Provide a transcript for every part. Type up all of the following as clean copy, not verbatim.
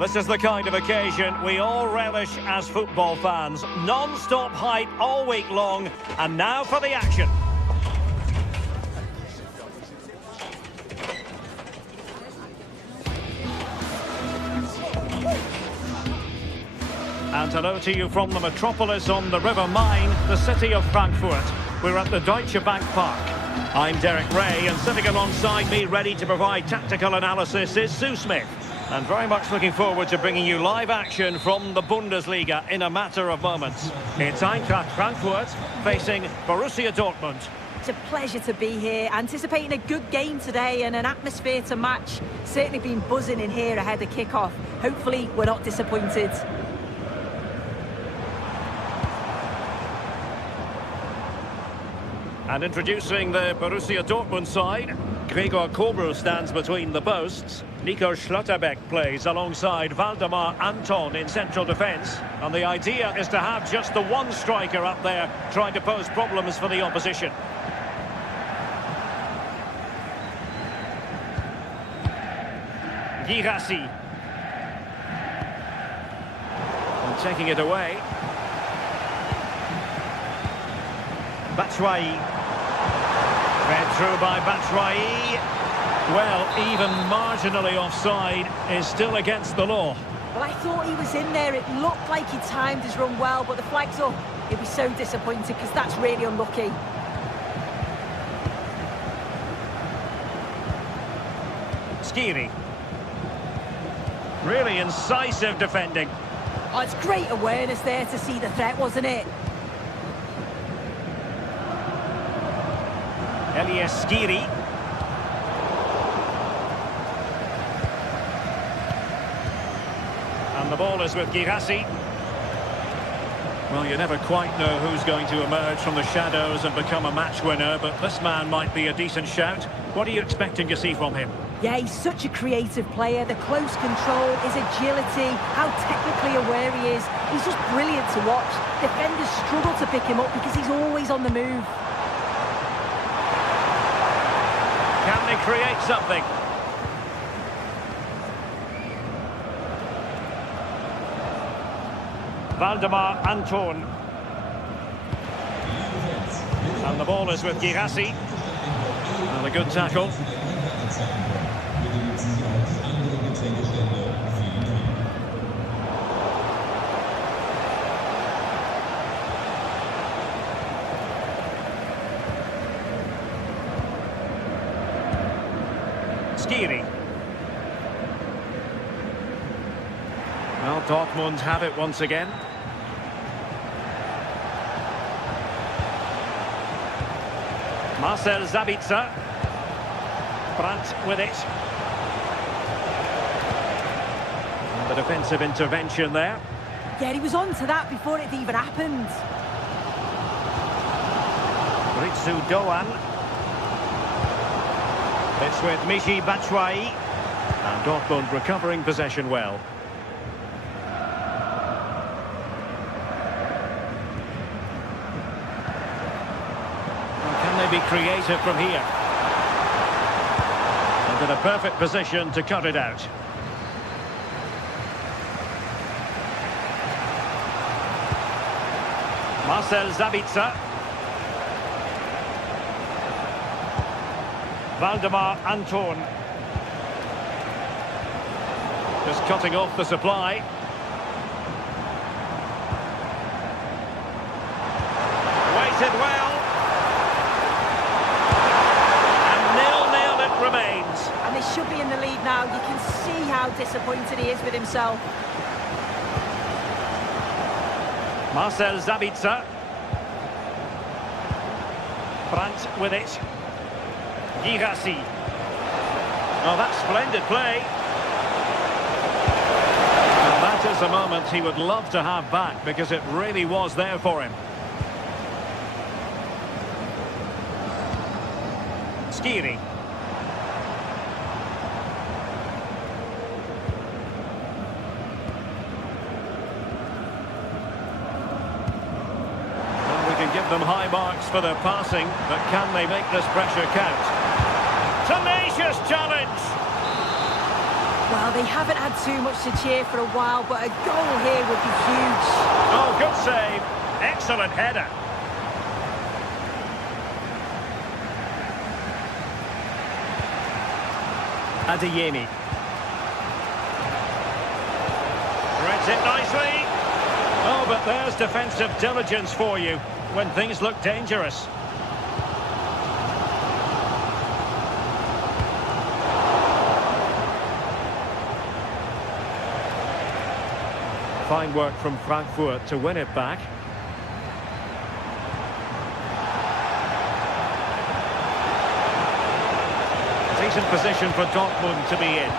This is the kind of occasion we all relish as football fans. Non-stop hype all week long, and now for the action. And hello to you from the metropolis on the River Main, the city of Frankfurt. We're at the Deutsche Bank Park. I'm Derek Ray, and sitting alongside me, ready to provide tactical analysis, is Sue Smith. And very much looking forward to bringing you live action from the Bundesliga in a matter of moments. It's Eintracht Frankfurt facing Borussia Dortmund. It's a pleasure to be here, anticipating a good game today and an atmosphere to match. Certainly been buzzing in here ahead of kick-off. Hopefully we're not disappointed. And introducing the Borussia Dortmund side, Gregor Kobel stands between the posts. Nico Schlotterbeck plays alongside Waldemar Anton in central defence. And the idea is to have just the one striker up there trying to pose problems for the opposition. Girassi. And taking it away. Batshuayi. Fed through by Batshuayi. Well, even marginally offside is still against the law. Well, I thought he was in there. It looked like he timed his run well, but the flag's up. He'll be so disappointed because that's really unlucky. Skiri. Really incisive defending. Oh, it's great awareness there to see the threat, wasn't it? Elias Skiri. And the ball is with Girassi. Well, you never quite know who's going to emerge from the shadows and become a match winner, but this man might be a decent shout. What are you expecting to see from him? Yeah, he's such a creative player. The close control, his agility, how technically aware he is. He's just brilliant to watch. Defenders struggle to pick him up because he's always on the move. Can they create something? Waldemar Anton. And the ball is with Girassi. And a good tackle. Skiri. Well, Dortmund have it once again. Marcel Sabitzer. Brandt with it. And the defensive intervention there. Yeah, he was on to that before it even happened. Ritsu Doan. It's with Michy Batshuayi. And Dortmund recovering possession well. Can they be creative from here? And in a perfect position to cut it out. Marcel Sabitzer. Waldemar Anton. Just cutting off the supply. Waited well. And 0-0 it remains. And they should be in the lead now. You can see how disappointed he is with himself. Marcel Sabitzer. Brandt with it. Girassi. Oh, that's splendid play. And that is a moment he would love to have back because it really was there for him. Skiri. Give them high marks for their passing, but can they make this pressure count? Tenacious challenge! Well, they haven't had too much to cheer for a while, but a goal here would be huge. Oh, good save. Excellent header. Adeyemi. Reads it nicely. Oh, but there's defensive diligence for you when things look dangerous. Fine work from Frankfurt to win it back. Decent position for Dortmund to be in.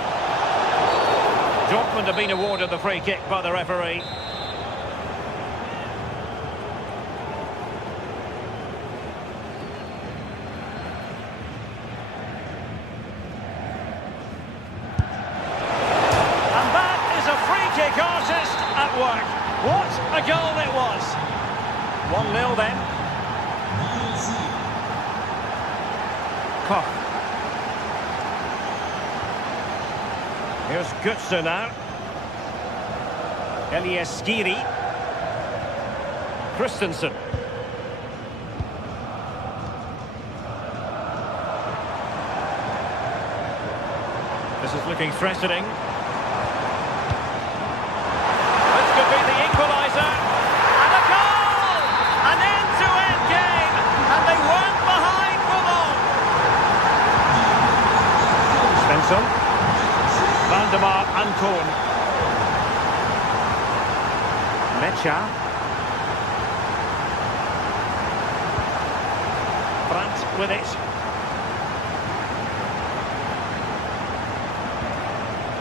Dortmund have been awarded the free kick by the referee. And that is a free kick artist at work. What a goal it was. 1-0 then. Koch. Here's Götze now. Elias Skiri. Christensen. This is looking threatening. This could be the equaliser. And a goal! An end-to-end game. And they weren't behind for long. Svensson. Valdemar Anton. Mecha. Brandt with it.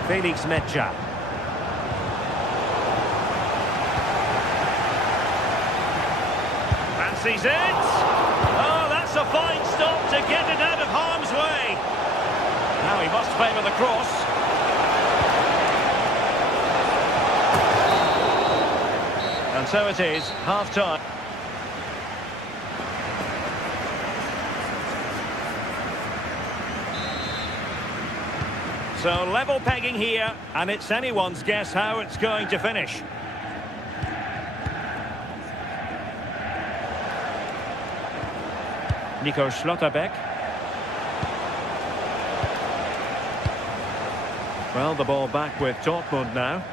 Felix Mecha. Fancies it. Oh, that's a fine stop to get it out of harm's way. Now he must favour the cross. And so it is, half-time. So level pegging here, and it's anyone's guess how it's going to finish. Nico Schlotterbeck. Well, the ball back with Dortmund now.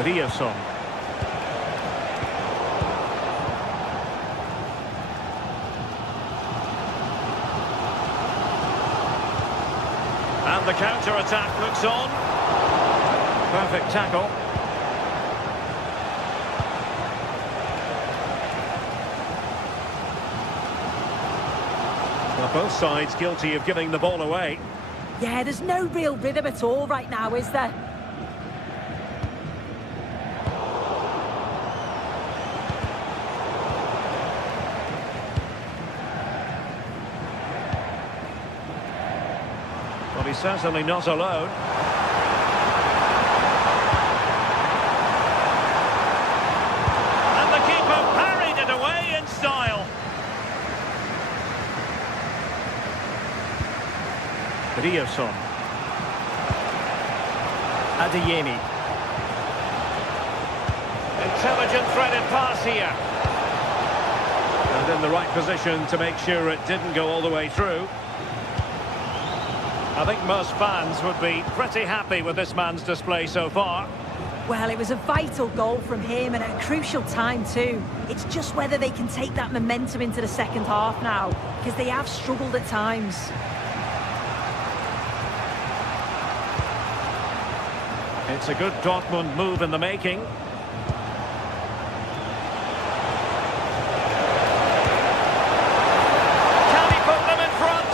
Ryerson. And the counter-attack looks on. Perfect tackle. Well, both sides guilty of giving the ball away. Yeah, there's no real rhythm at all right now, is there? Well, he's certainly not alone. And the keeper parried it away in style. Ryerson. Adeyemi. Intelligent threaded pass here. And in the right position to make sure it didn't go all the way through. I think most fans would be pretty happy with this man's display so far. Well, it was a vital goal from him and at a crucial time too. It's just whether they can take that momentum into the second half now, because they have struggled at times. It's a good Dortmund move in the making. Can he put them in front?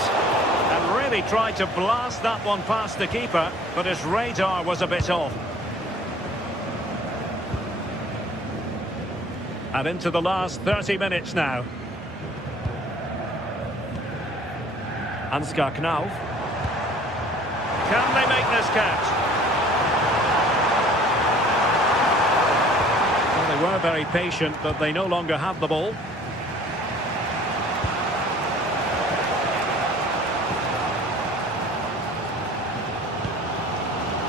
And really tried to blast that one past the keeper, but his radar was a bit off. And into the last 30 minutes now. Ansgar Knauf. Can they make this count? They were very patient, but they no longer have the ball.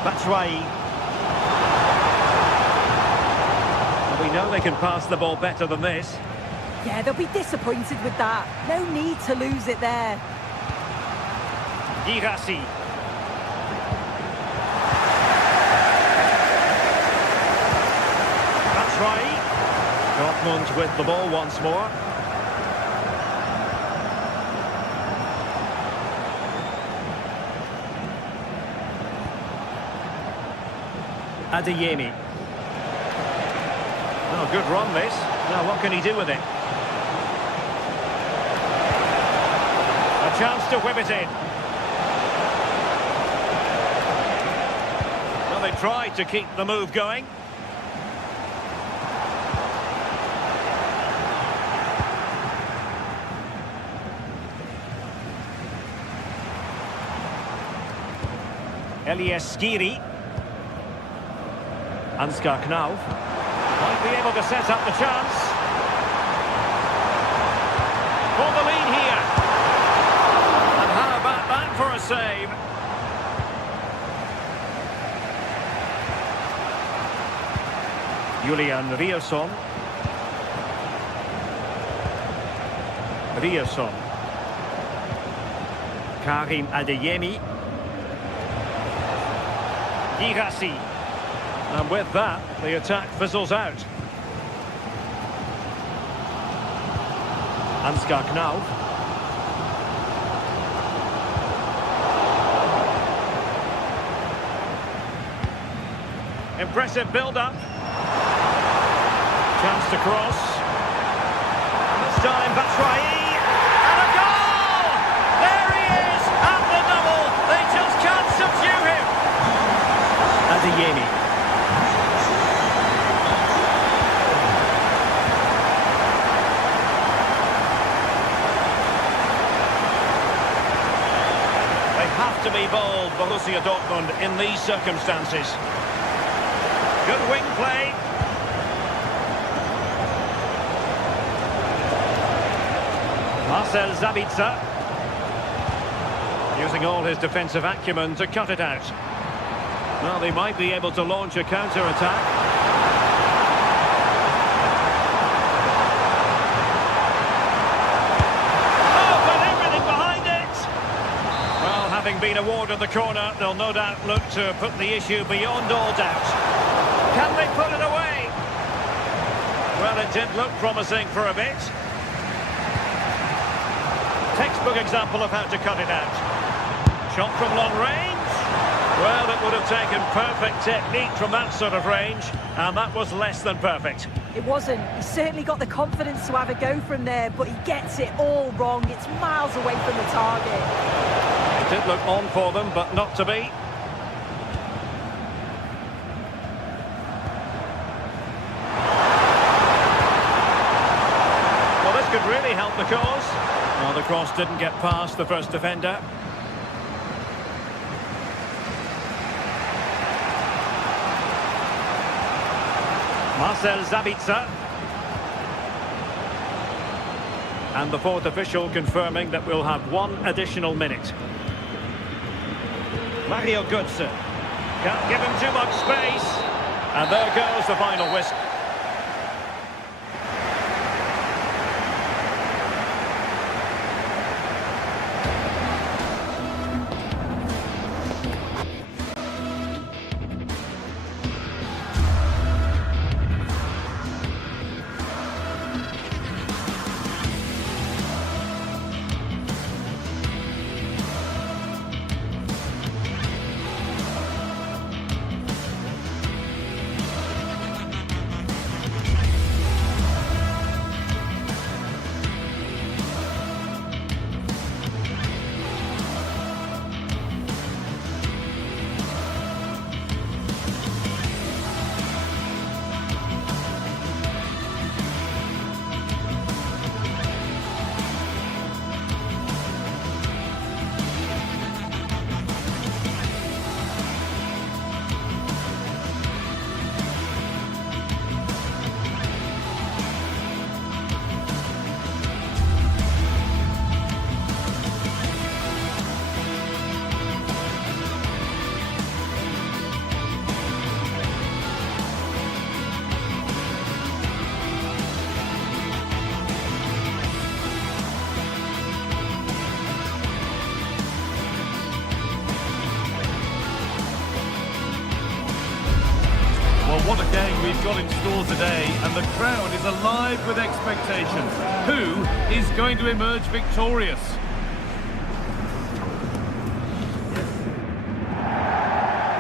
Batshuayi. We know they can pass the ball better than this. Yeah, they'll be disappointed with that. No need to lose it there. Girassi. Batshuayi. Dortmund with the ball once more. Adeyemi. Oh, good run this. Now what can he do with it? A chance to whip it in. Well, they tried to keep the move going. Elias Skiri. Ansgar Knauf might be able to set up the chance. For the lead here. And how about that for a save? Julian Riosson. Riosson. Karim Adeyemi. Girassi. And with that, the attack fizzles out. Ansgar Knauf. Impressive build-up. Chance to cross. And this time, Batshuayi. And a goal! There he is, at the double. They just can't subdue him. Adeyemi. Have to be bold, Borussia Dortmund, in these circumstances. Good wing play. Marcel Sabitzer. Using all his defensive acumen to cut it out. Well, they might be able to launch a counter-attack. Having been awarded the corner, they'll no doubt look to put the issue beyond all doubt. Can they put it away? Well, it did look promising for a bit. Textbook example of how to cut it out. Shot from long range. Well, it would have taken perfect technique from that sort of range, and that was less than perfect. It wasn't. He certainly got the confidence to have a go from there, but he gets it all wrong. It's miles away from the target. Did look on for them, but not to be. Well, this could really help the cause. Well, the cross didn't get past the first defender. Marcel Sabitzer. And the fourth official confirming that we'll have one additional minute. Mario Götze can't give him too much space, and there goes the final whistle. game we've got in store today, and the crowd is alive with expectation. Who is going to emerge victorious?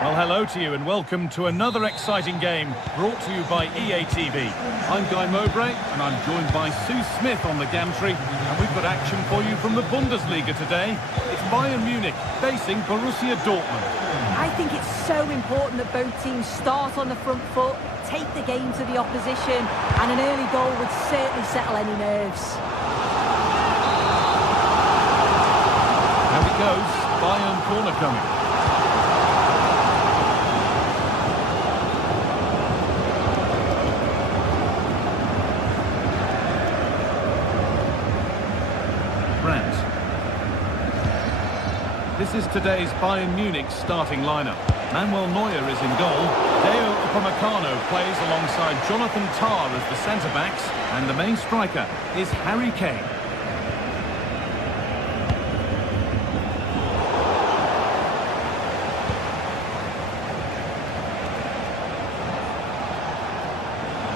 Well, hello to you and welcome to another exciting game brought to you by EA TV. I'm Guy Mowbray and I'm joined by Sue Smith on the gantry, and we've got action for you from the Bundesliga today. It's Bayern Munich facing Borussia Dortmund. I think it's so important that both teams start on the front foot, take the game to the opposition, and an early goal would certainly settle any nerves. Out it goes, Bayern corner coming. This is today's Bayern Munich starting lineup. Manuel Neuer is in goal. Deo Upamecano plays alongside Jonathan Tah as the centre-backs. And the main striker is Harry Kane.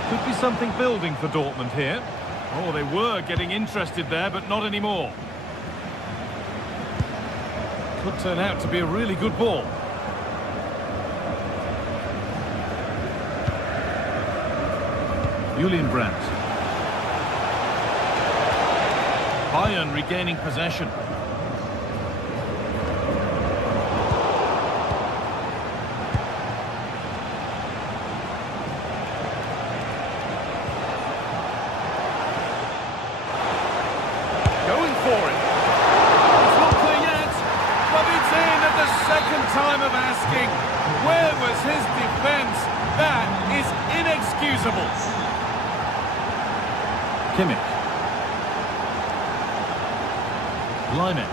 Could be something building for Dortmund here. Oh, they were getting interested there, but not anymore. Could turn out to be a really good ball. Julian Brandt. Bayern regaining possession. Going for it. Second time of asking. Where was his defence? That is inexcusable. Kimmich. Line.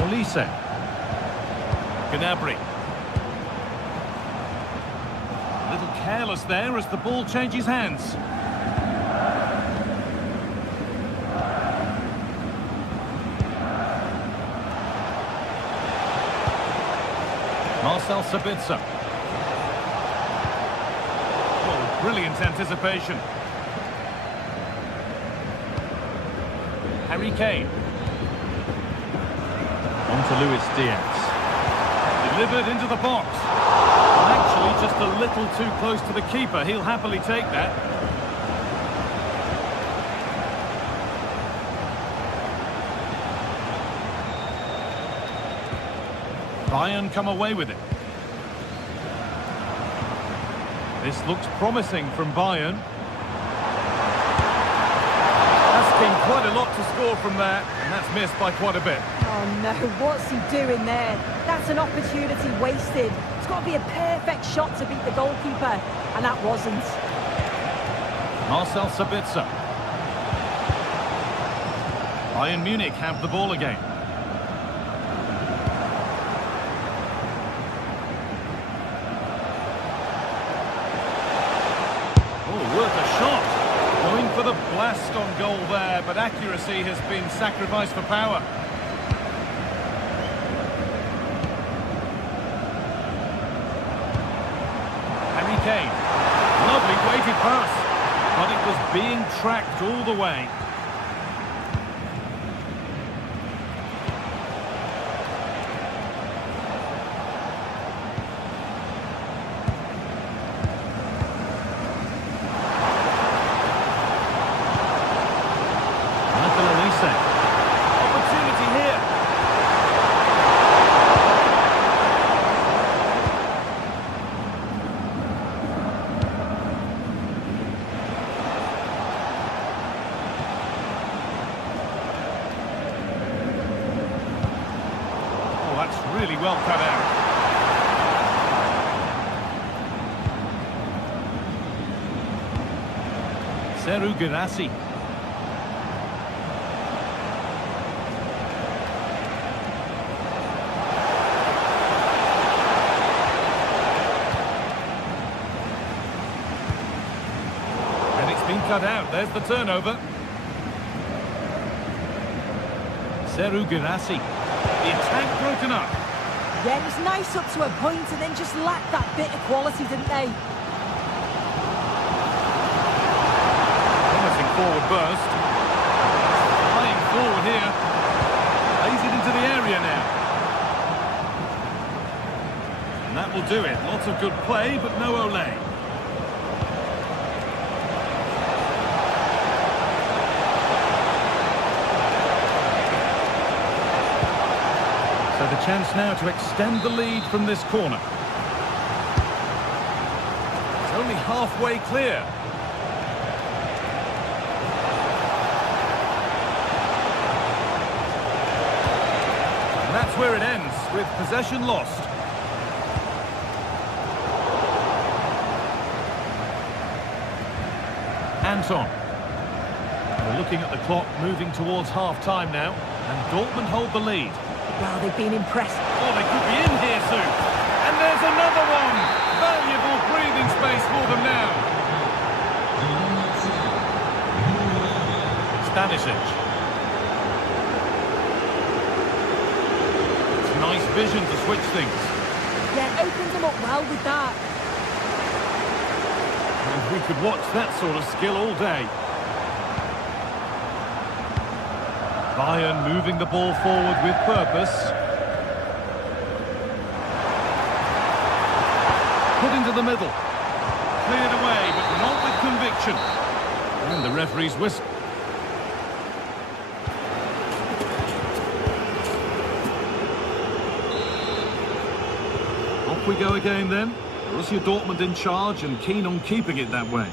Olise. Gnabry. A little careless there as the ball changes hands. Marcel Sabitzer. Oh, brilliant anticipation. Harry Kane. On to Luis Diaz. Delivered into the box. Actually, just a little too close to the keeper. He'll happily take that. Bayern come away with it. This looks promising from Bayern. Asking quite a lot to score from there, and that's missed by quite a bit. Oh no, what's he doing there? That's an opportunity wasted. It's got to be a perfect shot to beat the goalkeeper, and that wasn't. Marcel Sabitzer. Bayern Munich have the ball again. For the blast on goal there, but accuracy has been sacrificed for power. Harry Kane. Lovely weighted pass, but it was being tracked all the way. Opportunity here. Oh, that's really well cut out. Serhou Guirassy. Been cut out. There's the turnover. Serhou Guirassy. The attack broken up. Yeah, it was nice up to a point and then just lacked that bit of quality, didn't they? Promising forward burst. Flying forward here. Lays it into the area now. And that will do it. Lots of good play, but no Olé. So the chance now to extend the lead from this corner. It's only halfway clear. And that's where it ends, with possession lost. Anton. We're looking at the clock moving towards half-time now, and Dortmund hold the lead. Well, they've been impressed. Oh, they could be in here soon. And there's another one. Valuable breathing space for them now. Stanisic. It's nice vision to switch things. Yeah, opens them up well with that. And we could watch that sort of skill all day. Bayern moving the ball forward with purpose. Put into the middle. Cleared away, but not with conviction. And the referee's whistle. Off we go again then. Borussia Dortmund in charge and keen on keeping it that way.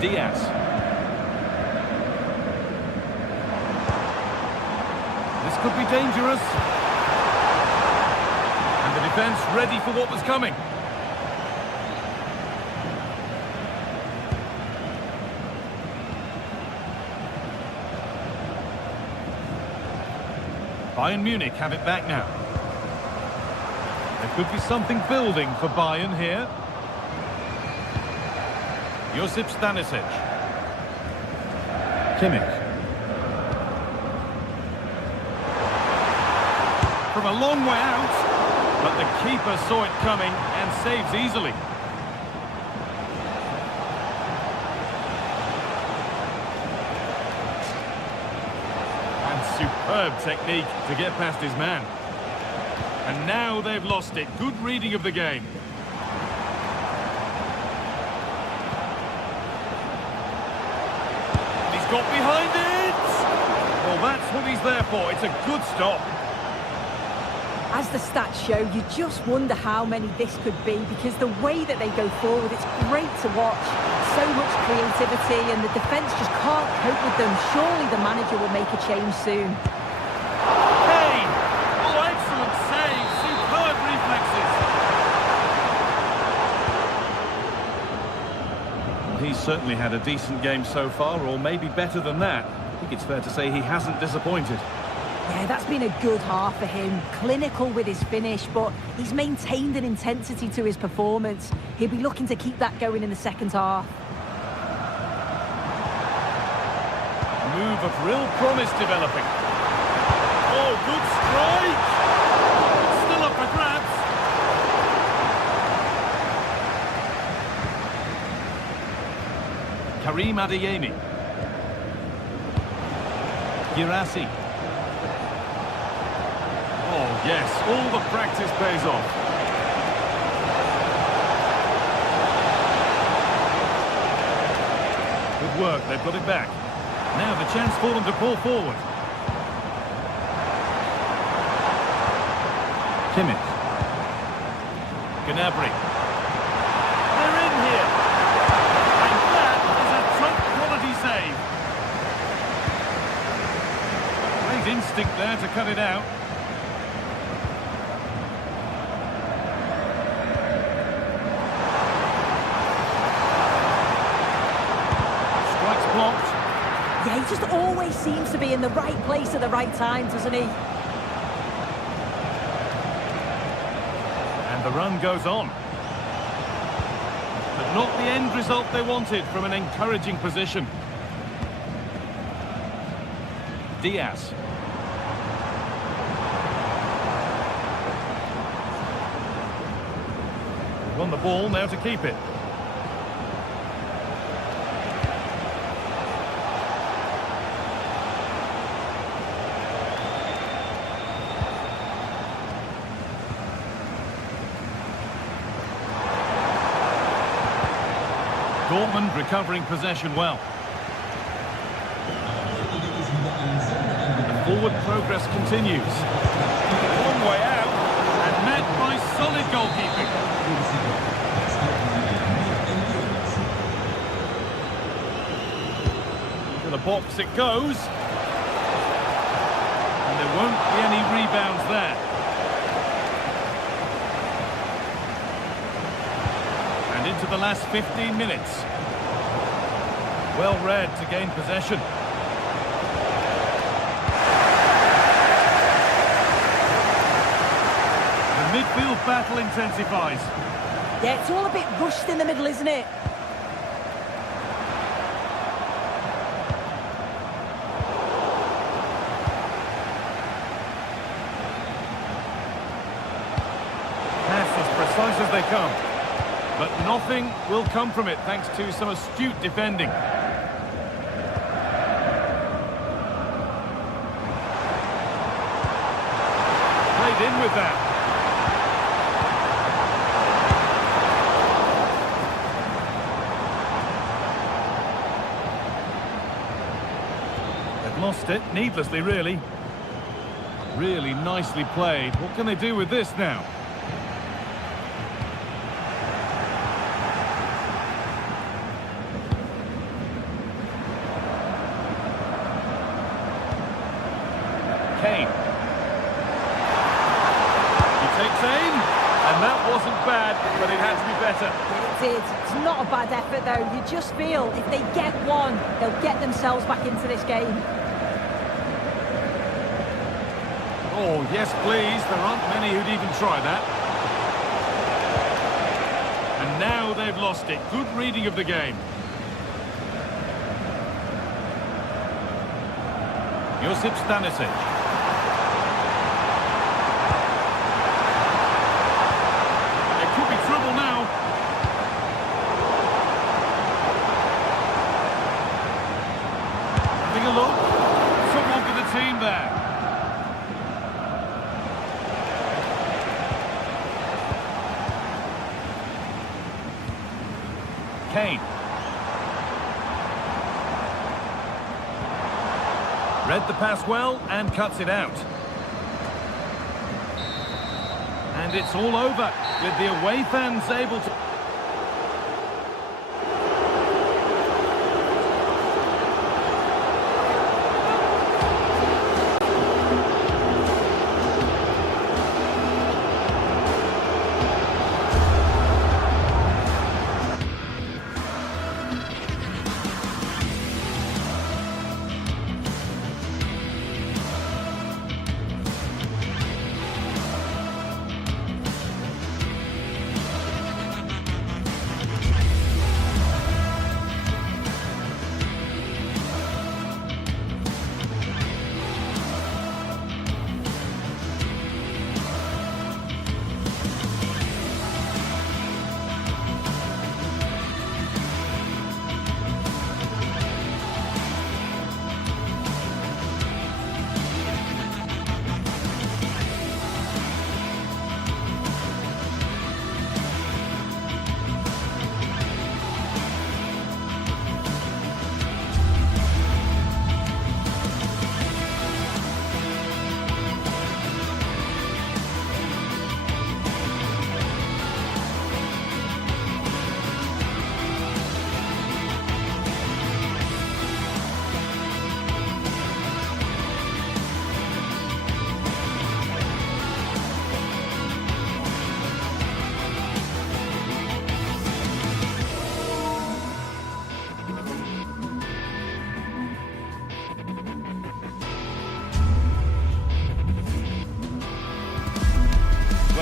Diaz. This could be dangerous. And the defence ready for what was coming. Bayern Munich have it back now. There could be something building for Bayern here. Josip Stanisic. Kimmich. From a long way out, but the keeper saw it coming and saves easily. And superb technique to get past his man. And now they've lost it. Good reading of the game. Got behind it! Well, that's what he's there for. It's a good stop. As the stats show, you just wonder how many this could be, because the way that they go forward, it's great to watch. So much creativity, and the defence just can't cope with them. Surely the manager will make a change soon. Hey! Oh, excellent save! Superb reflexes! He's certainly had a decent game so far, or maybe better than that. I think it's fair to say he hasn't disappointed. Yeah, that's been a good half for him. Clinical with his finish, but he's maintained an intensity to his performance. He'll be looking to keep that going in the second half. Move of real promise developing. Oh, good strike! It's still up for grabs. Karim Adeyemi. Girassi. Oh, yes, all the practice pays off. Good work, they've got it back. Now the chance for them to pull forward. Kimmich. Gnabry. They're in here. And that is a top-quality save. Great instinct there to cut it out. Strikes blocked. Yeah, he just always seems to be in the right place at the right time, doesn't he? And the run goes on. The Not the end result they wanted from an encouraging position. Diaz. Won the ball, now to keep it. Dortmund recovering possession well. The forward progress continues. Long way out, and met by solid goalkeeping. To the box it goes. And there won't be any rebounds there. And into the last 15 minutes. Well read to gain possession. The midfield battle intensifies. Yeah, it's all a bit rushed in the middle, isn't it? Pass as precise as they come. But nothing will come from it thanks to some astute defending. Played in with that. They've lost it, needlessly really. Really nicely played. What can they do with this now? Kane. He takes aim, and that wasn't bad, but it had to be better. It did. It's not a bad effort, though. You just feel if they get one, they'll get themselves back into this game. Oh, yes, please. There aren't many who'd even try that. And now they've lost it. Good reading of the game. Josip Stanisic. Trouble now. Having a look. Someone for the team there. Kane. Read the pass well and cuts it out. And it's all over, with the away fans able to...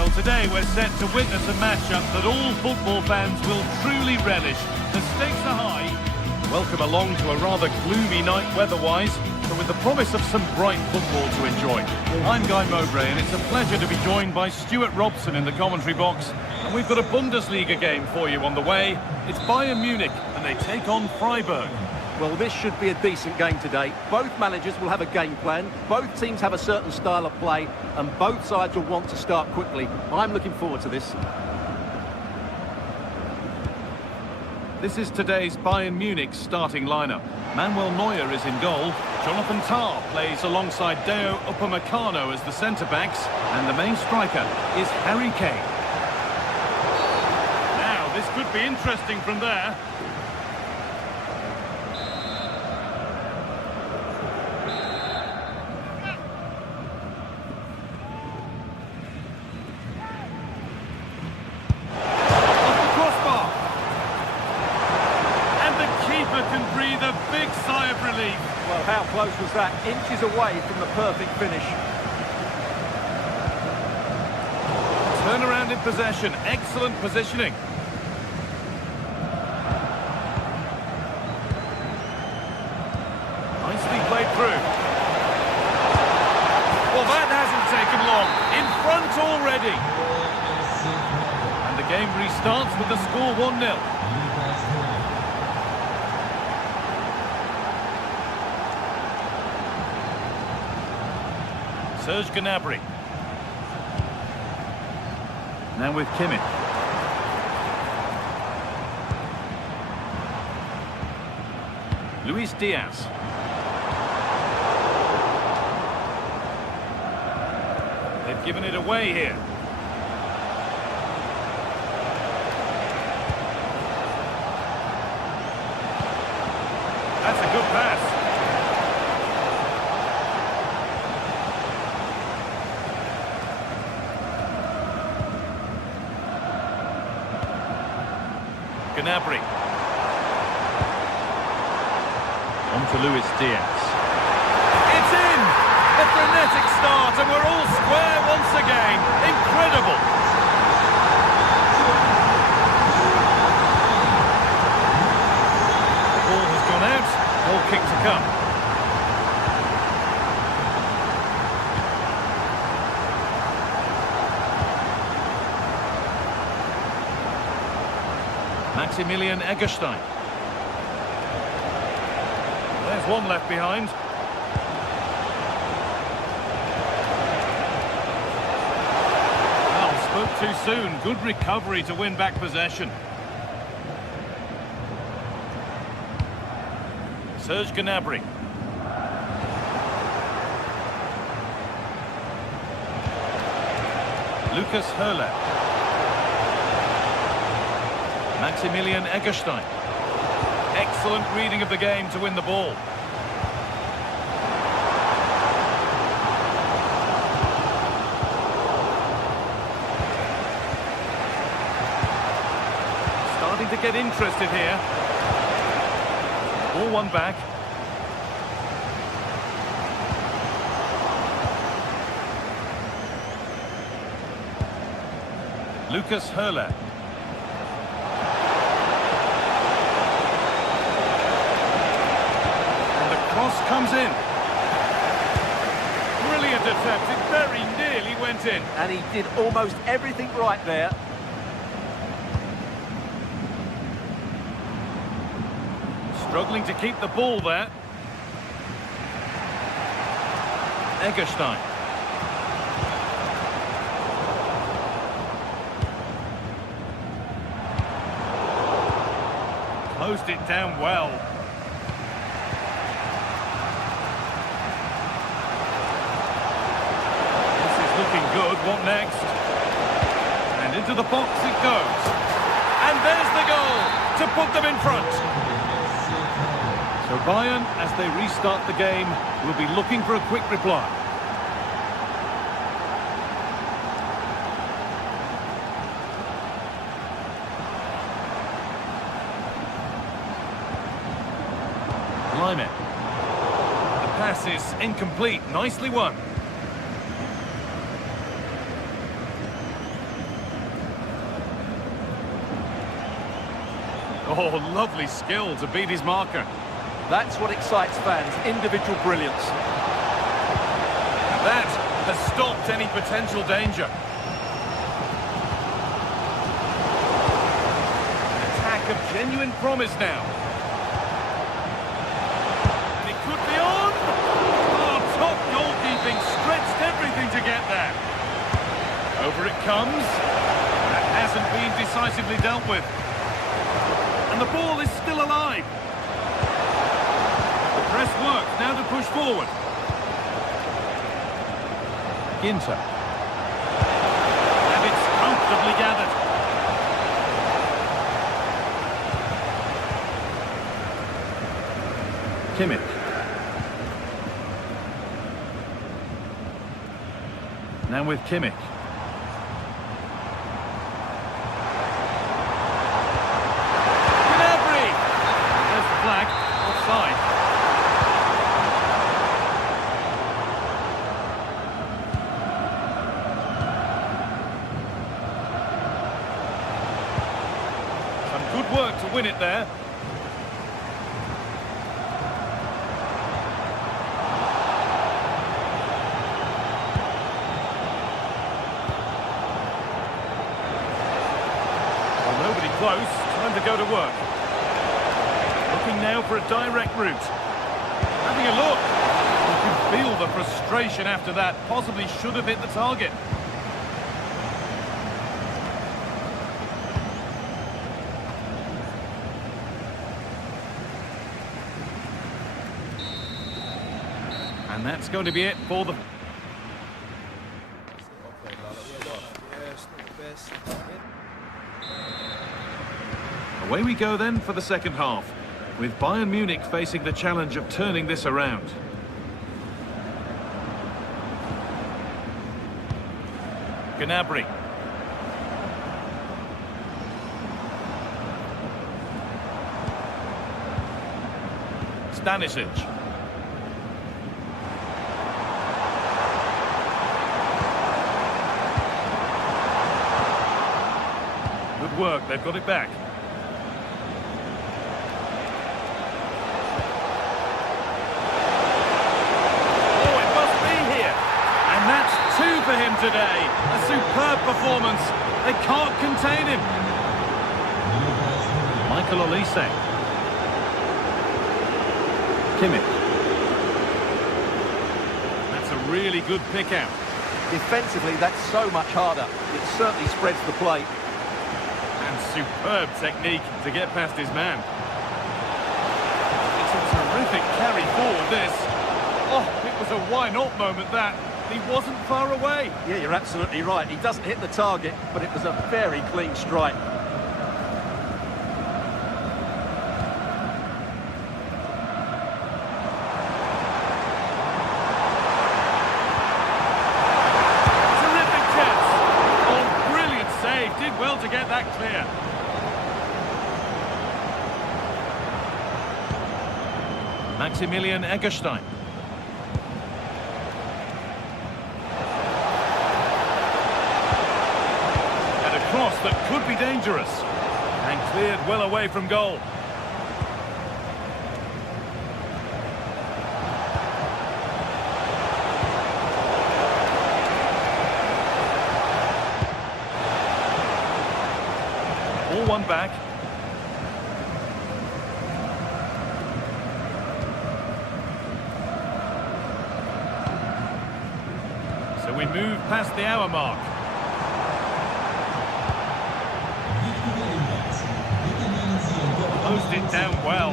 Well, today we're set to witness a matchup that all football fans will truly relish. The stakes are high. Welcome along to a rather gloomy night weather-wise, but with the promise of some bright football to enjoy. I'm Guy Mowbray, and it's a pleasure to be joined by Stuart Robson in the commentary box. And we've got a Bundesliga game for you on the way. It's Bayern Munich, and they take on Freiburg. Well, this should be a decent game today. Both managers will have a game plan. Both teams have a certain style of play, and both sides will want to start quickly. I'm looking forward to this. This is today's Bayern Munich starting lineup. Manuel Neuer is in goal. Jonathan Tah plays alongside Deo Upamecano as the centre-backs. And the main striker is Harry Kane. Now, this could be interesting from there. Well, how close was that? Inches away from the perfect finish. Turnaround in possession. Excellent positioning. Nicely played through. Well, that hasn't taken long. In front already. And the game restarts with the score 1-0. Serge Gnabry. Now with Kimmich. Luis Diaz. They've given it away here. That's a good pass. Gnabry. On to Luis Diaz. It's in! A frenetic start, and we're all square once again. Incredible! The ball has gone out. Ball kick to come. Maximilian Eggestein. There's one left behind. Well, spoke too soon. Good recovery to win back possession. Serge Gnabry. Lucas Höhler. Maximilian Eggestein. Excellent reading of the game to win the ball. Starting to get interested here. Ball one back. Lucas Höhler. Cross comes in. Brilliant attempt. It very nearly went in. And he did almost everything right there. Struggling to keep the ball there. Eggestein. Closed it down well. Looking good. What next? And into the box it goes. And there's the goal to put them in front. So Bayern, as they restart the game, will be looking for a quick reply. Lyman. The pass is incomplete. Nicely won. Oh, lovely skill to beat his marker. That's what excites fans, individual brilliance. And that has stopped any potential danger. An attack of genuine promise now. And it could be on! Oh, top goalkeeping, stretched everything to get there. Over it comes. That hasn't been decisively dealt with. And the ball is still alive. The press works, now to push forward. Ginter. And it's comfortably gathered. Kimmich. Now with Kimmich. Flag, offside. Some good work to win it there. Well, nobody close. Time to go to work. Looking now for a direct route. Having a look. You can feel the frustration after that. Possibly should have hit the target. And that's going to be it for the... Away we go then for the second half, with Bayern Munich facing the challenge of turning this around. Gnabry. Stanisic. Good work, they've got it back. For him today, a superb performance. They can't contain him. Michael Olise. Kimmich. That's a really good pick out. Defensively, that's so much harder. It certainly spreads the play. And superb technique to get past his man. It's a terrific carry forward, this. Oh, it was a why-not moment, that. He wasn't far away. Yeah, you're absolutely right. He doesn't hit the target, but it was a very clean strike. Terrific chance. Oh, brilliant save. Did well to get that clear. Maximilian Eggestein. Cross that could be dangerous, and cleared well away from goal. All one back. So we move past the hour mark. Closed it down well.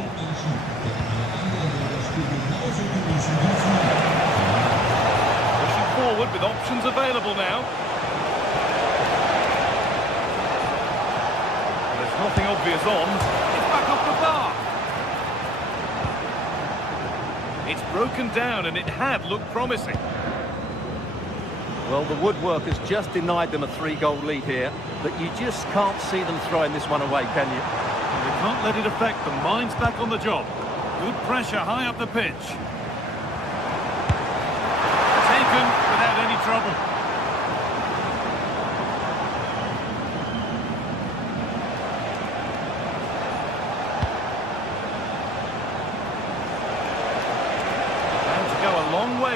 Pushing forward with options available now. There's nothing obvious on. It's back off the bar. It's broken down and it had looked promising. Well, the woodwork has just denied them a 3-goal lead here, but you just can't see them throwing this one away, can you? They can't let it affect them. Mind's back on the job. Good pressure high up the pitch. Taken without any trouble.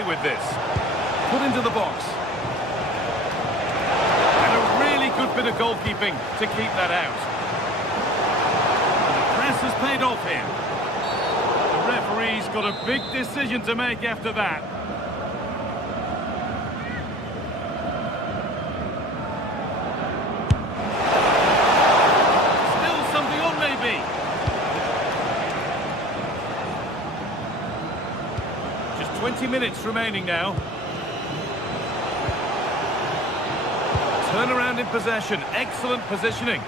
with this. Put into the box. And a really good bit of goalkeeping to keep that out. The press has paid off here. The referee's got a big decision to make after that. Still something on, maybe. Just 20 minutes remaining now. Turnaround in possession. Excellent positioning.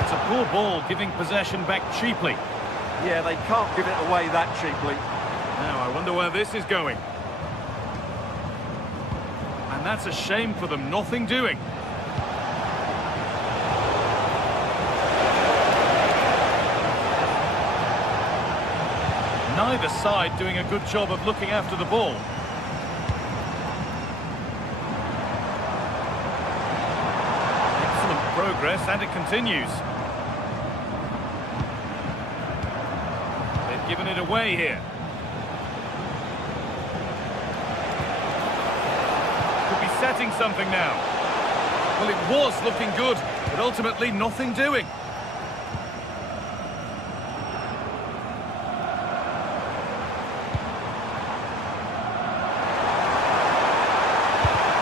It's a poor ball, giving possession back cheaply. Yeah, they can't give it away that cheaply. Now, I wonder where this is going. And that's a shame for them, nothing doing. Neither side doing a good job of looking after the ball. Excellent progress, and it continues. They've given it away here. Setting something now. Well, it was looking good, but ultimately nothing doing.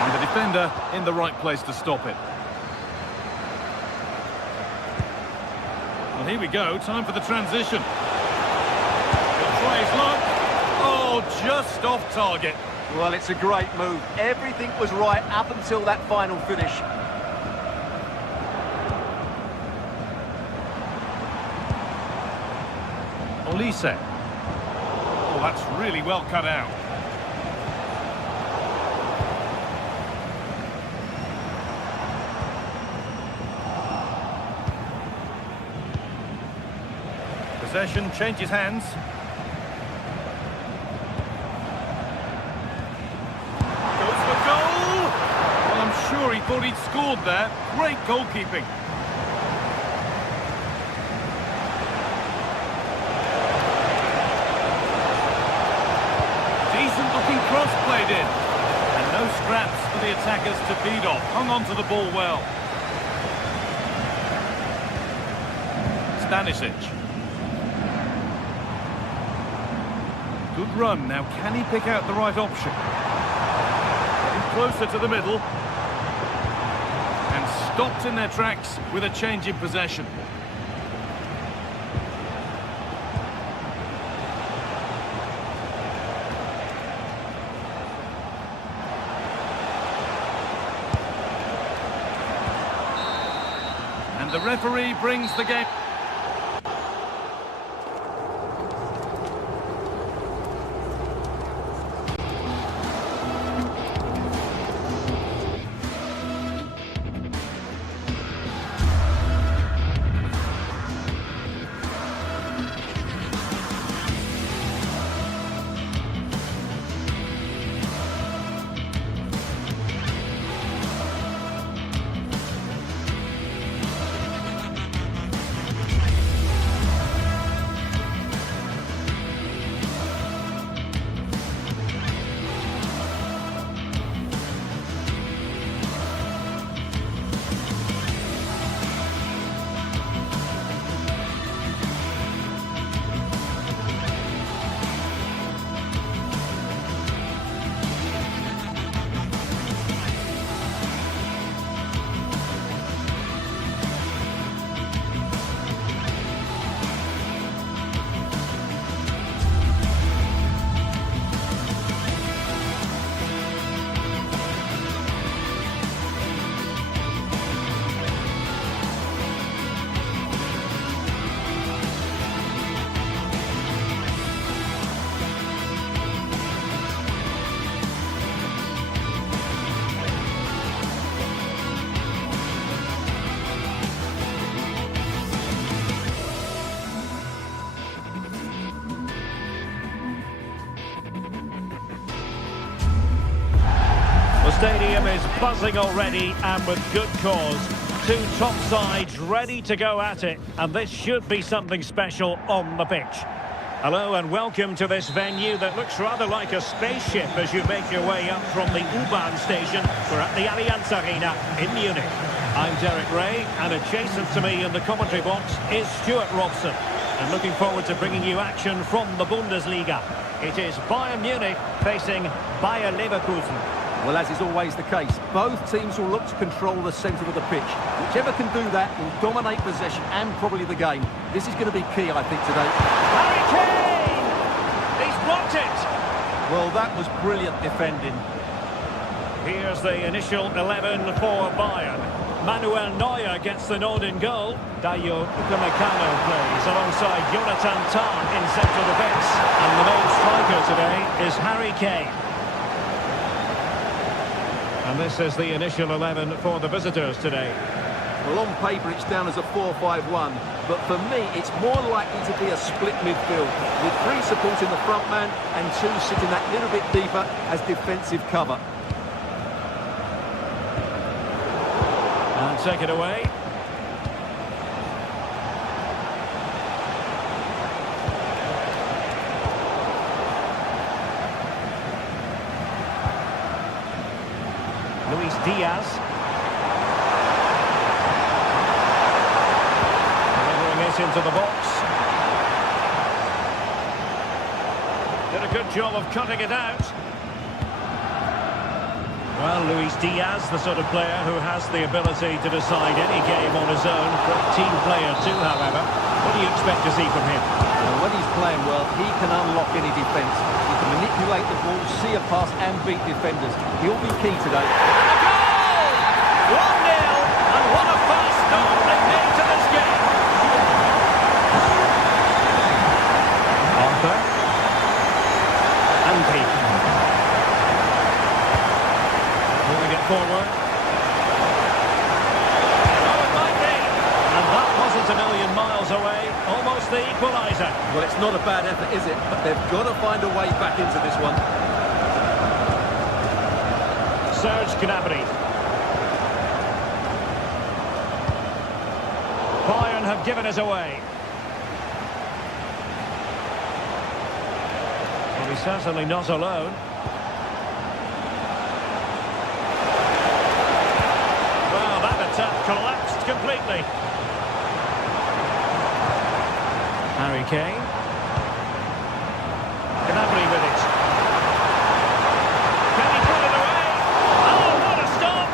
And the defender in the right place to stop it. Well, here we go, time for the transition. He'll try his luck. Oh, just off target. Well, it's a great move. Everything was right up until that final finish. Olise. Oh, that's really well cut out. Possession changes hands. Sure, he thought he'd scored there. Great goalkeeping. Decent looking cross played in. And no scraps for the attackers to feed off. Hung on to the ball well. Stanisic. Good run. Now, can he pick out the right option? Getting closer to the middle. Stopped in their tracks with a change in possession. And the referee brings the game. stadium is buzzing already, and with good cause. Two top sides ready to go at it, and this should be something special on the pitch. Hello and welcome to this venue that looks rather like a spaceship as you make your way up from the U-Bahn station. We're at the Allianz Arena in Munich. I'm Derek Ray, and adjacent to me in the commentary box is Stuart Robson. And looking forward to bringing you action from the Bundesliga. It is Bayern Munich facing Bayer Leverkusen. Well, as is always the case, both teams will look to control the centre of the pitch. Whichever can do that will dominate possession and probably the game. This is going to be key, I think, today. Harry Kane! He's blocked it! Well, that was brilliant defending. Here's the initial 11 for Bayern. Manuel Neuer gets the nod in goal. Dayo Upamecano plays alongside Jonathan Tah in central defence. And the main striker today is Harry Kane. And this is the initial 11 for the visitors today. Well, on paper it's down as a 4-5-1, but for me it's more likely to be a split midfield, with three supporting the front man and two sitting that little bit deeper as defensive cover. And take it away. Luis Diaz. Delivering it into the box. Did a good job of cutting it out. Well, Luis Diaz, the sort of player who has the ability to decide any game on his own. Great team player too, however. What do you expect to see from him? Well, when he's playing well, he can unlock any defence. He can manipulate the ball, see a pass and beat defenders. He'll be key today. And a goal! 1-0, and what a fast start they made to this game. Arthur. Andy. Moving it forward. Oh, it might be. And that wasn't a million miles away. Almost the equaliser. Well, it's not a bad effort, is it? But they've got to find a way back into this one. Serge Gnabry. Bayern have given us away. Well, he's certainly not alone. Well, that attack collapsed completely. Harry Kane. Gnabry with it. Can he put it away? Oh, what a stop!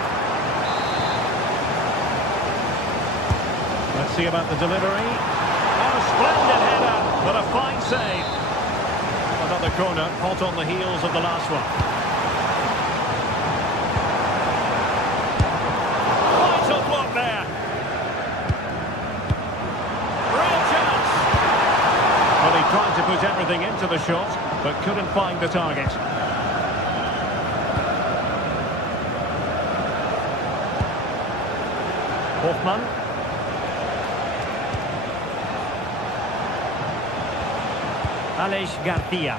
Let's see about the delivery. Oh, splendid header, but a fine save. Another corner, hot on the heels of the last one. Vital block there. Real chance. Well, he tried to put everything into the shot, but couldn't find the target. Hoffmann. Alex Garcia.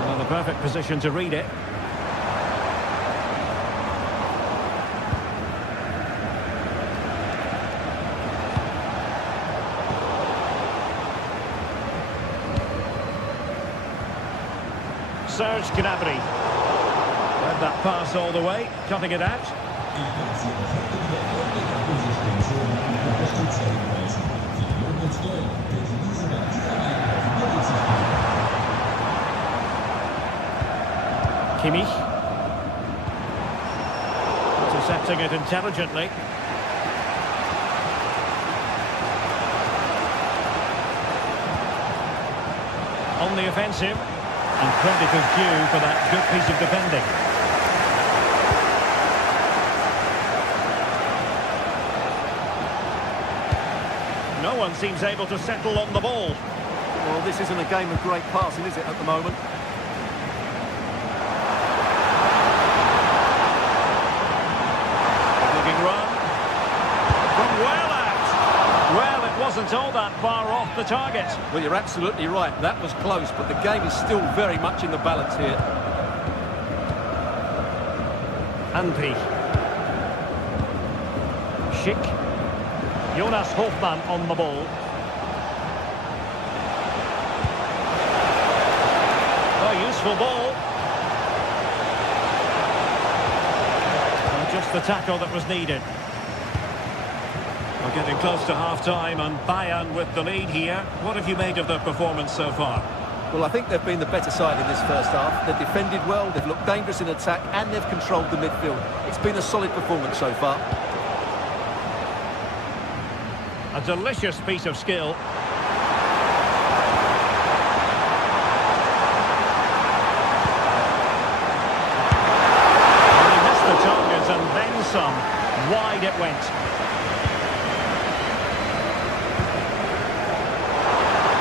Well, the perfect position to read it. Serge Gnabry. Led that pass all the way, cutting it out. Kimmich. Intercepting it intelligently. On the offensive. And credit is due for that good piece of defending. No one seems able to settle on the ball. Well, this isn't a game of great passing, is it, at the moment? Looking run. From well out. Well, it wasn't all that far off the target. Well, you're absolutely right. That was close, but the game is still very much in the balance here. Andri. Schick. Jonas Hofmann on the ball. A useful ball. And just the tackle that was needed. We're getting close to half-time and Bayern with the lead here. What have you made of their performance so far? Well, I think they've been the better side in this first half. They've defended well, they've looked dangerous in attack, and they've controlled the midfield. It's been a solid performance so far. A delicious piece of skill. And he missed the target and then some. Wide it went.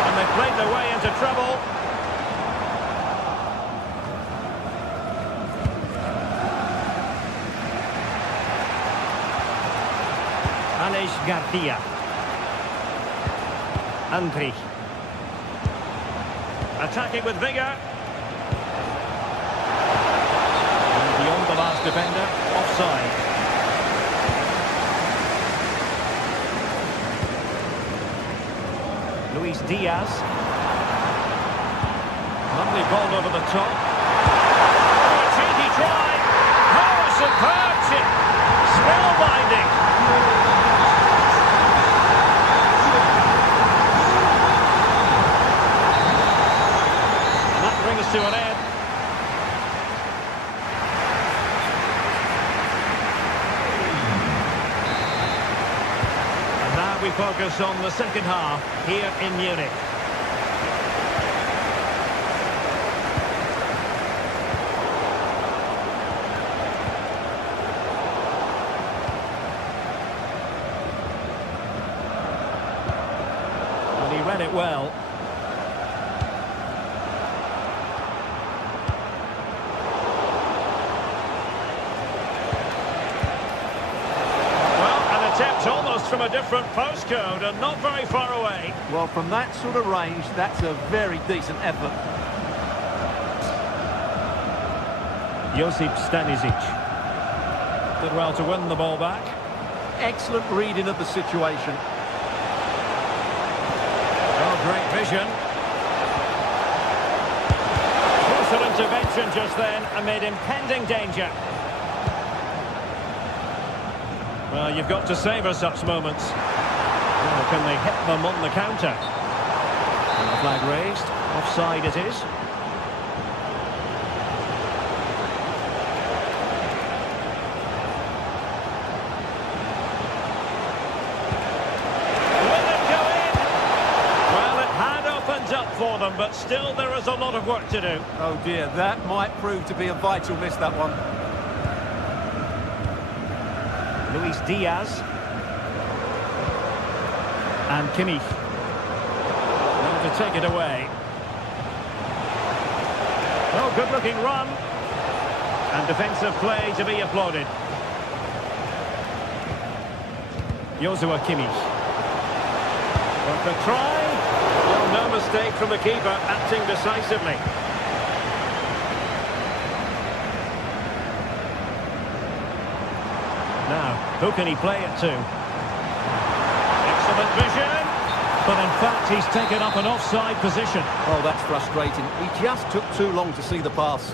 And they played their way into trouble. Alex Garcia. Andri. Attacking with vigour. And beyond the last defender, offside. Luis Diaz. Lovely ball over the top. Oh, a cheeky try. Oh, a superb chip. Spellbinding. To an end. And now we focus on the second half here in Munich. And he read it well. Almost from a different postcode and not very far away. Well, from that sort of range, that's a very decent effort. Josip Stanisic did well to win the ball back. Excellent reading of the situation. Oh, great vision. Crucial intervention just then amid impending danger. Well, you've got to savour such moments. Well, can they hit them on the counter? And the flag raised. Offside it is. Will it go in? Well, it had opened up for them, but still there is a lot of work to do. Oh dear, that might prove to be a vital miss, that one. Luis Diaz. And Kimmich. Now to take it away. Oh, good-looking run. And defensive play to be applauded. Joshua Kimmich. But the try. Well, no mistake from the keeper, acting decisively. Now, who can he play it to? Excellent vision. But in fact, he's taken up an offside position. Oh, that's frustrating. He just took too long to see the pass.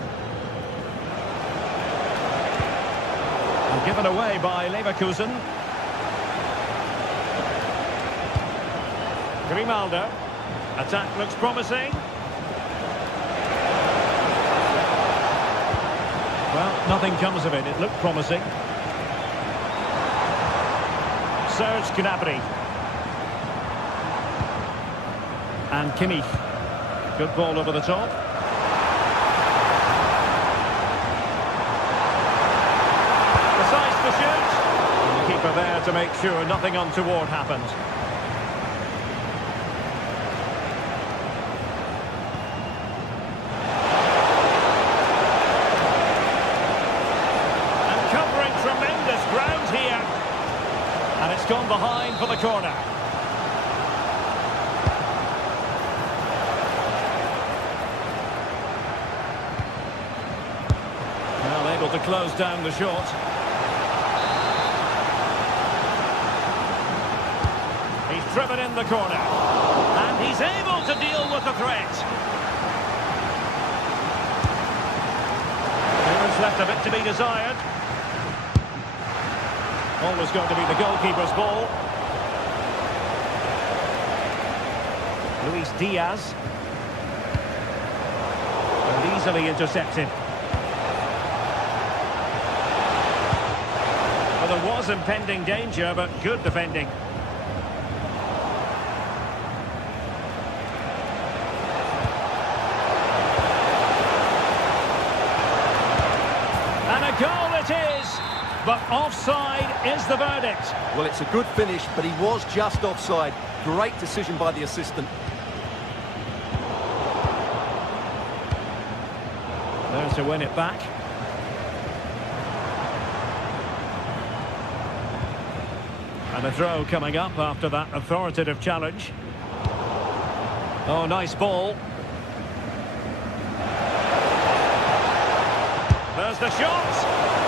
And given away by Leverkusen. Grimaldo. Attack looks promising. Well, nothing comes of it. It looked promising. Serge Gnabry. And Kimmich. Good ball over the top. Decides to shoot. And the keeper there to make sure nothing untoward happened. And covering tremendous ground here. And it's gone behind for the corner. Well, able to close down the shot. He's driven in the corner. And he's able to deal with the threat. There's left a bit to be desired. Always going to be the goalkeeper's ball. Luis Diaz. And easily intercepted. Well, there was impending danger, but good defending. And a goal it is, but offside is the verdict. Well, it's a good finish, but he was just offside. Great decision by the assistant. There to win it back. And a throw coming up after that authoritative challenge. Oh, nice ball. There's the shot.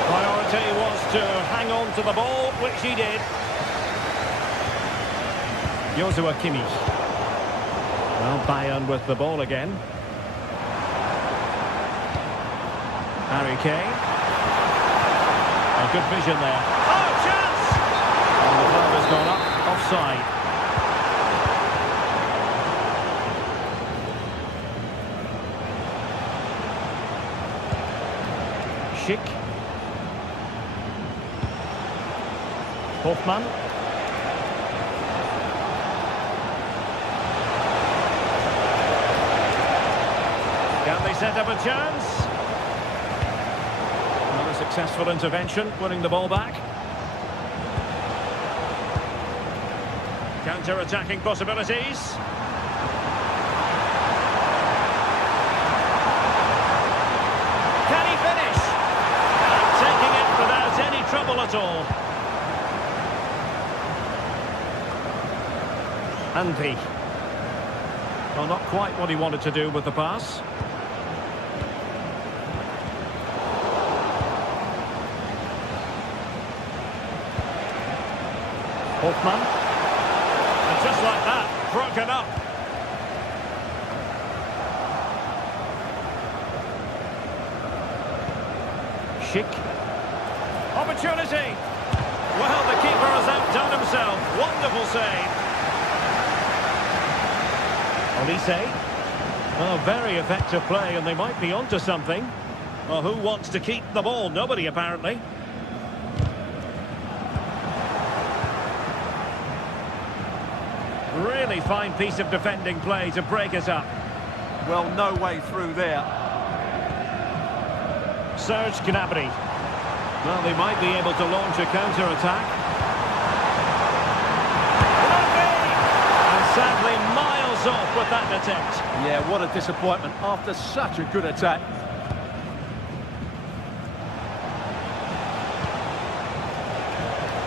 Priority was to hang on to the ball, which he did. Joshua Kimmich. Well, Bayern with the ball again. Harry Kane. A good vision there. Oh, chance! And the flag has gone up, offside. Schick. Hoffmann. Can they set up a chance? Another successful intervention, winning the ball back. Counter-attacking possibilities. Can he finish? And taking it without any trouble at all. Andy. Well, not quite what he wanted to do with the pass. Hoffmann. And just like that, broken up. Schick. Opportunity. Well, the keeper has outdone himself. Wonderful save. Olise. Oh, very effective play, and they might be onto something. Well, who wants to keep the ball? Nobody, apparently. Really fine piece of defending play to break us up. Well, no way through there. Serge Gnabry. Well, they might be able to launch a counter-attack. And sadly, miles off with that attempt. Yeah, what a disappointment after such a good attack.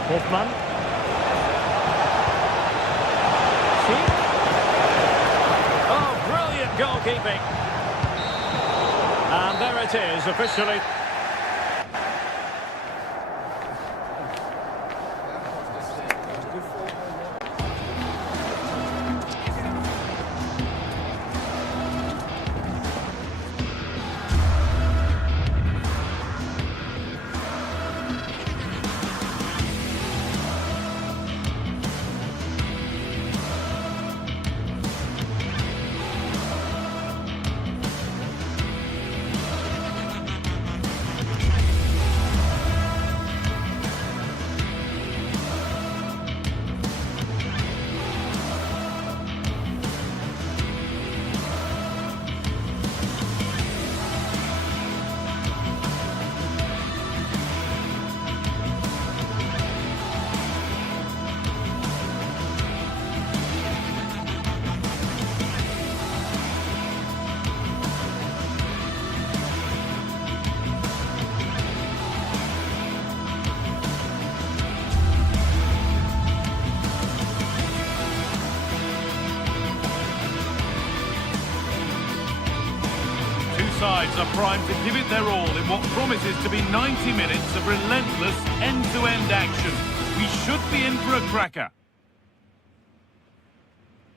Hoffmann. Oh, brilliant goalkeeping. And there it is, officially. sides are primed to give it their all in what promises to be 90 minutes of relentless end-to-end action. We should be in for a cracker.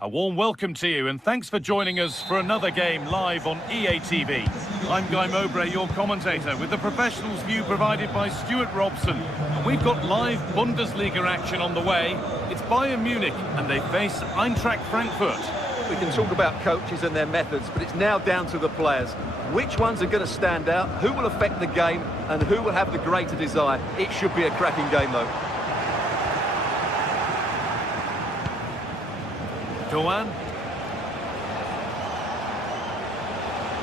A warm welcome to you, and thanks for joining us for another game live on EA TV. I'm Guy Mowbray, your commentator, with the professionals' view provided by Stuart Robson. And we've got live Bundesliga action on the way. It's Bayern Munich, and they face Eintracht Frankfurt. We can talk about coaches and their methods, but it's now down to the players. Which ones are going to stand out, who will affect the game, and who will have the greater desire? It should be a cracking game, though. Doan.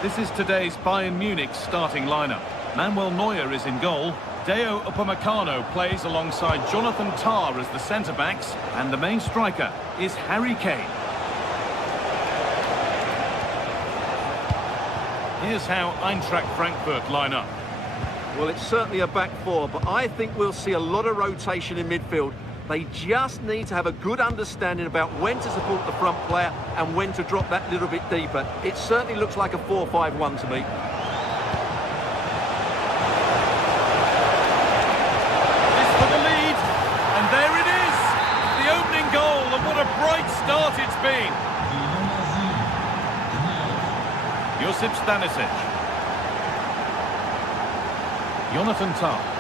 This is today's Bayern Munich starting lineup. Manuel Neuer is in goal. Deo Upamecano plays alongside Jonathan Tah as the centre-backs, and the main striker is Harry Kane. Here's how Eintracht Frankfurt line up. Well, it's certainly a back four, but I think we'll see a lot of rotation in midfield. They just need to have a good understanding about when to support the front player and when to drop that little bit deeper. It certainly looks like a 4-5-1 to me. This for the lead, and there it is! The opening goal, and what a bright start it's been! Josip Stanisic. Jonathan Tah.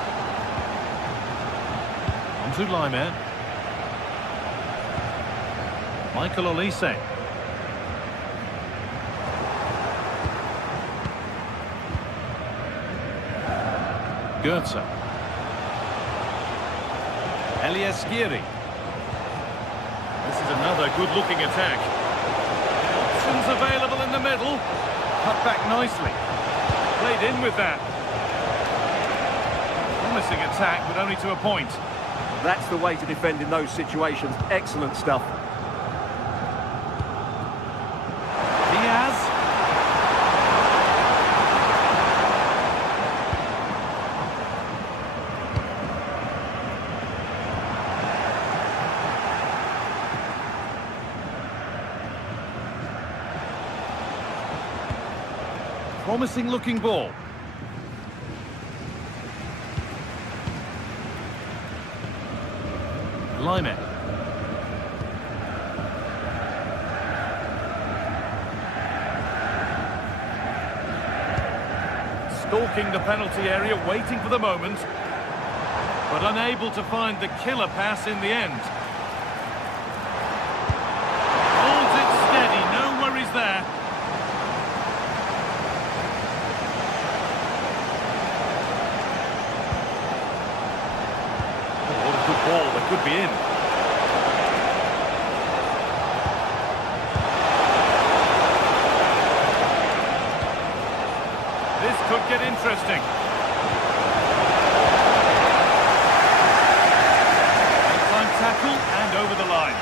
To Laimer. Michael Olise. Goetze. Elias Skiri. This is another good-looking attack. Options available in the middle. Cut back nicely. Played in with that. Promising attack, but only to a point. That's the way to defend in those situations. Excellent stuff. Diaz. Promising looking ball. Laimer. Stalking the penalty area, waiting for the moment, but unable to find the killer pass in the end. Holds it steady, no worries there. Oh, what a good ball, that could be in. This could get interesting. Time tackle and over the line.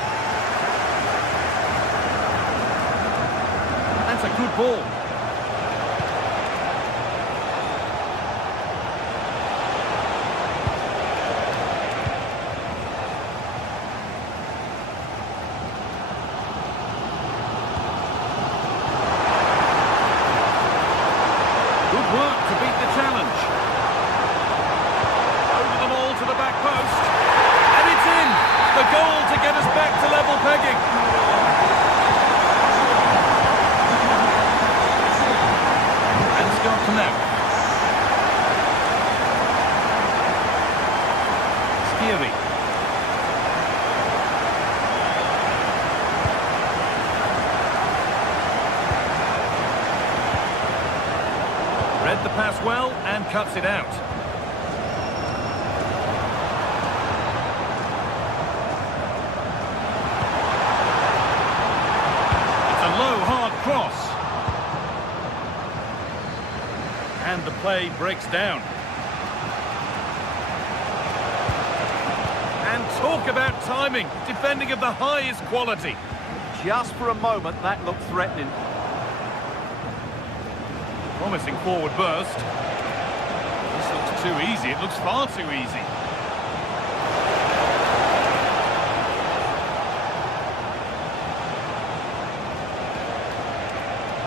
That's a good ball. Work to beat the challenge. Over the ball to the back post. And it's in! The goal to get us back to level pegging. And Scott Knaup. Skiri. Read the pass well and cuts it out. It's a low, hard cross. And the play breaks down. And talk about timing, defending of the highest quality. Just for a moment, that looked threatening. Promising forward burst. This looks too easy. It looks far too easy.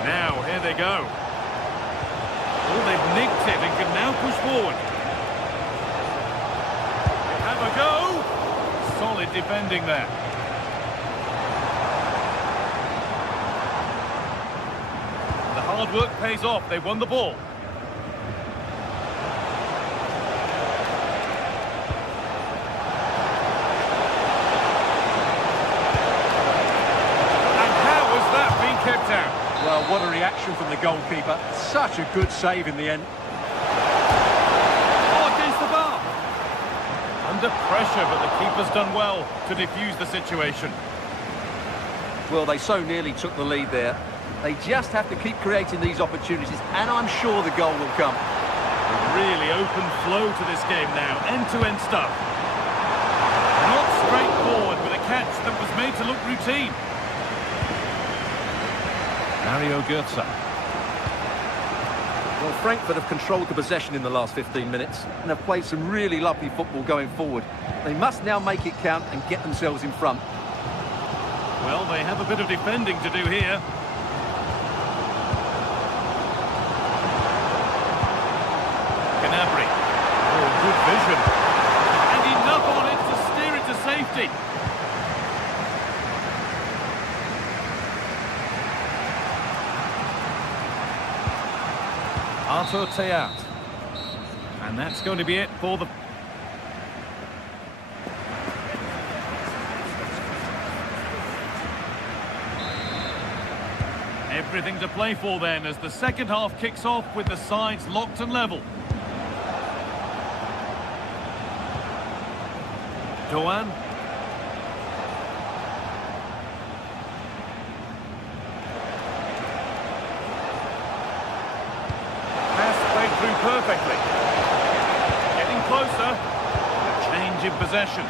Now, here they go. it and can now push forward. Have a go. Solid defending there. The hard work pays off. They won the ball. And how has that been kept out? Well, what a reaction from the goalkeeper. Such a good save in the end. Oh, against the bar. Under pressure, but the keeper's done well to defuse the situation. Well, they so nearly took the lead there. They just have to keep creating these opportunities, and I'm sure the goal will come. A really open flow to this game now, end-to-end stuff. Not straightforward, but a catch that was made to look routine. Mario Götze. Well, Frankfurt have controlled the possession in the last 15 minutes and have played some really lovely football going forward. They must now make it count and get themselves in front. Well, they have a bit of defending to do here. Gnabry. Oh, good vision. And enough on it to steer it to safety. Arthur Theat. And that's going to be it for the... Everything to play for then as the second half kicks off with the sides locked and level. Doan. Pass played through perfectly. Getting closer. A change in possession.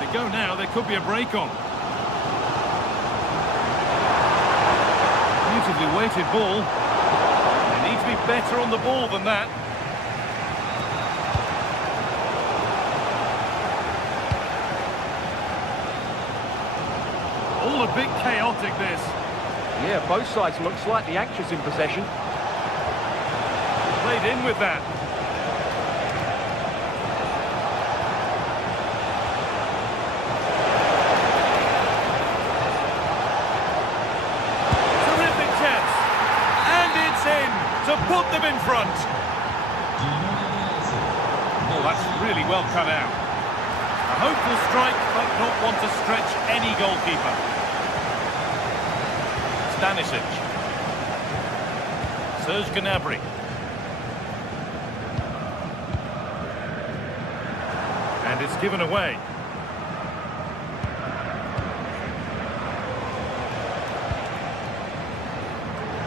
They go now, there could be a break on. Beautifully weighted ball. They need to be better on the ball than that. All a bit chaotic, this. Yeah, both sides look slightly anxious in possession. Played in with that. Terrific chance. And it's in to put them in front. Oh, that's really well cut out. A hopeful strike, but not one to stretch any goalkeeper. Stanisic. Serge Gnabry. And it's given away.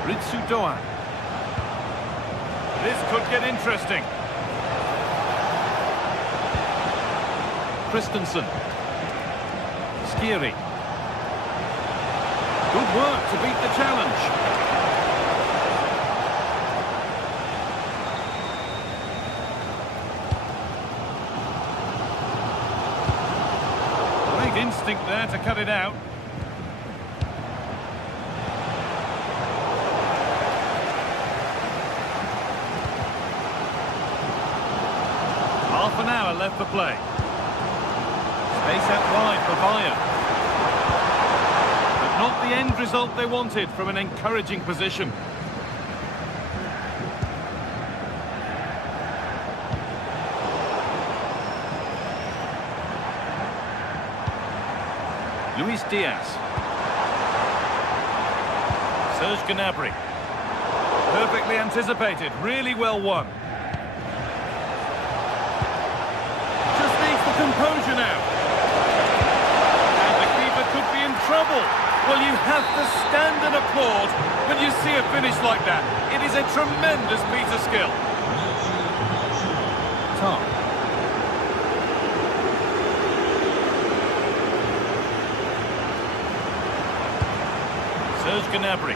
Ritsu Doan. This could get interesting. Christensen. Skiri. Good work to beat the challenge. Great instinct there to cut it out. Half an hour left for play. Space out wide for Bayern. But not the end result they wanted from an encouraging position. Luis Diaz. Serge Gnabry. Perfectly anticipated, really well won. Just needs the composure now. And the keeper could be in trouble. Well, you have to stand and applaud when you see a finish like that. It is a tremendous piece of skill. Tom. Serge Gnabry.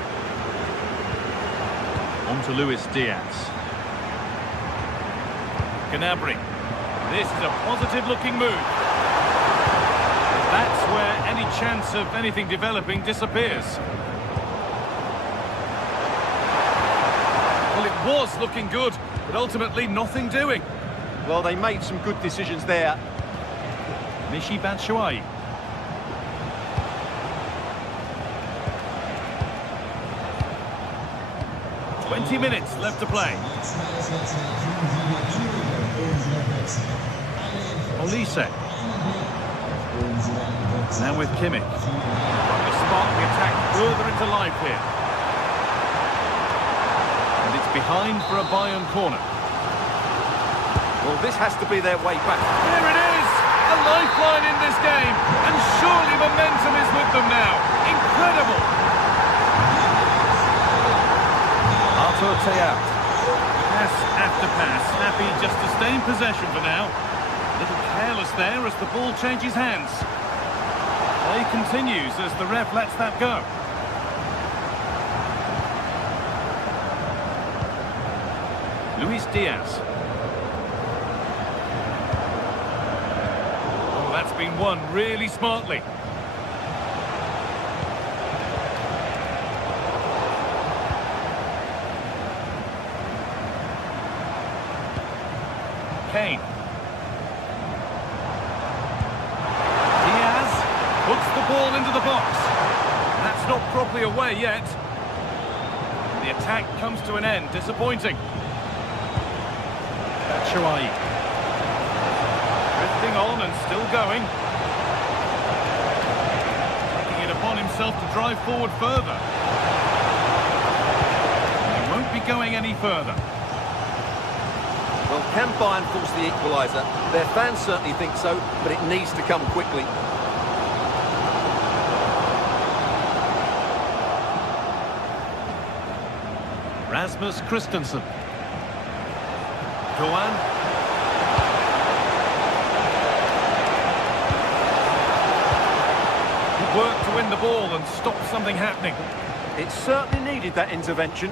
On to Luis Diaz. Gnabry. This is a positive-looking move. That's where any chance of anything developing disappears. was looking good, but ultimately nothing doing. Well, they made some good decisions there. Michy Batshuayi. "20 minutes left to play. Olise. Now with Kimmich. Trying to spark the attack further into life here. And it's behind for a Bayern corner. Well, this has to be their way back. Here it is! A lifeline in this game. And surely momentum is with them now. Incredible! Arthur Teat. Pass after pass. Happy just to stay in possession for now. A little careless there as the ball changes hands. Play continues as the ref lets that go. Luis Diaz. Oh, that's been won really smartly. Kane. Diaz puts the ball into the box. That's not properly away yet. The attack comes to an end. Disappointing. Batshuayi. Drifting on and still going. Taking it upon himself to drive forward further. He won't be going any further. Well, can Bayern force the equaliser? Their fans certainly think so, but it needs to come quickly. Rasmus Christensen. Doan. Good work to win the ball and stop something happening. It certainly needed that intervention.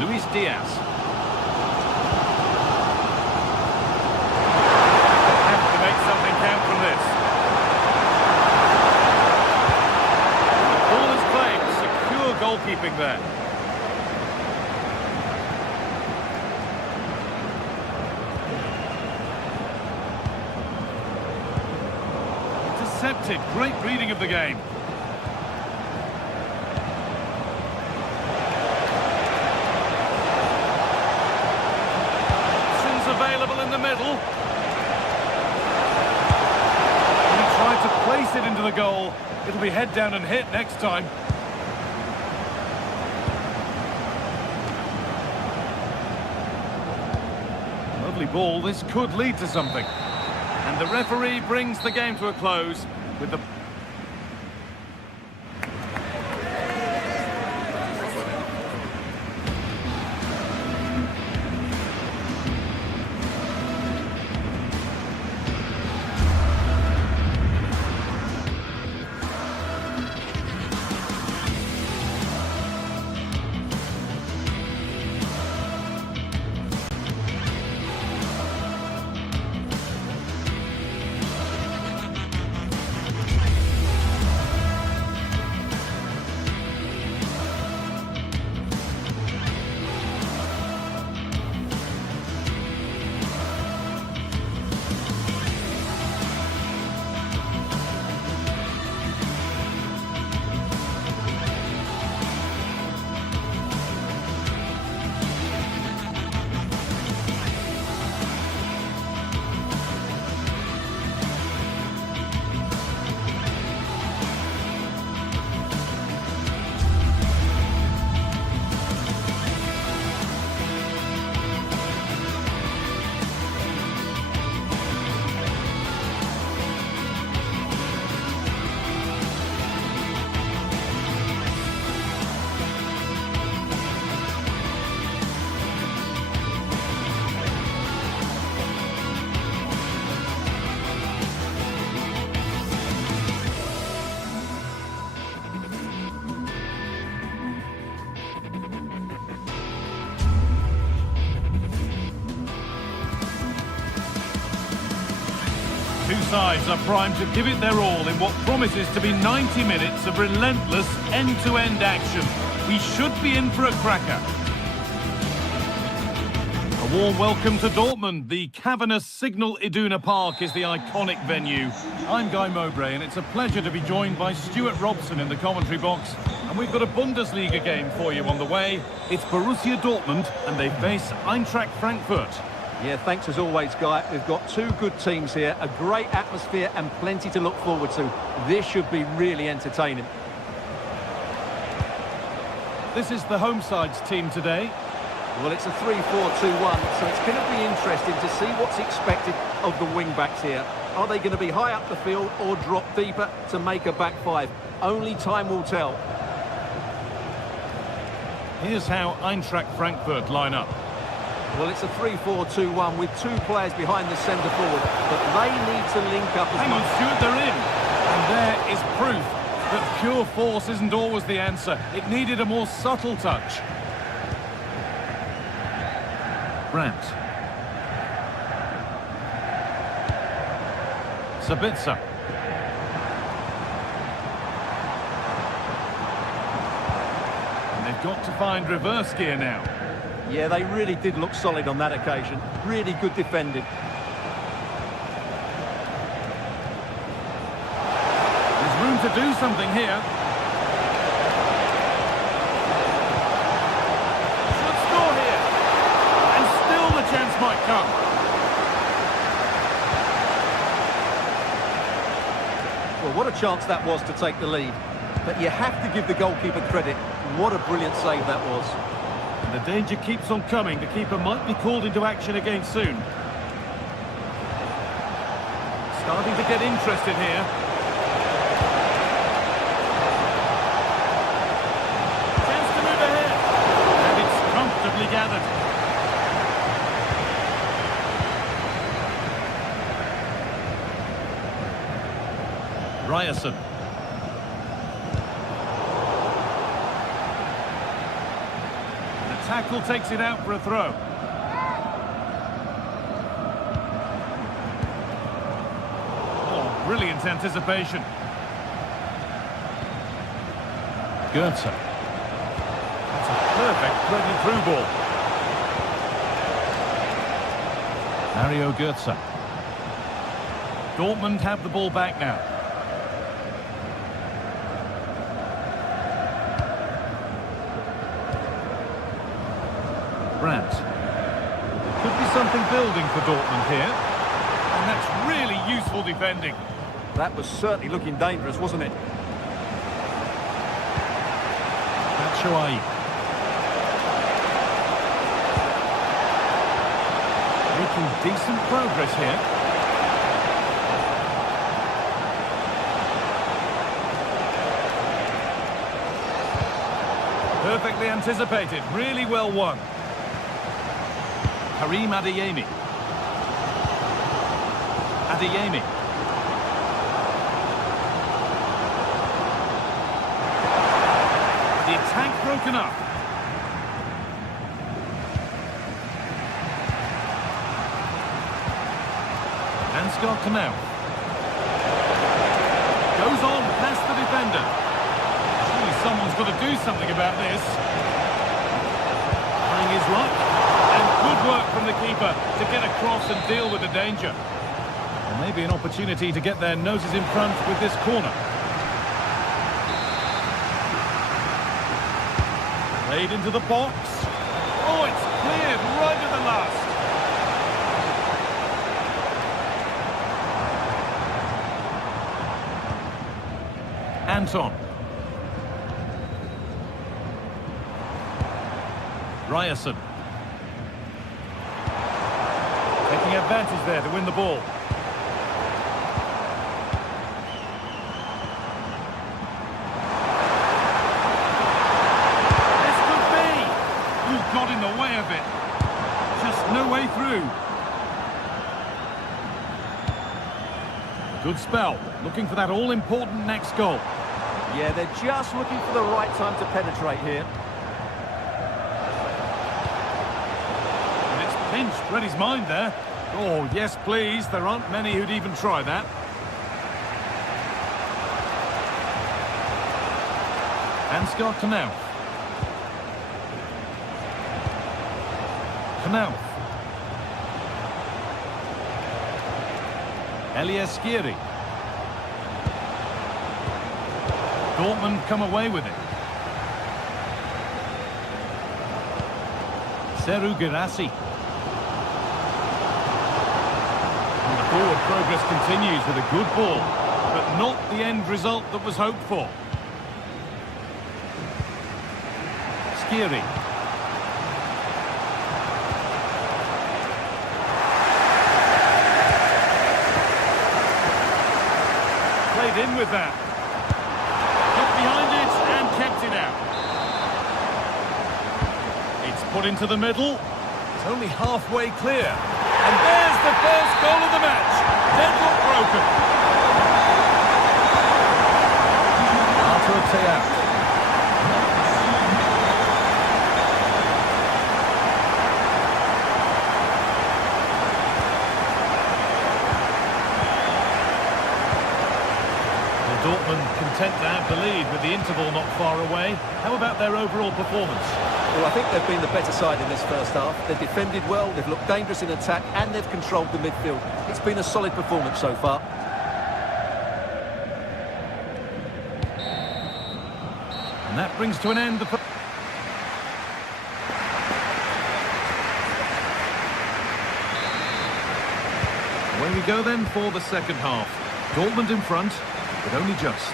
Luis Diaz. Have to make something count from this. The ball is claimed. Secure goalkeeping there. Intercepted. Great reading of the game. Options available in the middle. He tried to place it into the goal. It'll be head down and hit next time. Lovely ball. This could lead to something. And the referee brings the game to a close with the... Two sides are primed to give it their all in what promises to be 90 minutes of relentless end-to-end action. We should be in for a cracker. warm welcome to Dortmund. The cavernous Signal Iduna Park is the iconic venue. I'm Guy Mowbray, and it's a pleasure to be joined by Stuart Robson in the commentary box. And we've got a Bundesliga game for you on the way. It's Borussia Dortmund, and they face Eintracht Frankfurt. Yeah, thanks as always, Guy. We've got two good teams here, a great atmosphere and plenty to look forward to. This should be really entertaining. This is the home side's team today. Well, it's a 3-4-2-1, so it's going to be interesting to see what's expected of the wing-backs here. Are they going to be high up the field or drop deeper to make a back five? Only time will tell. Here's how Eintracht Frankfurt line up. Well, it's a 3-4-2-1 with two players behind the centre forward, but they need to link up as Hang on, much. Stuart, they're in. And there is proof that pure force isn't always the answer. It needed a more subtle touch. Brandt. Sabitzer. And they've got to find reverse gear now. Yeah, they really did look solid on that occasion. Really good defending. There's room to do something here. Should score here. And still the chance might come. Well, what a chance that was to take the lead. But you have to give the goalkeeper credit. What a brilliant save that was. And the danger keeps on coming. The keeper might be called into action again soon. Starting to get interested here. Chance to move ahead. And it's comfortably gathered. Ryerson. The tackle takes it out for a throw. Oh, brilliant anticipation. Goetze. That's a perfect threaded through ball. Mario Goetze. Dortmund have the ball back now. Brandt. Could be something building for Dortmund here. And that's really useful defending. That was certainly looking dangerous, wasn't it? Batshuayi. Making decent progress here. Perfectly anticipated, really well won. Karim Adeyemi. Adeyemi. The attack broken up. Ansgar Knauff. Goes on past the defender. Surely someone's got to do something about this. Trying his luck. And good work from the keeper to get across and deal with the danger. And maybe an opportunity to get their noses in front with this corner. Played into the box. Oh, it's cleared right at the last. Anton. Ryerson. Taking advantage there to win the ball. This could be. Ooh, got in the way of it. Just no way through. Good spell. Looking for that all-important next goal. Yeah, they're just looking for the right time to penetrate here. And it's pinched, read his mind there. Oh, yes, please. There aren't many who'd even try that. Ansgar Knauff. Knauff. Skiri. Dortmund come away with it. Seru Girassi. And the forward progress continues with a good ball, but not the end result that was hoped for. Skiri. Played in with that. Got behind it and kept it out. It's put into the middle. It's only halfway clear. And there's the first goal of the match. Deadlock broken. Arthur Teat. Dortmund content to have the lead with the interval not far away. How about their overall performance? Well, I think they've been the better side in this first half. They've defended well, they've looked dangerous in attack, and they've controlled the midfield. It's been a solid performance so far. And that brings to an end the... Away we go then for the second half. Dortmund in front, but only just.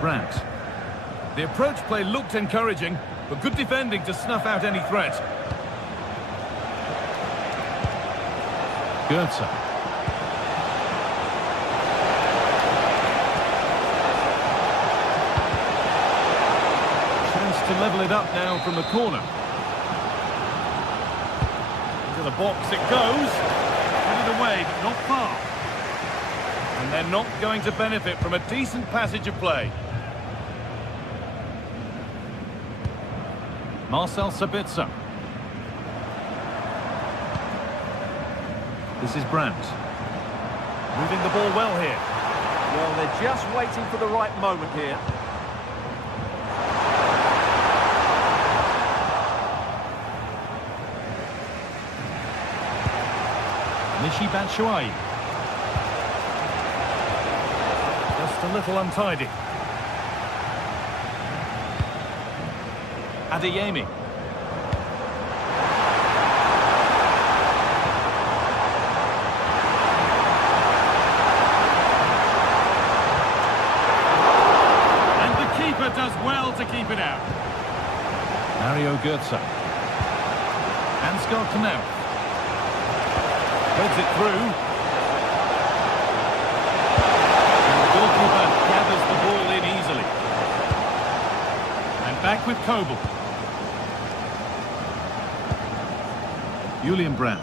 Brandt. The approach play looked encouraging, but good defending to snuff out any threat. Goetze. Chance to level it up now from the corner. Into the box it goes. Put it away, but not far. And they're not going to benefit from a decent passage of play. Marcel Sabitzer. This is Brandt. Moving the ball well here. Well, they're just waiting for the right moment here. Michy Batshuayi. Just a little untidy. Adeyemi. And the keeper does well to keep it out. Mario Goetze. Ansgar Knauff. Threads it through. And the goalkeeper gathers the ball in easily. And back with Kobel. Julian Brandt.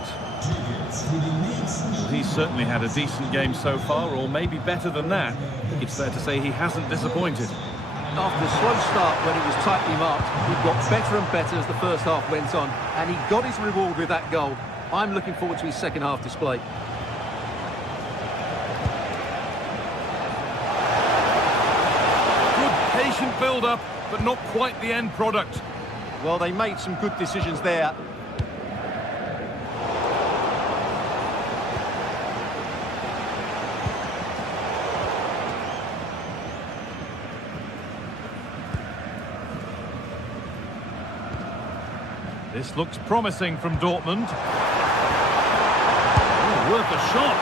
Well, he's certainly had a decent game so far, or maybe better than that. I think it's fair to say he hasn't disappointed. After a slow start when it was tightly marked, he got better and better as the first half went on, and he got his reward with that goal. I'm looking forward to his second half display. Good patient build-up, but not quite the end product. Well, they made some good decisions there. This looks promising from Dortmund. Oh, worth a shot.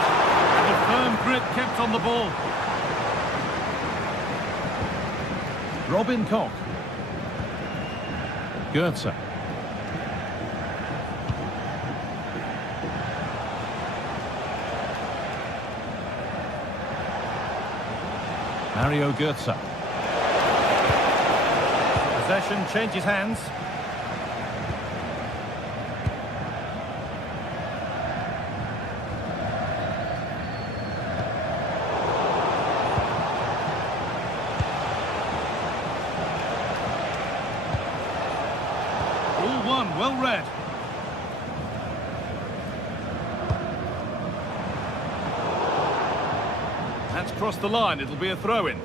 And a firm grip kept on the ball. Robin Koch. Goetze. Mario Goetze. Possession changes hands. Well read. That's crossed the line. It'll be a throw-in.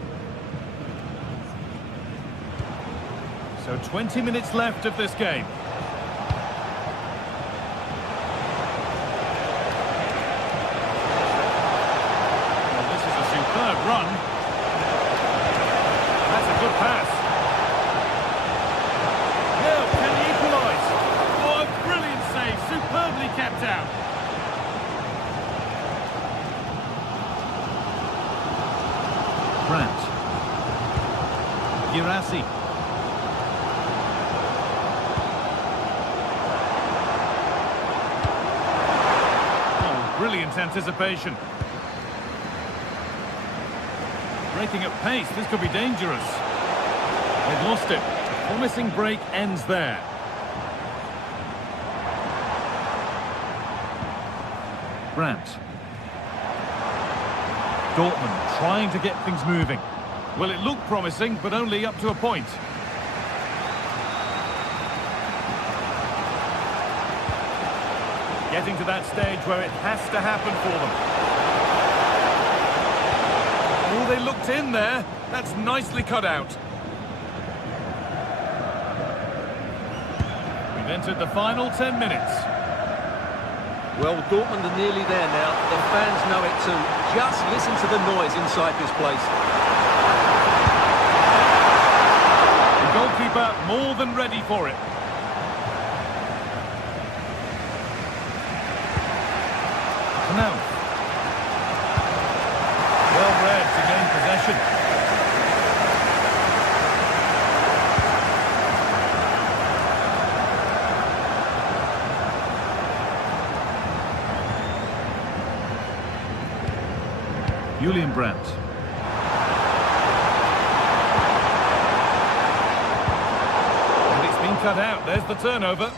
So 20 minutes left of this game. Well, this is a superb run. That's a good pass. Now, can he equalise? Oh, a brilliant save. Superbly kept out. Brandt. Girassi. Brilliant anticipation. Breaking at pace, this could be dangerous. They've lost it. The promising break ends there. Brandt. Dortmund trying to get things moving. Well, it looked promising, but only up to a point. Getting to that stage where it has to happen for them. Oh, they looked in there. That's nicely cut out. We've entered the final 10 minutes. Well, Dortmund are nearly there now. The fans know it too. Just listen to the noise inside this place. The goalkeeper more than ready for it. Now, well read to gain possession. Julian Brandt. And it's been cut out. There's the turnover.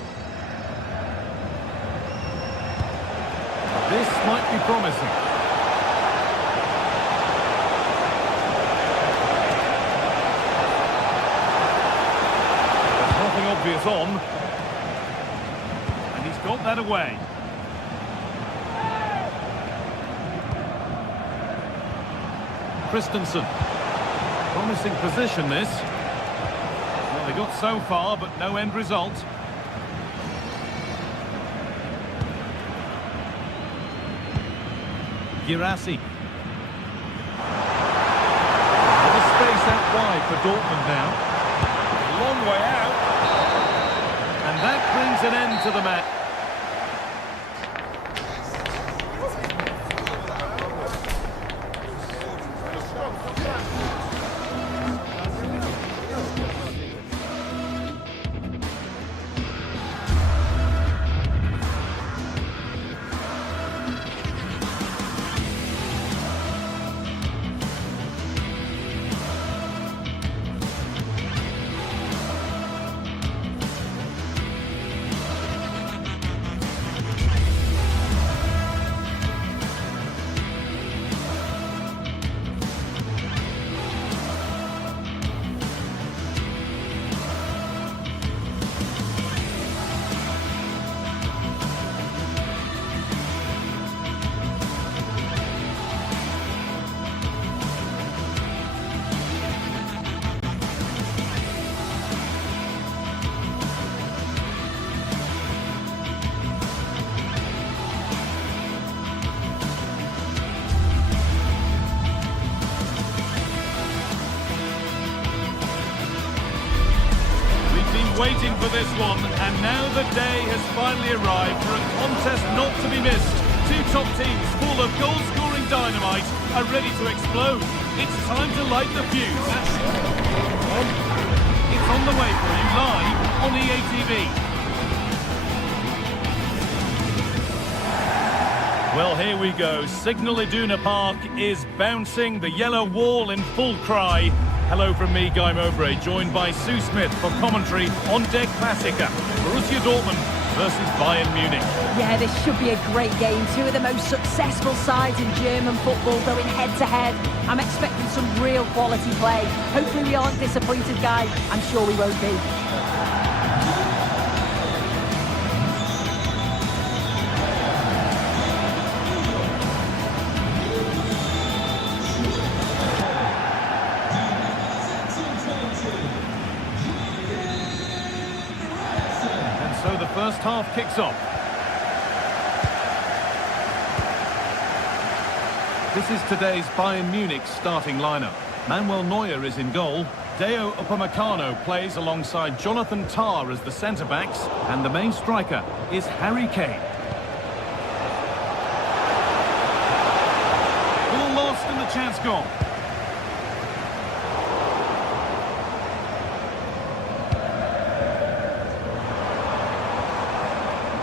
This might be promising. There's nothing obvious on. And he's got that away. Christensen. Promising position, this. Well, they got so far, but no end result. Girassi. The space out wide for Dortmund now. Long way out. And that brings an end to the match. Waiting for this one, and now the day has finally arrived for a contest not to be missed. Two top teams full of goal-scoring dynamite are ready to explode. It's time to light the fuse. It's on the way for you live on EA TV. Well, here we go. Signal Iduna Park is bouncing, the yellow wall in full cry. Hello from me, Guy Mowbray, joined by Sue Smith for commentary on Der Klassiker. Borussia Dortmund versus Bayern Munich. Yeah, this should be a great game. Two of the most successful sides in German football going head-to-head. I'm expecting some real quality play. Hopefully we aren't disappointed, Guy. I'm sure we won't be. half kicks off. This is today's Bayern Munich starting lineup. Manuel Neuer is in goal. Deo Upamecano plays alongside Jonathan Tah as the centre-backs. And the main striker is Harry Kane. Ball lost and the chance gone.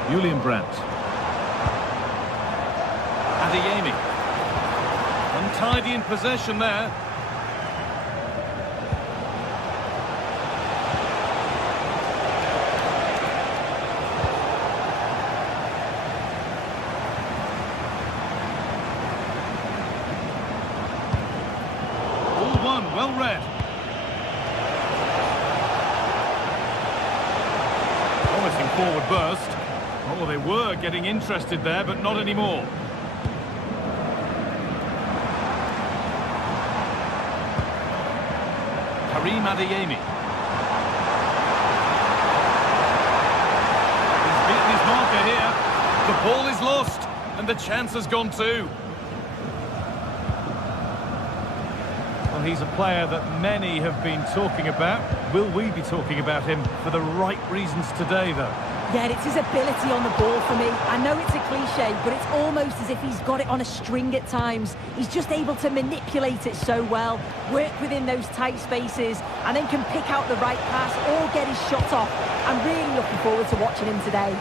Julian Brandt. Adeyemi. Untidy in possession there. All one, well read. Promising forward burst. Oh, they were getting interested there, but not anymore. Karim Adeyemi. He's beaten his marker here. The ball is lost, and the chance has gone too. Well, he's a player that many have been talking about. Will we be talking about him for the right reasons today, though? Yeah, it's his ability on the ball for me. I know it's a cliche, but it's almost as if he's got it on a string at times. He's just able to manipulate it so well, work within those tight spaces, and then can pick out the right pass or get his shot off. I'm really looking forward to watching him today.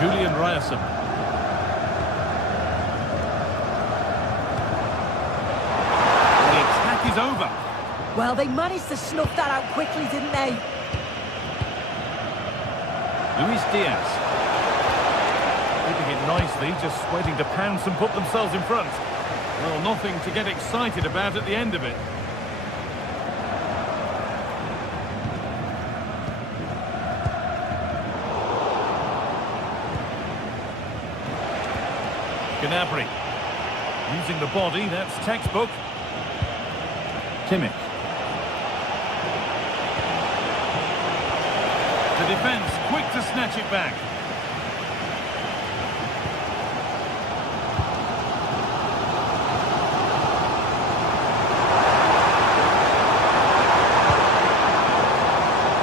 Julian Ryerson. The attack is over. Well, they managed to snuff that out quickly, didn't they? Luis Diaz. Keeping it nicely, just waiting to pounce and put themselves in front. Well, nothing to get excited about at the end of it. Gnabry. Using the body, that's textbook. Kimmich. The defence, quick to snatch it back.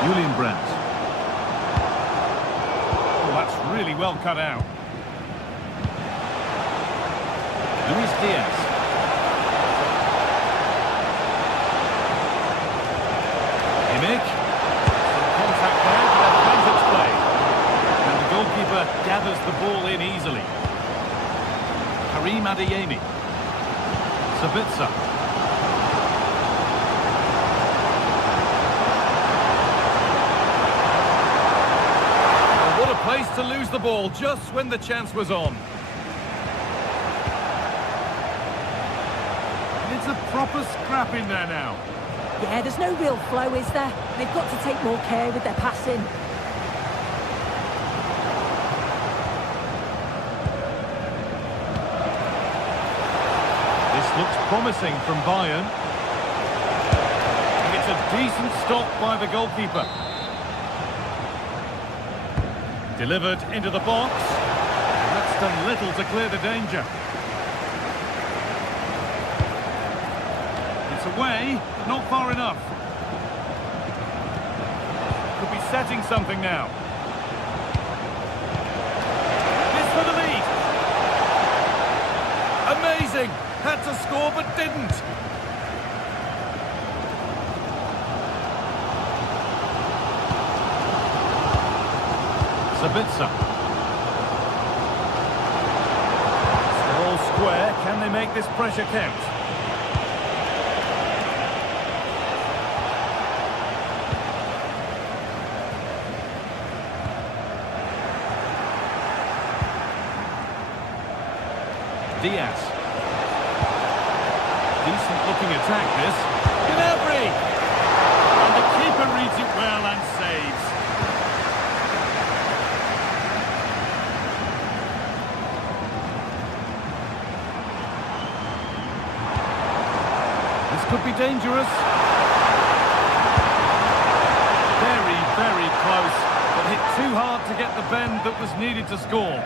Julian Brandt. Oh, that's really well cut out. Luis Diaz. Kimmich. Some contact there, but advantage play. And the goalkeeper gathers the ball in easily. Karim Adeyemi. Sabitzer. Oh, what a place to lose the ball just when the chance was on. It's a proper scrap in there now. Yeah, there's no real flow, is there? They've got to take more care with their passing. This looks promising from Bayern. It's a decent stop by the goalkeeper. Delivered into the box. That's done little to clear the danger. It's away, but not far enough. Could be setting something now. This for the lead. Amazing! Had to score but didn't. Sabitzer. They're all square. Can they make this pressure count? Diaz. Decent looking attack this. Gnabry! And the keeper reads it well and saves. This could be dangerous. Very, very close, but hit too hard to get the bend that was needed to score.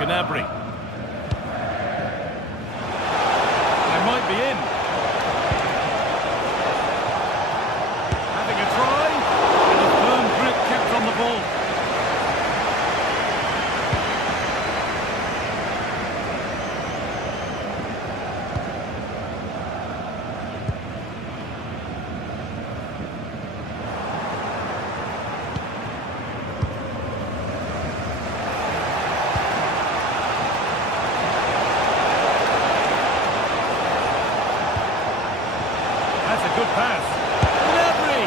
Gnabry. They might be in. Having a try, and a firm grip kept on the ball. That's a good pass. Gnabry!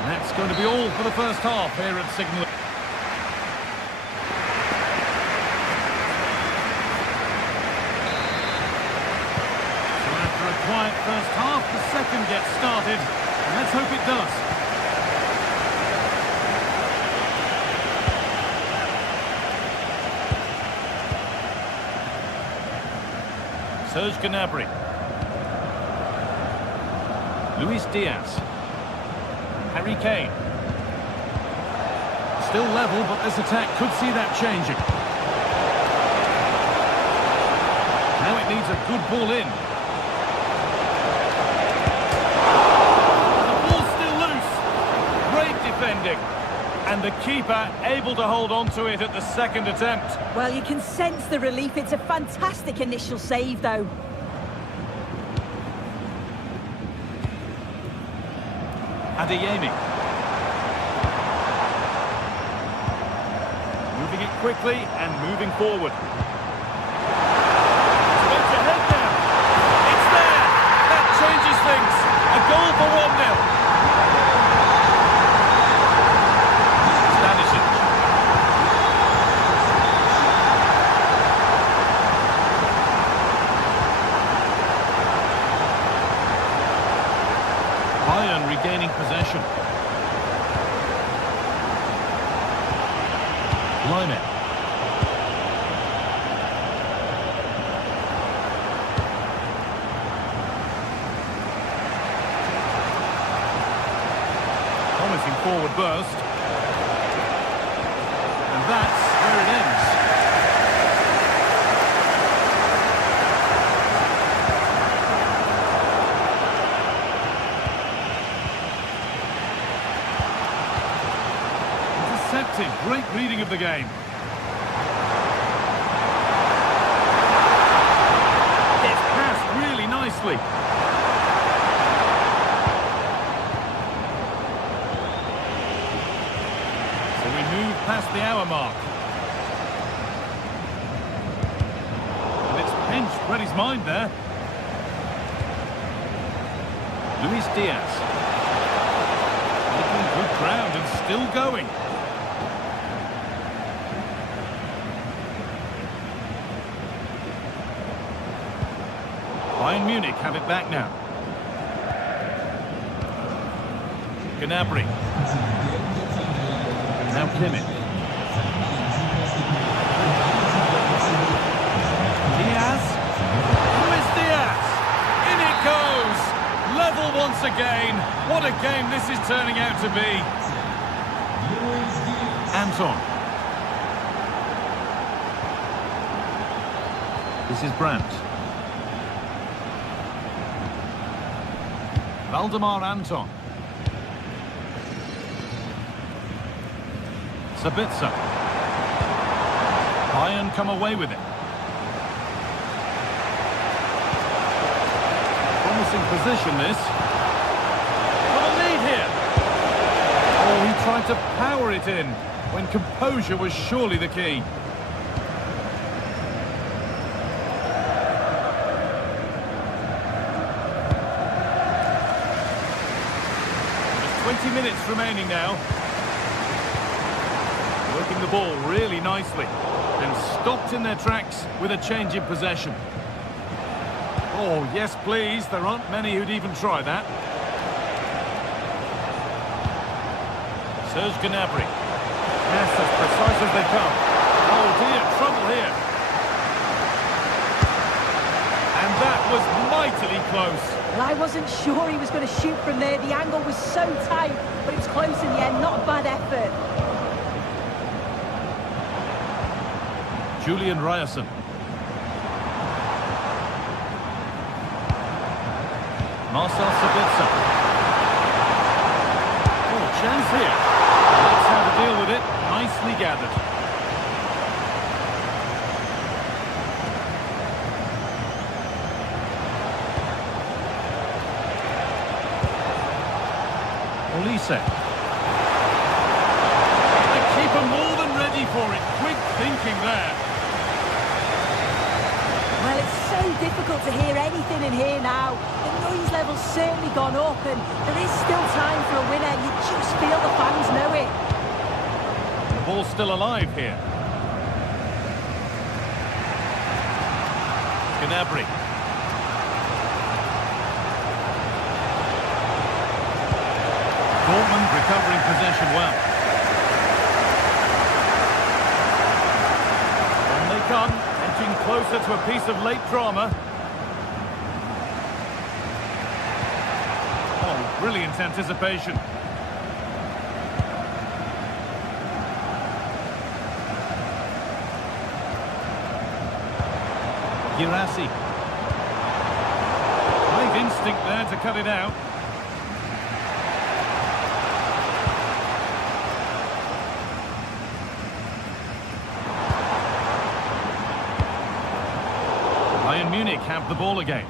And that's going to be all for the first half here at Signal. So after a quiet first half, the second gets started. And let's hope it does. Serge Gnabry. Luis Diaz. Harry Kane. Still level, but this attack could see that changing. Now it needs a good ball in. The ball's still loose. Great defending. And the keeper able to hold on to it at the second attempt. Well, you can sense the relief. It's a fantastic initial save, though. Adeyemi. Moving it quickly and moving forward. Straight ahead now. It's there. That changes things. A goal for 1-0. Stanisic. Bayern regaining possession. Line. Promising forward burst. And that's where it ends. Intercepted. Great reading of the game. It's passed really nicely. So we move past the hour mark. And it's pinched Reddy's mind there. Luis Diaz. Making good ground and still going. Bayern Munich have it back now. Gnabry. Now Kimmich. Diaz. Luis Diaz. In it goes. Level once again. What a game this is turning out to be. Anton. This is Brandt. Valdemar Anton. Sabitzer. Bayern come away with it. Promising position this. Got a lead here. Oh, he tried to power it in when composure was surely the key. 20 minutes remaining now. ball really nicely and stopped in their tracks with a change in possession. Oh, yes, please. There aren't many who'd even try that. Serge Gnabry. Yes, as precise as they come. Oh, dear, trouble here. And that was mightily close. Well, I wasn't sure he was going to shoot from there. The angle was so tight, but it was close in the end. Not a bad effort. Julian Ryerson. Marcel Sabitzer. Oh, chance here. That's how to deal with it. Nicely gathered. Olise. The keeper more than ready for it. Quick thinking there. Well, it's so difficult to hear anything in here now. The noise level's certainly gone up, and there is still time for a winner. You just feel the fans know it. The ball's still alive here. Gnabry. Dortmund recovering possession well. On they come, edging closer to a piece of late drama. Oh, brilliant anticipation. Girassi. Great instinct there to cut it out. Bayern Munich have the ball again.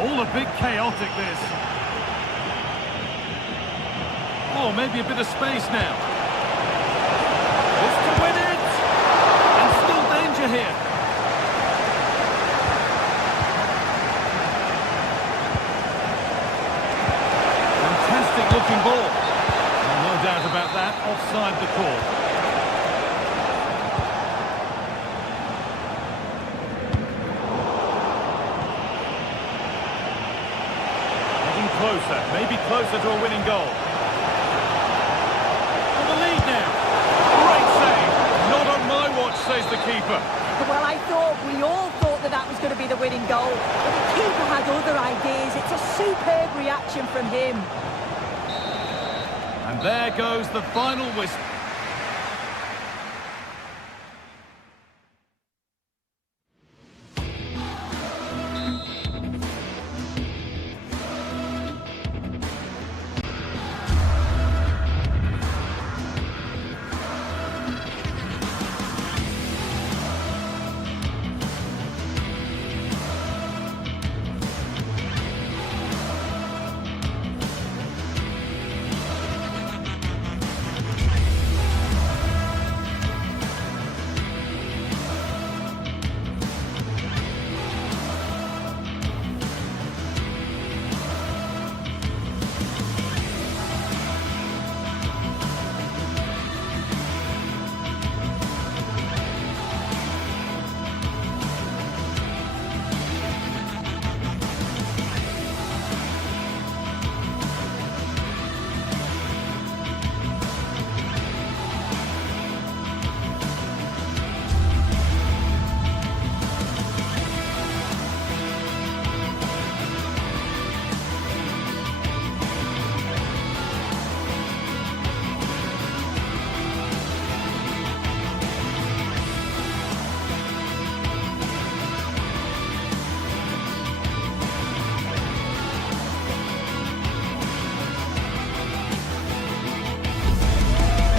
All a bit chaotic, this. Oh, maybe a bit of space now. This to win it! And still danger here. Fantastic looking ball. No doubt about that, offside the call. Getting closer, maybe closer to a winning goal. For the lead now. Great save. Not on my watch, says the keeper. Well, we all thought that was going to be the winning goal. But the keeper had other ideas. It's a superb reaction from him. And there goes the final whistle.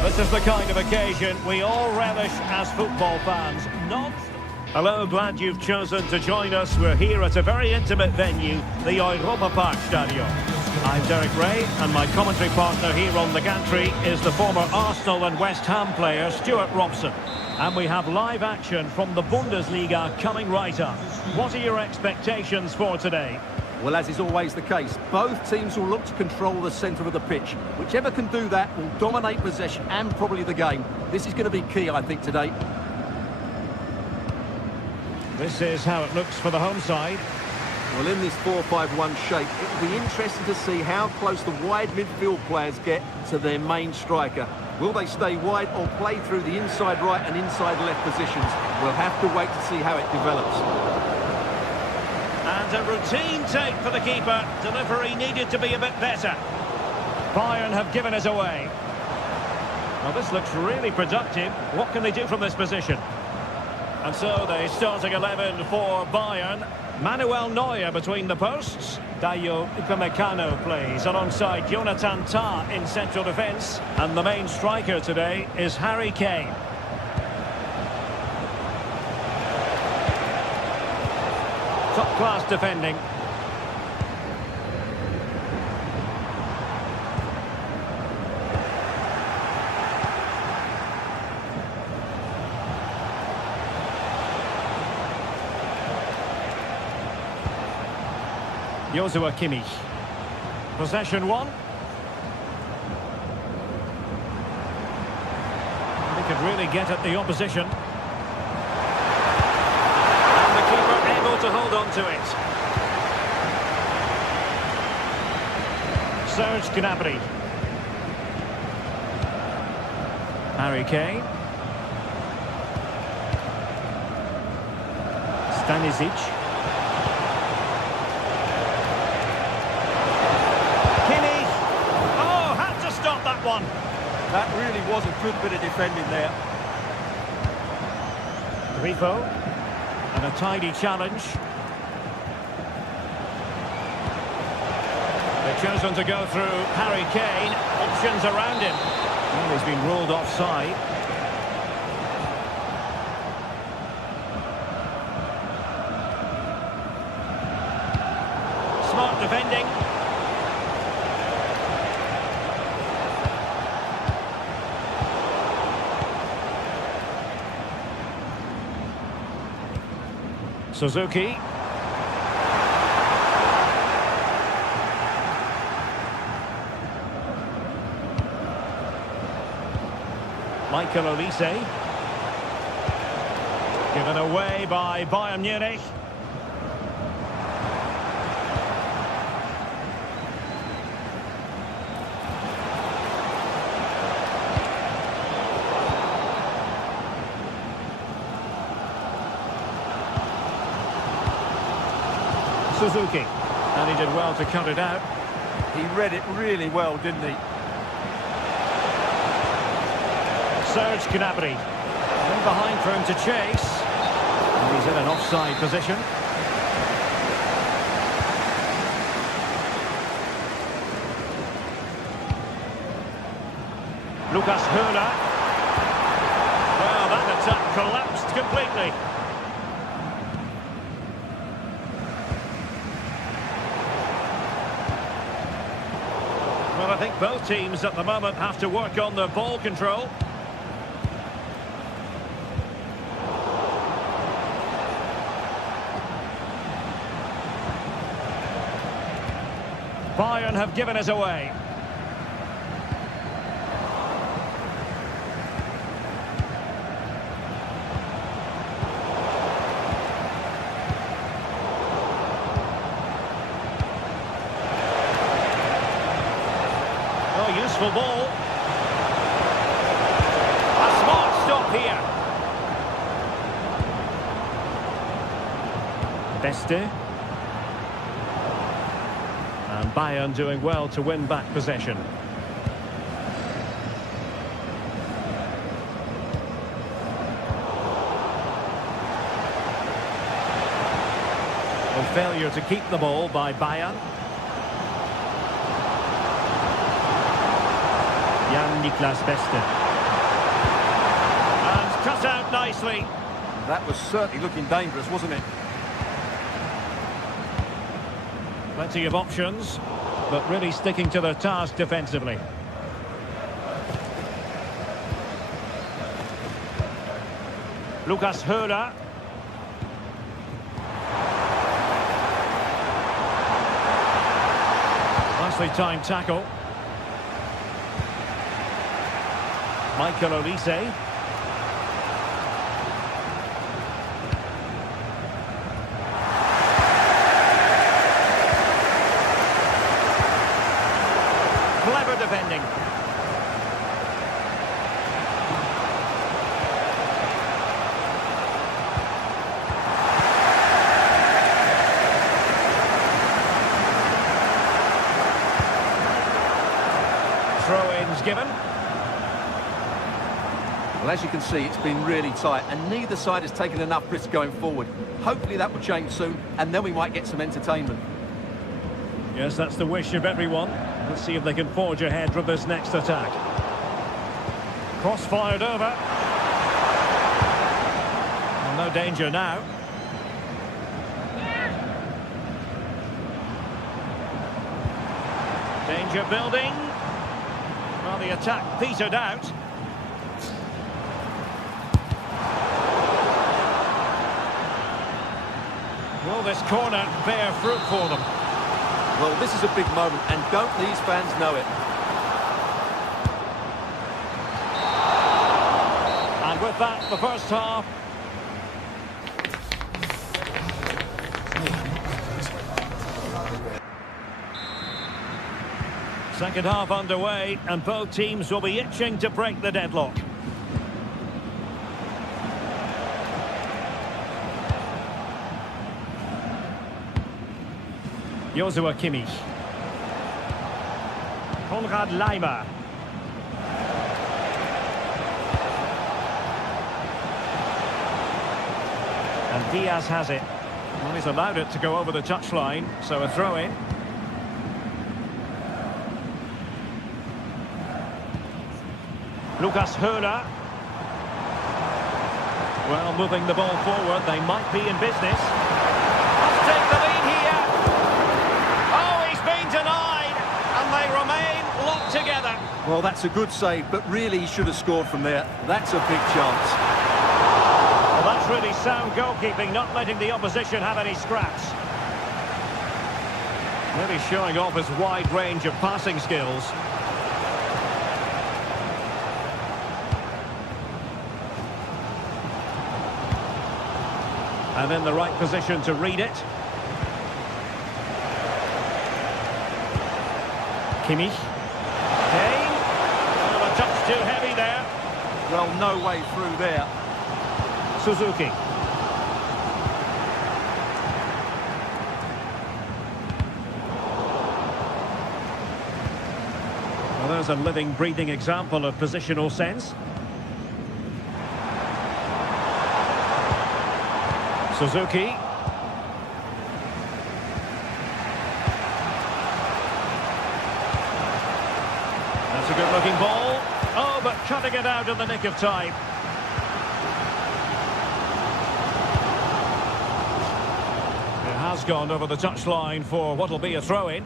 This is the kind of occasion we all relish as football fans. Not... Hello, glad you've chosen to join us. We're here at a very intimate venue, the Europa Park Stadium. I'm Derek Ray, and my commentary partner here on the gantry is the former Arsenal and West Ham player, Stuart Robson. And we have live action from the Bundesliga coming right up. What are your expectations for today? Well, as is always the case, both teams will look to control the centre of the pitch. Whichever can do that will dominate possession and probably the game. This is going to be key, I think, today. This is how it looks for the home side. Well, in this 4-5-1 shape, it will be interesting to see how close the wide midfield players get to their main striker. Will they stay wide or play through the inside right and inside left positions? We'll have to wait to see how it develops. And a routine take for the keeper. Delivery needed to be a bit better. Bayern have given us away. Well, this looks really productive. What can they do from this position? And so the starting 11 for Bayern. Manuel Neuer between the posts. Dayo Upamecano plays alongside Jonathan Tah in central defence. And the main striker today is Harry Kane. Top-class defending. Joshua Kimmich. Possession one. They could really get at the opposition. And the keeper able to hold on to it. Serge Gnabry. Harry Kane. Stanisic. One. That really was a good bit of defending there. Grifo. And a tidy challenge. They've chosen to go through Harry Kane. Options around him. Well, he's been ruled offside. Smart defending. Suzuki. Michael Olise. Given away by Bayern Munich. Suzuki, and he did well to cut it out. He read it really well, didn't he? Serge Gnabry, in behind for him to chase, and he's in an offside position. Lucas Höhler. Well, that attack collapsed completely. Well, I think both teams at the moment have to work on their ball control. Bayern have given us away. Useful ball. A smart stop here. Beste. And Bayern doing well to win back possession. A failure to keep the ball by Bayern. Jan-Niklas Beste. And cut out nicely. That was certainly looking dangerous, wasn't it? Plenty of options, but really sticking to their task defensively. Lucas Höhler. Nicely timed tackle. Michael Olise. Clever defending. Throw-ins given. Well, as you can see, it's been really tight, and neither side has taken enough risk going forward. Hopefully that will change soon, and then we might get some entertainment. Yes, that's the wish of everyone. Let's see if they can forge ahead with this next attack. Cross fired over. Well, no danger now. Danger building. Well, the attack petered out. Will this corner bear fruit for them? Well, this is a big moment, and don't these fans know it? And with that, the first half. Second half underway, and both teams will be itching to break the deadlock. Joshua Kimmich. Konrad Laimer. And Diaz has it. Well, he's allowed it to go over the touchline, so a throw-in. Lucas Höhler. Well, moving the ball forward, they might be in business. Must take the lead here. Oh, he's been denied, and they remain locked together. Well, that's a good save, but really he should have scored from there. That's a big chance. Well, that's really sound goalkeeping, not letting the opposition have any scraps. Really showing off his wide range of passing skills. And in the right position to read it. Kimmich. Kane. Oh, a touch too heavy there. Well, no way through there. Suzuki. Well, there's a living, breathing example of positional sense. Suzuki. That's a good-looking ball. Oh, but cutting it out in the nick of time. It has gone over the touchline for what will be a throw-in.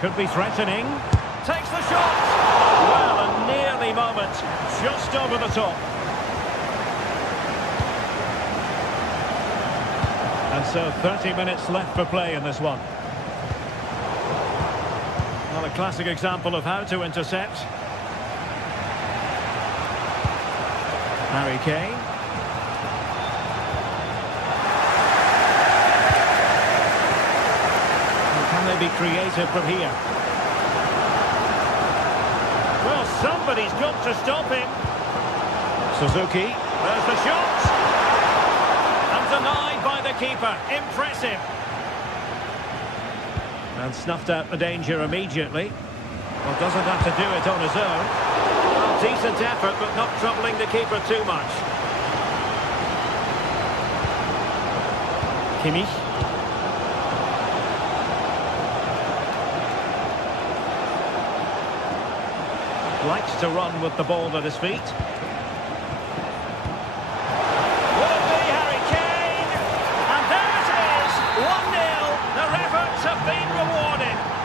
Could be threatening. Takes the shot. Well, a nearly moment. Just over the top. And so 30 minutes left for play in this one. Well, a classic example of how to intercept. Harry Kane. And can they be creative from here? Well, somebody's got to stop him. Suzuki. There's the shot. Denied by the keeper. Impressive. And snuffed out the danger immediately. Well, doesn't have to do it on his own. Well, decent effort, but not troubling the keeper too much. Kimmich. Likes to run with the ball at his feet.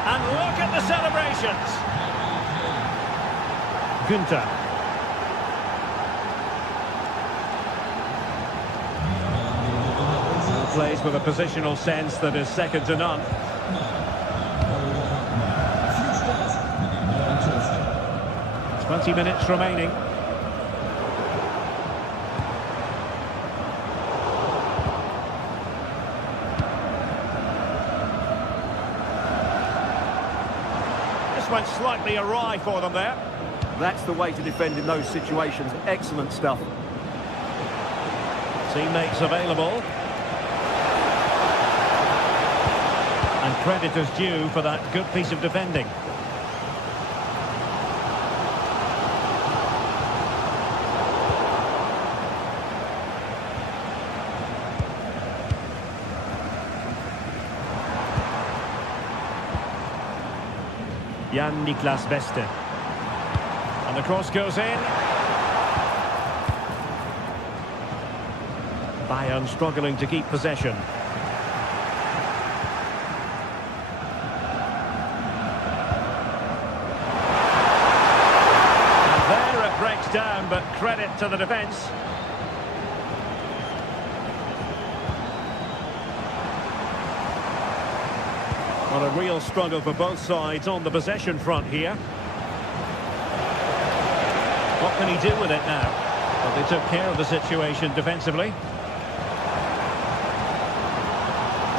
And look at the celebrations. Günther. Plays with a positional sense that is second to none. 20 minutes remaining. This went slightly awry for them there. That's the way to defend in those situations. Excellent stuff. Teammates available. And credit is due for that good piece of defending. Jan-Niklas Beste. And the cross goes in. Bayern struggling to keep possession. And there it breaks down, but credit to the defence. Well, a real struggle for both sides on the possession front here. What can he do with it now? Well, they took care of the situation defensively.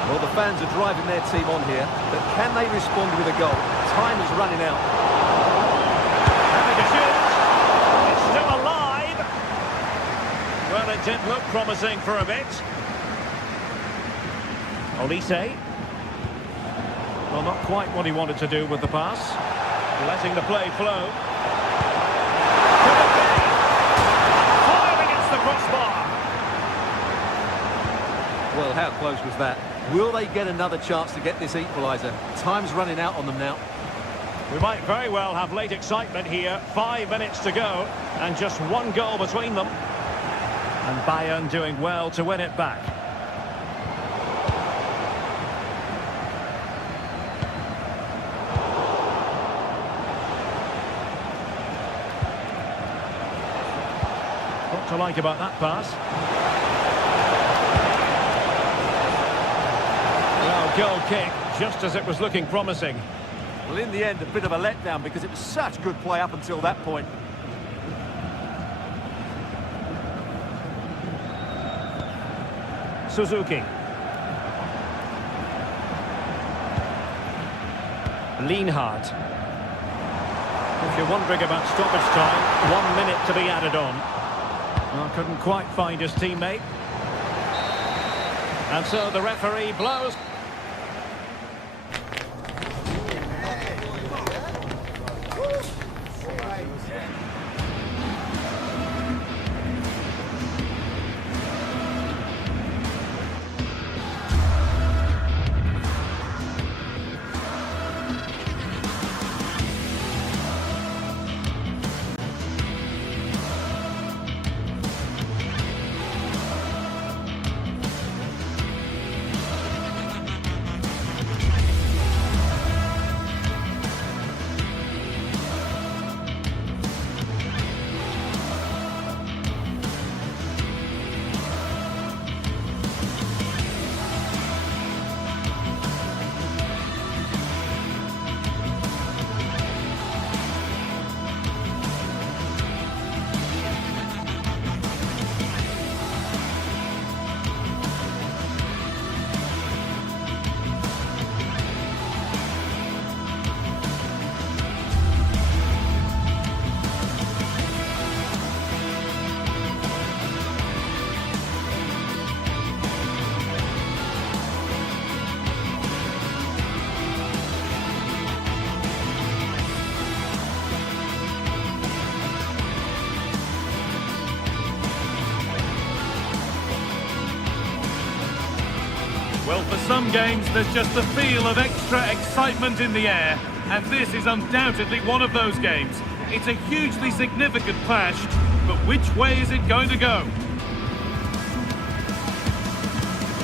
Well, the fans are driving their team on here, but can they respond with a goal? Time is running out. Having a shoot. It's still alive. Well, it did look promising for a bit. Olise. Well, not quite what he wanted to do with the pass. Letting the play flow. Could it be? Fired against the crossbar. Well, how close was that? Will they get another chance to get this equaliser? Time's running out on them now. We might very well have late excitement here. 5 minutes to go, and just one goal between them. And Bayern doing well to win it back. What to like about that pass? Well, goal kick, just as it was looking promising. Well, in the end, a bit of a letdown because it was such good play up until that point. Suzuki. Lienhardt. If you're wondering about stoppage time, 1 minute to be added on. Well, couldn't quite find his teammate. And so the referee blows. Well, for some games, there's just a feel of extra excitement in the air, and this is undoubtedly one of those games. It's a hugely significant clash, but which way is it going to go?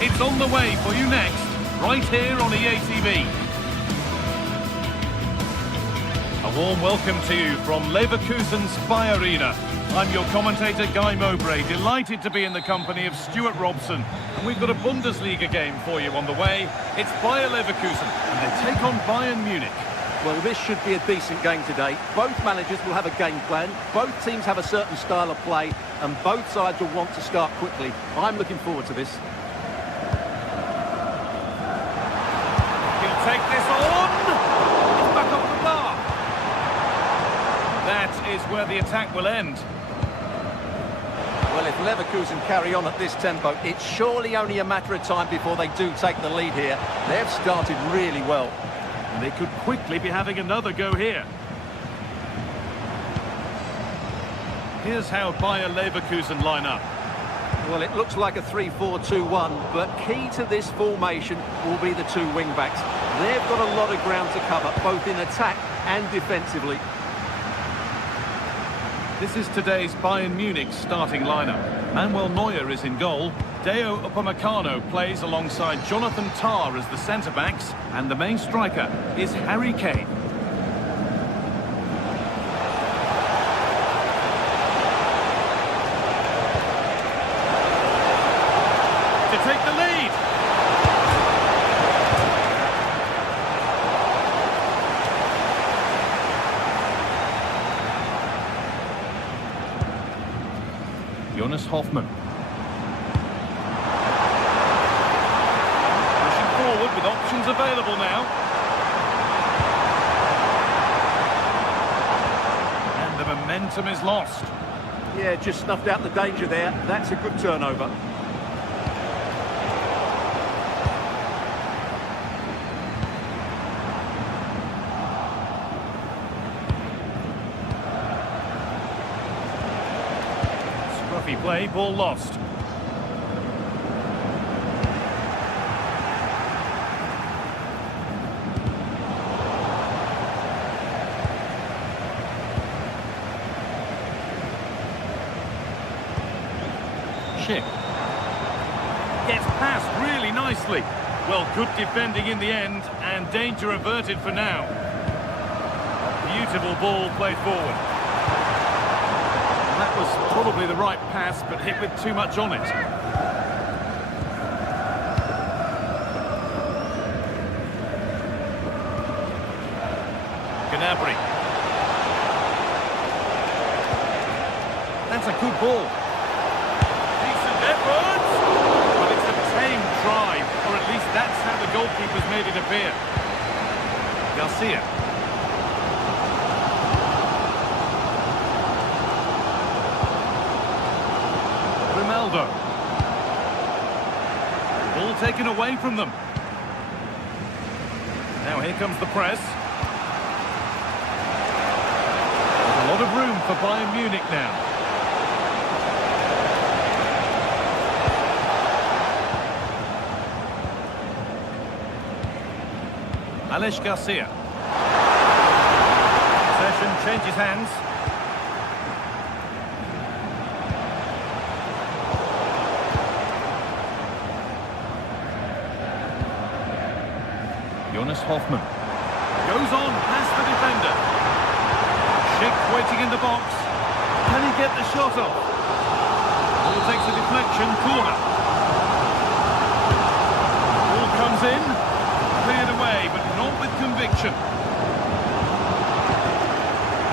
It's on the way for you next, right here on EA TV. A warm welcome to you from Leverkusen's Spy Arena. I'm your commentator, Guy Mowbray, delighted to be in the company of Stuart Robson. And we've got a Bundesliga game for you on the way. It's Bayer Leverkusen, and they take on Bayern Munich. Well, this should be a decent game today. Both managers will have a game plan. Both teams have a certain style of play, and both sides will want to start quickly. I'm looking forward to this. He'll take this on. It's back off the bar. That is where the attack will end. Well, if Leverkusen carry on at this tempo, it's surely only a matter of time before they do take the lead here. They've started really well. And they could quickly be having another go here. Here's how Bayer Leverkusen line up. Well, it looks like a 3-4-2-1, but key to this formation will be the two wing-backs. They've got a lot of ground to cover, both in attack and defensively. This is today's Bayern Munich starting lineup. Manuel Neuer is in goal. Deo Upamecano plays alongside Jonathan Tah as the centre-backs, and the main striker is Harry Kane. To take the lead. Jonas Hoffmann. Forward with options available now. And the momentum is lost. Yeah, just snuffed out the danger there. That's a good turnover. Scruffy play, ball lost. Schick gets past really nicely. Well, good defending in the end, and danger averted for now. Beautiful ball played forward. That was probably the right pass, but hit with too much on it. Gnabry. That's a good ball. Efforts! But it's a tame try, or at least that's how the goalkeeper's made it appear. Garcia. Ronaldo. Ball taken away from them. Now here comes the press. There's a lot of room for Bayern Munich now. Alex Garcia. Possession changes hands. Jonas Hoffmann. Goes on past the defender. Schick waiting in the box. Can he get the shot off? Ball takes a deflection, corner. Ball comes in. Cleared away, but not with conviction.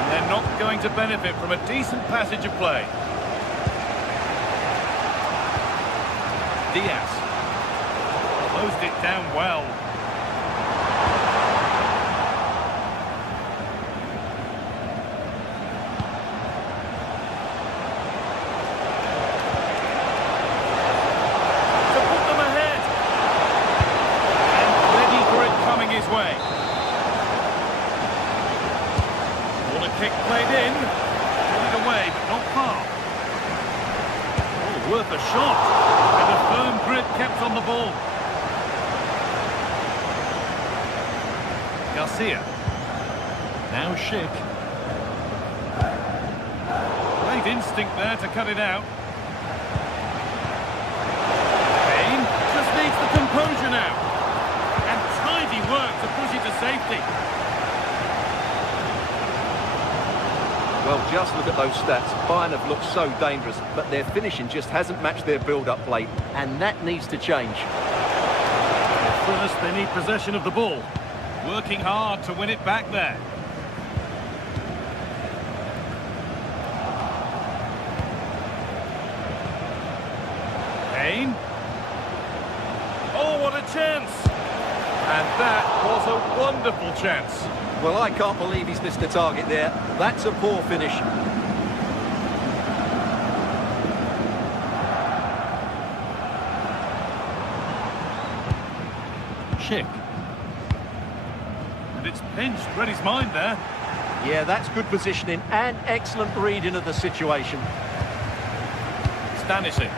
And they're not going to benefit from a decent passage of play. Diaz. Closed it down well. Way. Corner kick played in, pulled away, but not far. Oh, worth a shot, and a firm grip kept on the ball. Garcia. Now Schick. Great instinct there to cut it out. Kane just needs the composure now. Work to push it to safety. Well, just look at those stats. Bayern have looked so dangerous, but their finishing just hasn't matched their build-up play, and that needs to change. First, they need possession of the ball. Working hard to win it back there. Kane. Oh, what a chance! And that was a wonderful chance. Well, I can't believe he's missed the target there. That's a poor finish. Schick. And it's pinched. Read his mind there. Yeah, that's good positioning and excellent reading of the situation. Stanisic.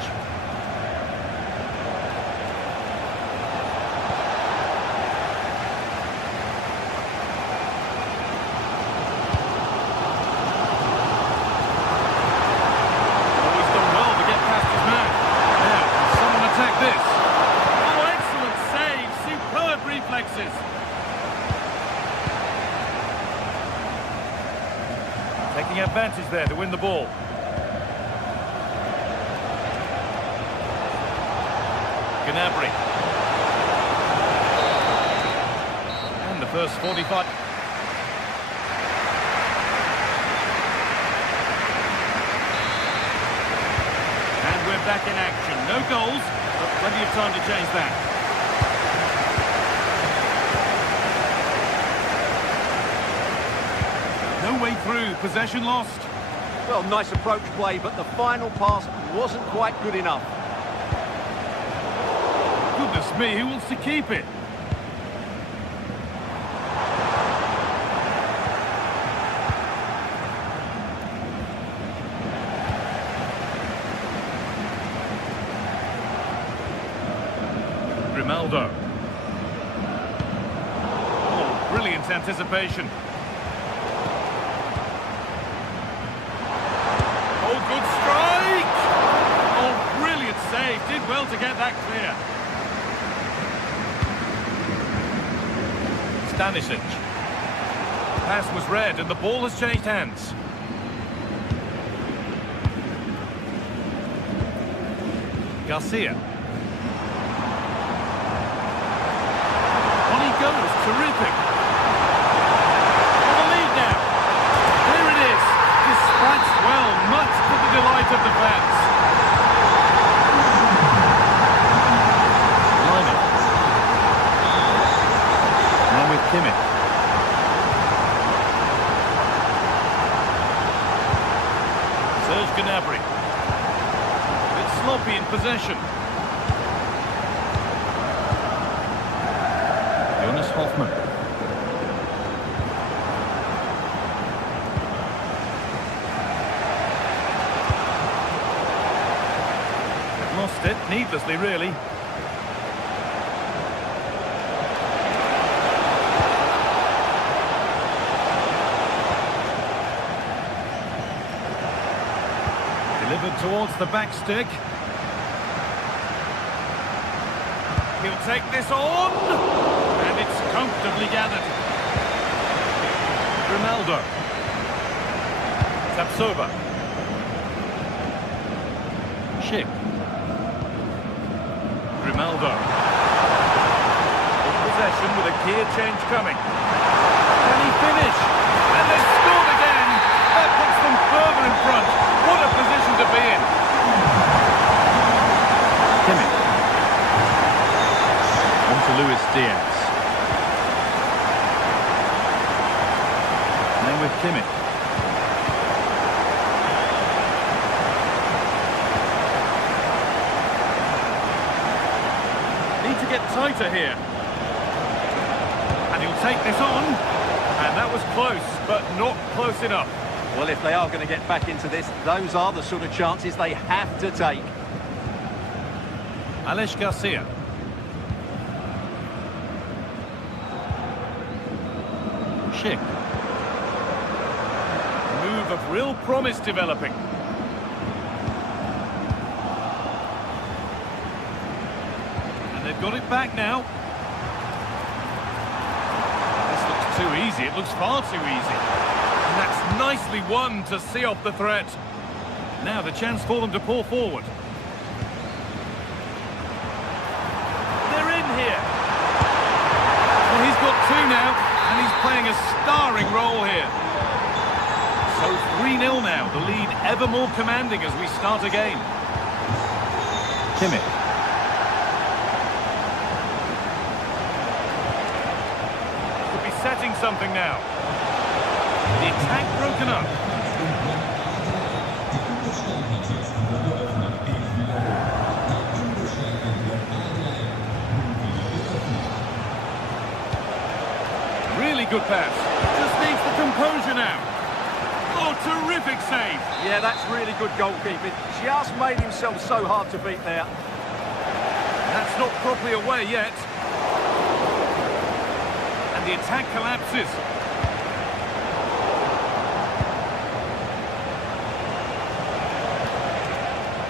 Taking advantage there to win the ball. Gnabry. And the first 45. And we're back in action. No goals, but plenty of time to change that. No way through, possession lost. Well, nice approach play, but the final pass wasn't quite good enough. Goodness me, who wants to keep it? Grimaldo. Oh, brilliant anticipation. Good strike! Oh, brilliant save. Did well to get that clear. Stanisic. Pass was read and the ball has changed hands. Garcia. On he goes. Terrific. For the lead now. There it is. Dispatched well, much to the delight of the fans. Liner. Now with Kimmich. Serge Gnabry. A bit sloppy in possession. Jonas Hoffmann. Lost it, needlessly really. Delivered towards the back stick. He'll take this on, and it's comfortably gathered. Ronaldo. Tapsoba. Schick. Grimaldo. In possession with a gear change coming. Can he finish? And they scored again! That puts them further in front. What a position to be in. Kimmich. On to Luis Diaz. Now with Kimmich. To get tighter here, and he'll take this on, and that was close, but not close enough. Well, if they are going to get back into this, those are the sort of chances they have to take. Aleix Garcia. Schick. Move of real promise developing. They've got it back now. This looks too easy. It looks far too easy. And that's nicely won to see off the threat. Now the chance for them to pour forward. They're in here. Well, he's got two now, and he's playing a starring role here. So 3-0 now, the lead ever more commanding as we start again. Kimmich. Could be setting something now. The attack broken up. Really good pass. Just needs the composure now. Oh, terrific save. Yeah, that's really good goalkeeping. Just made himself so hard to beat there. That's not properly away yet. And the attack collapses.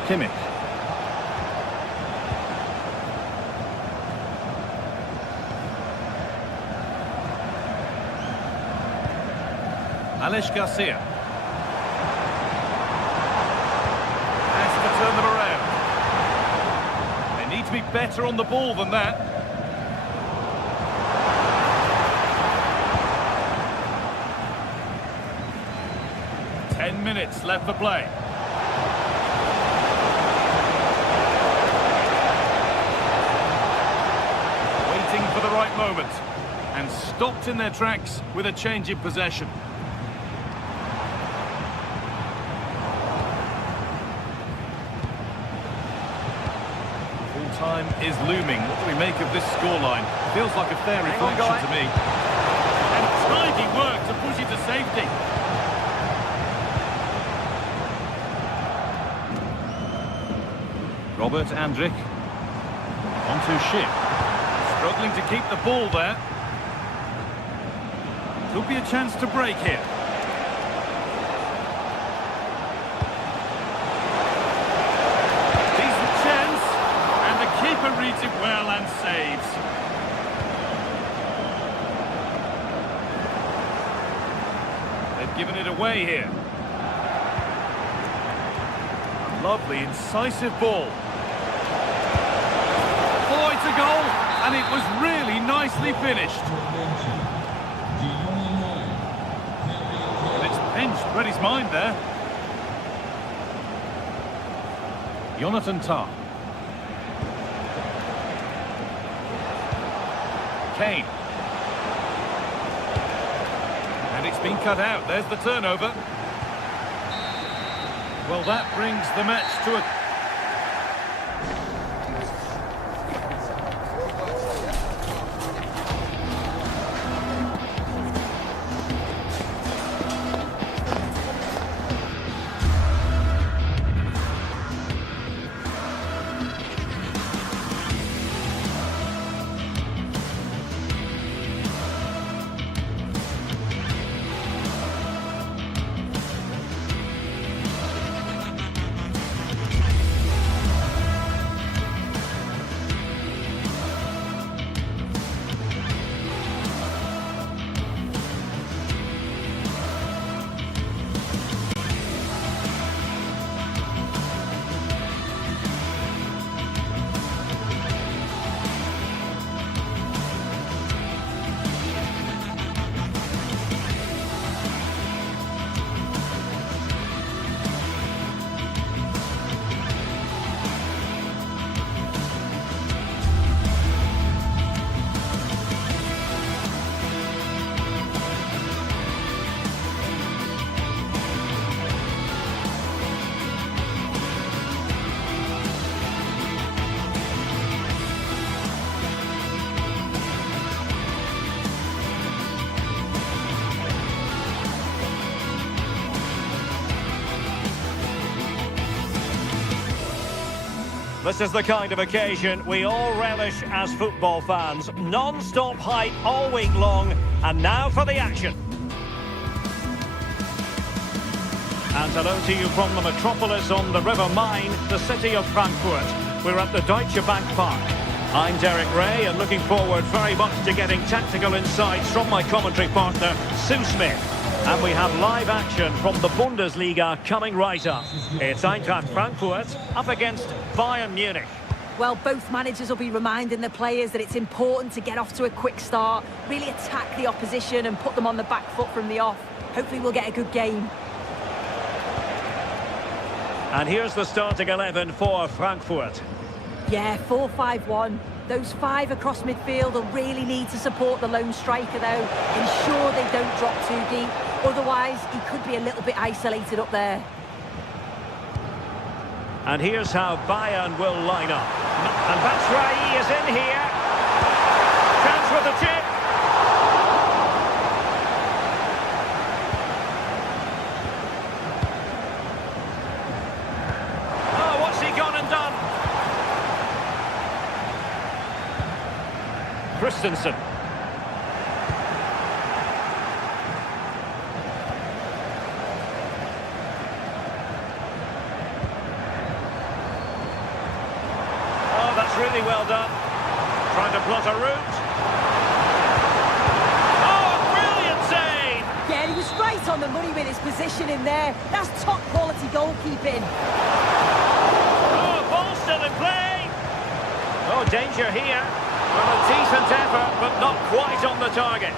Kimmich. Alex Garcia. Has to turn them around. They need to be better on the ball than that. Ten minutes left for play. Waiting for the right moment. And stopped in their tracks with a change in possession. Time is looming. What do we make of this scoreline? Feels like a fair reflection to me. And tidy work to push it to safety. Robert Andrich. Onto Schick. Struggling to keep the ball there. Could be a chance to break here. Keeper reads it well and saves. They've given it away here. Lovely, incisive ball. Oh, it's a goal, and it was really nicely finished. And it's pinched Reddy's mind there. Jonathan Tah. Kane. And it's been cut out. There's the turnover. Well, that brings the match to a... This is the kind of occasion we all relish as football fans. Non-stop hype all week long, and now for the action. And hello to you from the metropolis on the River Main, the city of Frankfurt. We're at the Deutsche Bank Park. I'm Derek Ray, and looking forward very much to getting tactical insights from my commentary partner, Sue Smith. And we have live action from the Bundesliga coming right up. It's Eintracht Frankfurt up against Bayern Munich. Well, both managers will be reminding the players that it's important to get off to a quick start, really attack the opposition and put them on the back foot from the off. Hopefully we'll get a good game. And here's the starting 11 for Frankfurt. Yeah, 4-5-1. Those 5 across midfield will really need to support the lone striker, though. Ensure they don't drop too deep. Otherwise, he could be a little bit isolated up there. And here's how Bayern will line up. And Batshuayi is in here. Chance with the chip. Oh, what's he gone and done? Christensen. Oh, that's really well done. Trying to plot a route. Oh, brilliant save! Yeah, he was right on the money with his position in there. That's top quality goalkeeping. Oh, ball still in play. Oh, danger here. Well, a decent effort, but not quite on the target.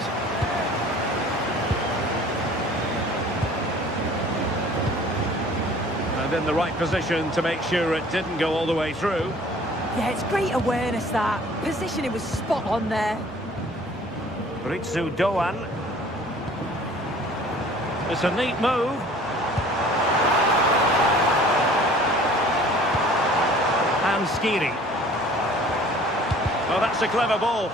And in the right position to make sure it didn't go all the way through. Yeah, it's great awareness, that. Positioning was spot on there. Ritsu Doan. It's a neat move. And Skiri. Oh, that's a clever ball.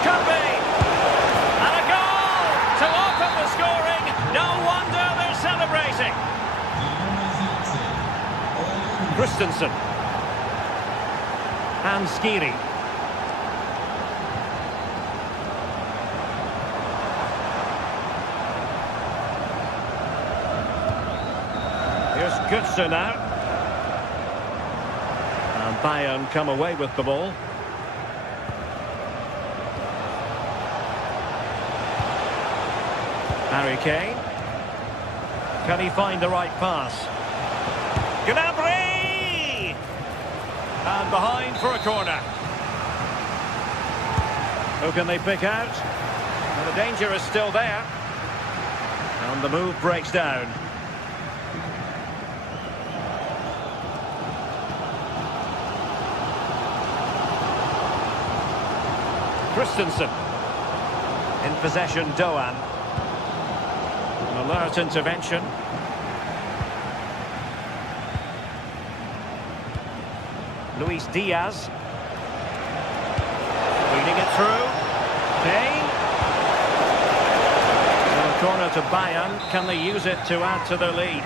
Could be. And a goal to open the scoring. No wonder they're celebrating. Christensen. And Skiri. Here's Götze now. And Bayern come away with the ball. Harry Kane. Can he find the right pass? Gnabry! And behind for a corner. Who can they pick out? Well, the danger is still there. And the move breaks down. Christensen. In possession, Doan. An alert intervention. Luis Diaz. Feeding it through. Kane. And a corner to Bayern. Can they use it to add to their lead?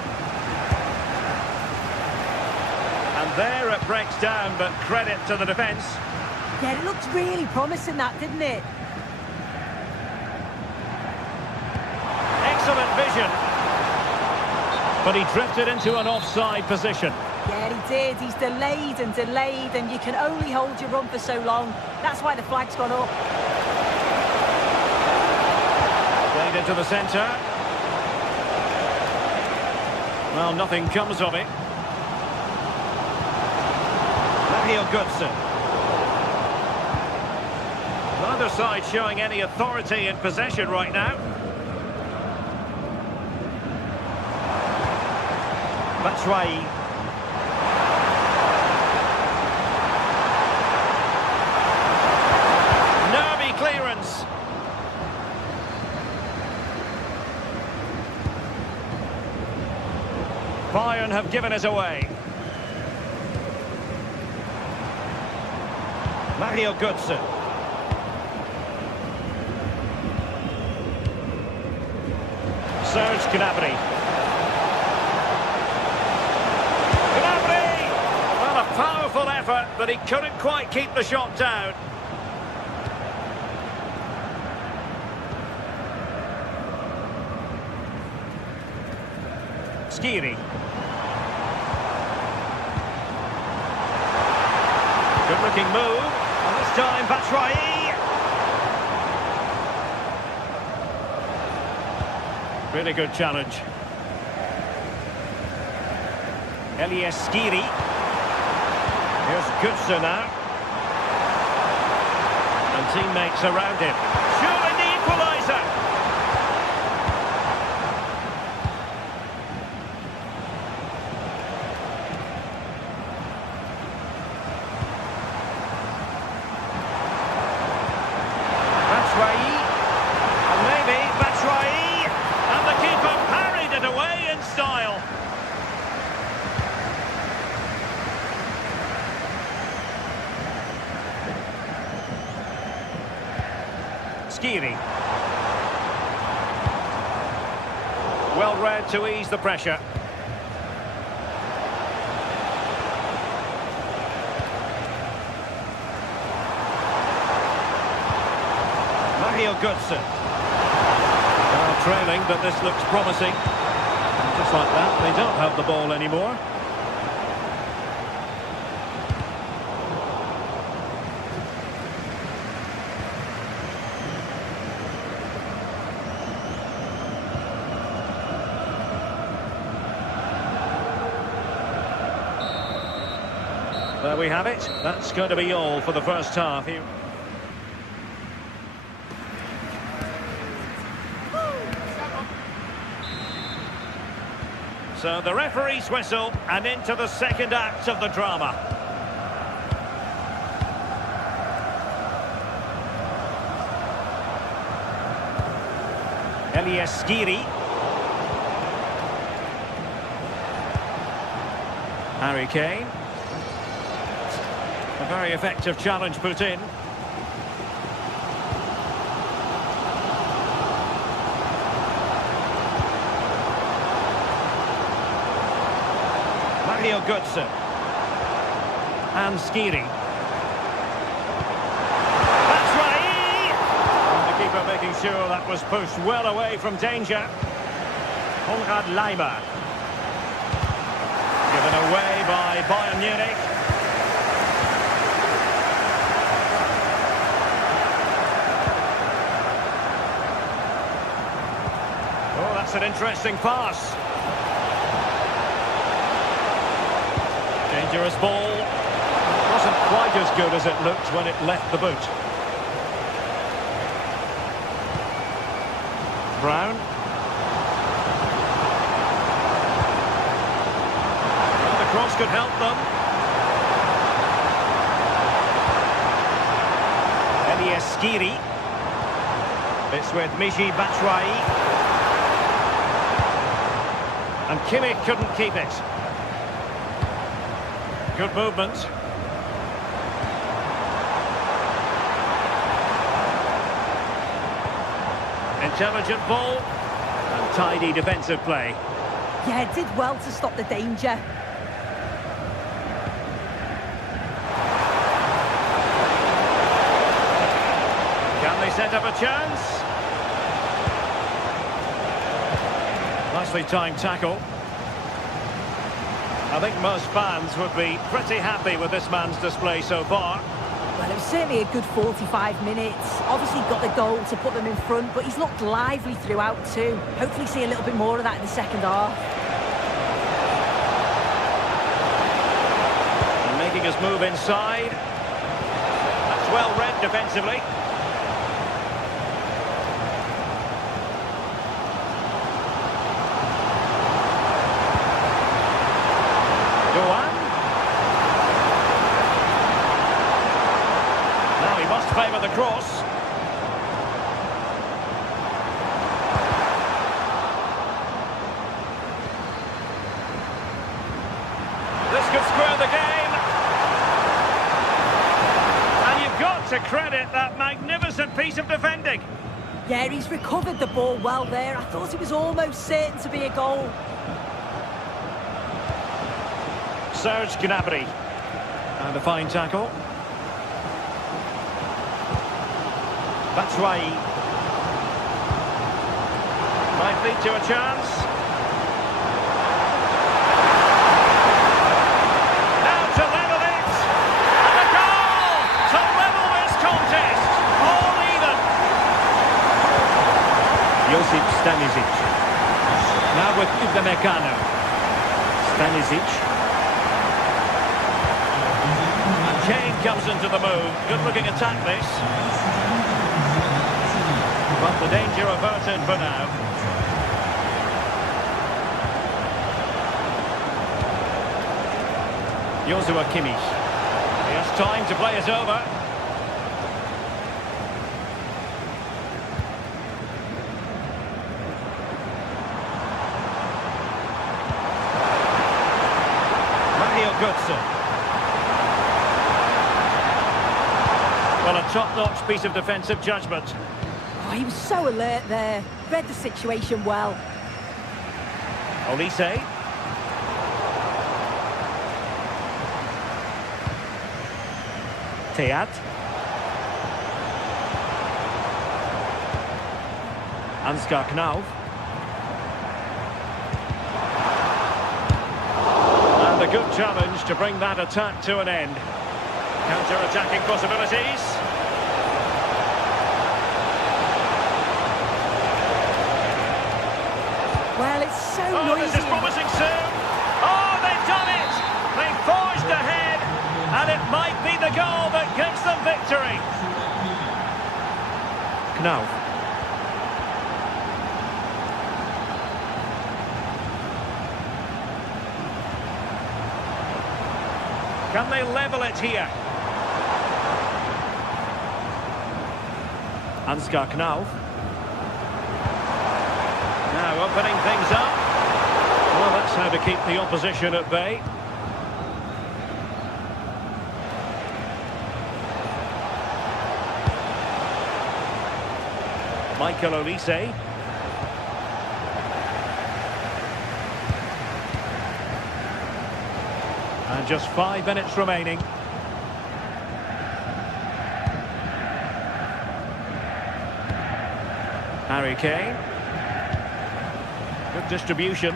And there it breaks down, but credit to the defence. Yeah, it looked really promising, that, didn't it? Excellent vision. But he drifted into an offside position. Yeah, he did. He's delayed, and you can only hold your run for so long. That's why the flag's gone up. Played into the centre. Well, nothing comes of it. Mario Götze. Neither side showing any authority in possession right now. Batshuayi. Nervy clearance. Bayern have given it away. Mario Götze. Serge Gnabry. Gnabry! Well, a powerful effort, but he couldn't quite keep the shot down. Skiri. Working move, and this time Batshuayi. Really good challenge. Skiri. Here's Gutsa now. And teammates around him. Surely the equaliser. Batshuayi. And maybe Batshuayi. And the keeper parried it away in style. Skiri. Well read to ease the pressure. Mario Götze. Well, trailing, but this looks promising. And just like that, they don't have the ball anymore. There we have it. That's going to be all for the first half here. So the referee's whistle, and into the second act of the drama. Skiri. Harry Kane. A very effective challenge put in. Mario Götze. And Skiri. Batshuayi! And the keeper making sure that was pushed well away from danger. Konrad Laimer. Given away by Bayern Munich. Oh, that's an interesting pass. Dangerous ball. Wasn't quite as good as it looked when it left the boot. Brown. Well, the cross could help them. Skiri. It's with Michy Batshuayi. And Kimmich couldn't keep it. Good movement. Intelligent ball and tidy defensive play. Yeah, did well to stop the danger. Can they set up a chance? Nicely timed tackle. I think most fans would be pretty happy with this man's display so far. Well, it was certainly a good 45 minutes. Obviously got the goal to put them in front, but he's looked lively throughout too. Hopefully see a little bit more of that in the second half. And making his move inside. That's well read defensively. Now he must favour the cross. This could square the game. And you've got to credit that magnificent piece of defending. Yeah, he's recovered the ball well there. I thought it was almost certain to be a goal. Serge Gnabry. And a fine tackle. Batshuayi. Might lead to a chance. Now to level it. And a goal! comes into the move. Good-looking attack, this. But the danger averted for now. Joshua Kimmich. He has time to play it over. Well, a top-notch piece of defensive judgment. Oh, he was so alert there. Read the situation well. Olise. Teat. Ansgar Knauf. And a good challenge to bring that attack to an end. Counter-attacking possibilities. Well, it's so noisy. This is promising soon. Oh, they've done it! They've forged ahead, and it might be the goal that gives them victory. Knauf. Can they level it here? Ansgar Knauf. Now opening things up. Well, that's how to keep the opposition at bay. Michael Olise. And just 5 minutes remaining. Harry Kane. Good distribution.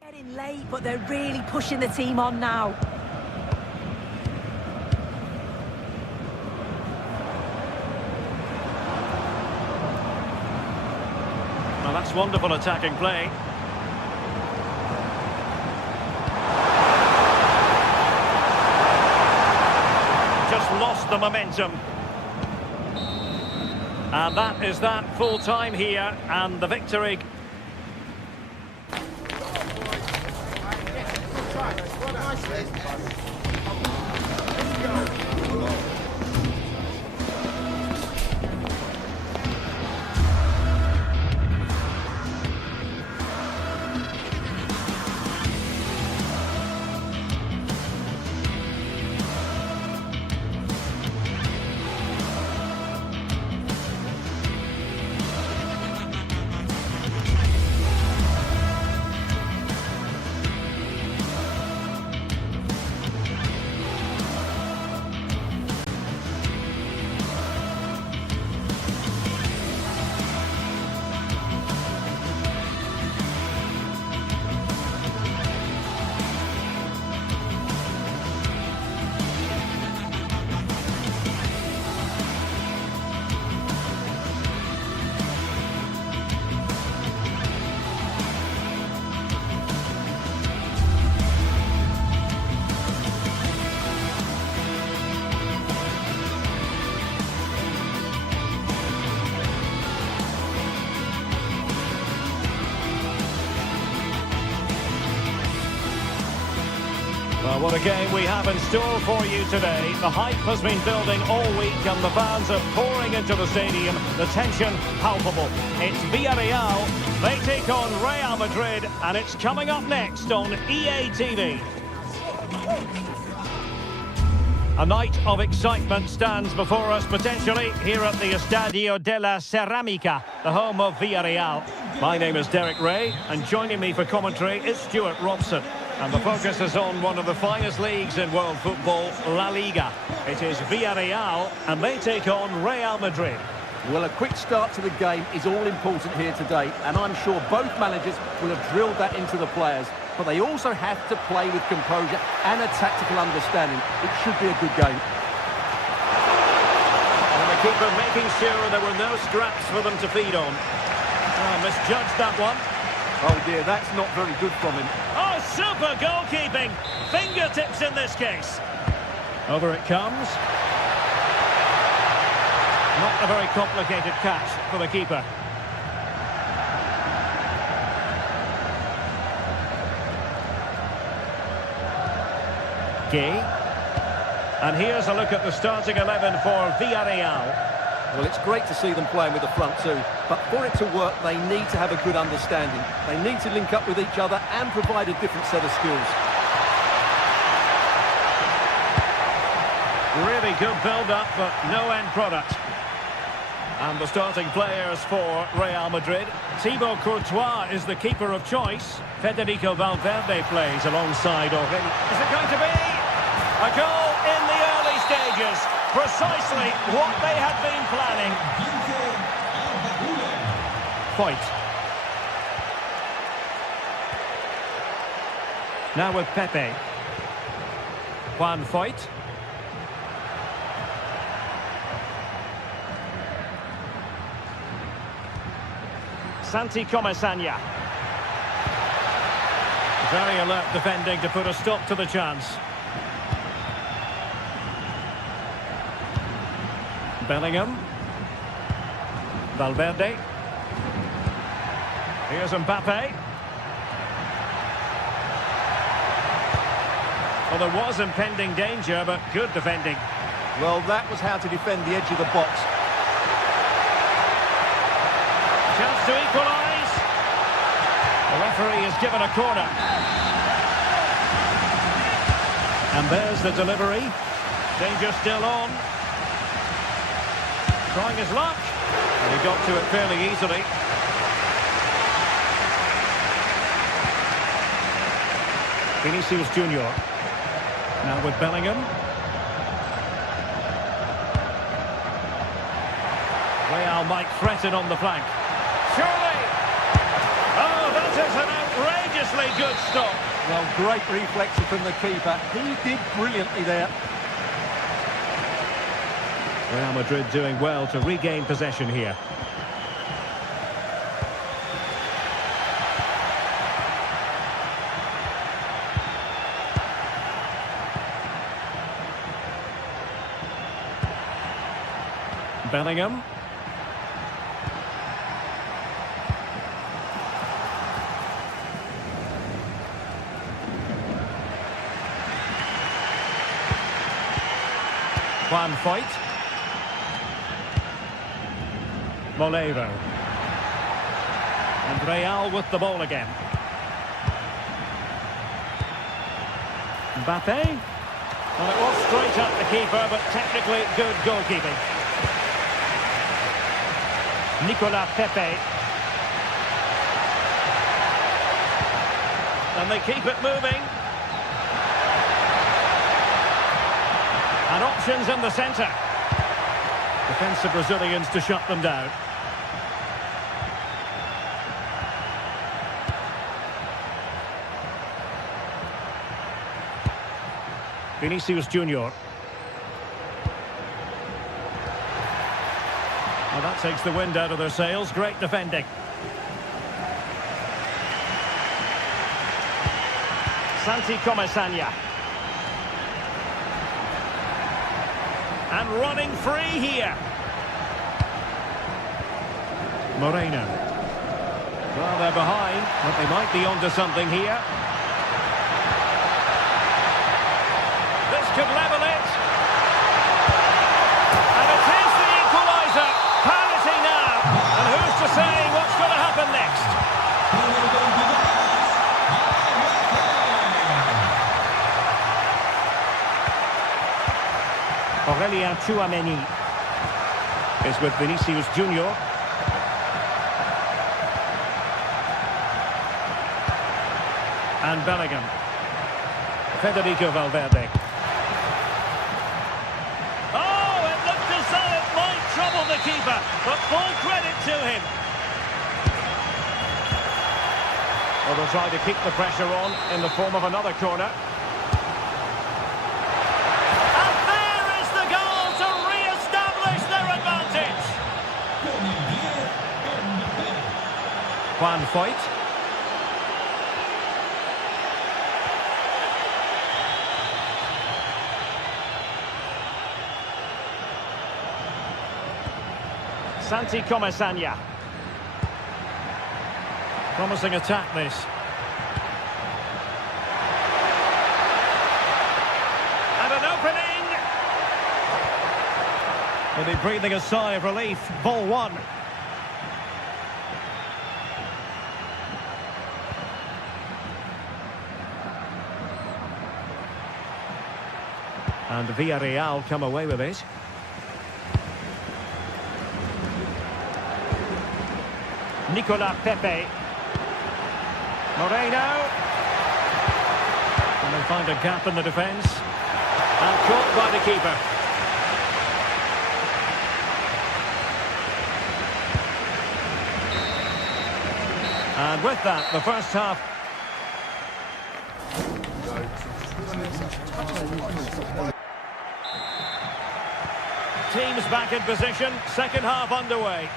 Getting late, but they're really pushing the team on now. Well, that's wonderful attacking play. Just lost the momentum. And that is that, full time here, and the victory. Well, what a game we have in store for you today. The hype has been building all week and the fans are pouring into the stadium. The tension palpable. It's Villarreal. They take on Real Madrid and it's coming up next on EA TV. A night of excitement stands before us potentially here at the Estadio de la Ceramica, the home of Villarreal. My name is Derek Ray and joining me for commentary is Stuart Robson. And the focus is on one of the finest leagues in world football, La Liga. It is Villarreal, and they take on Real Madrid. Well, a quick start to the game is all important here today, and I'm sure both managers will have drilled that into the players. But they also have to play with composure and a tactical understanding. It should be a good game. And the keeper making sure there were no scraps for them to feed on. Oh, misjudged that one. Oh dear, that's not very good from him. Oh, super goalkeeping. Fingertips in this case. Over it comes. Not a very complicated catch for the keeper. Gay. And here's a look at the starting 11 for Villarreal. Well, it's great to see them playing with the front two, but for it to work, they need to have a good understanding. They need to link up with each other and provide a different set of skills. Really good build-up, but no end product. And the starting players for Real Madrid. Thibaut Courtois is the keeper of choice. Federico Valverde plays alongside already. Is it going to be a goal in the early stages? Precisely what they had been planning. Foyt. Now with Pepe. Juan Foyt. Santi Comesaña. Very alert defending to put a stop to the chance. Bellingham. Valverde. Here's Mbappe. Well, there was impending danger, but good defending. Well, that was how to defend the edge of the box. Chance to equalise. The referee has given a corner. And there's the delivery. Danger still on. Trying his luck. And he got to it fairly easily. Vinicius Junior. Now with Bellingham. Real might threaten on the flank. Surely! Oh, that is an outrageously good stop. Well, great reflection from the keeper. He did brilliantly there. Real Madrid doing well to regain possession here. Bellingham. Juan Foyt. Molero. And Real with the ball again. Mbappe. Well, it was straight at the keeper, but technically good goalkeeping. Nicolas Pepe. And they keep it moving. And options in the centre. Defensive Brazilians to shut them down. Vinicius Junior. Well, that takes the wind out of their sails. Great defending. Santi Comesaña. And running free here. Moreno. Well, they're behind, but they might be onto something here. This could level it. And it is the equaliser. Parity now. And who's to say what's going to happen next? Aurelien Tchouameni is with Vinicius Junior. And Bellingham. Federico Valverde. Oh, it looked as though it might trouble the the keeper, but full credit to him. Well, they'll try to keep the pressure on in the form of another corner. And there is the goal to re-establish their advantage. Juan Foyt. Santi Comesaña. Promising attack, this. And an opening! Will be breathing a sigh of relief. Ball one. And Villarreal come away with it. Nicolas Pepe. Moreno. And they find a gap in the defence. And caught by the keeper. And with that, the first half. Teams back in position. Second half underway.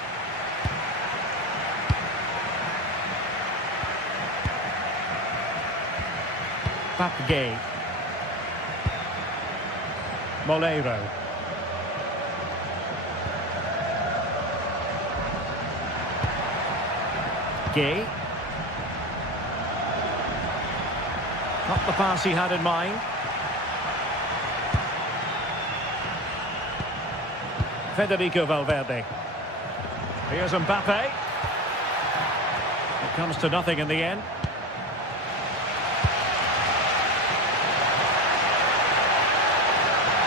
Gay. Molero. Gay. Not the pass he had in mind. Federico Valverde. Here's Mbappe. It comes to nothing in the end.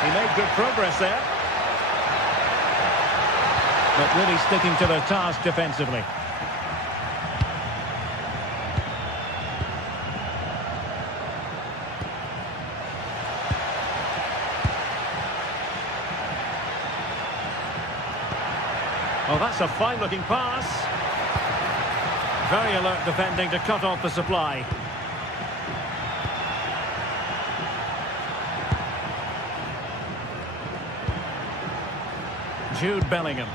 He made good progress there. But really sticking to their task defensively. Oh, that's a fine-looking pass. Very alert defending to cut off the supply. Jude Bellingham.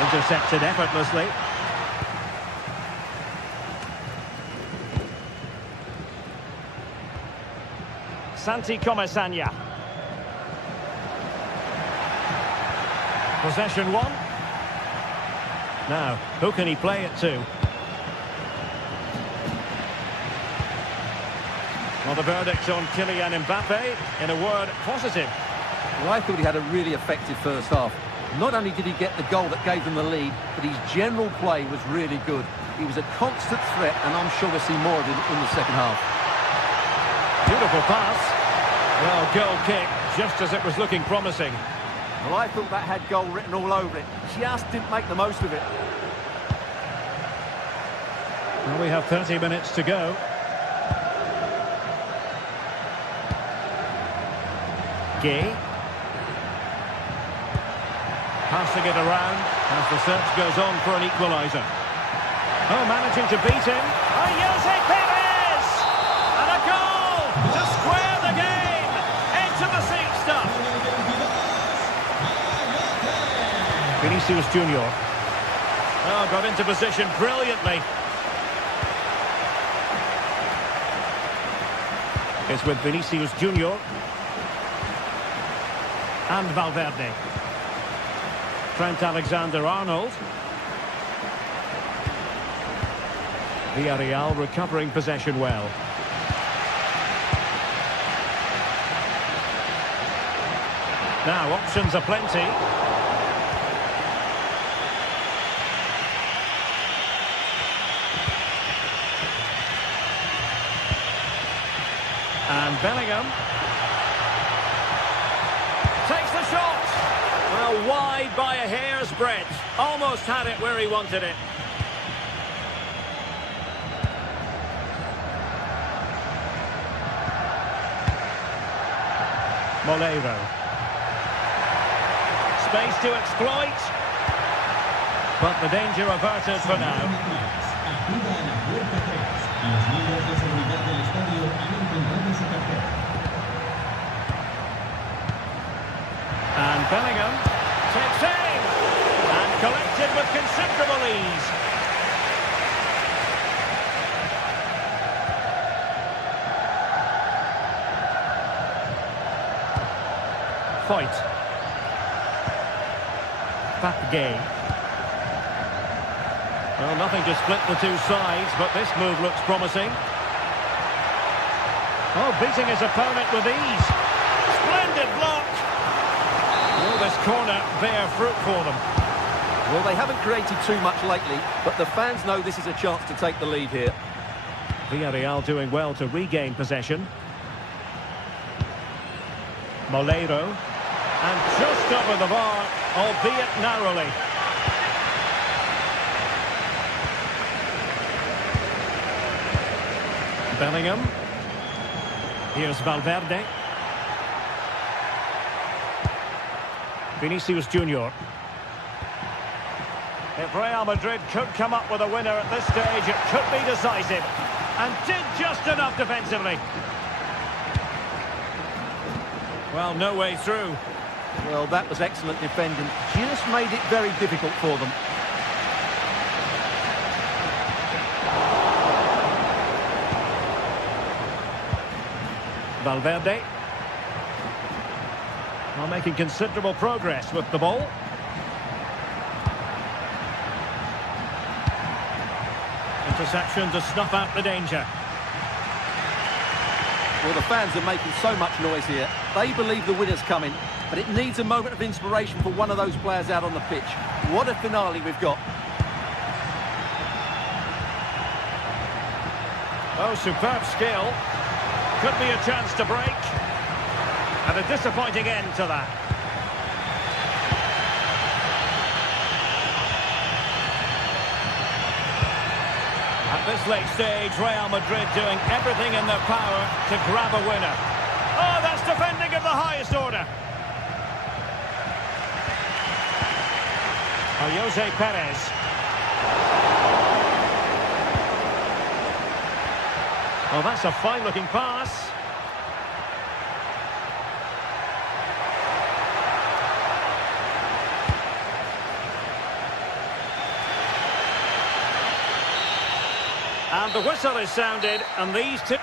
Intercepted effortlessly. Santi Comesaña. Possession one. Now, who can he play it to? Well, the verdict on Kylian Mbappe, in a word, positive. Well, I thought he had a really effective first half. Not only did he get the goal that gave them the lead, but his general play was really good. He was a constant threat, and I'm sure we'll see more of him in the second half. Beautiful pass. Well, goal kick, just as it was looking promising. Well, I thought that had goal written all over it. Just didn't make the most of it. Well, we have 30 minutes to go. Gay. Passing it around as the search goes on for an equaliser. Oh, managing to beat him. Oh, Jose Perez! And a goal to square the game. Into the seat stuff. Vinicius Junior. Oh, got into position brilliantly. It's with Vinicius Junior. And Valverde. Trent Alexander-Arnold. Villarreal recovering possession well. Now, options are plenty. And Bellingham. Takes the shot. Well, wide by a hair's breadth. Almost had it where he wanted it. Molero. space to exploit. But the danger averted for now. And Bellingham takes aim and collected with considerable ease. Fight. Back game. Well, nothing to split the two sides, but this move looks promising. Oh, beating his opponent with ease. Splendid block. Will this corner bear fruit for them? Well, they haven't created too much lately, but the fans know this is a chance to take the lead here. Villarreal doing well to regain possession. Moleiro. And just over the bar, albeit narrowly. Bellingham. Here's Valverde. Vinicius Junior. If Real Madrid could come up with a winner at this stage, it could be decisive. And did just enough defensively. Well, no way through. Well, that was excellent defending. Just made it very difficult for them. Valverde. Well, making considerable progress with the ball. Interception to snuff out the danger. Well, the fans are making so much noise here. They believe the winner's coming, but it needs a moment of inspiration for one of those players out on the pitch. What a finale we've got. Oh, superb skill. Could be a chance to break. And a disappointing end to that. At this late stage, Real Madrid doing everything in their power to grab a winner. Oh, that's defending of the highest order. Oh, Jose Perez. Well, that's a fine-looking pass. And the whistle is sounded, and these two...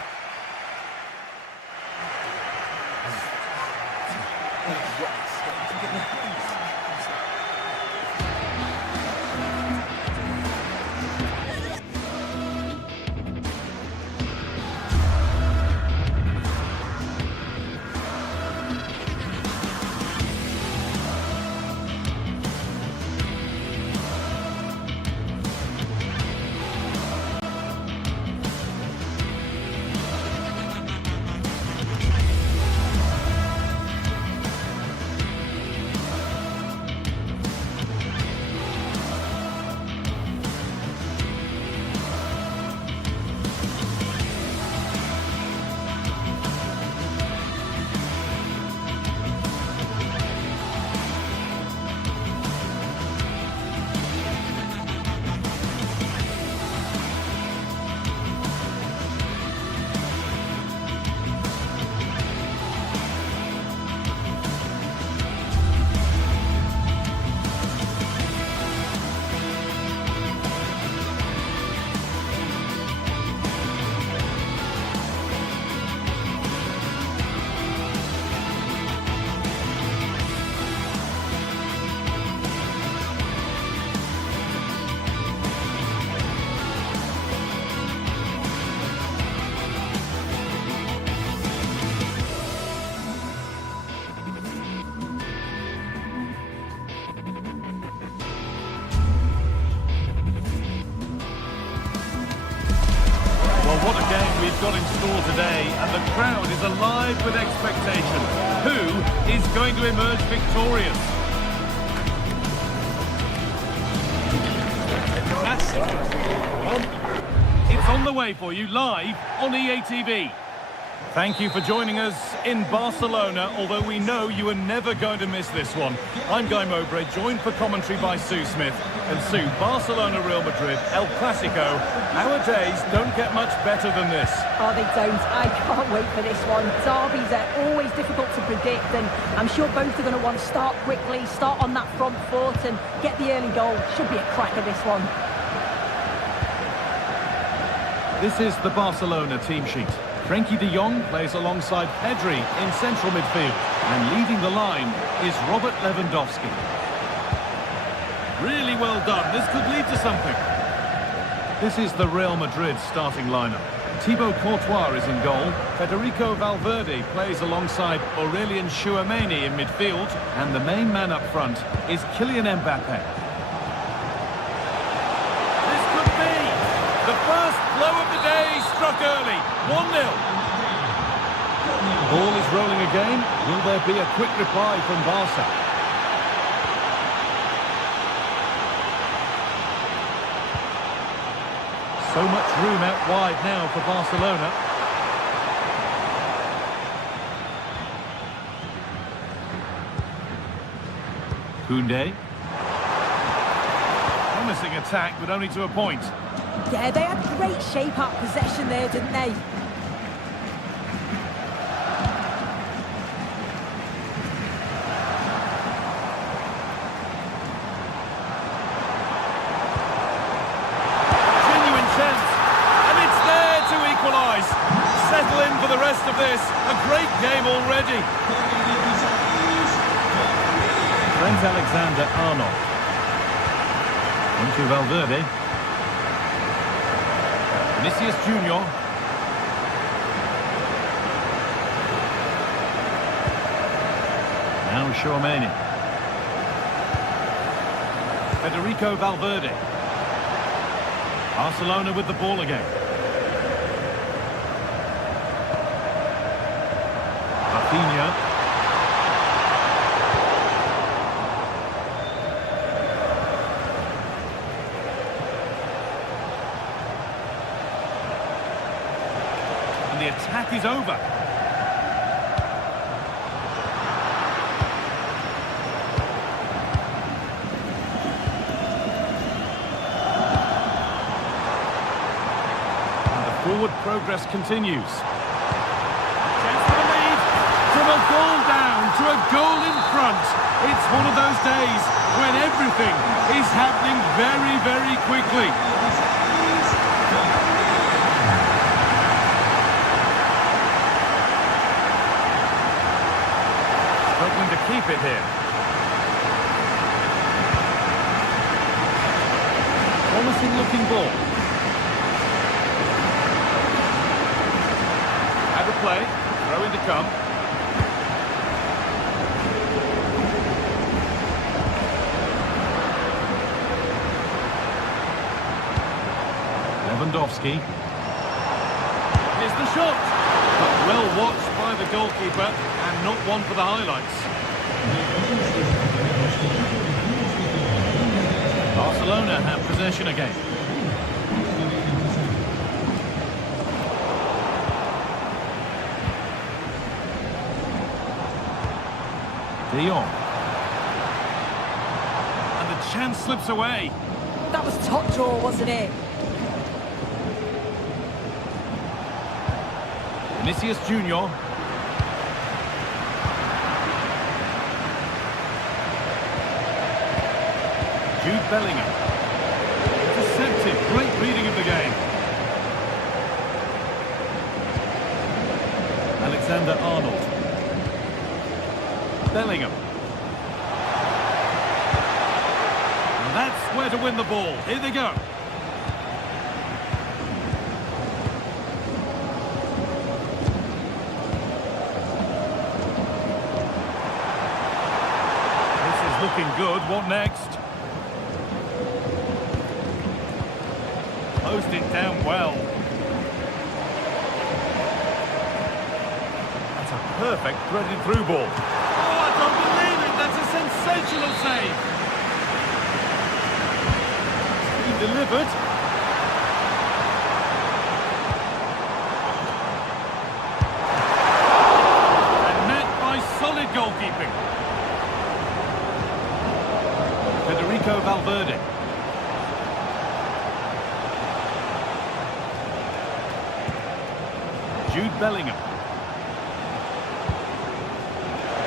What a game we've got in store today, and the crowd is alive with expectation. Who is going to emerge victorious? It's on the way for you live on EA TV. Thank you for joining us in Barcelona, although we know you are never going to miss this one. I'm Guy Mowbray, joined for commentary by Sue Smith. And Sue, Barcelona, Real Madrid, El Clasico. Our days don't get much better than this. Oh, they don't. I can't wait for this one. Derbies are always difficult to predict, and I'm sure both are going to want to start quickly, start on that front foot and get the early goal. Should be a cracker, this one. This is the Barcelona team sheet. Frenkie de Jong plays alongside Pedri in central midfield. And leading the line is Robert Lewandowski. Really well done. This could lead to something. This is the Real Madrid starting lineup. Thibaut Courtois is in goal. Federico Valverde plays alongside Aurelien Tchouameni in midfield. And the main man up front is Kylian Mbappe. This could be the first blow of the day, struck early. 1-0. Ball is rolling again. Will there be a quick reply from Barca? So much room out wide now for Barcelona. Koundé. Promising attack, but only to a point. Yeah, they had great shape-up possession there, didn't they? Genuine chance, and it's there to equalise. Settle in for the rest of this. A great game already. Trent Alexander-Arnold. Onto Valverde. Vinicius Junior. Now Tchouameni. Federico Valverde. Barcelona with the ball again. Rafinha. The attack is over. And the forward progress continues. Chance for the lead. From a goal down to a goal in front. It's one of those days when everything is happening very, very quickly. Struggling to keep it here. Promising looking ball. Had a play, throw in to come. Lewandowski. Here's the shot. But well watched by the goalkeeper and not one for the highlights. Barcelona have possession again. De Jong. And the chance slips away. That was top draw, wasn't it? Vinicius Junior. Jude Bellingham. Intercepted. Great reading of the game. Alexander-Arnold. Bellingham. And that's where to win the ball. Here they go. Looking good. What next? Closed it down well. That's a perfect threaded through ball. Oh, I don't believe it. That's a sensational save. He delivered. Valverde. Jude Bellingham.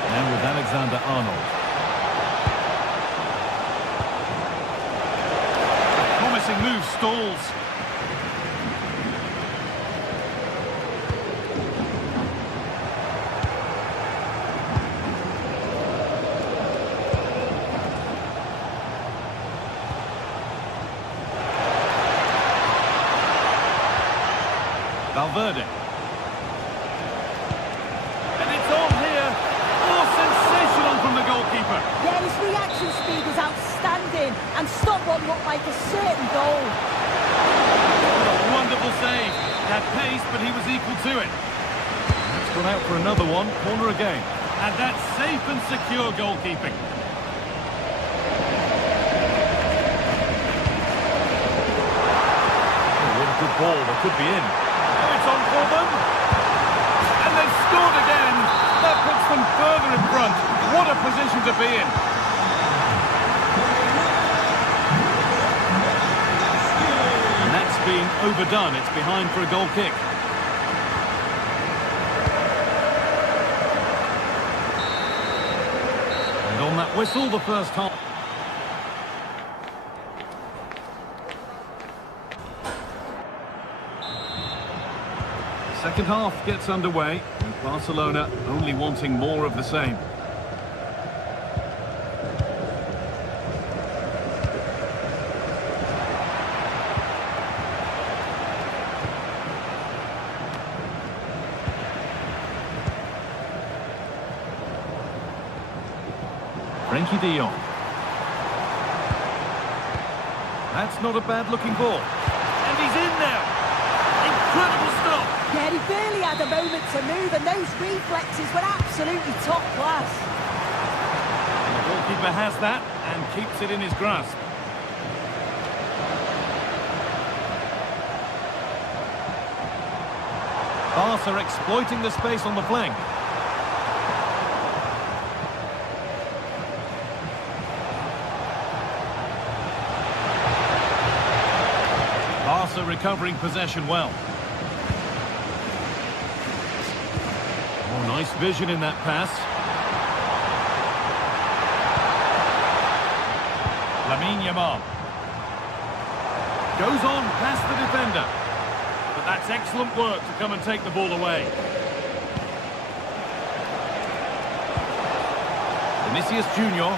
Now with Alexander-Arnold. A promising move stalls. Valverde. And it's on here. Oh, sensational from the goalkeeper. Yeah, his reaction speed is outstanding and stopped what looked like a certain goal. Wonderful save. Had pace, but he was equal to it. That's gone out for another one. Corner again. And that's safe and secure goalkeeping. Oh, what a good ball. They could be in. It's on for them. And they've scored again. That puts them further in front. What a position to be in. And that's been overdone. It's behind for a goal kick. And on that whistle, the first half. Second half gets underway, and Barcelona only wanting more of the same. Frenkie de Jong. That's not a bad-looking ball. And he's in now. Incredible stop. Yeah, he barely had a moment to move, and those reflexes were absolutely top class. The goalkeeper has that and keeps it in his grasp. Barca exploiting the space on the flank. Barca recovering possession well. Oh, nice vision in that pass. Lamine Yamal. Goes on past the defender. But that's excellent work to come and take the ball away. Vinicius Junior.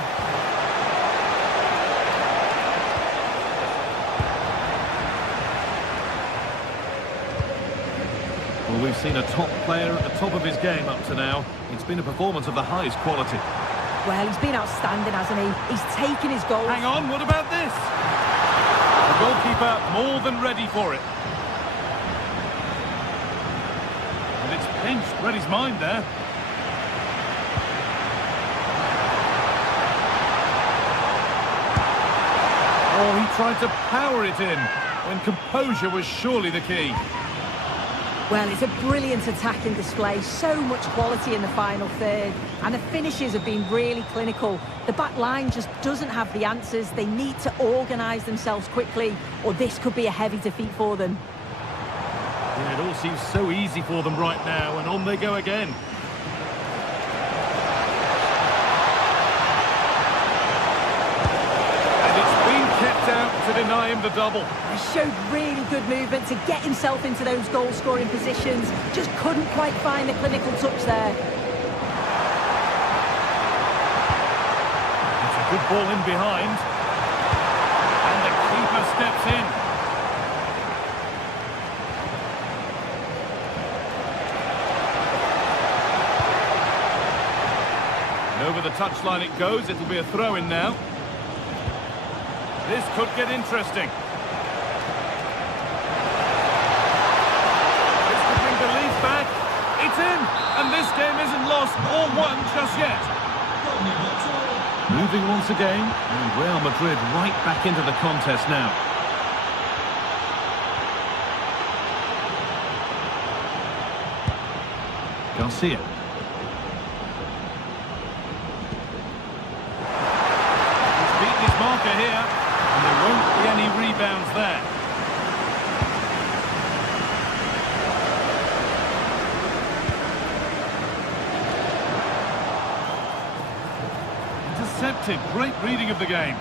Well, we've seen a top player at the top of his game up to now. It's been a performance of the highest quality. Well, he's been outstanding, hasn't he? He's taken his goals. Hang on, what about this? The goalkeeper more than ready for it. And it's pinched, read his mind there. Oh, he tried to power it in when composure was surely the key. Well, it's a brilliant attacking display. So much quality in the final third. And the finishes have been really clinical. The back line just doesn't have the answers. They need to organise themselves quickly, or this could be a heavy defeat for them. Yeah, it all seems so easy for them right now, and on they go again. To deny him the double. He showed really good movement to get himself into those goal-scoring positions. Just couldn't quite find the clinical touch there. It's a good ball in behind. And the keeper steps in. And over the touchline it goes. It'll be a throw-in now. This could get interesting. This could bring belief back. It's in, and this game isn't lost or won just yet. Moving once again, and Real Madrid right back into the contest now. Garcia. He's beaten his marker here, and there won't be any rebounds there. Intercepted, great reading of the game.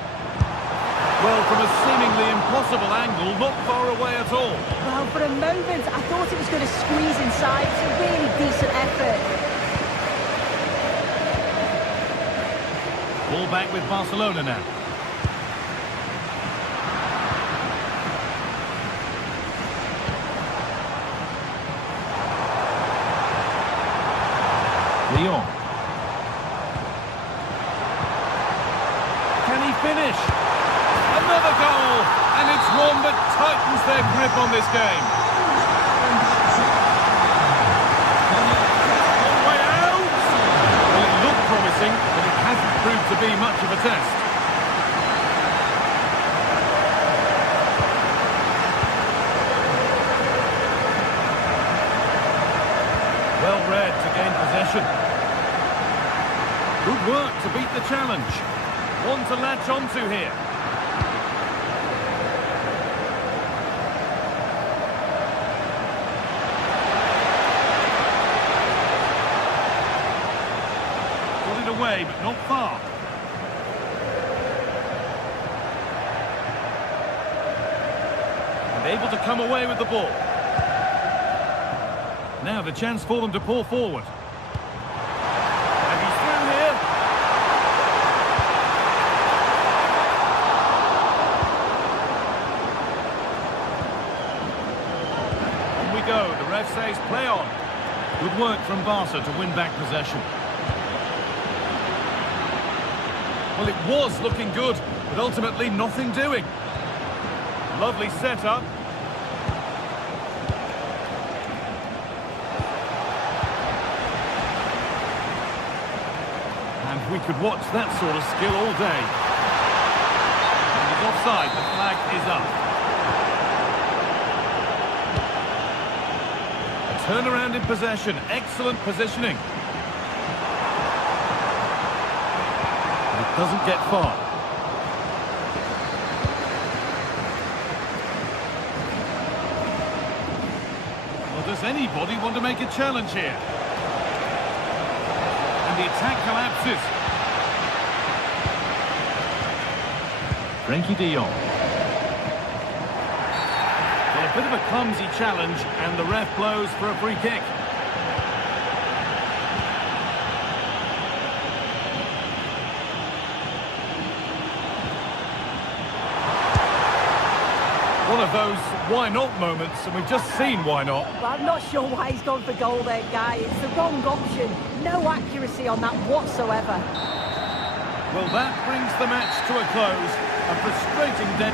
Well, from a seemingly impossible angle, not far away at all. Well, for a moment, I thought it was going to squeeze inside. It's a really decent effort. Ball back with Barcelona now. Lyon. Can he finish? Another goal! And it's one that tightens their grip on this game. One way out! Well, it looked promising, but it hasn't proved to be much of a test. Well read to gain possession. Good work to beat the challenge. One to latch onto here. Got it away, but not far. And able to come away with the ball. Now the chance for them to pull forward. And he's through here. In we go. The ref says play on. Good work from Barca to win back possession. Well, it was looking good, but ultimately nothing doing. Lovely setup. We could watch that sort of skill all day. And he's offside, the flag is up. A turnaround in possession, excellent positioning. But it doesn't get far. Well, does anybody want to make a challenge here? And the attack collapses. Frenkie de Jong. Well, a bit of a clumsy challenge, and the ref blows for a free kick. One of those why not moments, and we've just seen why not. Well, I'm not sure why he's gone for goal there, Guy. It's the wrong option. No accuracy on that whatsoever. Well, that brings the match to a close. A frustrating day.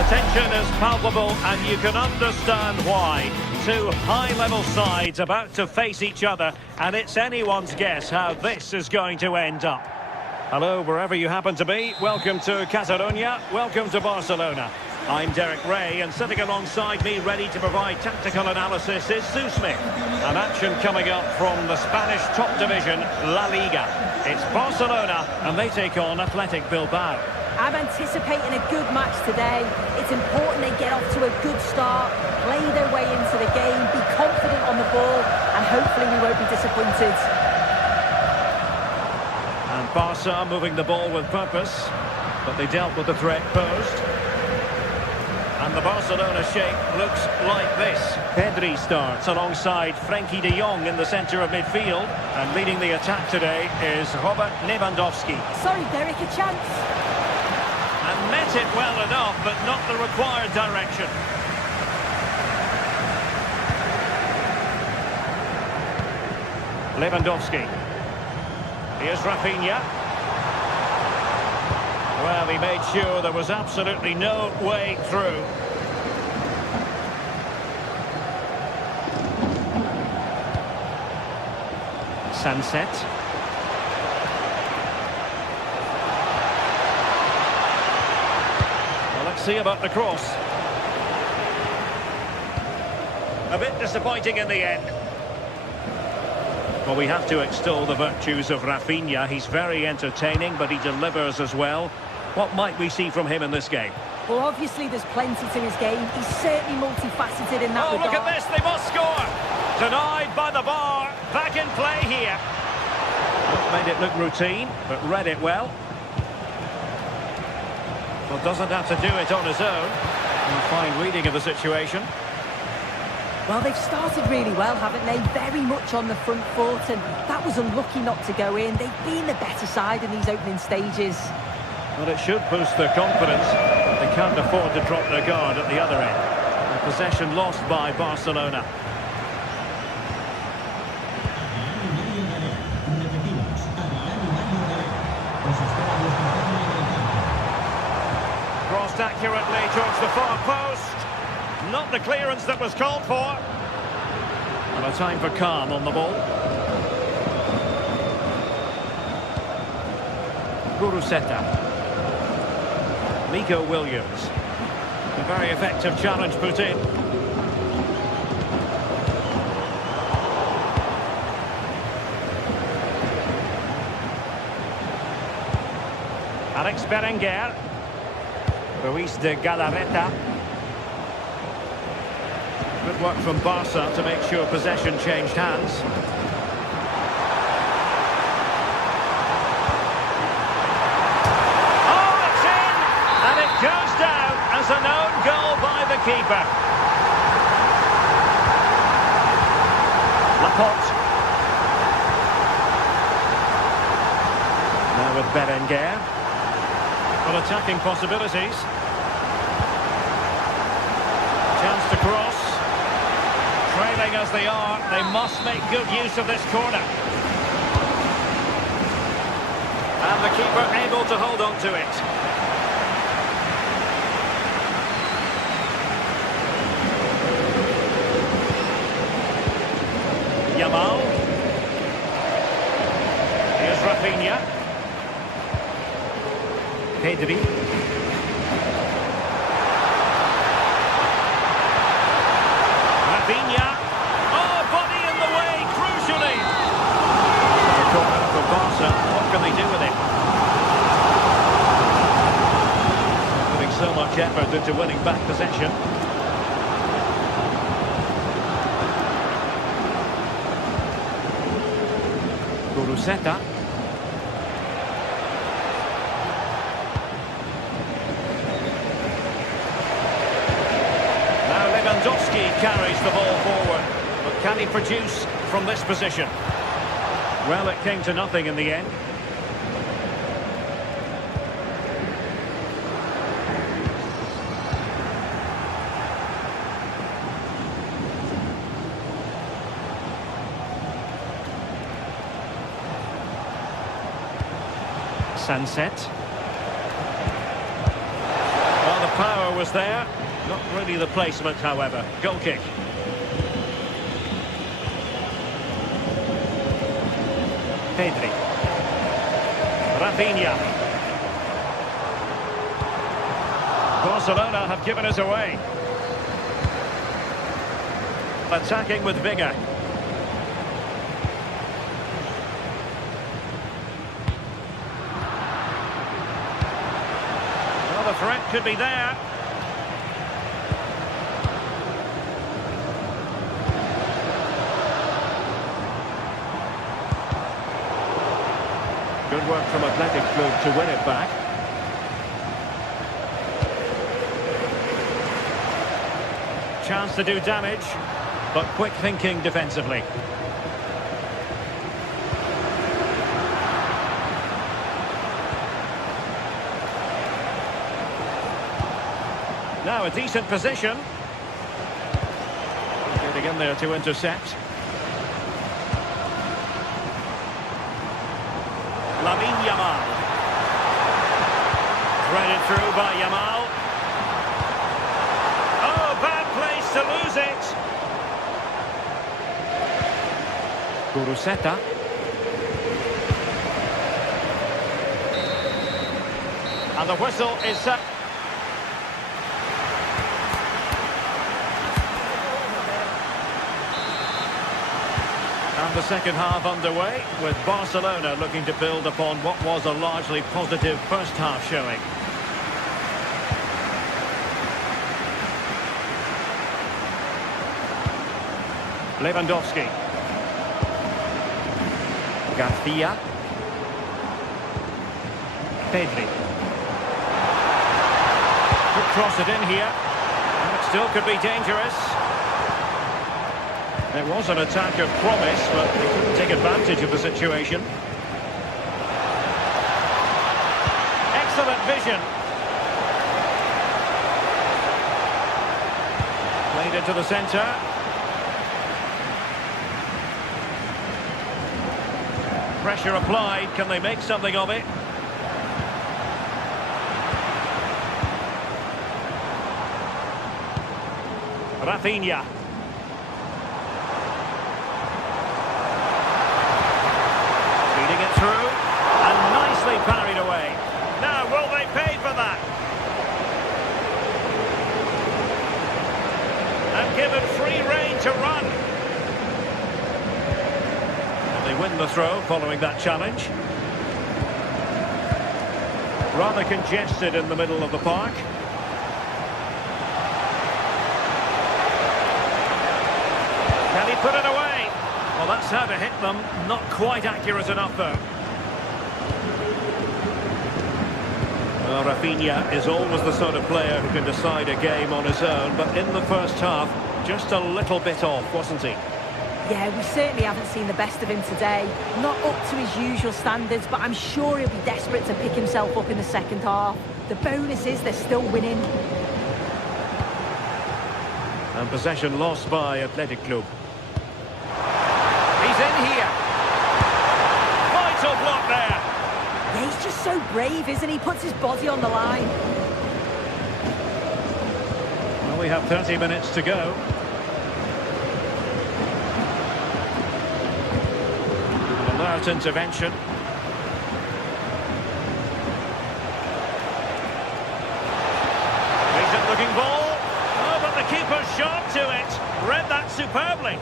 The tension is palpable, and you can understand why. Two high-level sides about to face each other, and it's anyone's guess how this is going to end up. Hello, wherever you happen to be. Welcome to Catalonia. Welcome to Barcelona. I'm Derek Ray, and sitting alongside me, ready to provide tactical analysis, is Sue Smith. And action coming up from the Spanish top division, La Liga. It's Barcelona, and they take on Athletic Bilbao. I'm anticipating a good match today. It's important they get off to a good start, play their way into the game, be confident on the ball, and hopefully we won't be disappointed. And Barca moving the ball with purpose, but they dealt with the threat posed. And the Barcelona shape looks like this. Pedri starts alongside Frenkie de Jong in the centre of midfield. And leading the attack today is Robert Lewandowski. Sorry, Derek, a chance. And met it well enough, but not the required direction. Lewandowski. Here's Rafinha. Well, he made sure there was absolutely no way through. Sunset. Well, let's see about the cross. A bit disappointing in the end. Well, we have to extol the virtues of Rafinha. He's very entertaining, but he delivers as well. What might we see from him in this game? Well, obviously there's plenty to his game. He's certainly multifaceted in that regard. Oh, look at this, they must score! Denied by the bar, back in play here. Made it look routine, but read it well. Well, doesn't have to do it on his own. And fine reading of the situation. Well, they've started really well, haven't they? Very much on the front foot, and that was unlucky not to go in. They've been the better side in these opening stages. Well, it should boost their confidence. They can't afford to drop their guard at the other end. The possession lost by Barcelona. Crossed accurately towards the far post. Not the clearance that was called for. And a time for calm on the ball. Guruseta. Nico Williams. A very effective challenge put in. Alex Berenguer. Ruiz de Galarreta. Good work from Barca to make sure possession changed hands. Oh, it's in! And it goes down as an own goal by the keeper. Laporte. Now with Berenguer. Well, attacking possibilities. Chance to cross. Trailing as they are, they must make good use of this corner. And the keeper able to hold on to it. Yamal. Here's Rafinha. Pedri. Rafinha. Oh, body in the way, crucially. A corner for Barca. What can they do with it? Putting so much effort into winning back possession. Guruseta. Lewandowski carries the ball forward, but can he produce from this position? Well, it came to nothing in the end. Sunset. Well, the power was there. Not really the placement, however. Goal kick. Pedri. Rafinha. Barcelona have given us away. Attacking with vigour. Well, the threat could be there. Good work from Athletic Club to win it back. Chance to do damage, but quick thinking defensively. Now a decent position. Getting in there to intercept. Lamine Yamal. Threaded through by Yamal. Oh, bad place to lose it. Guruseta. And the whistle is set. And the second half underway, with Barcelona looking to build upon what was a largely positive first half showing. Lewandowski. Garcia. Pedri. Could cross it in here. And it still could be dangerous. It was an attack of promise, but they couldn't take advantage of the situation. Excellent vision. Played into the centre. Pressure applied. Can they make something of it? Rafinha. Feeding it through. And nicely parried away. Now, will they pay for that? And given free rein to run. They win the throw following that challenge. Rather congested in the middle of the park. Can he put it away? Well, that's how to hit them. Not quite accurate enough, though. Well, Rafinha is always the sort of player who can decide a game on his own, but in the first half, just a little bit off, wasn't he? Yeah, we certainly haven't seen the best of him today. Not up to his usual standards, but I'm sure he'll be desperate to pick himself up in the second half. The bonus is they're still winning. And possession lost by Athletic Club. He's in here. Vital block there. Yeah, he's just so brave, isn't he? Puts his body on the line. Well, we have 30 minutes to go. Alert intervention. Decent looking ball. Oh, but the keeper's sharp to it. Read that superbly.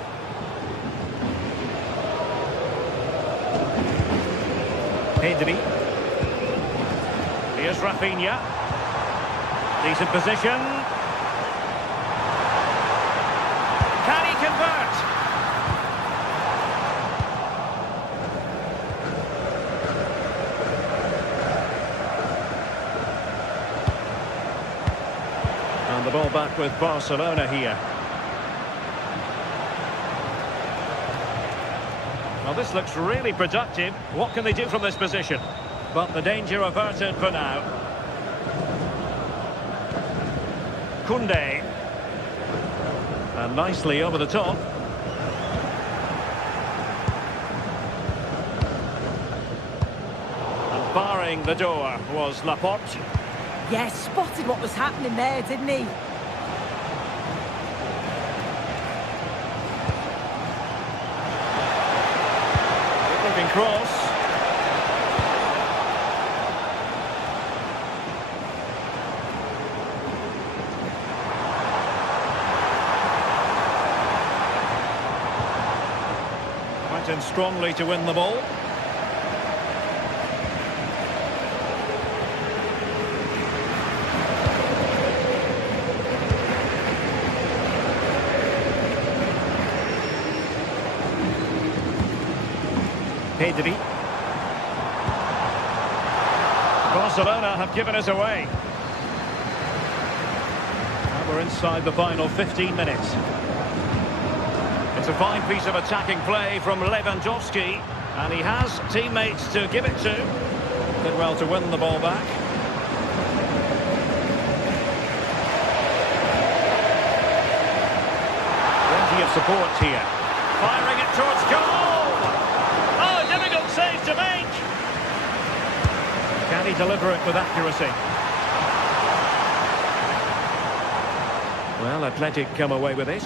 Pedri. Here's Rafinha. Decent position. Can he convert? And the ball back with Barcelona here. Well, this looks really productive. What can they do from this position? But the danger averted for now. Koundé. And nicely over the top. And barring the door was Laporte. Yeah, spotted what was happening there, didn't he? Looking cross. direct and strongly to win the ball. Pedri. Barcelona have given us away. And we're inside the final 15 minutes. It's a fine piece of attacking play from Lewandowski, and he has teammates to give it to. Did well to win the ball back. Plenty of support here. Firing it towards goal! Oh, difficult save to make! Can he deliver it with accuracy? Well, Athletic come away with it.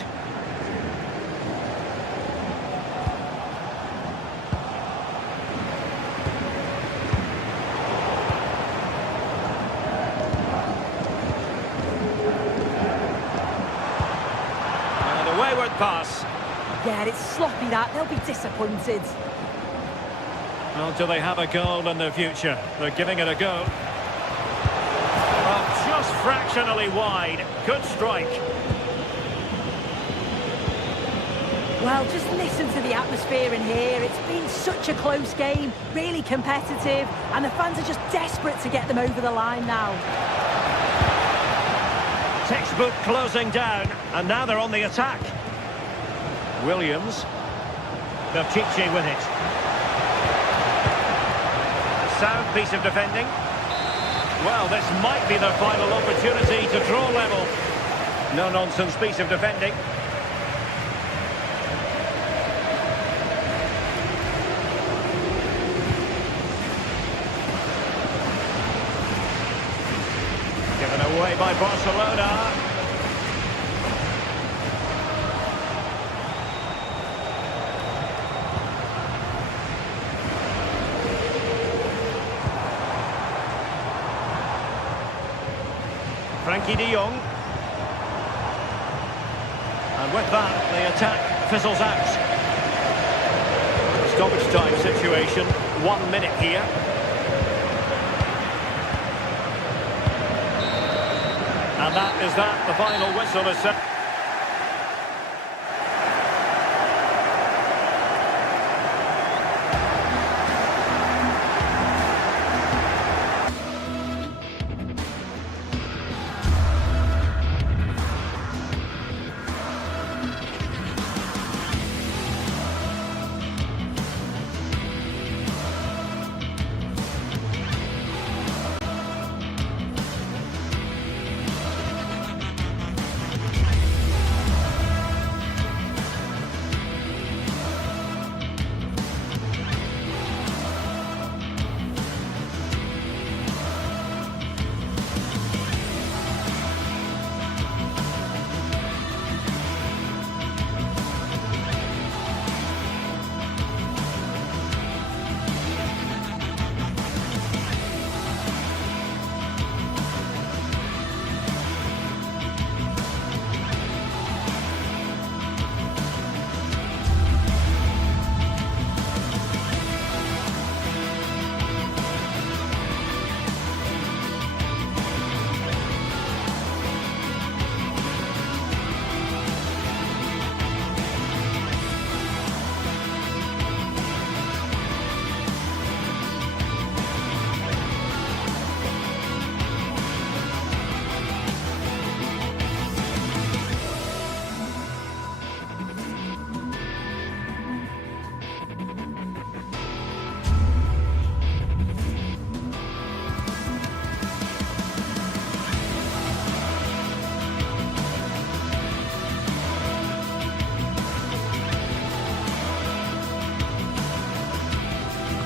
And a wayward pass. Yeah, it's sloppy that. They'll be disappointed. Well, do they have a goal in their future? They're giving it a go. Well, just fractionally wide. Good strike. Well, just listen to the atmosphere in here. It's been such a close game, really competitive, and the fans are just desperate to get them over the line now. Textbook closing down, and now they're on the attack. Williams. Berchiche with it. Sound piece of defending. Well, this might be their final opportunity to draw level. No-nonsense piece of defending. Given away by Barcelona. Frankie de Jong. And with that, the attack fizzles out. Stoppage time situation. 1 minute here. And that is that. The final whistle is set.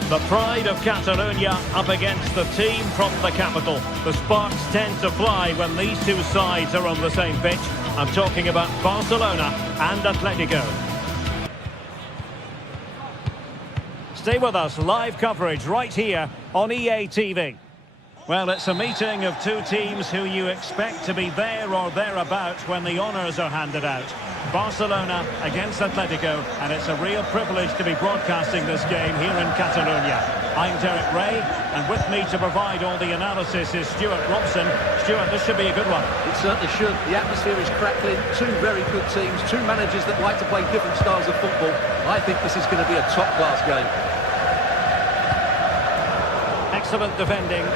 The pride of Catalonia up against the team from the capital. The sparks tend to fly when these two sides are on the same pitch. I'm talking about Barcelona and Atletico. Stay with us, live coverage right here on EA TV. Well, it's a meeting of two teams who you expect to be there or thereabouts when the honours are handed out. Barcelona against Atletico, and it's a real privilege to be broadcasting this game here in Catalonia. I'm Derek Ray, and with me to provide all the analysis is Stuart Robson. Stuart, this should be a good one. It certainly should. The atmosphere is crackling. Two very good teams, two managers that like to play different styles of football. I think this is going to be a top-class game. Excellent defending.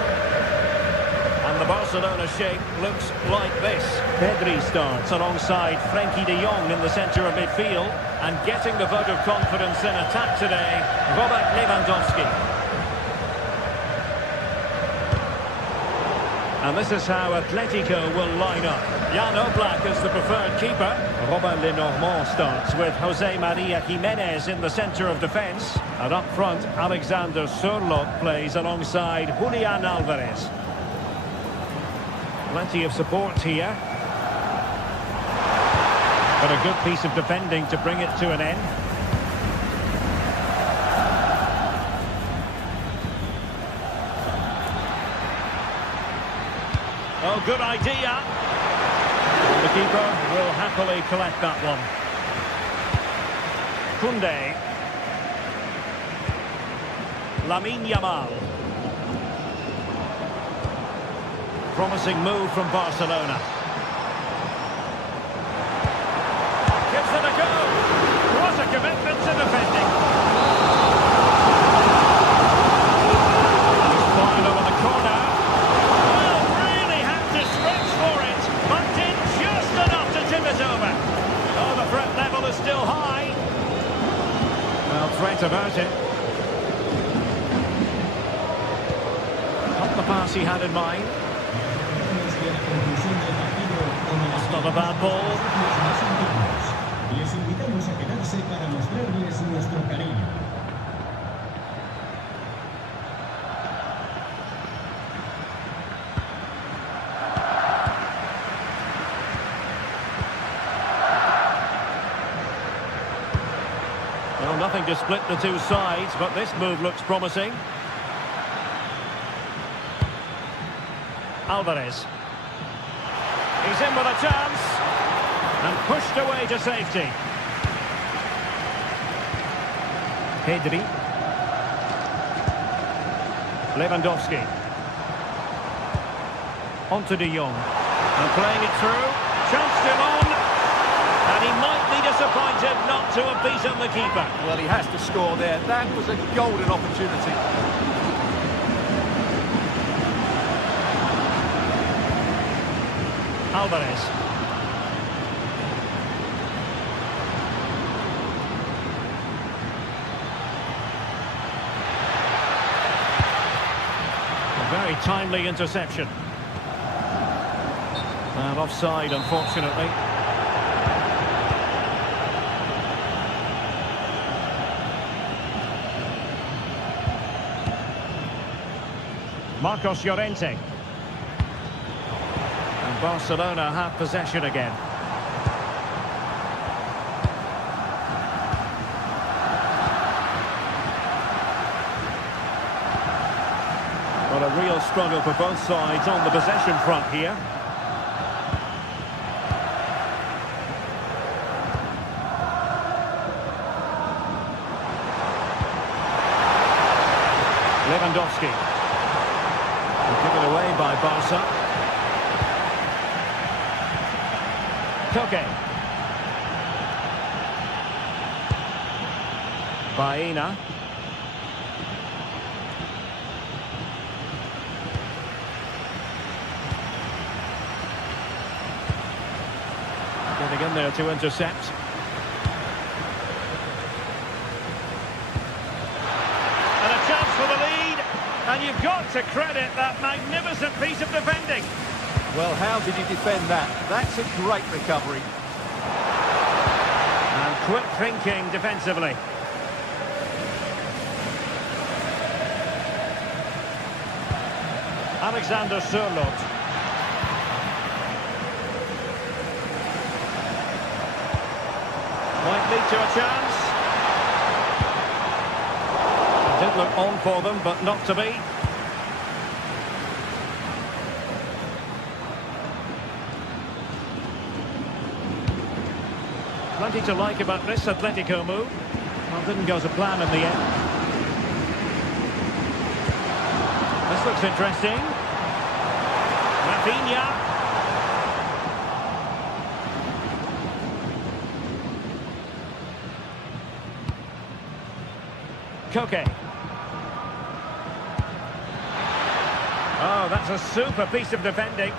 And the Barcelona shape looks like this. Pedri starts alongside Frenkie de Jong in the centre of midfield. And getting the vote of confidence in attack today, Robert Lewandowski. And this is how Atletico will line up. Jan Oblak is the preferred keeper. Robin Lenormand starts with Jose Maria Jimenez in the centre of defence. And up front, Alexander Sørloth plays alongside Julian Alvarez. Plenty of support here. But a good piece of defending to bring it to an end. Oh, good idea. And the keeper will happily collect that one. Koundé. Lamine Yamal. Promising move from Barcelona. Gives it a go. What a commitment to defending. He's flying over the corner. Well, really had to stretch for it, but did just enough to tip it over. Oh, the threat level is still high. Well, threat about it. Not the pass he had in mind. It's not a bad ball. Les invitamos a quedarse para mostrarles nuestro cariño. Well, nothing to split the two sides, but this move looks promising. Alvarez. He's in with a chance. And pushed away to safety. Pedri. Lewandowski. On to de Jong. And playing it through. Chanced him on. And he might be disappointed not to have beaten the keeper. Well, he has to score there. That was a golden opportunity. Alvarez. A very timely interception. And offside, unfortunately. Marcos Llorente. Barcelona have possession again. Well, a real struggle for both sides on the possession front here. Lewandowski. Given away by Barca. Koke. Baena. Getting in there to intercept. And a chance for the lead. And you've got to credit that magnificent piece of defending. Well, how did he defend that? That's a great recovery. And quick thinking defensively. Alexander Sørloth. Might lead to a chance. It did look on for them, but not to be. Plenty to like about this Atletico move. Well, didn't go to plan in the end. This looks interesting. Rafinha. Koke. Oh, that's a super piece of defending.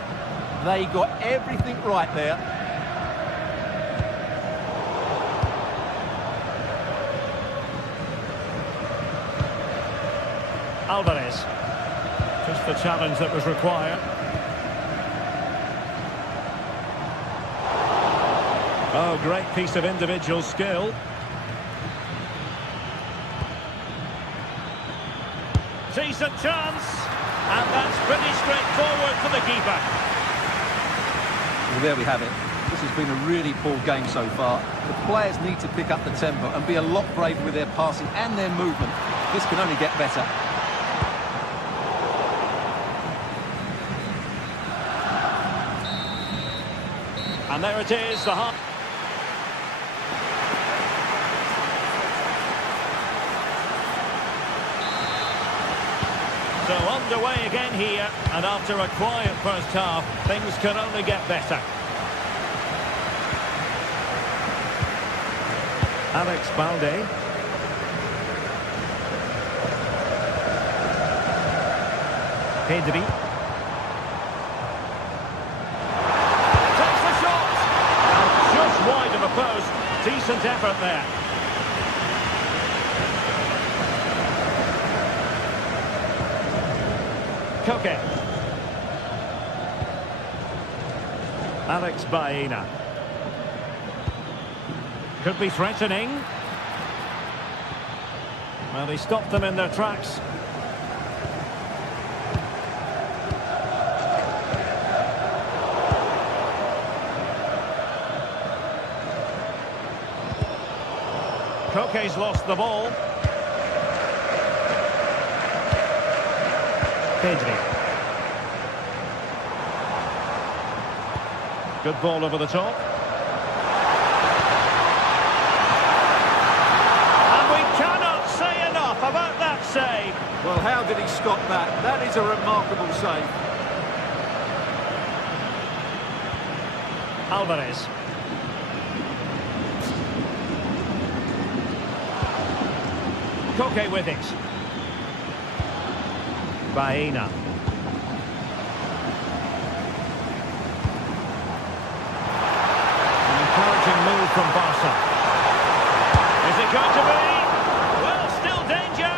They got everything right there. Alvarez. Just the challenge that was required. Oh, great piece of individual skill. Decent chance. And that's pretty straightforward for the keeper. Well, there we have it. This has been a really poor game so far. The players need to pick up the tempo and be a lot braver with their passing and their movement. This can only get better. And there it is, the half. So underway again here, and after a quiet first half, things can only get better. Alex Balde. Pedri. Takes the shot! And just wide of a post. Decent effort there. Koke. Alex Baena. Could be threatening. Well, he stopped them in their tracks. Koke's lost the ball. Pedri. Good ball over the top. And we cannot say enough about that save. Well, how did he stop that? That is a remarkable save. Alvarez. Koke with it. Baena. An encouraging move from Barca. Is it going to be? Well, still danger.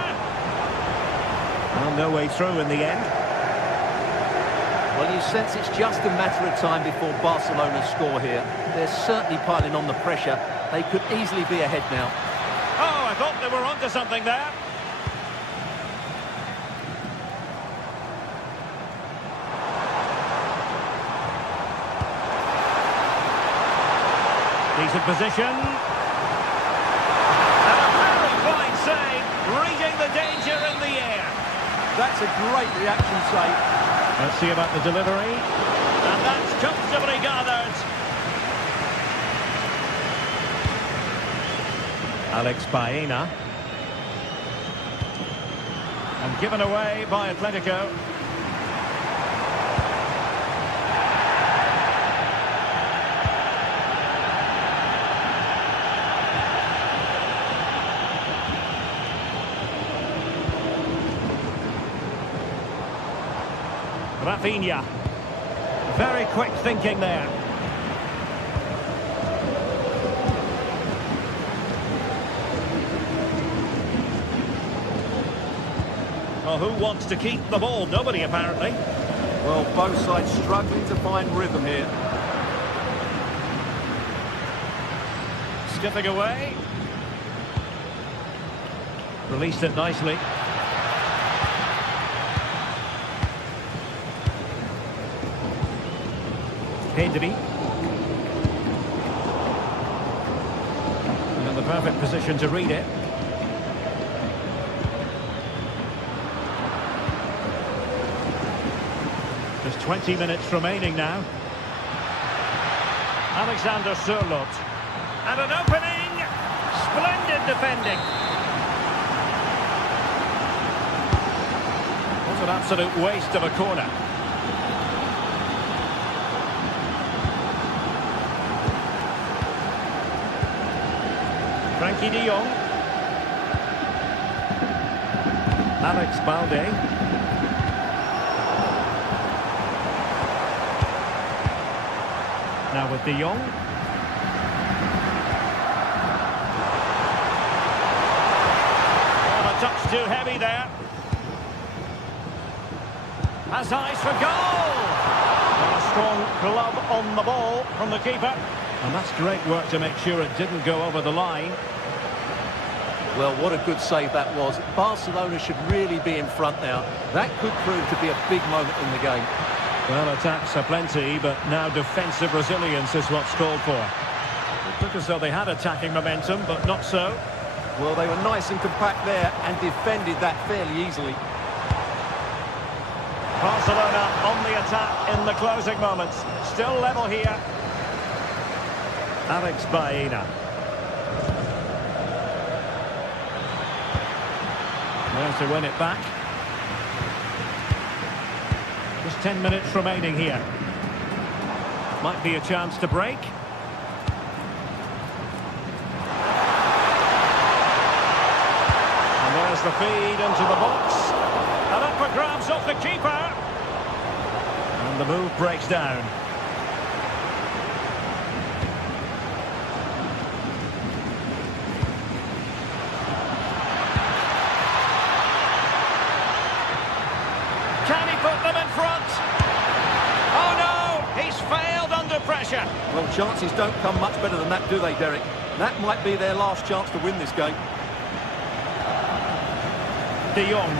Well, no way through in the end. Well, you sense it's just a matter of time before Barcelona score here. They're certainly piling on the pressure. They could easily be ahead now. Oh, I thought they were onto something there. Decent position. And a very fine save, reading the danger in the air. That's a great reaction save. Let's see about the delivery. And that's comfortably gathered. Alex Baena. And given away by Atletico. Rafinha. Very quick thinking there. Well, who wants to keep the ball? Nobody, apparently. Well, both sides struggling to find rhythm here. Skipping away. Released it nicely. Pedri. And in the perfect position to read it. Just 20 minutes remaining now. Alexander Sørloth. And an opening. Splendid defending. What an absolute waste of a corner. Frankie de Jong. Alex Balde. Now with de Jong. Oh, a touch too heavy there. Has eyes for goal. And a strong glove on the ball from the keeper. And that's great work to make sure it didn't go over the line. Well, what a good save that was. Barcelona should really be in front now. That could prove to be a big moment in the game. Well, attacks are plenty, but now defensive resilience is what's called for. It looked as though they had attacking momentum, but not so. Well, they were nice and compact there and defended that fairly easily. Barcelona on the attack in the closing moments. Still level here. Alex Baena. There's to win it back. Just 10 minutes remaining here. Might be a chance to break. And there's the feed into the box. And up for grabs off the keeper. And the move breaks down. Can he put them in front? Oh no, he's failed under pressure. Well, chances don't come much better than that, do they, Derek? That might be their last chance to win this game. De Jong.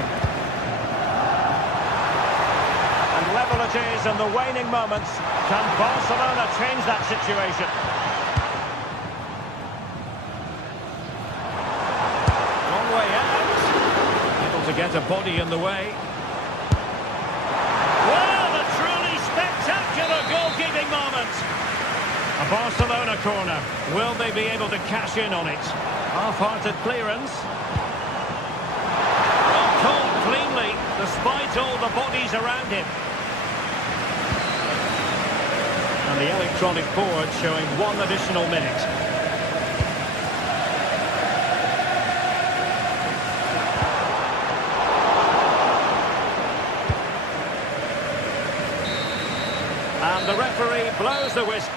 And level it is in the waning moments. Can Barcelona change that situation? Long way out. Able to get a body in the way. Well, a truly spectacular goalkeeping moment. A Barcelona corner. Will they be able to cash in on it? Half-hearted clearance. Well, caught cleanly, despite all the bodies around him. And the electronic board showing 1 additional minute. And the referee blows the whistle.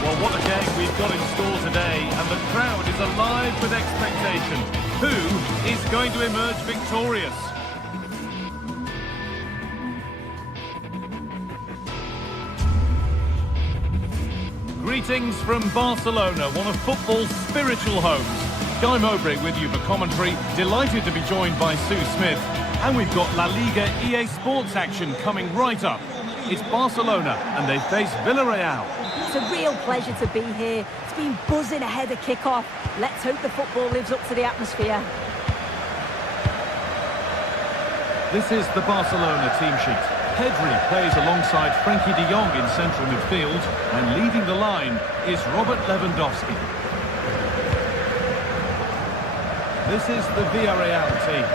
Well, what a game we've got in store today, and the crowd is alive with expectation. Who is going to emerge victorious? Greetings from Barcelona, one of football's spiritual homes. Guy Mowbray with you for commentary. Delighted to be joined by Sue Smith. And we've got La Liga EA Sports action coming right up. It's Barcelona, and they face Villarreal. It's a real pleasure to be here. It's been buzzing ahead of kick-off. Let's hope the football lives up to the atmosphere. This is the Barcelona team sheet. Pedri plays alongside Frenkie de Jong in central midfield, and leading the line is Robert Lewandowski. This is the Villarreal team.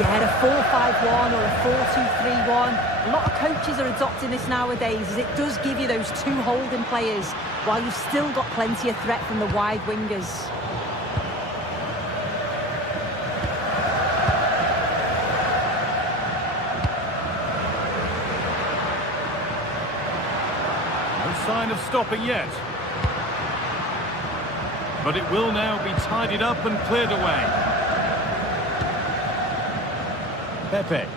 Yeah, a 4-5-1 or a 4-2-3-1. A lot of coaches are adopting this nowadays, as it does give you those two holding players, while you've still got plenty of threat from the wide wingers. Sign of stopping yet. But it will now be tidied up and cleared away. Pepe.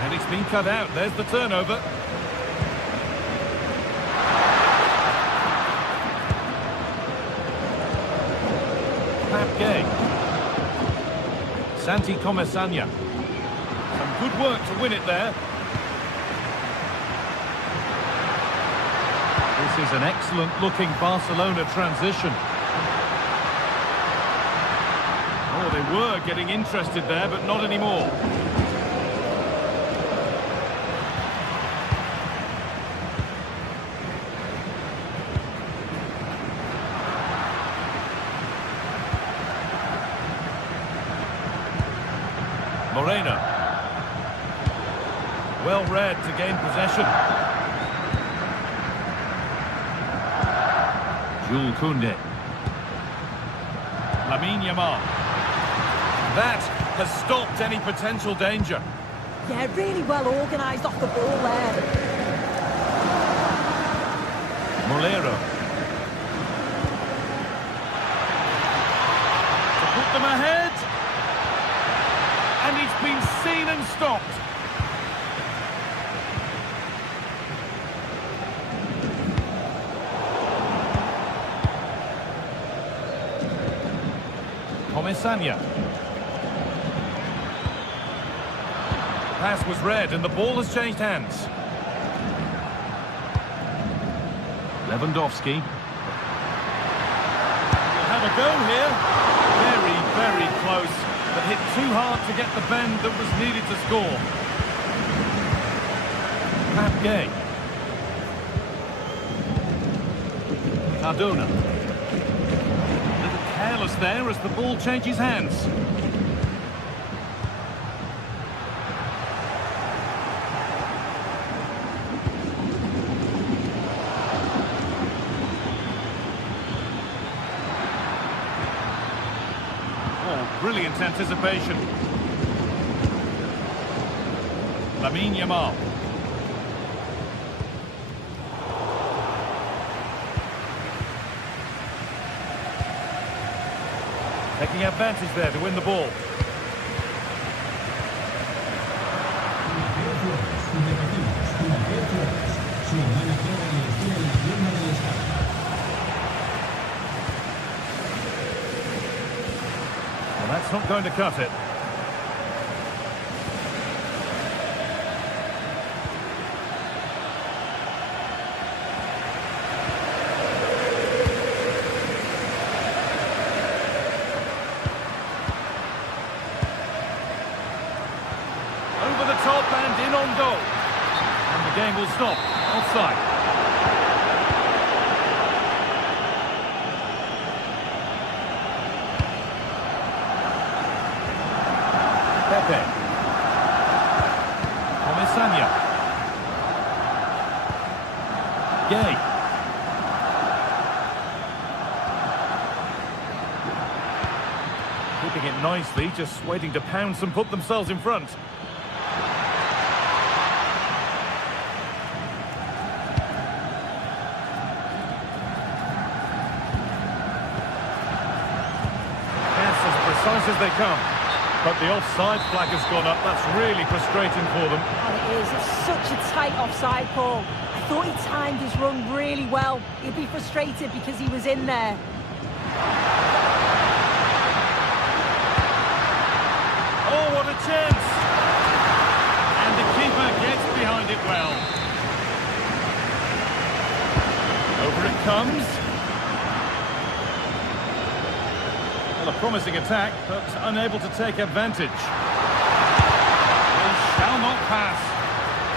And it's been cut out. There's the turnover. Gay. Santi Comesaña. Some good work to win it there. This is an excellent-looking Barcelona transition. Oh, they were getting interested there, but not anymore. Moreno. Well read to gain possession. Jules Koundé. Lamine Yamal. That has stopped any potential danger. Yeah, really well organised off the ball there. Molero. To put them ahead. And he's been seen and stopped. Comesaña. Pass was read and the ball has changed hands. Lewandowski. We'll have a go here. Very, very close. But hit too hard to get the bend that was needed to score. Pat Gay. Cardona. A little careless there as the ball changes hands. Brilliant anticipation. Lamine Yamal. Taking advantage there to win the ball. That's not going to cut it. Over the top and in on goal. And the game will stop. Offside. Pepe. Comesaña. Gay. Keeping it nicely, just waiting to pounce and put themselves in front. Yes, as precise as they come. But the offside flag has gone up. That's really frustrating for them. And it is. It's such a tight offside call. I thought he timed his run really well. He'd be frustrated because he was in there. Oh, what a chance! And the keeper gets behind it well. Over it comes. Well, a promising attack, but unable to take advantage. They shall not pass.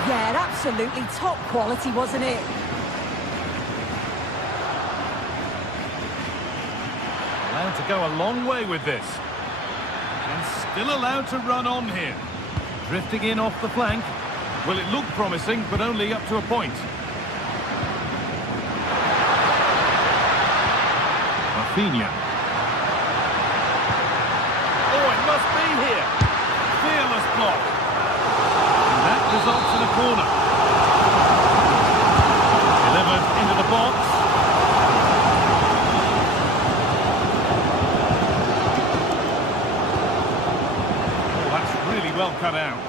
Yeah, absolutely top quality, wasn't it? Allowed to go a long way with this. And still allowed to run on here. Drifting in off the flank. Well, it looked promising, but only up to a point. Rafinha. Oh, it must be here. Fearless block. And that results in a corner. Delivered into the box. Oh, that's really well cut out.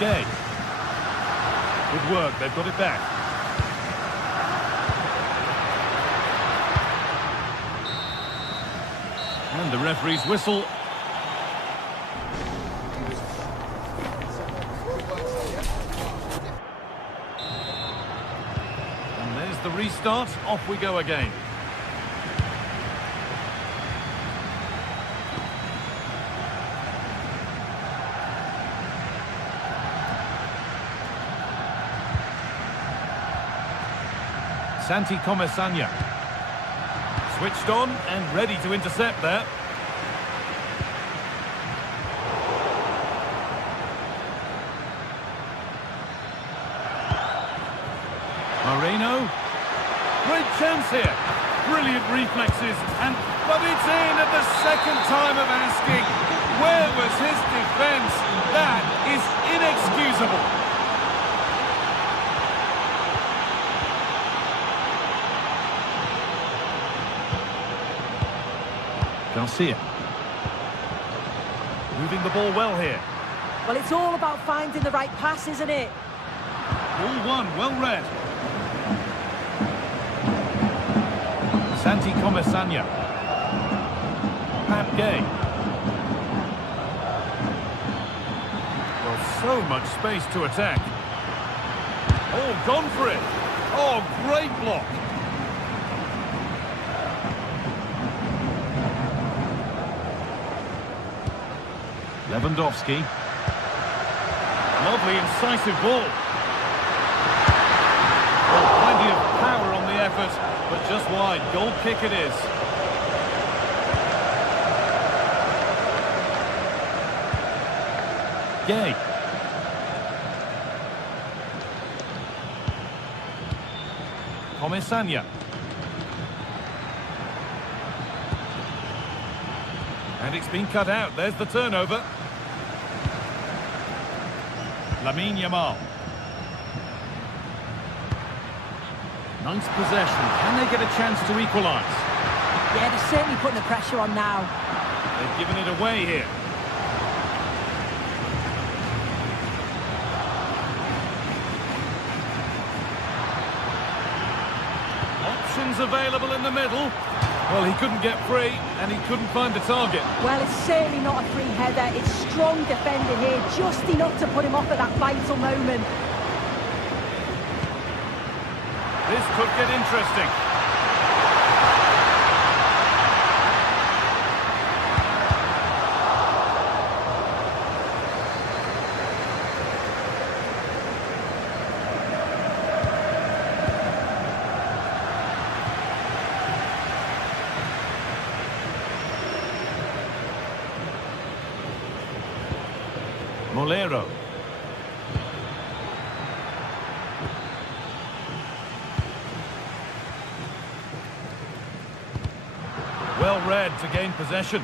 Gay. Good work, they've got it back. And the referee's whistle. And there's the restart, off we go again. Santi Comesaña. Switched on and ready to intercept there. Moreno. Great chance here. Brilliant reflexes, but it's in at the second time of asking. Where was his defence? That is inexcusable. Garcia. Moving the ball well here. Well, it's all about finding the right pass, isn't it? Ball one, well read. Santi Comesaña. Pat Gay. Well, so much space to attack. Oh, gone for it. Oh, great block. Lewandowski. Lovely, incisive ball. Well, plenty of power on the effort, but just wide. Goal kick it is. Gay. Comesaña. And it's been cut out. There's the turnover. Lamine Yamal. Nice possession. Can they get a chance to equalise? Yeah, they're certainly putting the pressure on now. They've given it away here. Options available in the middle. Well, he couldn't get free, and he couldn't find the target. Well, it's certainly not a free header. It's strong defending here, just enough to put him off at that vital moment. This could get interesting. Molero. Well read to gain possession.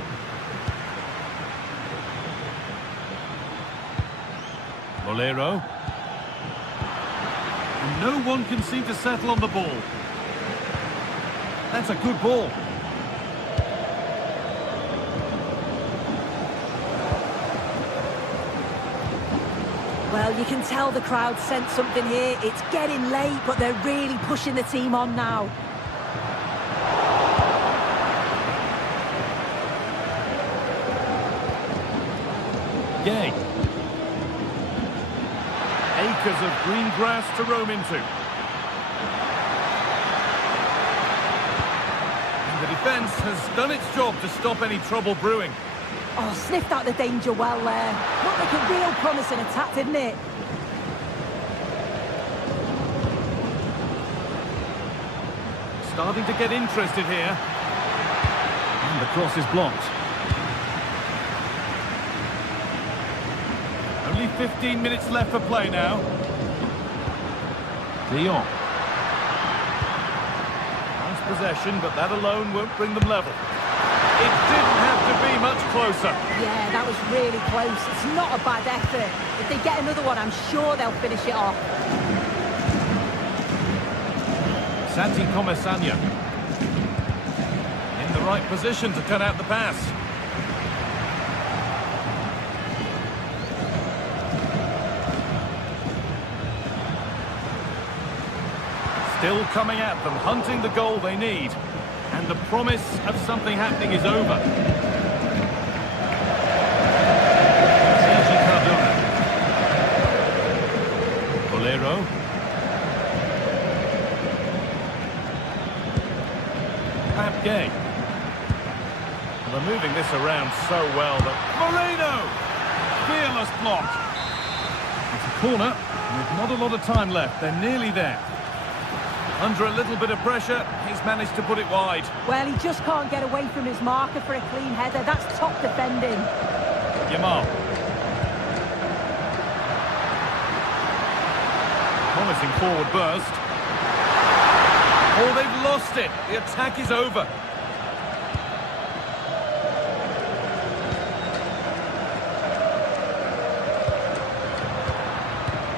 Molero. And no one can seem to settle on the ball. That's a good ball. Well, you can tell the crowd sense something here. It's getting late, but they're really pushing the team on now. Gay. acres of green grass to roam into. And the defence has done its job to stop any trouble brewing. Oh, sniffed out the danger well there. Looked like a real promising attack, didn't it? Starting to get interested here. And the cross is blocked. Only 15 minutes left for play now. De Jong. Nice possession, but that alone won't bring them level. It didn't have to be much closer. Yeah, that was really close. It's not a bad effort. If they get another one, I'm sure they'll finish it off. Santi Comesanya. In the right position to cut out the pass. Still coming at them, hunting the goal they need. And the promise of something happening is over. Sergi Cardona. Bolero. Pap Gay. They're moving this around so well that... Moreno! Fearless block. It's a corner, with not a lot of time left. They're nearly there. Under a little bit of pressure, he's managed to put it wide. Well, he just can't get away from his marker for a clean header. That's top defending. Yamal. Promising forward burst. Oh, they've lost it. The attack is over.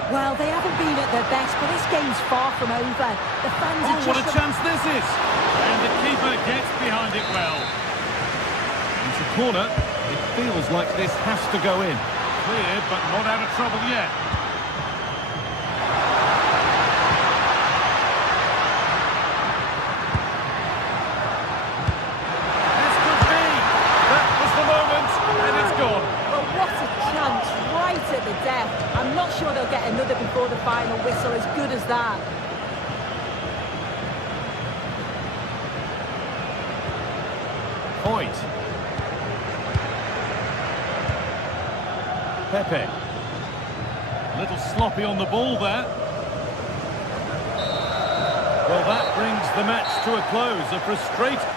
Well, they haven't been at their best, but this game's far from over. The fans are just... what a chance this is! And the keeper gets behind it well. It's a corner. It feels like this has to go in. Cleared, but not out of trouble yet. This could be! That was the moment, and it's gone. But what a chance, right at the death. I'm not sure they'll get another before the final whistle, as good as that. Point. Pepe. A little sloppy on the ball there. Well, that brings the match to a close. A frustrating...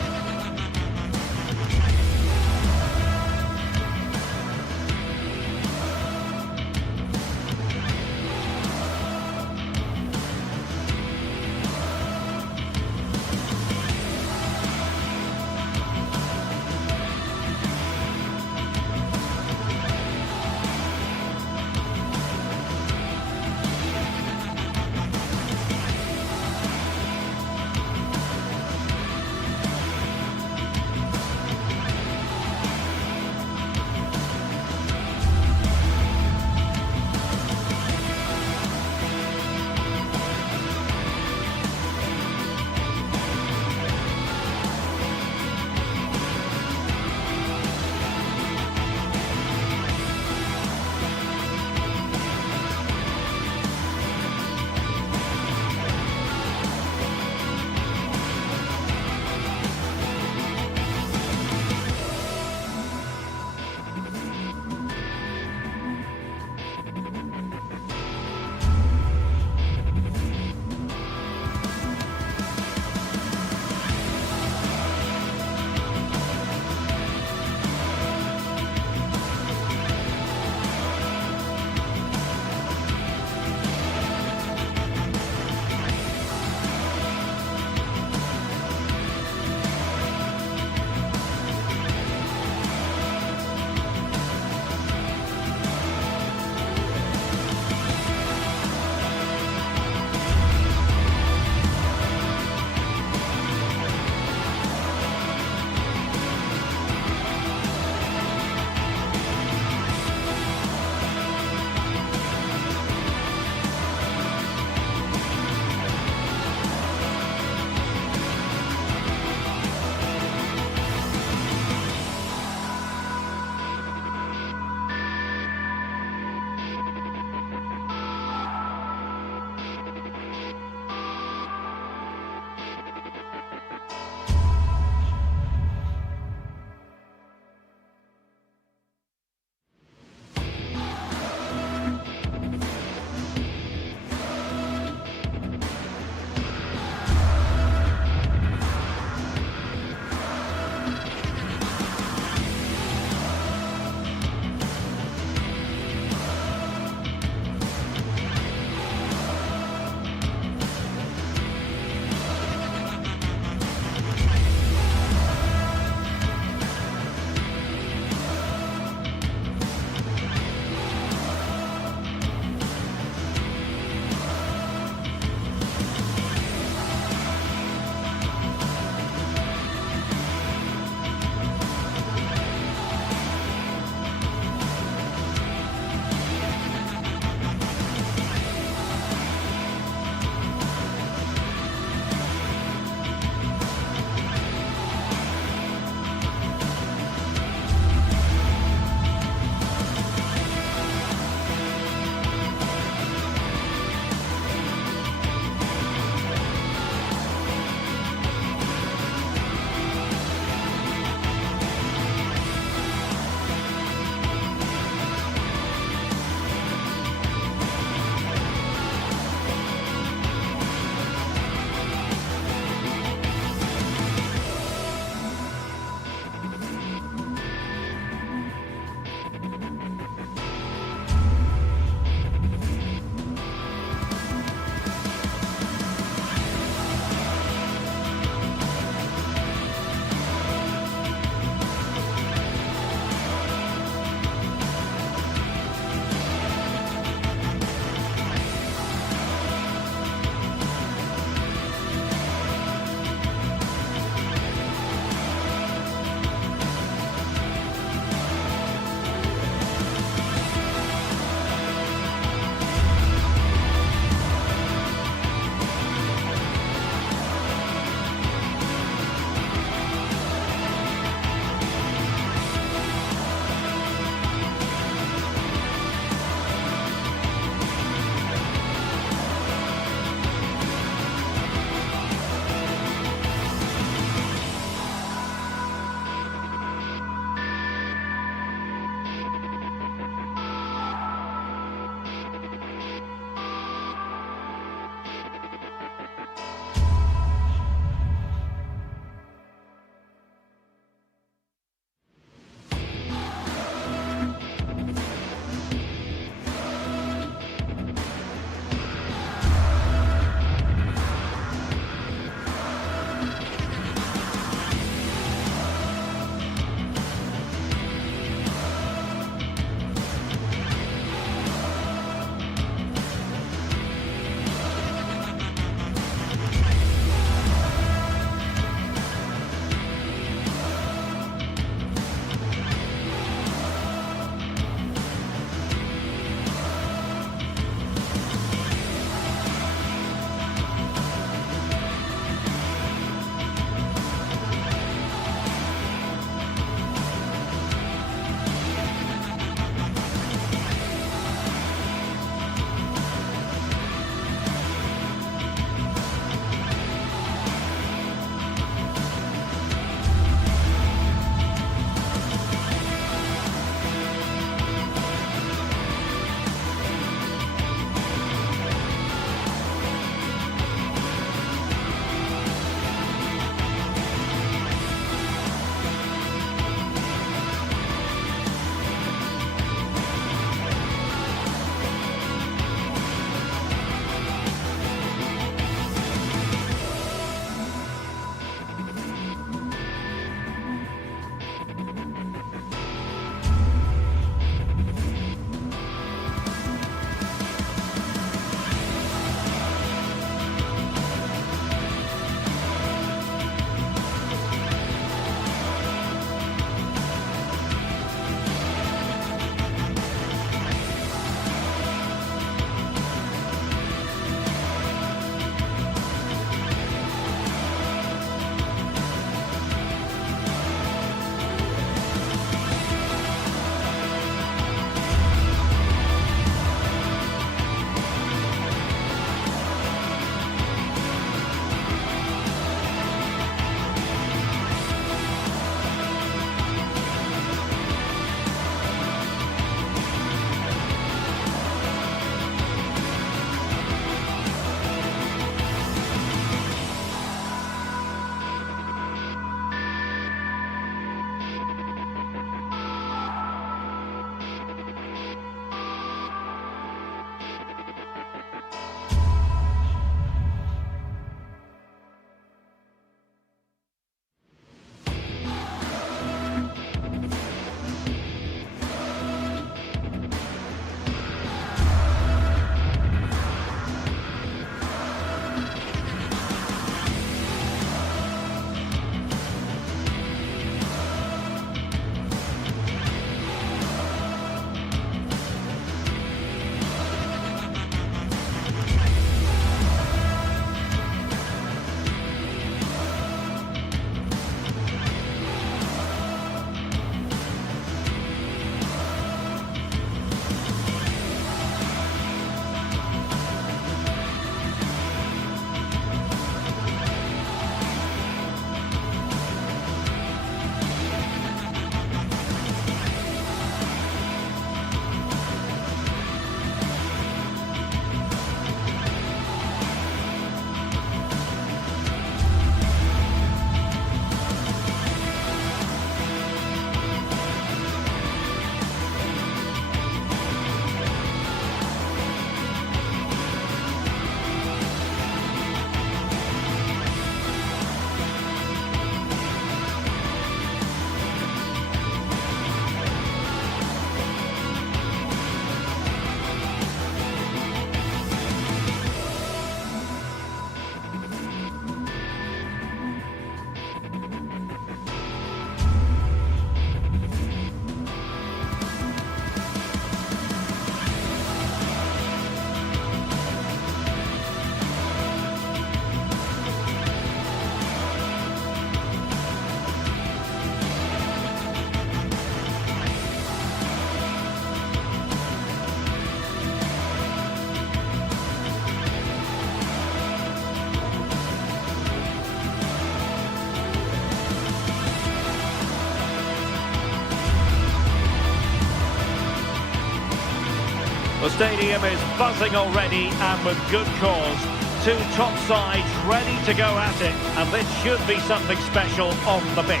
The stadium is buzzing already, and with good cause. Two top sides ready to go at it, and this should be something special on the pitch.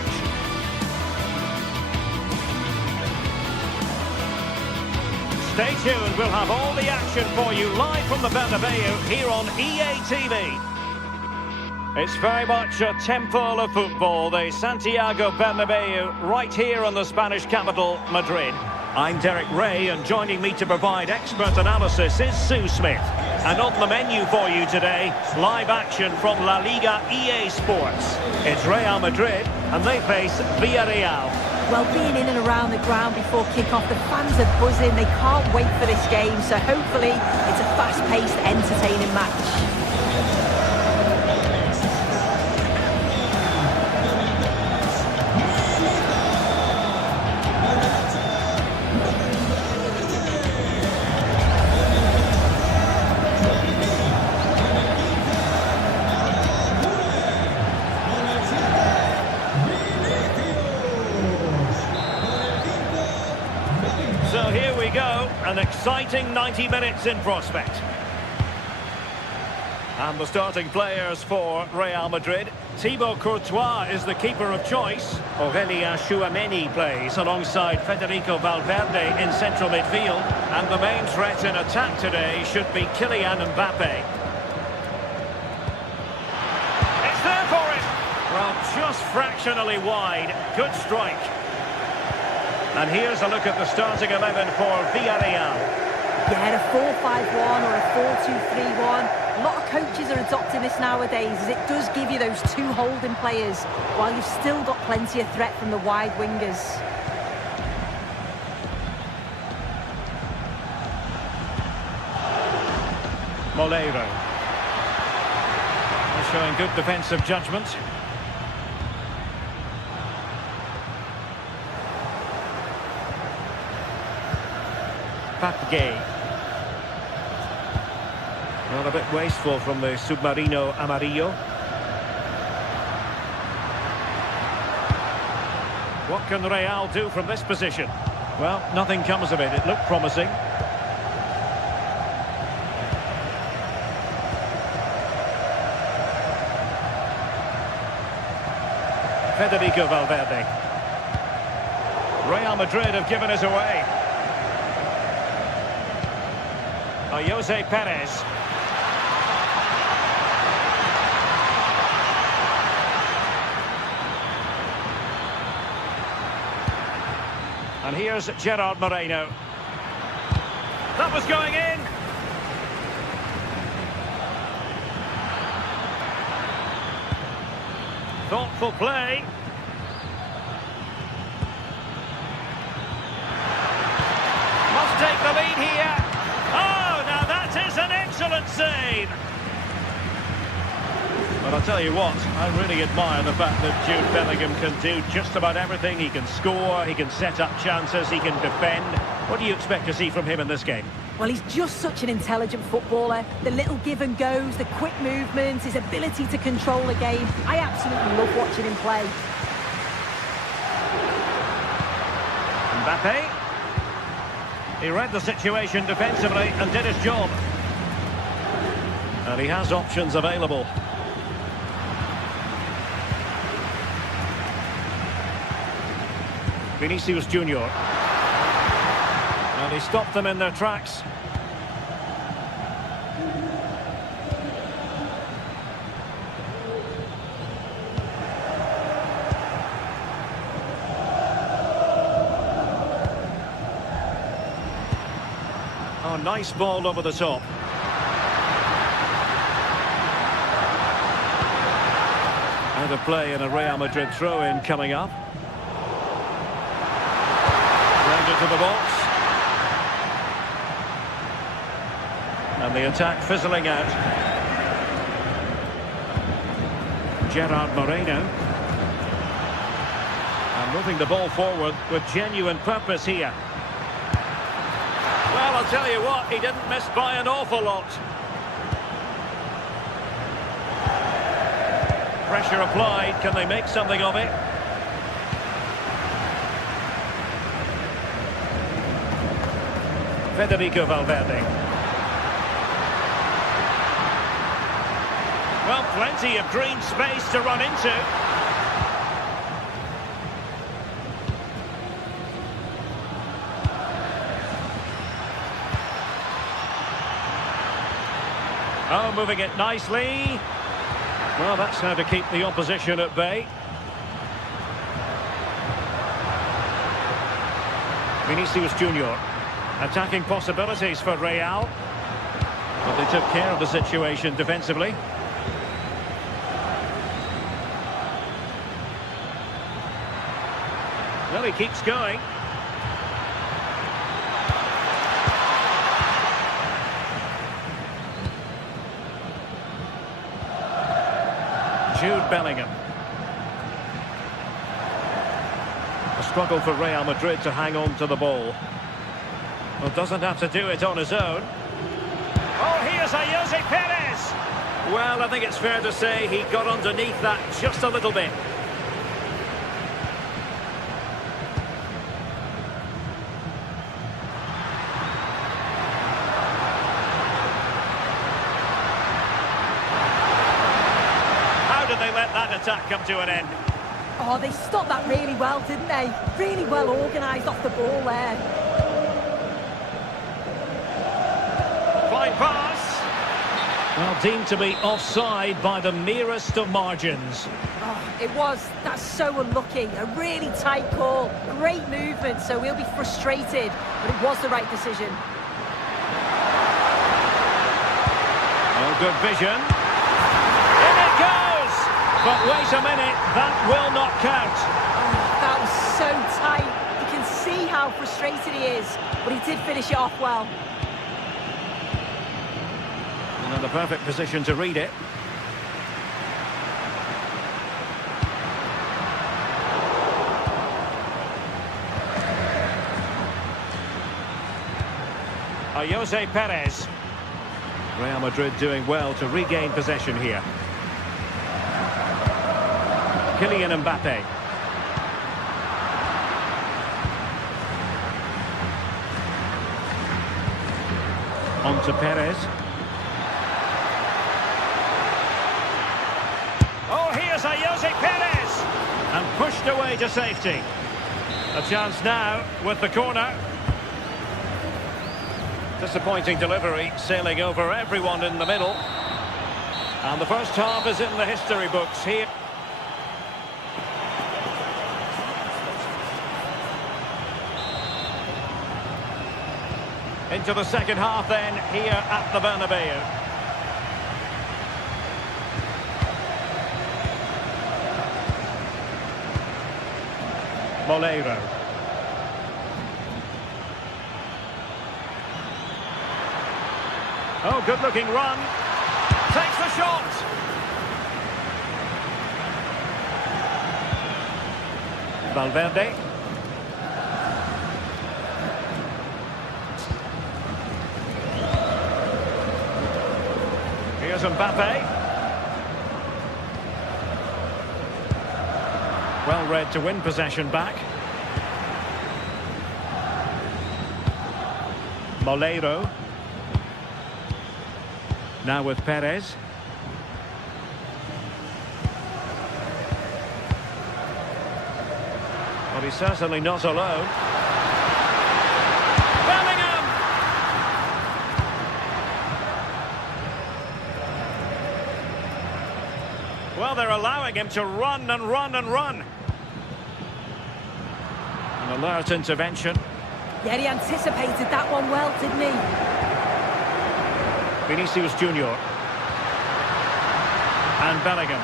Stay tuned, we'll have all the action for you live from the Bernabeu here on EA TV. It's very much a temple of football, the Santiago Bernabeu, right here in the Spanish capital, Madrid. I'm Derek Ray, and joining me to provide expert analysis is Sue Smith. And on the menu for you today, live action from La Liga EA Sports. It's Real Madrid, and they face Villarreal. Well, being in and around the ground before kick-off, the fans are buzzing. They can't wait for this game, so hopefully it's a fast-paced, entertaining match. So here we go, an exciting 90 minutes in prospect. And the starting players for Real Madrid. Thibaut Courtois is the keeper of choice. Aurélien Tchouameni plays alongside Federico Valverde in central midfield. And the main threat in attack today should be Kylian Mbappe. It's there for him! Well, just fractionally wide. Good strike. And here's a look at the starting 11 for Villarreal. Yeah, a 4-5-1 or a 4-2-3-1. A lot of coaches are adopting this nowadays, as it does give you those two holding players, while you've still got plenty of threat from the wide wingers. Moleiro. Showing good defensive judgment. Gay. Well, a bit wasteful from the Submarino Amarillo. What can Real do from this position? Well, nothing comes of it. It looked promising. Federico Valverde. Real Madrid have given us away. Jose Perez. And here's Gerard Moreno. That was going in. Thoughtful play. Must take the lead here. Excellent save. But I'll tell you what, I really admire the fact that Jude Bellingham can do just about everything. He can score, he can set up chances, he can defend. What do you expect to see from him in this game? Well, he's just such an intelligent footballer. The little give and goes, the quick movements, his ability to control a game. I absolutely love watching him play. Mbappe. He read the situation defensively and did his job. And he has options available. Vinicius Junior. And he stopped them in their tracks. Oh, nice ball over the top. Out of play and a Real Madrid throw-in coming up. Round into the box. And the attack fizzling out. Gerard Moreno. And moving the ball forward with genuine purpose here. Well, I'll tell you what, he didn't miss by an awful lot. Pressure applied, can they make something of it? Federico Valverde. Well, plenty of green space to run into. Oh, moving it nicely. Well, that's how to keep the opposition at bay. Vinicius Junior. Attacking possibilities for Real. But they took care of the situation defensively. Well, he keeps going. Jude Bellingham. A struggle for Real Madrid to hang on to the ball. Well, doesn't have to do it on his own. Oh, here's a Jose Perez. Well, I think it's fair to say he got underneath that just a little bit. How did they let that attack come to an end? Oh, they stopped that really well, didn't they? Really well organised off the ball there. Fine pass. Well, deemed to be offside by the merest of margins. Oh, it was. That's so unlucky. A really tight call. Great movement, so we'll be frustrated. But it was the right decision. Oh, good vision. In it goes! But wait a minute, that will not count. Oh, that was so tight. You can see how frustrated he is. But he did finish it off well. And in the perfect position to read it. Jose Perez. Real Madrid doing well to regain possession here. Kylian Mbappe. On to Perez. Oh, here's a Jose Perez! And pushed away to safety. A chance now with the corner. Disappointing delivery, sailing over everyone in the middle. And the first half is in the history books here. Into the second half then, here at the Bernabeu. Moleiro. Oh, good-looking run. Takes the shot. Valverde. Here's Mbappe. Well read to win possession back. Moleiro. Now with Perez. Well, he's certainly not alone. Bellingham! Well, they're allowing him to run and run and run. An alert intervention. Yeah, he anticipated that one well, didn't he? Vinicius Junior. And Bellingham.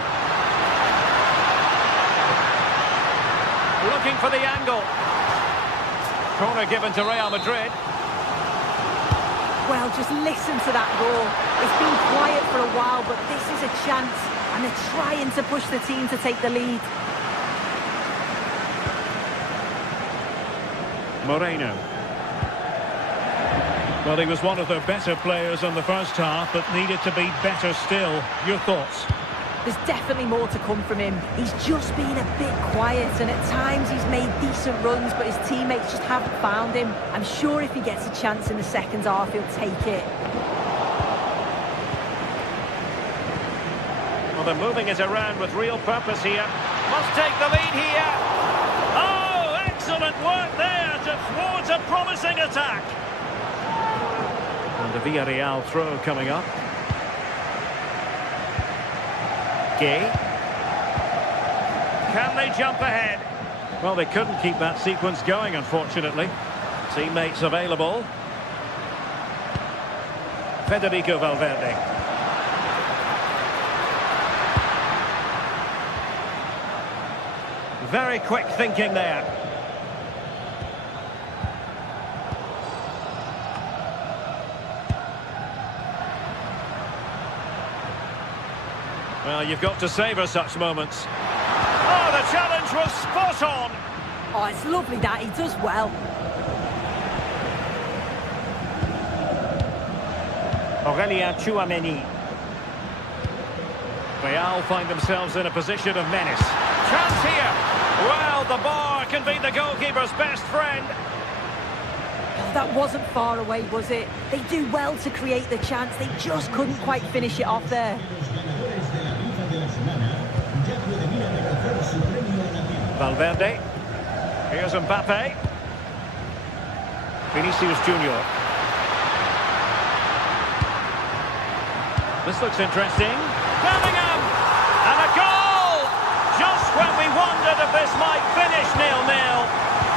Looking for the angle. Corner given to Real Madrid. Well, just listen to that ball. It's been quiet for a while, but this is a chance. And they're trying to push the team to take the lead. Moreno. Well, he was one of the better players in the first half, but needed to be better still. Your thoughts? There's definitely more to come from him. He's just been a bit quiet, and at times he's made decent runs, but his teammates just haven't found him. I'm sure if he gets a chance in the second half, he'll take it. Well, they're moving it around with real purpose here. Must take the lead here. Oh, excellent work there to thwart a promising attack. And the Villarreal throw coming up. Gay. Can they jump ahead? Well, they couldn't keep that sequence going, unfortunately. Teammates available. Federico Valverde. Very quick thinking there. Well, you've got to savour such moments. Oh, the challenge was spot on. Oh, it's lovely that. He does well. Aurélien Tchouaméni. Real find themselves in a position of menace. Chance here. Well, the bar can be the goalkeeper's best friend. Oh, that wasn't far away, was it? They do well to create the chance. They just couldn't quite finish it off there. Valverde. Here's Mbappe. Vinicius Junior. This looks interesting. Bellingham! And a goal! Just when we wondered if this might finish 0-0.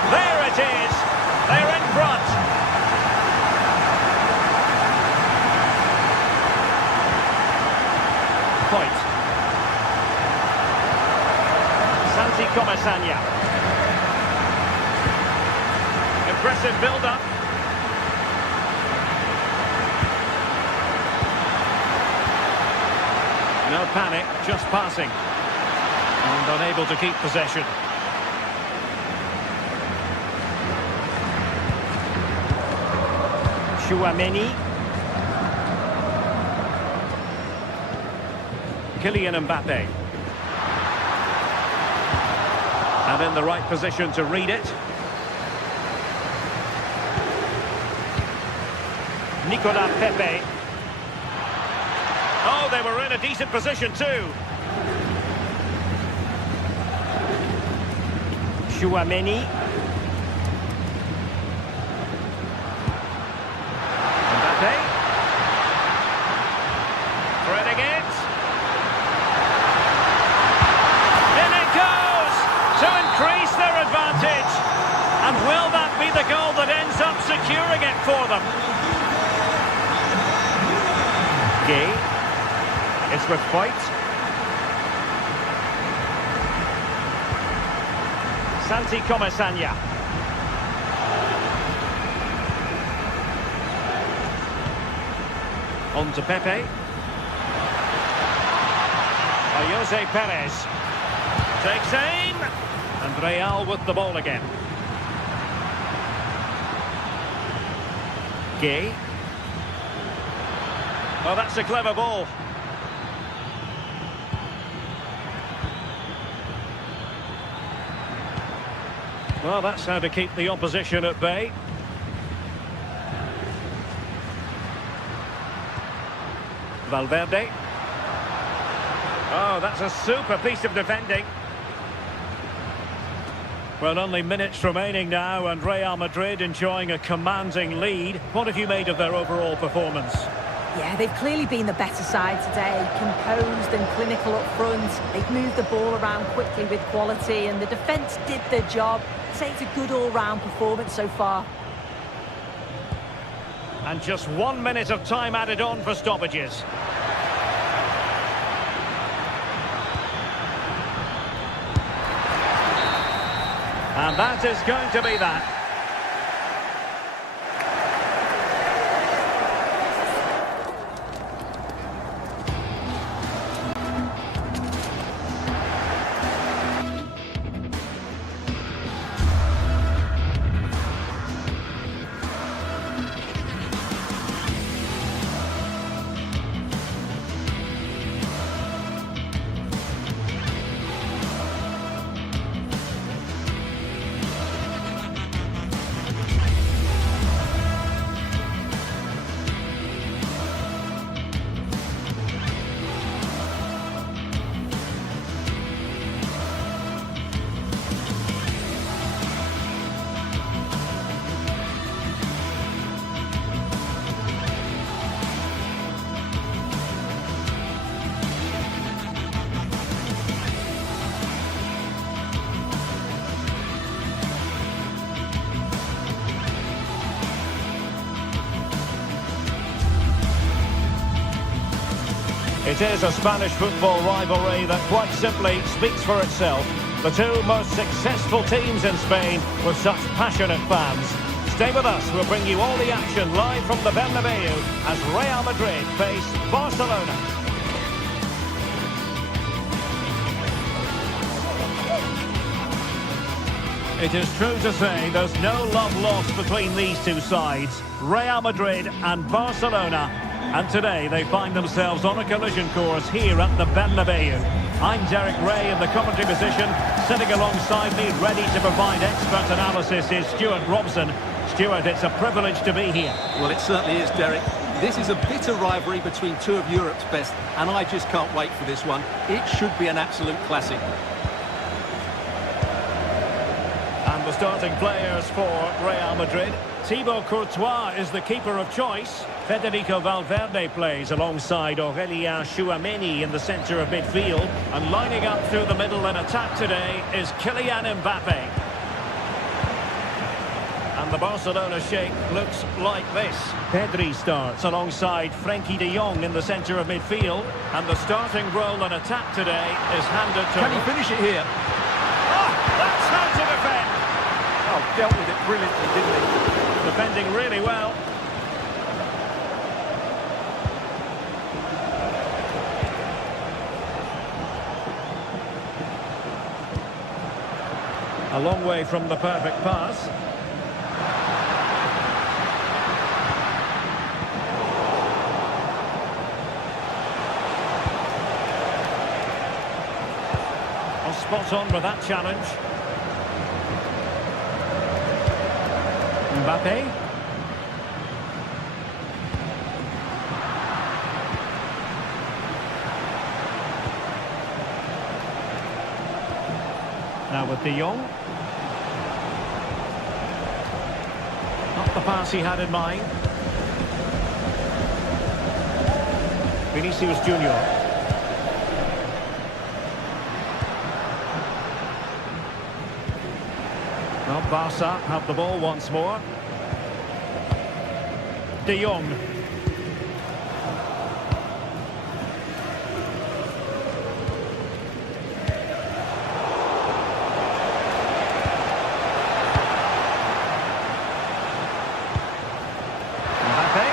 There it is. They're in front. Point. Santi Comasagna. Impressive build-up. No panic, just passing. And unable to keep possession. Tchouaméni. Kylian Mbappe. And in the right position to read it. Nicolas Pepe. Oh, they were in a decent position too. Tchouaméni. Mbappe. Threading it. In it goes to increase their advantage. And will that be the goal that ends up securing it for them? Gay. It's with White. Santi Comasagna. On to Pepe. Jose Perez. Takes aim. And Real with the ball again. Gay. Oh, that's a clever ball. Well, that's how to keep the opposition at bay. Valverde. Oh, that's a super piece of defending. Well, only minutes remaining now, and Real Madrid enjoying a commanding lead. What have you made of their overall performance? Yeah, they've clearly been the better side today, composed and clinical up front. They've moved the ball around quickly with quality, and the defence did their job. I'd say it's a good all-round performance so far. And just 1 minute of time added on for stoppages. And that is going to be that. is a Spanish football rivalry that quite simply speaks for itself. The two most successful teams in Spain with such passionate fans. Stay with us, we'll bring you all the action live from the Bernabeu as Real Madrid face Barcelona. It is true to say there's no love lost between these two sides, Real Madrid and Barcelona. And today they find themselves on a collision course here at the Bernabeu. I'm Derek Ray in the commentary position. Sitting alongside me, ready to provide expert analysis, is Stuart Robson. Stuart, it's a privilege to be here. Well, it certainly is, Derek. This is a bitter rivalry between two of Europe's best, and I just can't wait for this one. It should be an absolute classic. And the starting players for Real Madrid. Thibaut Courtois is the keeper of choice. Federico Valverde plays alongside Aurélien Tchouameni in the centre of midfield. And lining up through the middle in attack today is Kylian Mbappe. And the Barcelona shape looks like this. Pedri starts alongside Frenkie de Jong in the centre of midfield. And the starting role in attack today is handed to... Can he finish it here? Oh, that's how to defend! Oh, dealt with it brilliantly, didn't he? Defending really well. A long way from the perfect pass. Oh, spot on with that challenge. Mbappe. Now with de Jong. Not the pass he had in mind. Vinicius Junior. Well, Barca have the ball once more. De Jong. Mbappe.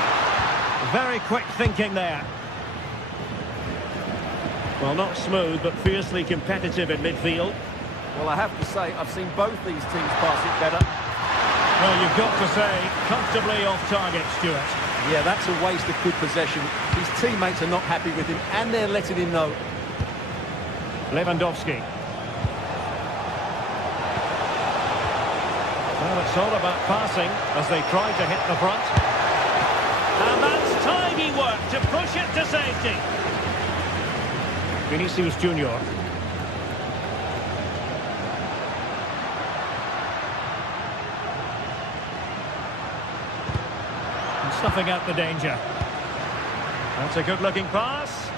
Very quick thinking there. Well, not smooth, but fiercely competitive in midfield. Well, I have to say, I've seen both these teams pass it better. Well, you've got to say, comfortably off target, Stuart. Yeah, that's a waste of good possession. His teammates are not happy with him, and they're letting him know. Lewandowski. Well, it's all about passing as they try to hit the front. And that's tidy work to push it to safety. Vinicius Junior. Snuffing out the danger. That's a good-looking pass.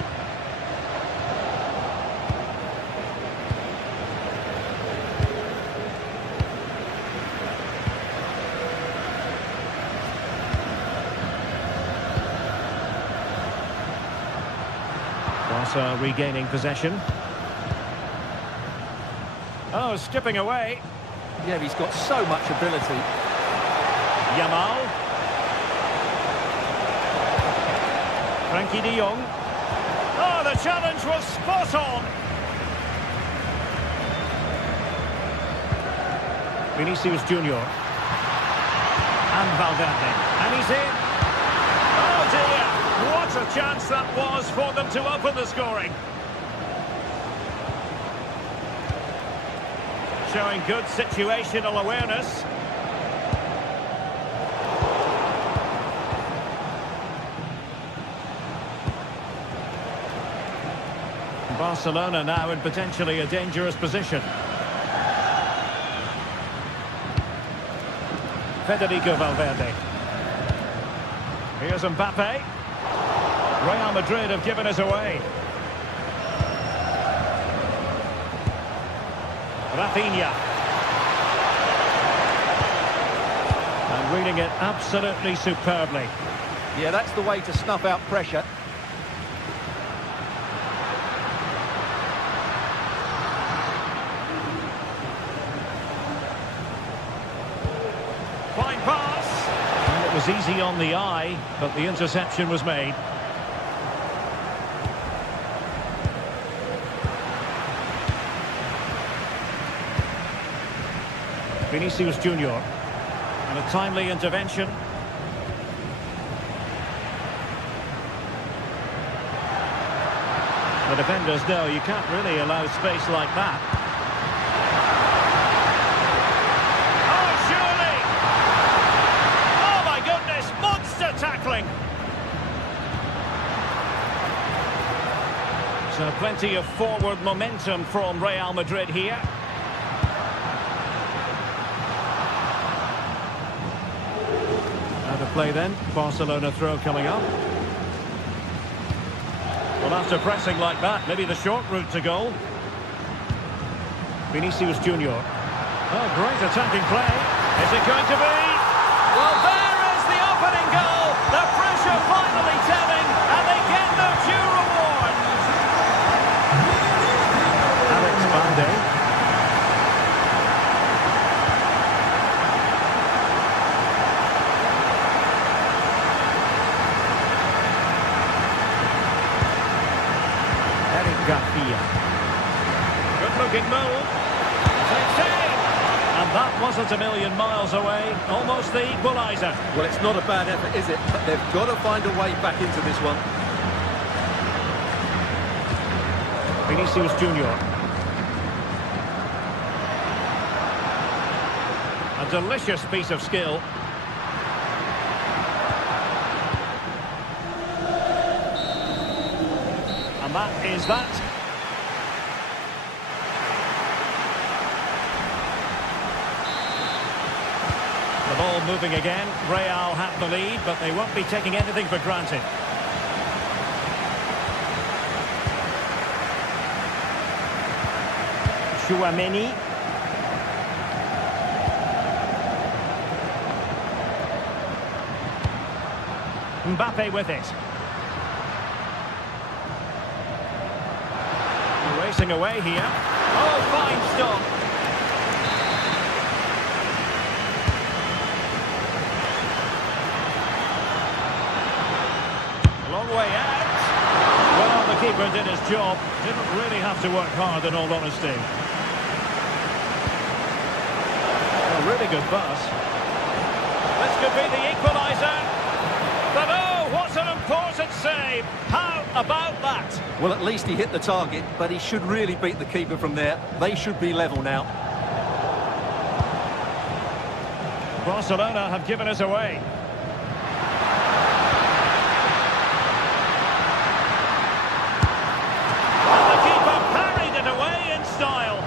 Barca regaining possession. Oh, skipping away. Yeah, he's got so much ability. Yamal. Frenkie de Jong. Oh, the challenge was spot on. Vinicius Junior. And Valverde. And he's in. Oh dear, what a chance that was for them to open the scoring. Showing good situational awareness. Barcelona now in potentially a dangerous position. Federico Valverde. Here's Mbappe. Real Madrid have given us away. Rafinha. And reading it absolutely superbly. Yeah, that's the way to snuff out pressure. was easy on the eye, but the interception was made. Vinicius Junior. And a timely intervention. The defenders know you can't really allow space like that. Oh, surely! Oh, my goodness! Monster tackling! So plenty of forward momentum from Real Madrid here. Out of play then. Barcelona throw coming up. Well, after pressing like that, maybe the short route to goal. Vinicius Junior. Oh, great attacking play. Is it going to be? Well, there is the opening goal. The pressure finally telling, and they get their due reward. Alex Bande. Garcia. Good looking move. Takes aim. And that wasn't a million miles away. Almost the equaliser. Well, it's not a bad effort, is it? But they've got to find a way back into this one. Vinicius Junior. A delicious piece of skill. And that is that. The ball moving again. Real have the lead, but they won't be taking anything for granted. Chouameni. Mbappe with it. Racing away here. Oh, fine stop. Long way out. Well, the keeper did his job. Didn't really have to work hard, in all honesty. A really good pass. This could be the equaliser. But oh, what an important save. How about that? Well, at least he hit the target, but he should really beat the keeper from there. They should be level now. Barcelona have given us away. And the keeper parried it away in style.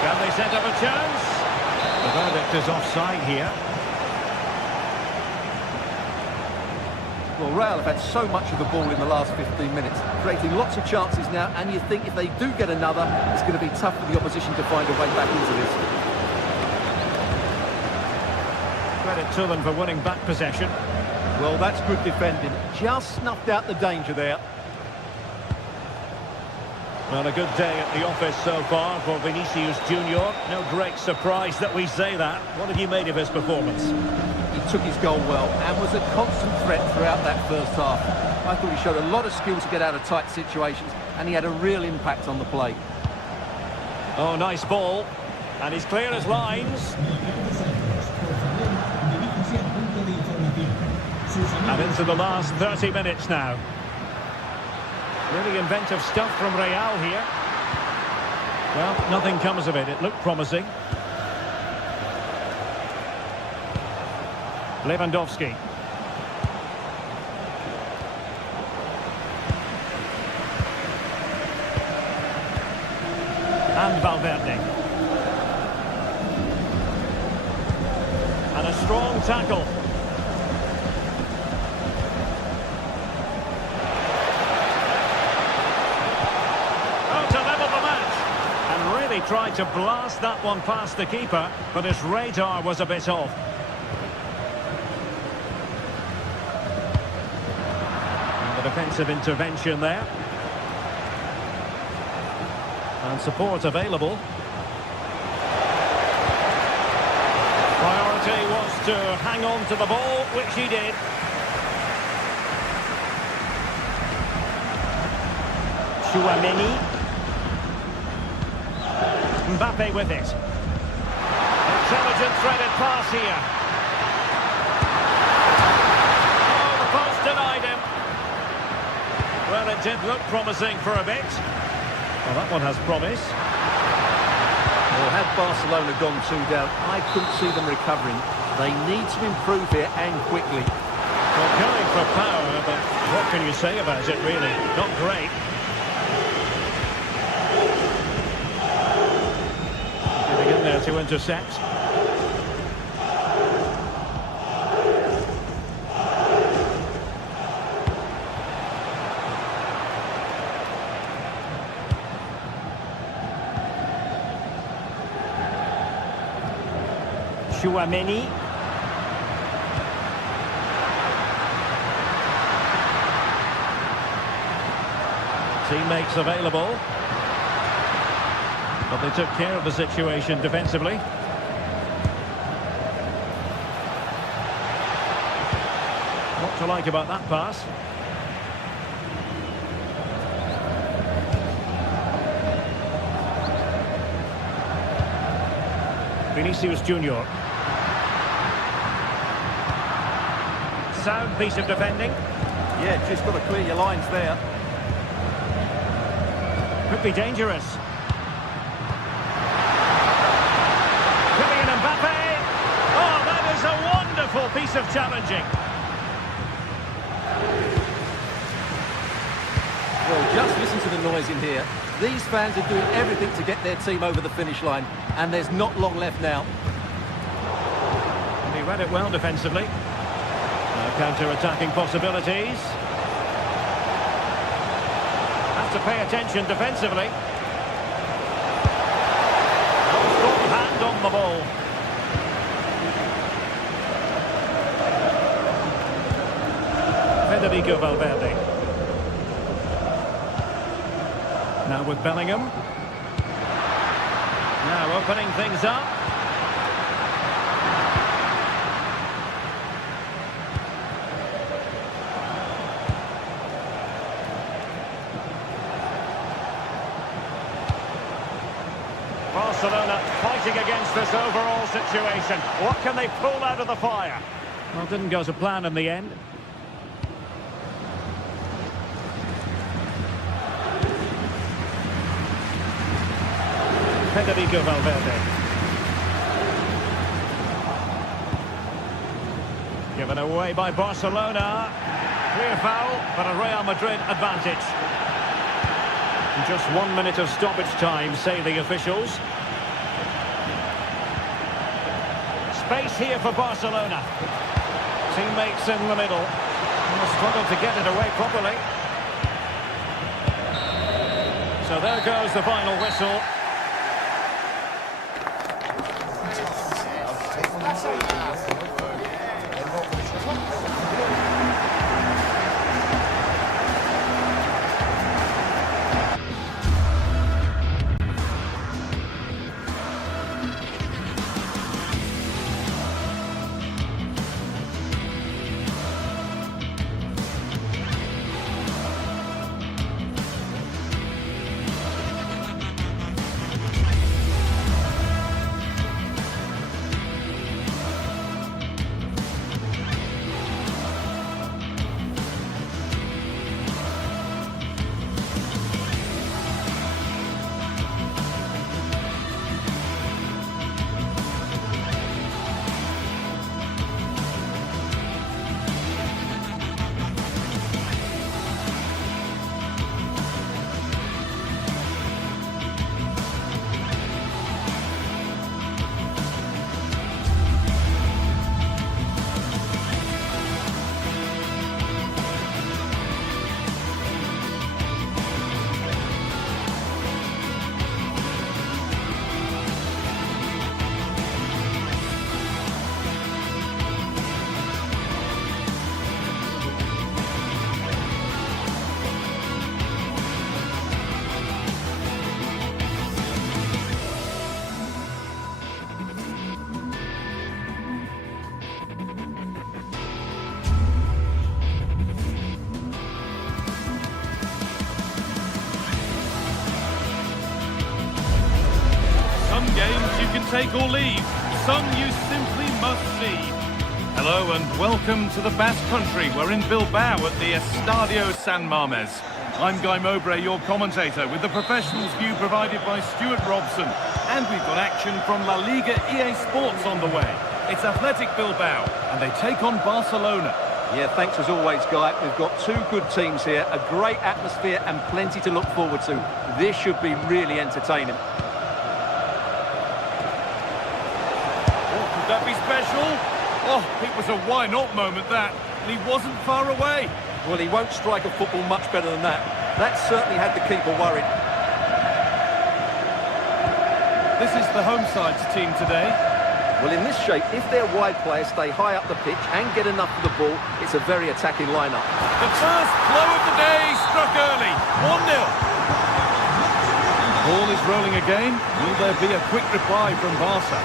Can they set up a chance? The verdict is offside here. Well, Real have had so much of the ball in the last 15 minutes, creating lots of chances now, and you think if they do get another, it's going to be tough for the opposition to find a way back into this. Credit to them for winning back possession. Well, that's good defending. Just snuffed out the danger there. Well, a good day at the office so far for Vinicius Junior. No great surprise that we say that. What have you made of his performance? He took his goal well and was a constant threat throughout that first half. I thought he showed a lot of skill to get out of tight situations, and he had a real impact on the play. Oh, nice ball. And he's clear as lines. And into the last 30 minutes now. Really inventive stuff from Real here. Well, nothing comes of it. It looked promising. Lewandowski. And Valverde. And a strong tackle. Tried to blast that one past the keeper, but his radar was a bit off. And the defensive intervention there. And support available. Priority was to hang on to the ball, which he did. Chouameni. Mbappe with it. Intelligent threaded pass here. Oh, the post denied him. Well, it did look promising for a bit. Well, that one has promise. Well, had Barcelona gone 2 down, I couldn't see them recovering. They need to improve here and quickly. Well, going for power, but what can you say about it, really? Not great. Getting in there to intercept. Chouameni. Teammates available. But they took care of the situation defensively. What to like about that pass? Vinicius Junior. Sound piece of defending. Yeah, just got to clear your lines there. Could be dangerous. Kylian Mbappe. Oh, that is a wonderful piece of challenging. Well, just listen to the noise in here. These fans are doing everything to get their team over the finish line, and there's not long left now. And he read it well defensively. Now counter-attacking possibilities. Have to pay attention defensively. Strong hand on the ball. Federico Valverde. Now with Bellingham. Now opening things up. Barcelona fighting against this overall situation. What can they pull out of the fire? Well, didn't go to plan in the end. Federico Valverde. Given away by Barcelona. Clear foul, but a Real Madrid advantage. Just 1 minute of stoppage time, say the officials. Space here for Barcelona. Teammates in the middle. Struggled to get it away properly. So there goes the final whistle. take or leave. Some you simply must see. Hello and welcome to the Basque Country. We're in Bilbao at the Estadio San Mamés. I'm Guy Mowbray, your commentator, with the professionals' view provided by Stuart Robson. And we've got action from La Liga EA Sports on the way. It's Athletic Bilbao, and they take on Barcelona. Yeah, thanks as always, Guy. We've got two good teams here, a great atmosphere and plenty to look forward to. This should be really entertaining. Oh, could that be special? Oh, it was a why-not moment, that. And he wasn't far away. Well, he won't strike a football much better than that. That certainly had the keeper worried. This is the home side's team today. Well, in this shape, if their wide players stay high up the pitch and get enough of the ball, it's a very attacking lineup. The first blow of the day struck early. 1-0. Ball is rolling again. Will there be a quick reply from Barca?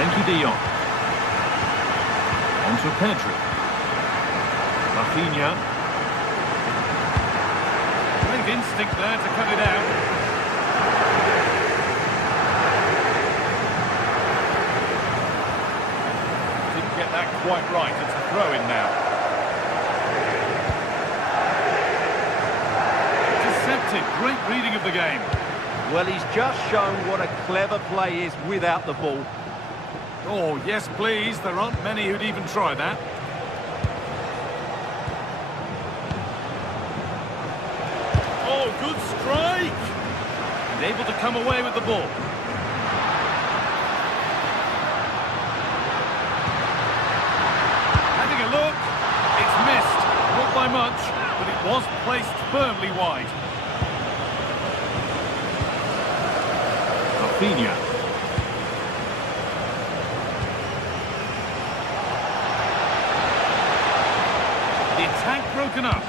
Frenkie de Jong. On to Pedri. Rafinha. Great instinct there to cut it out. That quite right. It's a throw-in now. Deceptive. Great reading of the game. Well, he's just shown what a clever play is without the ball. Oh, yes, please. There aren't many who'd even try that. Oh, good strike. And able to come away with the ball. Look, it's missed, not by much, but it was placed firmly wide. Rafinha. The attack broken up.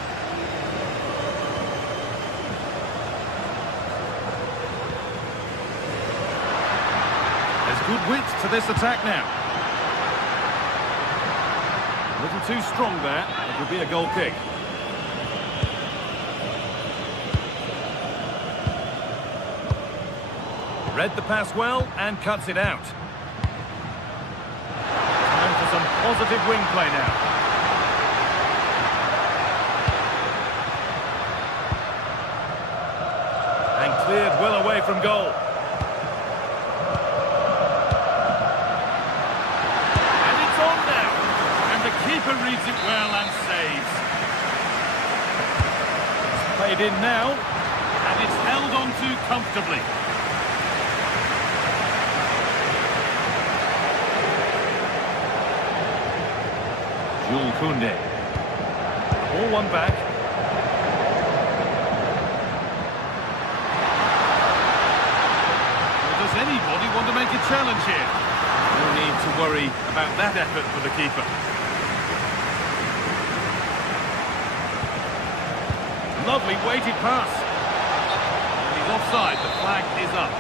There's good width to this attack now. A little too strong there. It would be a goal kick. Read the pass well and cuts it out. Time for some positive wing play now. And cleared well away from goal. Keeper reads it well and saves. It's played in now, and it's held on to comfortably. Jules Koundé. Ball one back. Well, does anybody want to make a challenge here? No need to worry about that effort for the keeper. Lovely weighted pass. And he's offside. The flag is up.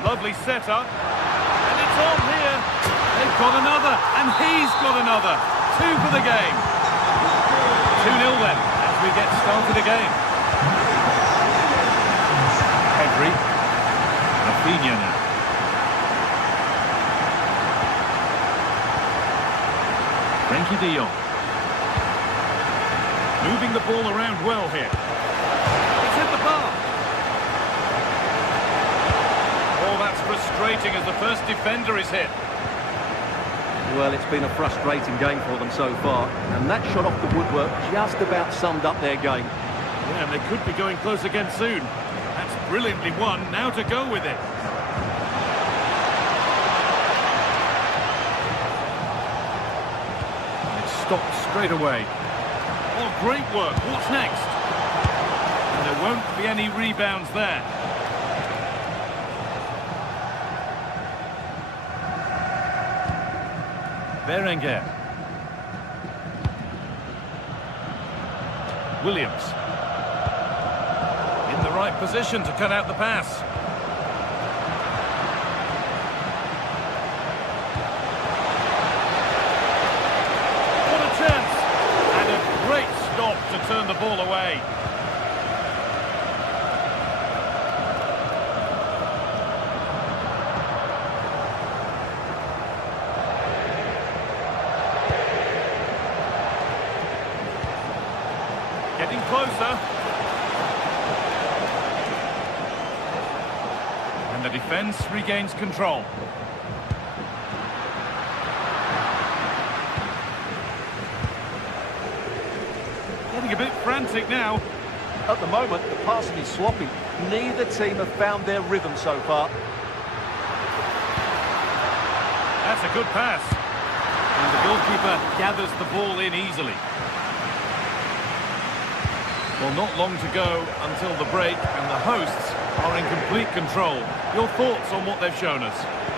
Lovely setup. And it's on here. They've got another. And he's got another. 2 for the game. 2-0 then, as we get started again. Pedri. Rafinha now. Frenkie de Jong. Moving the ball around well here. It's hit the bar. Oh, that's frustrating as the first defender is hit. Well, it's been a frustrating game for them so far. And that shot off the woodwork just about summed up their game. Yeah, and they could be going close again soon. That's brilliantly won. Now to go with it. Stopped straight away. Oh, great work. What's next? And there won't be any rebounds there. Berenguer. Williams. In the right position to cut out the pass. What a chance! And a great stop. ball away. Getting closer. And the defence regains control. Getting a bit frantic now. At the moment, the passing is sloppy. Neither team have found their rhythm so far. That's a good pass. And the goalkeeper gathers the ball in easily. Well, not long to go until the break, and the hosts are in complete control. Your thoughts on what they've shown us?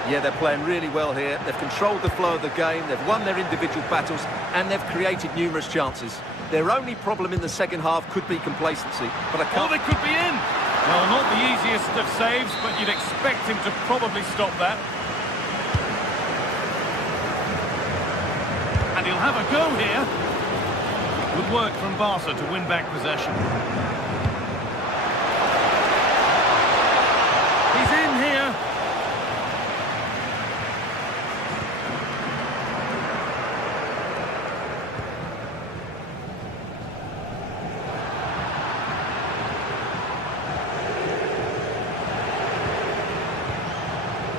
Yeah, they're playing really well here. They've controlled the flow of the game, they've won their individual battles, and they've created numerous chances. Their only problem in the second half could be complacency, but I can't... Oh, they could be in! Well, not the easiest of saves, but you'd expect him to probably stop that. And he'll have a go here. Good work from Barca to win back possession. He's in here.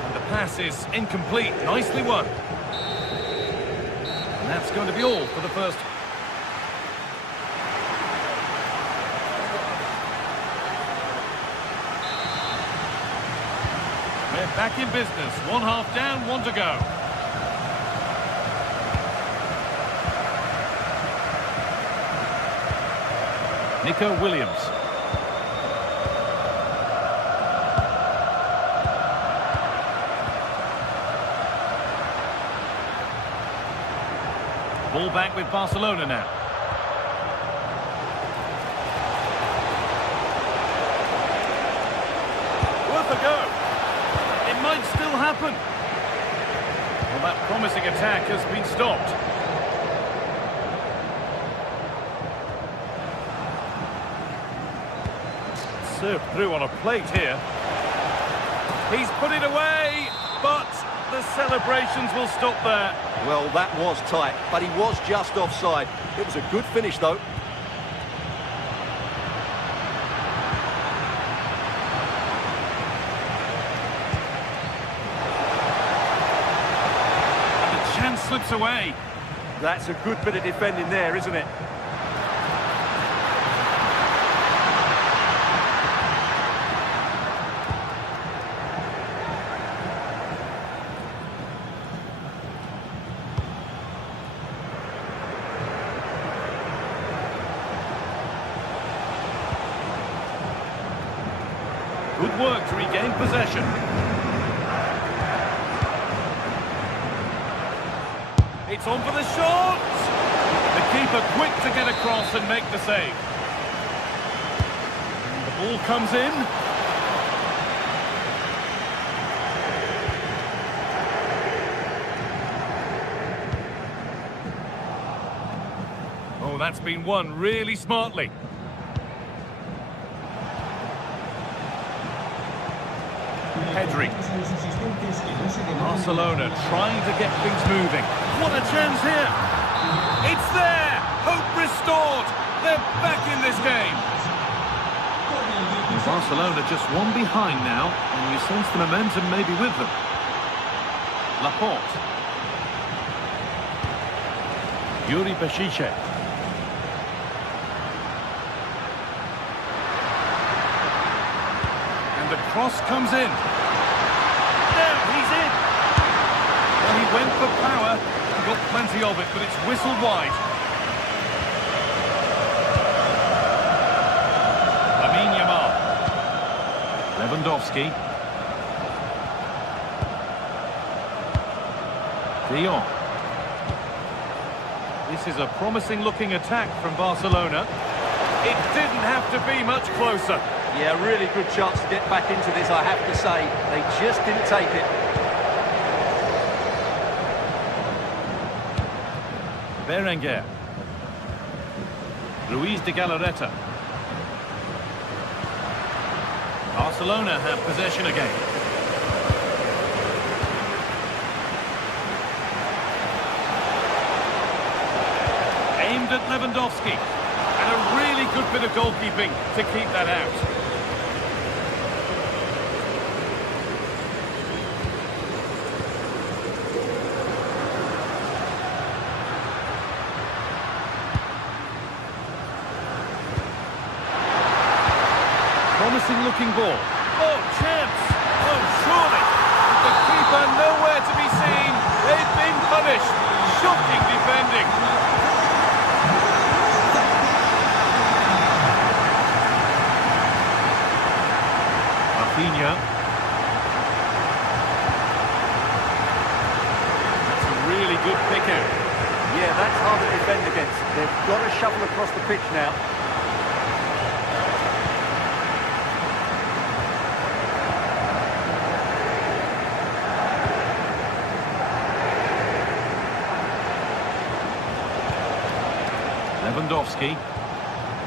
And the pass is incomplete. Nicely won. And that's going to be all for the first. We're back in business. 1 half down, 1 to go. Nico Williams. Ball back with Barcelona now. Worth a go. It might still happen. Well, that promising attack has been stopped. Served through on a plate here. He's put it away, but the celebrations will stop there. Well, that was tight, but he was just offside. It was a good finish, though. Slips away. That's a good bit of defending there, isn't it? Good work to regain possession. It's on for the shot! The keeper quick to get across and make the save. And the ball comes in. Oh, that's been won really smartly. Pedri. Barcelona trying to get things moving. What a chance here! It's there! Hope restored! They're back in this game! Barcelona just one behind now, and you sense the momentum maybe with them. Laporte. Yuri Bešiček. And the cross comes in. There, he's in! Well, he went for power. Got plenty of it, but it's whistled wide. Lamine Yamal. Lewandowski. De Jong. This is a promising-looking attack from Barcelona. It didn't have to be much closer. Yeah, really good chance to get back into this, I have to say. They just didn't take it. Berenguer. Ruiz de Galarreta. Barcelona have possession again. Aimed at Lewandowski. And a really good bit of goalkeeping to keep that out. Promising looking ball. Oh, chance! Oh, surely! With the keeper nowhere to be seen. They've been punished. Shocking defending. Rafinha. That's a really good pick out. Yeah, that's hard to defend against. They've got to shuffle across the pitch now. Lewandowski.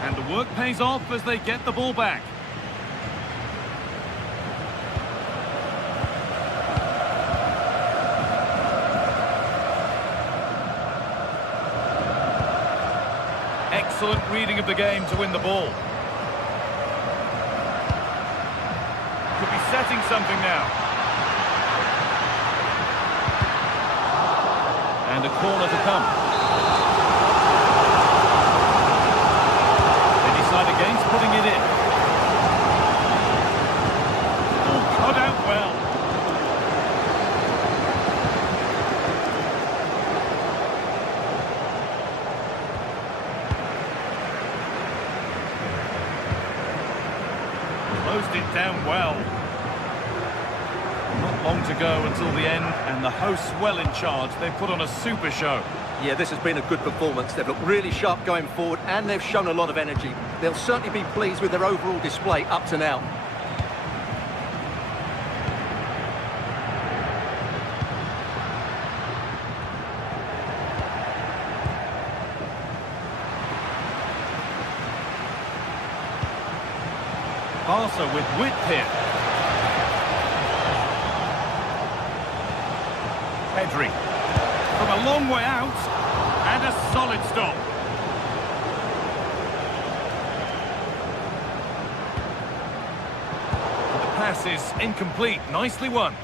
And the work pays off as they get the ball back. Excellent reading of the game to win the ball. Could be setting something now. And a corner to come. Against putting it in. Oh, cut out well. Closed it down well. Not long to go until the end, and the hosts well in charge. They put on a super show. Yeah, this has been a good performance. They've looked really sharp going forward, and they've shown a lot of energy. They'll certainly be pleased with their overall display up to now. Barca with width here. Pedri. From a long way out, and a solid stop. The pass is incomplete, nicely won.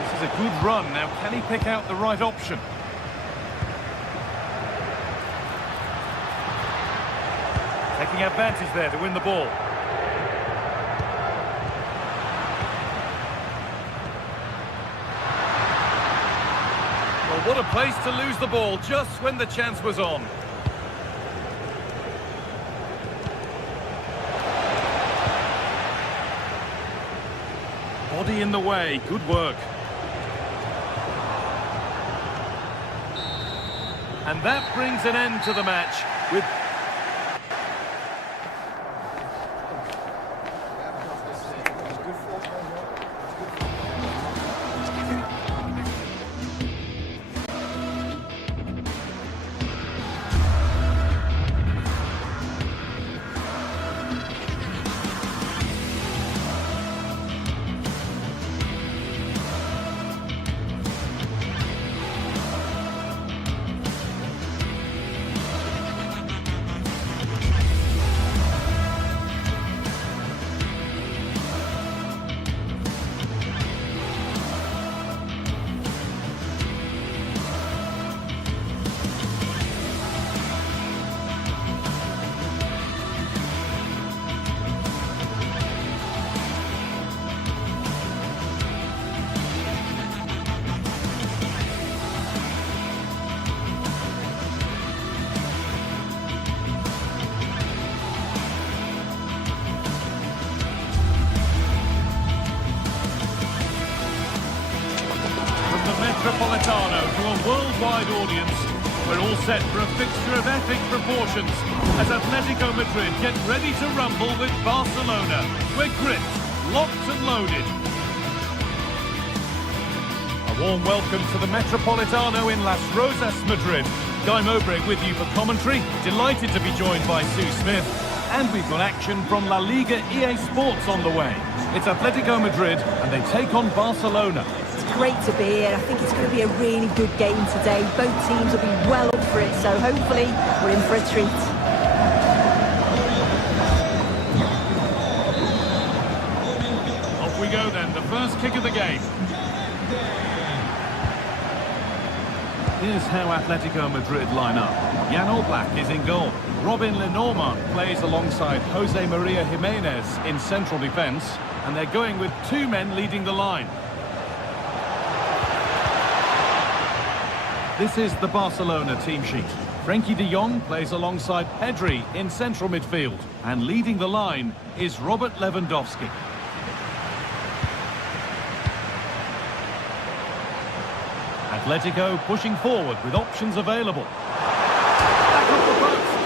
This is a good run, now can he pick out the right option? Taking advantage there to win the ball. What a place to lose the ball just when the chance was on. Body in the way, good work. And that brings an end to the match with... Metropolitano to a worldwide audience. We're all set for a fixture of epic proportions as Atletico Madrid get ready to rumble with Barcelona. We're gripped, locked and loaded. A warm welcome to the Metropolitano in Las Rosas, Madrid. Guy Mowbray with you for commentary. Delighted to be joined by Sue Smith. And we've got action from La Liga GTSports on the way. It's Atletico Madrid and they take on Barcelona. It's great to be here. I think it's going to be a really good game today. Both teams will be well up for it, so hopefully we're in for a treat. Off we go then, the first kick of the game. Here's how Atletico Madrid line up. Jan Oblak is in goal. Robin Lenormand plays alongside Jose Maria Jimenez in central defence. And they're going with two men leading the line. This is the Barcelona team sheet. Frenkie de Jong plays alongside Pedri in central midfield. And leading the line is Robert Lewandowski. Atletico pushing forward with options available. Back off the post.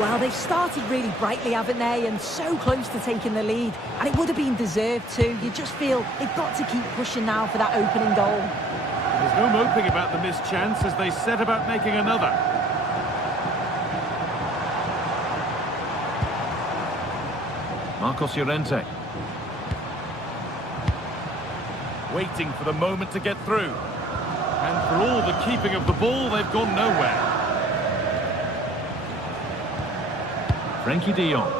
Well, they've started really brightly, haven't they? And so close to taking the lead. And it would have been deserved too. You just feel they've got to keep pushing now for that opening goal. There's no moping about the missed chance as they set about making another. Marcos Llorente. Waiting for the moment to get through. And for all the keeping of the ball, they've gone nowhere. Frenkie de Jong.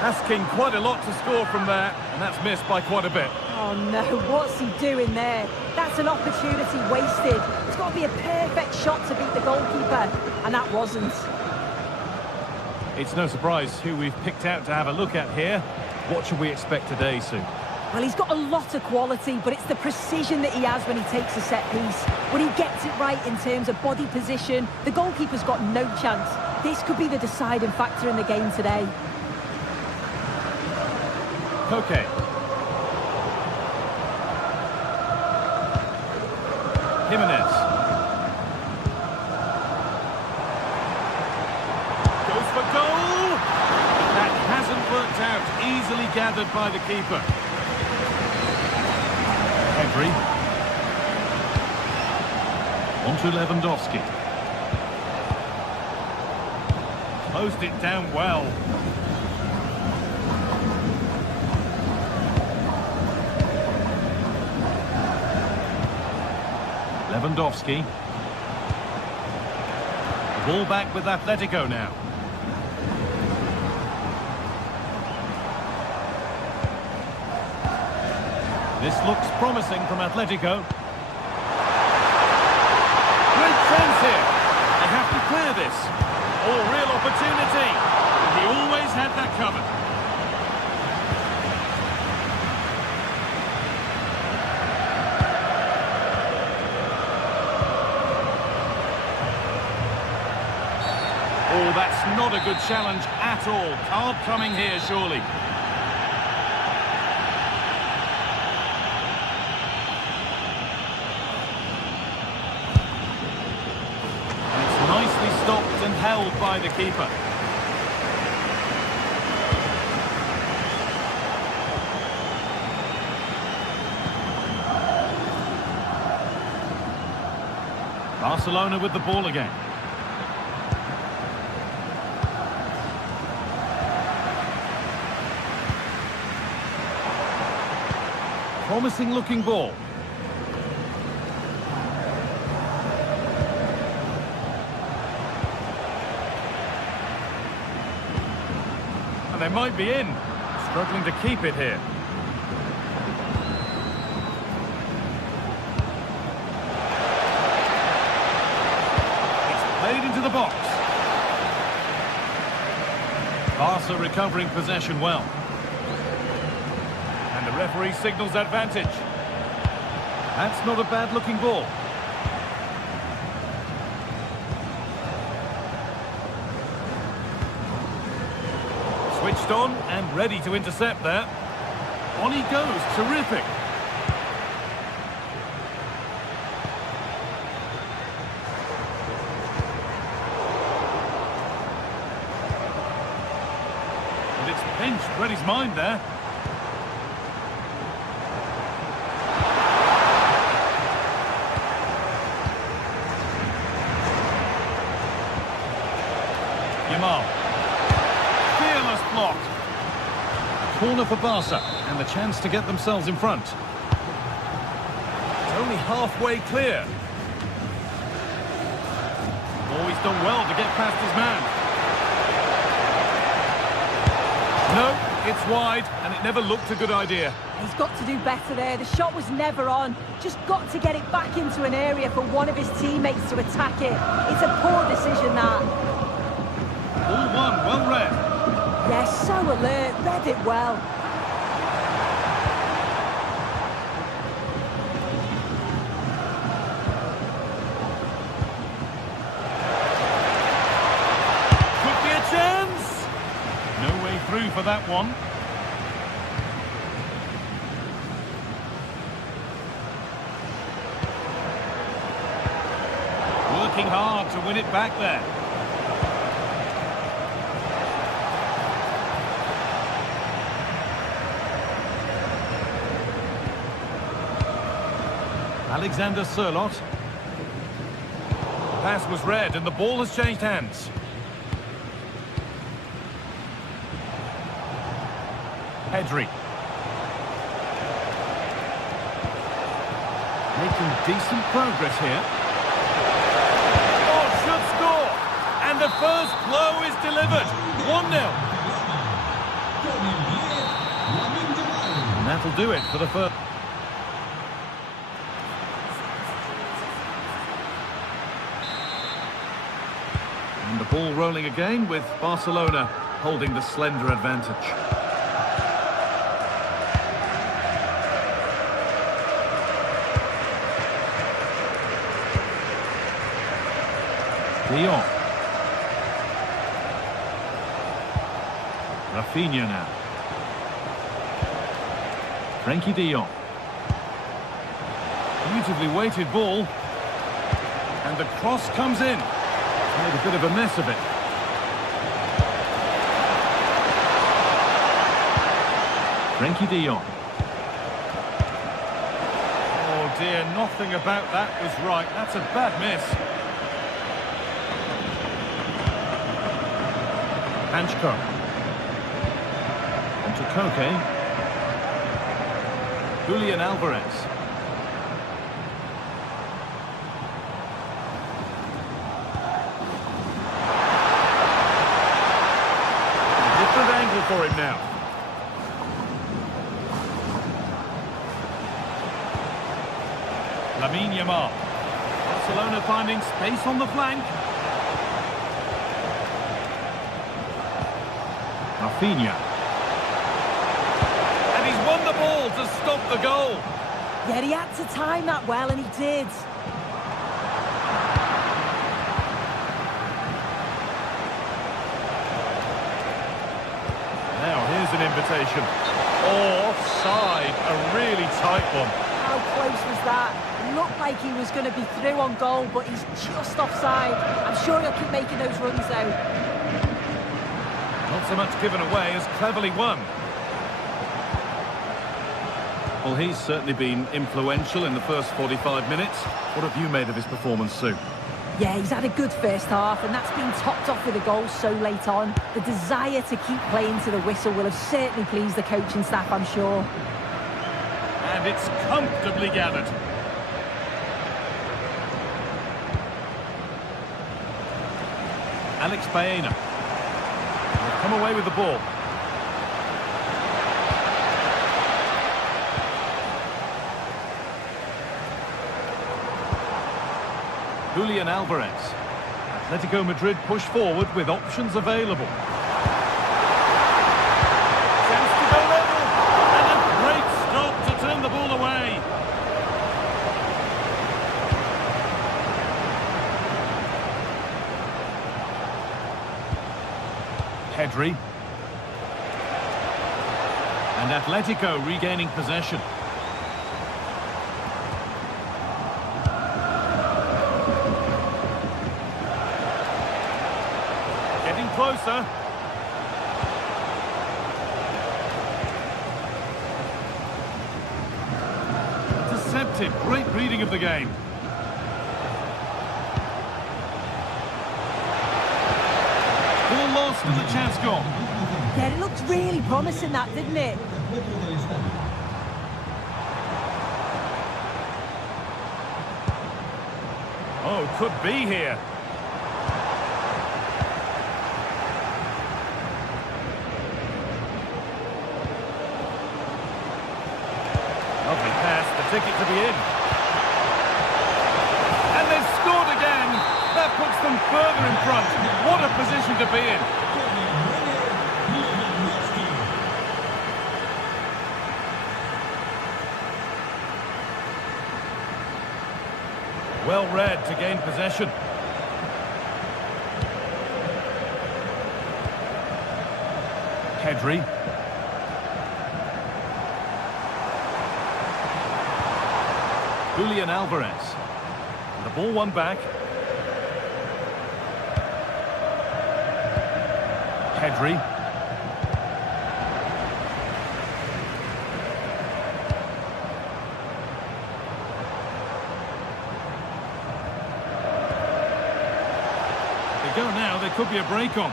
Asking quite a lot to score from there, and that's missed by quite a bit. Oh no, what's he doing there? That's an opportunity wasted. It's got to be a perfect shot to beat the goalkeeper, and that wasn't. It's no surprise who we've picked out to have a look at here. What should we expect today, Sue? Well, he's got a lot of quality, but it's the precision that he has when he takes a set piece. When he gets it right in terms of body position, the goalkeeper's got no chance. This could be the deciding factor in the game today. Koke. Jimenez. Goes for goal! That hasn't worked out. Easily gathered by the keeper. Pedri. On to Lewandowski. Closed it down well. Lewandowski. Ball back with Atletico now. This looks promising from Atletico. Great chance here. They have to clear this. Oh, real opportunity. He always had that covered. Oh, that's not a good challenge at all. Card coming here, surely. And it's nicely stopped and held by the keeper. Barcelona with the ball again. Promising looking ball. And they might be in. Struggling to keep it here. It's played into the box. Barca recovering possession well. And the referee signals advantage. That's not a bad-looking ball. Switched on and ready to intercept there. On he goes, terrific. And it's Finch read his mind there. Yamal. Fearless block. Corner for Barca, and the chance to get themselves in front. It's only halfway clear. Oh, he's done well to get past his man. No, it's wide, and it never looked a good idea. He's got to do better there. The shot was never on. Just got to get it back into an area for one of his teammates to attack it. It's a poor decision, that. All one, well read. Yeah, so alert. Read it well. Could be a chance. No way through for that one. Working hard to win it back there. Alexander Sørloth. Pass was read and the ball has changed hands. Pedri. Making decent progress here. Oh, should score! And the first blow is delivered. 1-0. And that'll do it for the first. And the ball rolling again with Barcelona holding the slender advantage. De Jong. Rafinha now. Frankie De Jong. Beautifully weighted ball. And the cross comes in. Made a bit of a mess of it. Frankie De Jong. Oh dear, nothing about that was right. That's a bad miss. Hanchko. On to Koke. Julian Alvarez. Different angle for him now. Lamine Yamal. Barcelona finding space on the flank. Rafinha. And he's won the ball to stop the goal. Yeah, he had to time that well, and he did. Now, here's an invitation. Oh, offside. A really tight one. How close was that? It looked like he was going to be through on goal, but he's just offside. I'm sure he'll keep making those runs, though. Not so much given away as cleverly won. Well, he's certainly been influential in the first 45 minutes. What have you made of his performance, Sue? Yeah, he's had a good first half, and that's been topped off with a goal so late on. The desire to keep playing to the whistle will have certainly pleased the coaching staff, I'm sure. And it's comfortably gathered. Alex Baena. They've come away with the ball. Julian Alvarez. Atletico Madrid push forward with options available. Chance to go level. And a great stop to turn the ball away. Pedri. And Atletico regaining possession. Getting closer. unexpected. Great reading of the game. Ball lost and the chance gone. Yeah, it looked really promising, that, didn't it? Oh, could be here. Lovely pass, the ticket to be in. And they've scored again. That puts them further in front. What a position to be in. Well read to gain possession. Pedri. Julian Alvarez. The ball won back. Pedri. They go now, there could be a break on.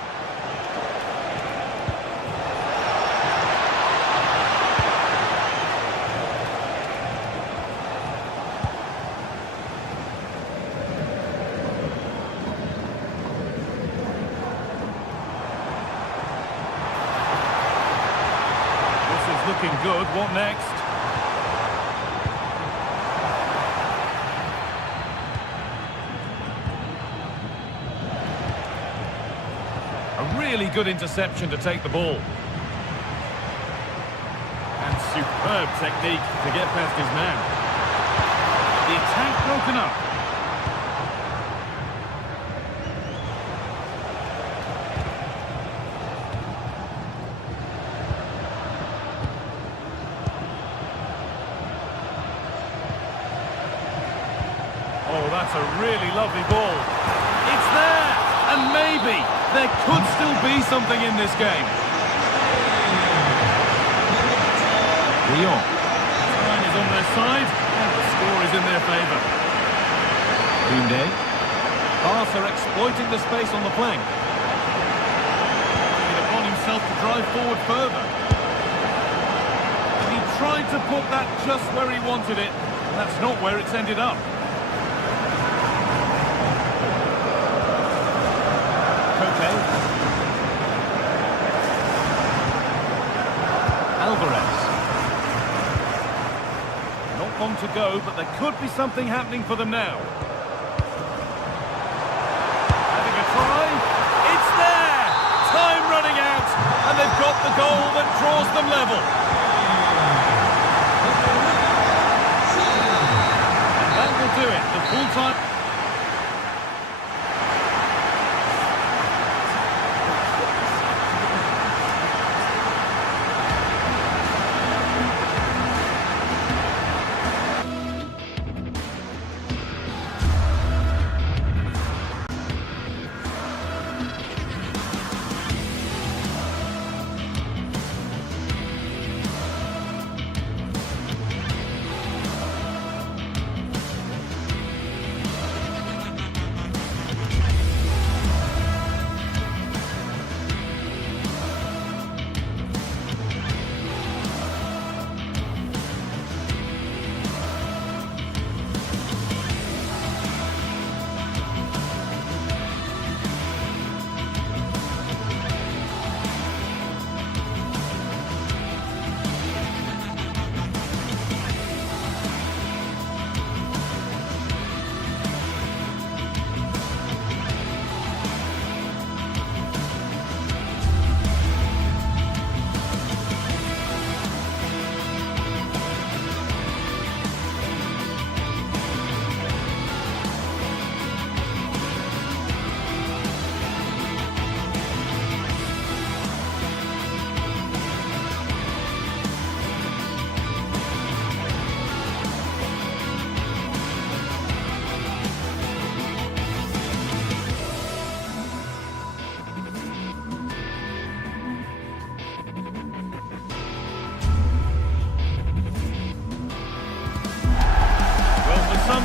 Looking good. What next? A really good interception to take the ball. And superb technique to get past his man. The attack broken up. Oh, that's a really lovely ball. It's there! And maybe there could still be something in this game. Lyon. Time is on their side, and the score is in their favour. Koundé. Barca exploiting the space on the flank. Taking it upon himself to drive forward further. And he tried to put that just where he wanted it. That's not where it's ended up. Alvarez. Not long to go, but there could be something happening for them now. Having a try. It's there! Time running out, and they've got the goal that draws them level. And that will do it. The full-time...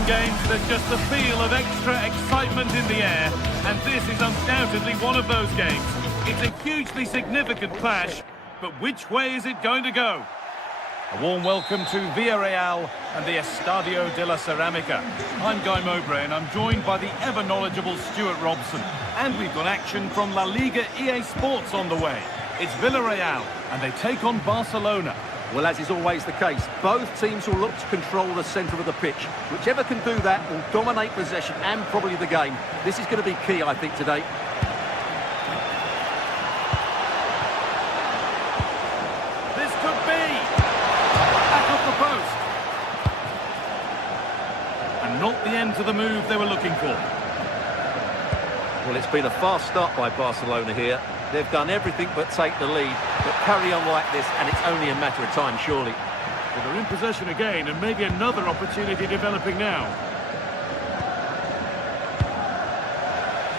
games, there's just the feel of extra excitement in the air, and this is undoubtedly one of those games. It's a hugely significant clash, but which way is it going to go? A warm welcome to Villarreal and the Estadio de la Ceramica. I'm Guy Mowbray and I'm joined by the ever-knowledgeable Stuart Robson. And we've got action from La Liga EA Sports on the way. It's Villarreal and they take on Barcelona. Well, as is always the case, both teams will look to control the centre of the pitch. Whichever can do that will dominate possession and probably the game. This is going to be key, I think, today. This could be back off the post. And not the end to the move they were looking for. Well, it's been a fast start by Barcelona here. They've done everything but take the lead, but carry on like this and it's only a matter of time, surely. Well, they're in possession again and maybe another opportunity developing now.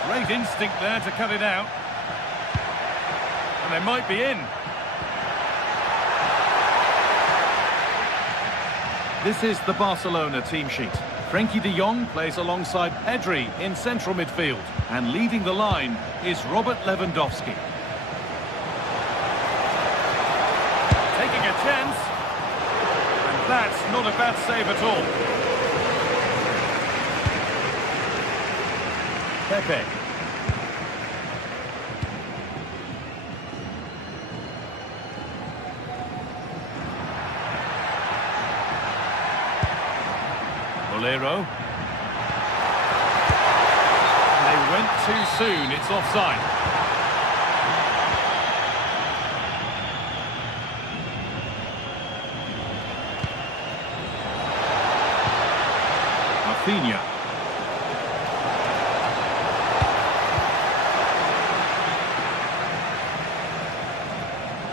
Great instinct there to cut it out. And they might be in. This is the Barcelona team sheet. Frenkie de Jong plays alongside Pedri in central midfield. And leading the line is Robert Lewandowski. Taking a chance. And that's not a bad save at all. Pepe. Bolero. They went too soon, it's offside. Rafinha.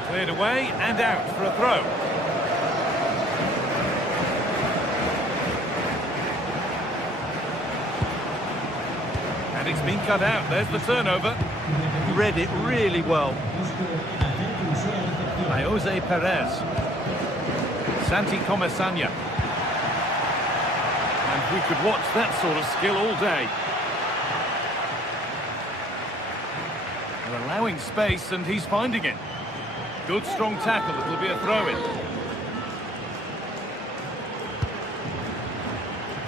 Cleared away and out for a throw. And it's been cut out. There's the turnover. Read it really well. By Jose Perez. Santi Comesaña. And we could watch that sort of skill all day. They're allowing space and he's finding it. Good strong tackle. It'll be a throw-in.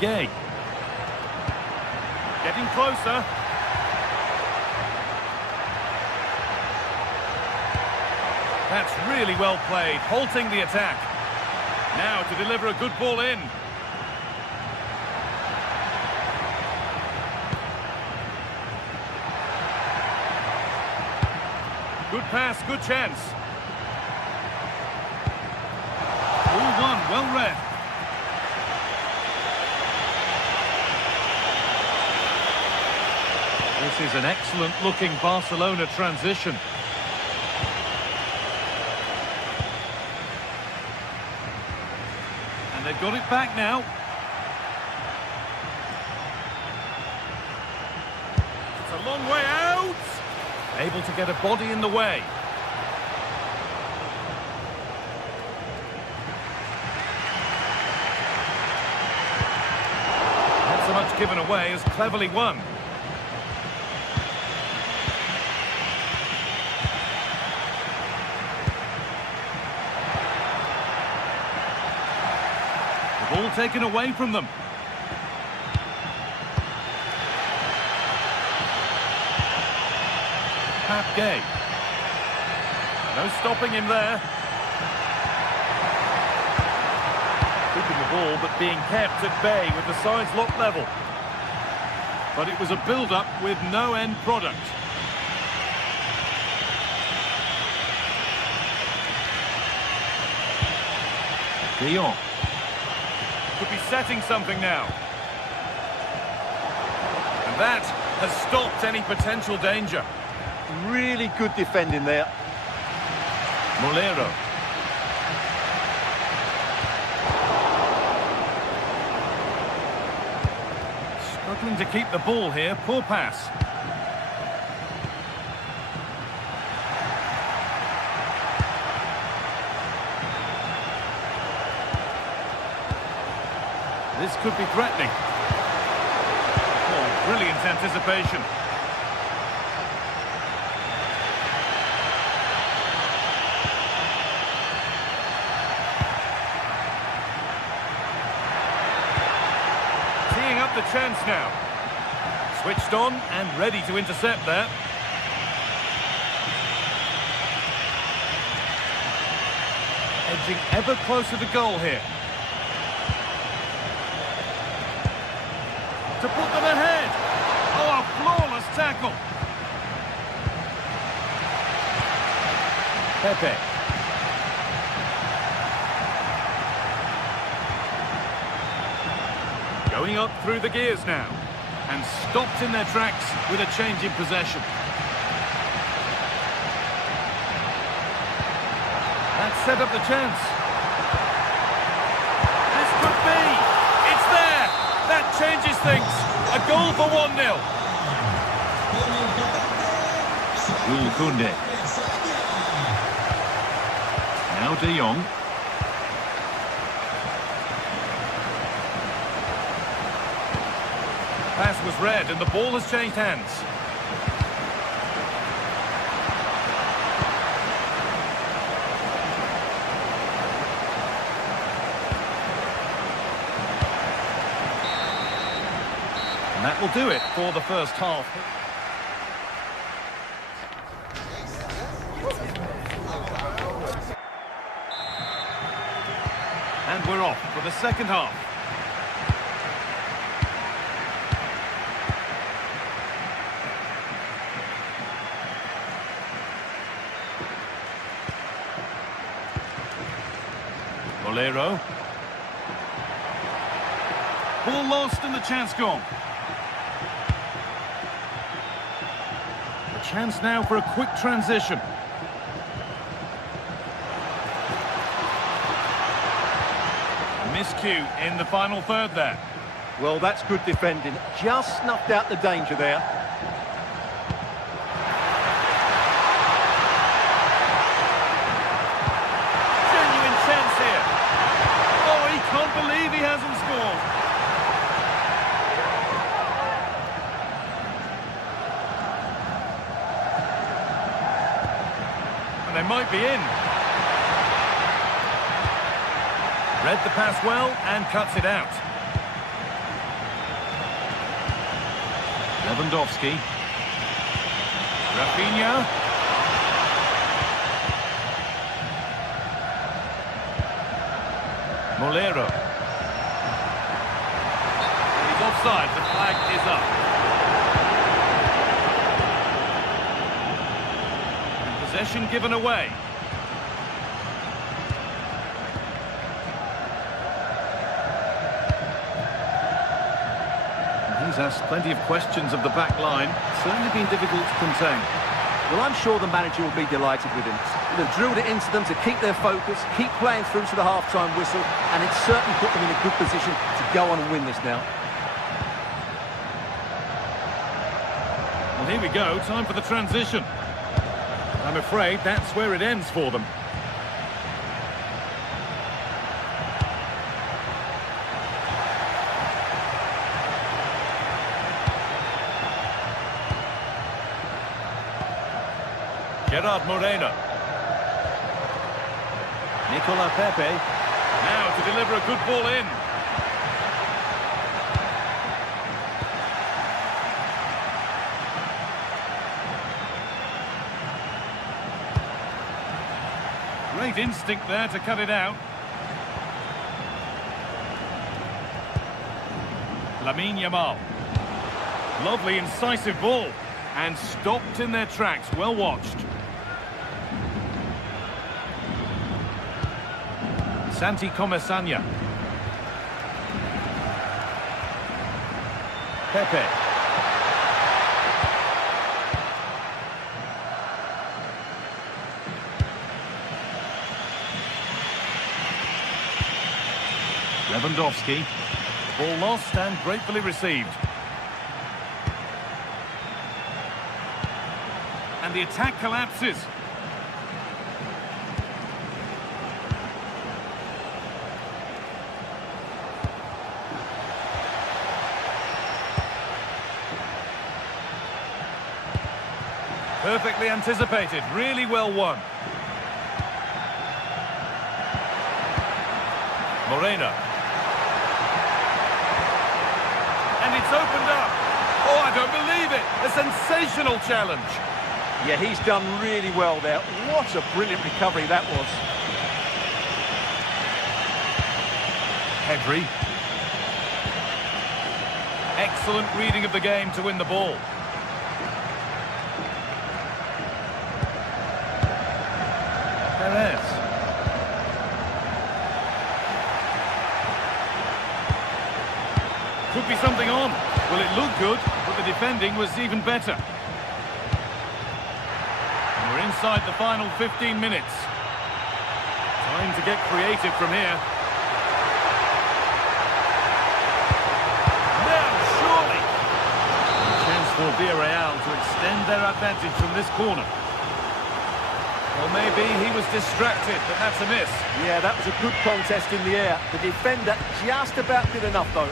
Gay. Getting closer. That's really well played, halting the attack. Now to deliver a good ball in. Good pass, good chance. 3-1, well read. This is an excellent-looking Barcelona transition. And they've got it back now. It's a long way out. Able to get a body in the way. Not so much given away as cleverly won. Ball taken away from them. Pap Gay. No stopping him there. Keeping the ball but being kept at bay with the sides locked level. But it was a build-up with no end product. De Jong. Could be setting something now. And that has stopped any potential danger. Really good defending there. Bolero. Struggling to keep the ball here. Poor pass. This could be threatening. Brilliant anticipation. Teeing up the chance now. Switched on and ready to intercept there. Edging ever closer to goal here. To put them ahead. Oh, a flawless tackle. Pepe. Going up through the gears now. And stopped in their tracks with a change in possession. That set up the chance. This could be. It's there. That changes things. A goal for 1-0. Jules Koundé. Now De Jong. Pass was read and the ball has changed hands. And that will do it for the first half. And we're off for the second half. Bolero. Ball lost and the chance gone. A chance now for a quick transition. Miscue in the final third there. Well, that's good defending. Just snuffed out the danger there. Genuine chance here. Oh, he can't believe he hasn't scored. And they might be in. Read the pass well and cuts it out. Lewandowski. Rafinha. Bolero. He's offside, the flag is up. And possession given away. He's asked plenty of questions of the back line. Certainly been difficult to contain. Well, I'm sure the manager will be delighted with him. They've drilled it into them to keep their focus, keep playing through to the half-time whistle, and it's certainly put them in a good position to go on and win this now. Well, here we go. Time for the transition. I'm afraid that's where it ends for them. Gerard Moreno. Nicola Pepe. Now to deliver a good ball in. Great instinct there to cut it out. Lamine Yamal. Lovely incisive ball. And stopped in their tracks. Well watched. Santi Comesanya. Pepe. Lewandowski. Ball lost and gratefully received. And the attack collapses. Perfectly anticipated, really well won. Moreno. And it's opened up. Oh, I don't believe it. A sensational challenge. Yeah, he's done really well there. What a brilliant recovery that was. Pedri. Excellent reading of the game to win the ball. Perez. Could be something on. Well, it looked good, but the defending was even better. And we're inside the final 15 minutes. Time to get creative from here. Now, surely! A chance for Villarreal to extend their advantage from this corner. Well, maybe he was distracted, but that's a miss. Yeah, that was a good contest in the air. The defender just about did enough, though.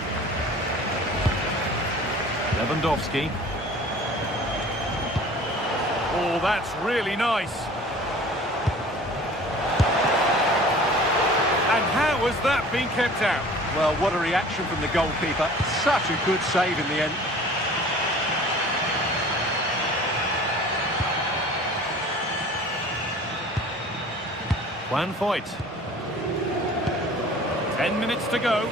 Lewandowski. Oh, that's really nice. And how has that been kept out? Well, what a reaction from the goalkeeper. Such a good save in the end. Juan Foyt. 10 minutes to go.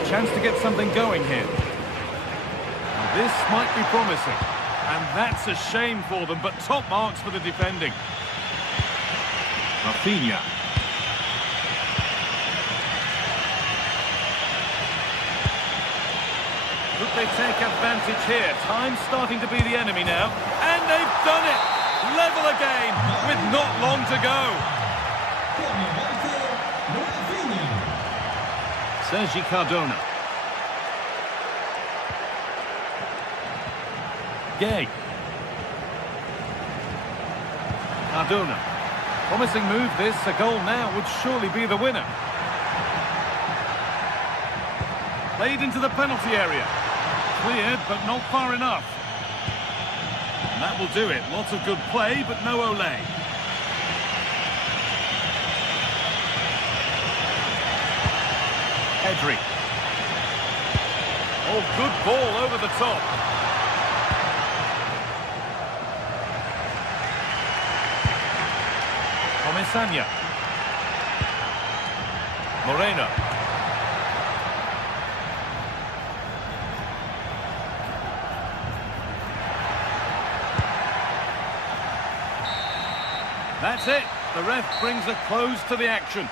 A chance to get something going here. Now, this might be promising. And that's a shame for them, but top marks for the defending. Rafinha. Could they take advantage here? Time's starting to be the enemy now. And they've done it! Level again, with not long to go. Sergi Cardona. Gay. Cardona. Promising move this. A goal now would surely be the winner. Played into the penalty area. Cleared, but not far enough. And that will do it. Lots of good play, but no Olé. Pedri. Oh, good ball over the top. Comesaña. Moreno. That's it. The ref brings a close to the action.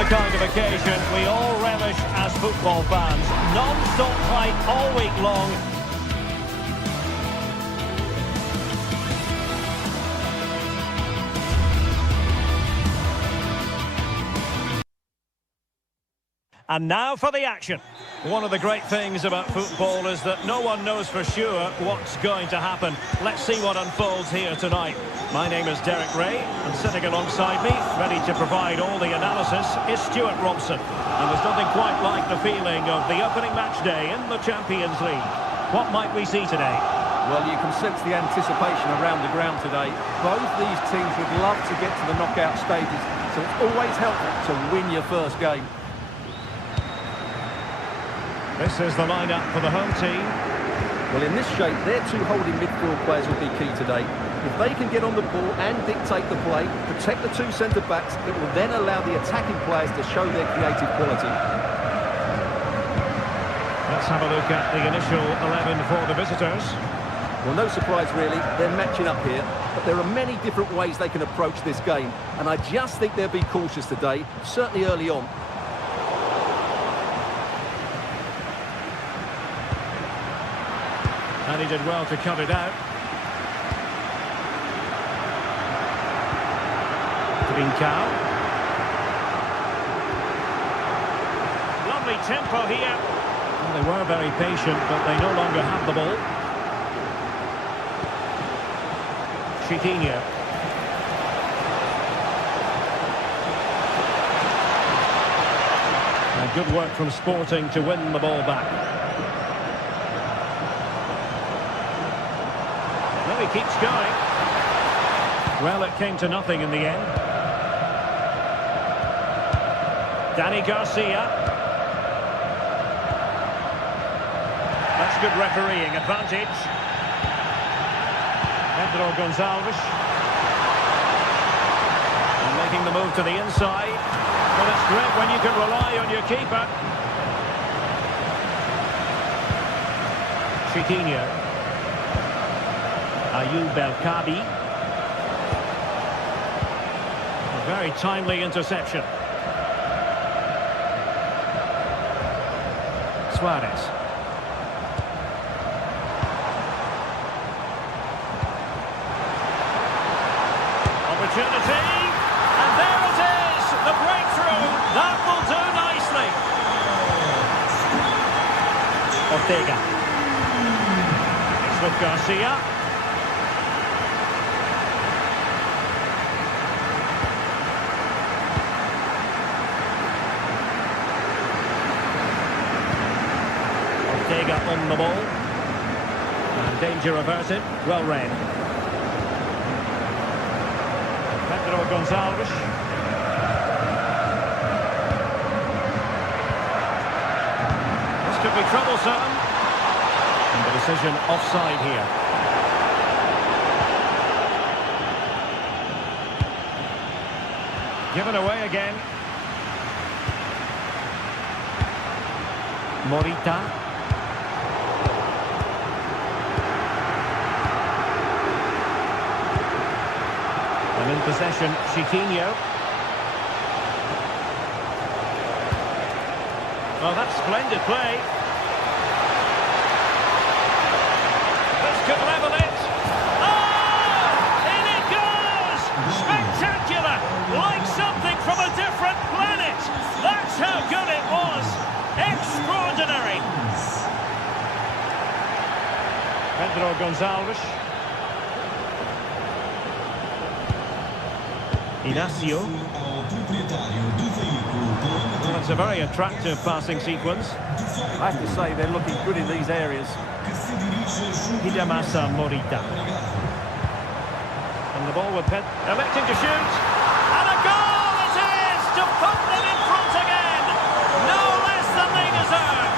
the kind of occasion we all relish as football fans. Non-stop fight all week long. And now for the action. One of the great things about football is that no one knows for sure what's going to happen. Let's see what unfolds here tonight. My name is Derek Ray, and sitting alongside me, ready to provide all the analysis, is Stuart Robson. And there's nothing quite like the feeling of the opening match day in the Champions League. What might we see today? Well, you can sense the anticipation around the ground today. Both these teams would love to get to the knockout stages, so it's always helpful to win your first game. This is the lineup for the home team. Well, in this shape, their two holding midfield players will be key today. If they can get on the ball and dictate the play, protect the two centre-backs, it will then allow the attacking players to show their creative quality. Let's have a look at the initial 11 for the visitors. Well, no surprise really, they're matching up here, but there are many different ways they can approach this game, and I just think they'll be cautious today, certainly early on. And he did well to cut it out. Trincao. Lovely tempo here. Well, they were very patient, but they no longer have the ball. Chiquinho. And good work from Sporting to win the ball back. He keeps going. Well, it came to nothing in the end. Danny Garcia. That's good refereeing advantage. Pedro Gonçalves. And making the move to the inside. But it's great when you can rely on your keeper. Chiquinho. Ayoub El-Kabi. A very timely interception. Suarez. Opportunity. And there it is. The breakthrough. That will do nicely. Ortega. It's with Garcia. On the ball. And danger averted. Well read. Pedro Gonçalves. This could be troublesome. And the decision offside here. Given away again. Morita. And in possession, Chiquinho. Well, that's splendid play. This could level it. Oh! In it goes! Spectacular! Like something from a different planet. That's how good it was. Extraordinary. Pedro Gonçalves. Inacio. Well, that's a very attractive passing sequence. I have to say they're looking good in these areas. Hidamasa Morita. And the ball with electing to shoot. And a goal it is to put them in front again. No less than they deserve.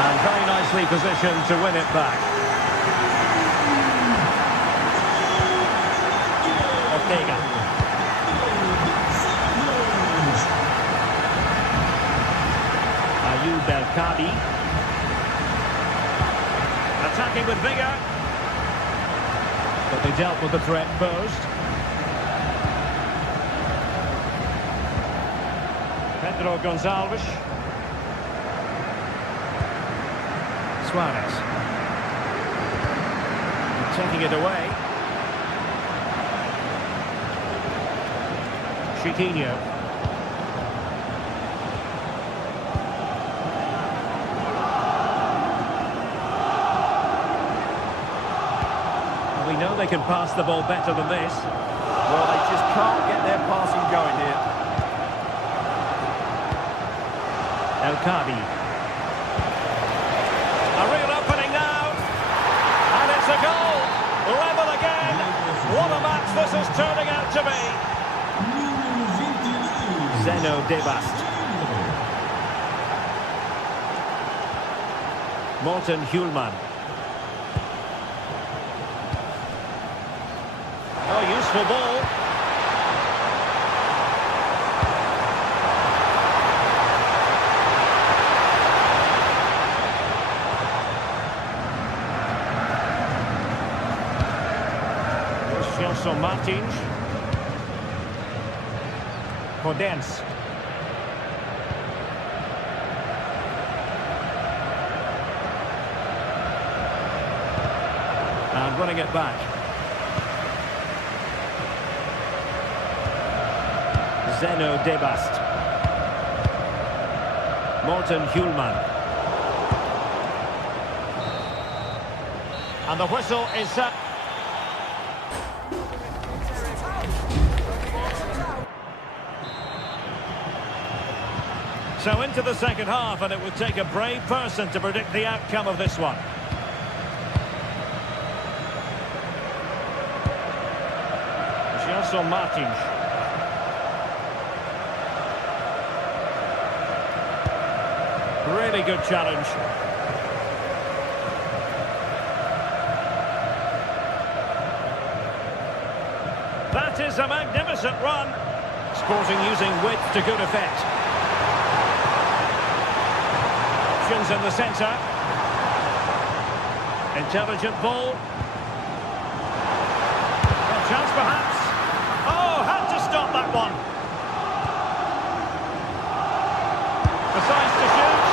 And very nicely positioned to win it back. Ortega. Ayoub El-Kabi. Attacking with vigour. But they dealt with the threat posed. Pedro Gonçalves. Suarez. Taking it away. Chiquinho. We know they can pass the ball better than this. Well, they just can't get their passing going here. El Kabi. A real opening now. And it's a goal. Level again. What a match this is turning out to be. Zeno Debast. Morten Hjulman. Oh, useful ball. Gelson Martins. Podence. And running it back. Zeno Debast. Morten Hjulman. And the whistle is set. So into the second half, and it would take a brave person to predict the outcome of this one. Gelson Martins. Really good challenge. That is a magnificent run. Sporting using width to good effect. Options in the centre. Intelligent ball. A chance perhaps. Oh, had to stop that one. Decides to shoot.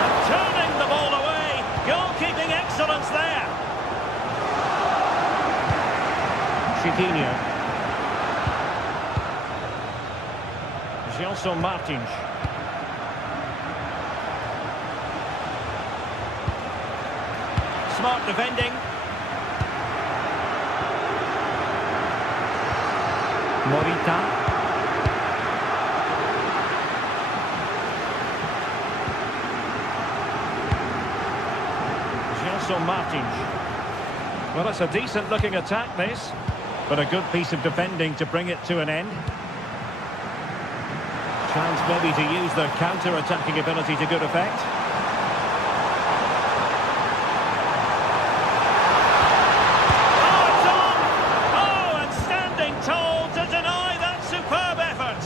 And turning the ball away. Goalkeeping excellence there. Chiquinho. Gelson Martins. Smart defending. Morita. Gelson Martins. Well, it's a decent looking attack this, but a good piece of defending to bring it to an end. Chance maybe to use their counter-attacking ability to good effect. Oh, it's on! Oh, and standing tall to deny that superb effort.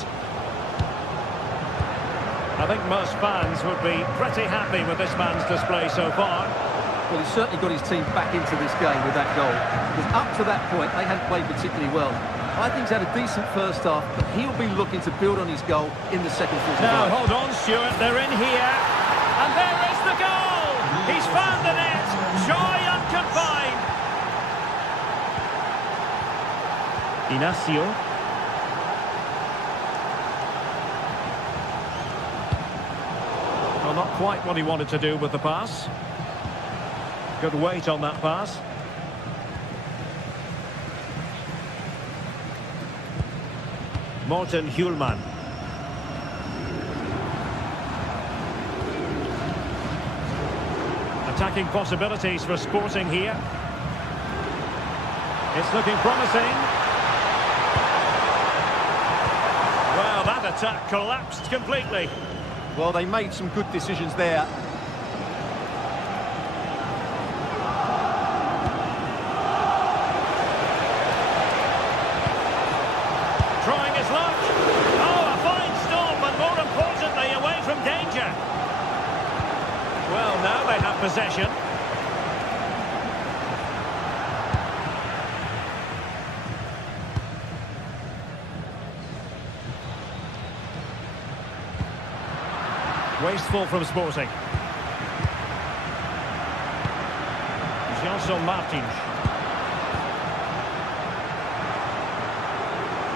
I think most fans would be pretty happy with this man's display so far. Well, he's certainly got his team back into this game with that goal. Because up to that point, they hadn't played particularly well. I think he's had a decent first half, but he'll be looking to build on his goal in the second 45. Now, hold on, Stuart, they're in here. And there is the goal! He's found the net! Joy unconfined! Inacio. Well, not quite what he wanted to do with the pass. Good weight on that pass. Morten Hjulman. Attacking possibilities for Sporting here. It's looking promising. Well, that attack collapsed completely. Well, they made some good decisions there. Trying his luck. Oh, a fine stop, and more importantly, away from danger. Well, now they have possession. Wasteful from Sporting. Gelson Martins.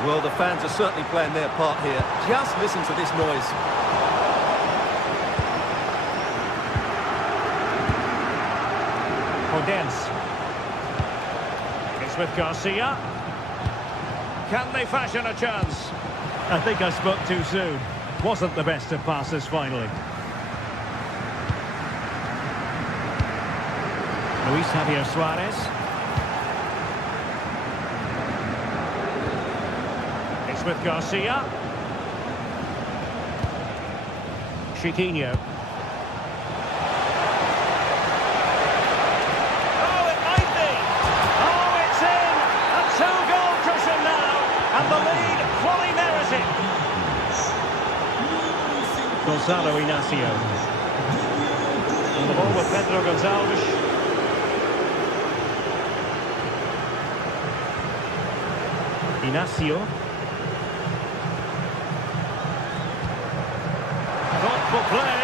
Well, the fans are certainly playing their part here. Just listen to this noise. Podence. It's with Garcia. Can they fashion a chance? I think I spoke too soon. Wasn't the best of passes finally. Luis Javier Suarez. It's with Garcia. Chiquinho. Oh, it might be. Oh, it's in. A two-goal cushion now. And the lead fully merited. Gonzalo Inacio. And the ball with Pedro Gonçalves. Inacio. Thoughtful play.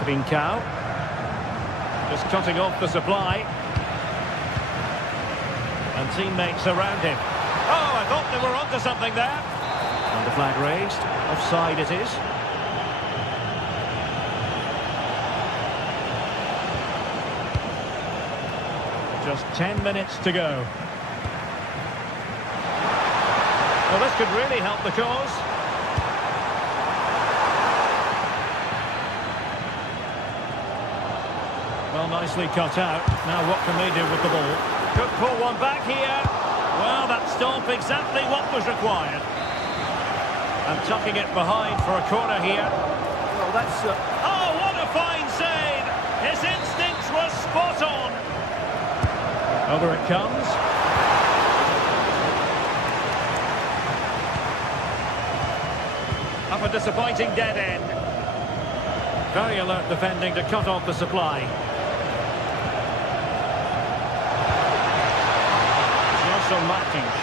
Trincao. Just cutting off the supply. And teammates around him. Oh, I thought they were onto something there. And the flag raised. Offside it is. Just 10 minutes to go. Well, this could really help the cause. Well, nicely cut out. Now what can they do with the ball? Could pull one back here. Well, that stopped exactly what was required. And tucking it behind for a corner here. Well, that's... Oh, what a fine save! His instincts were spot on. Over it comes. Up a disappointing dead end. Very alert defending to cut off the supply. Gelson Martins.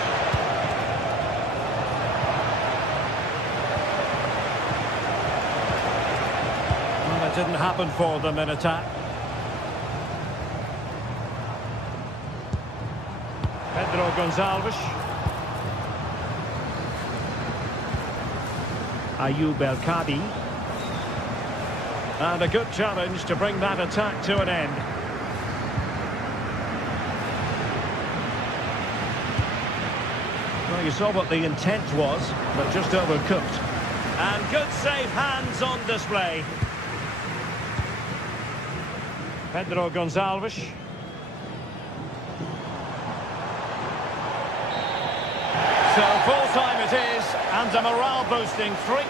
Well, it didn't happen for them in attack. Pedro Gonçalves. Ayoub El Kadi. And a good challenge to bring that attack to an end. Well, you saw what the intent was, but just overcooked. And good safe hands on display. Pedro Gonçalves. So full-time it is, and a morale-boosting 3.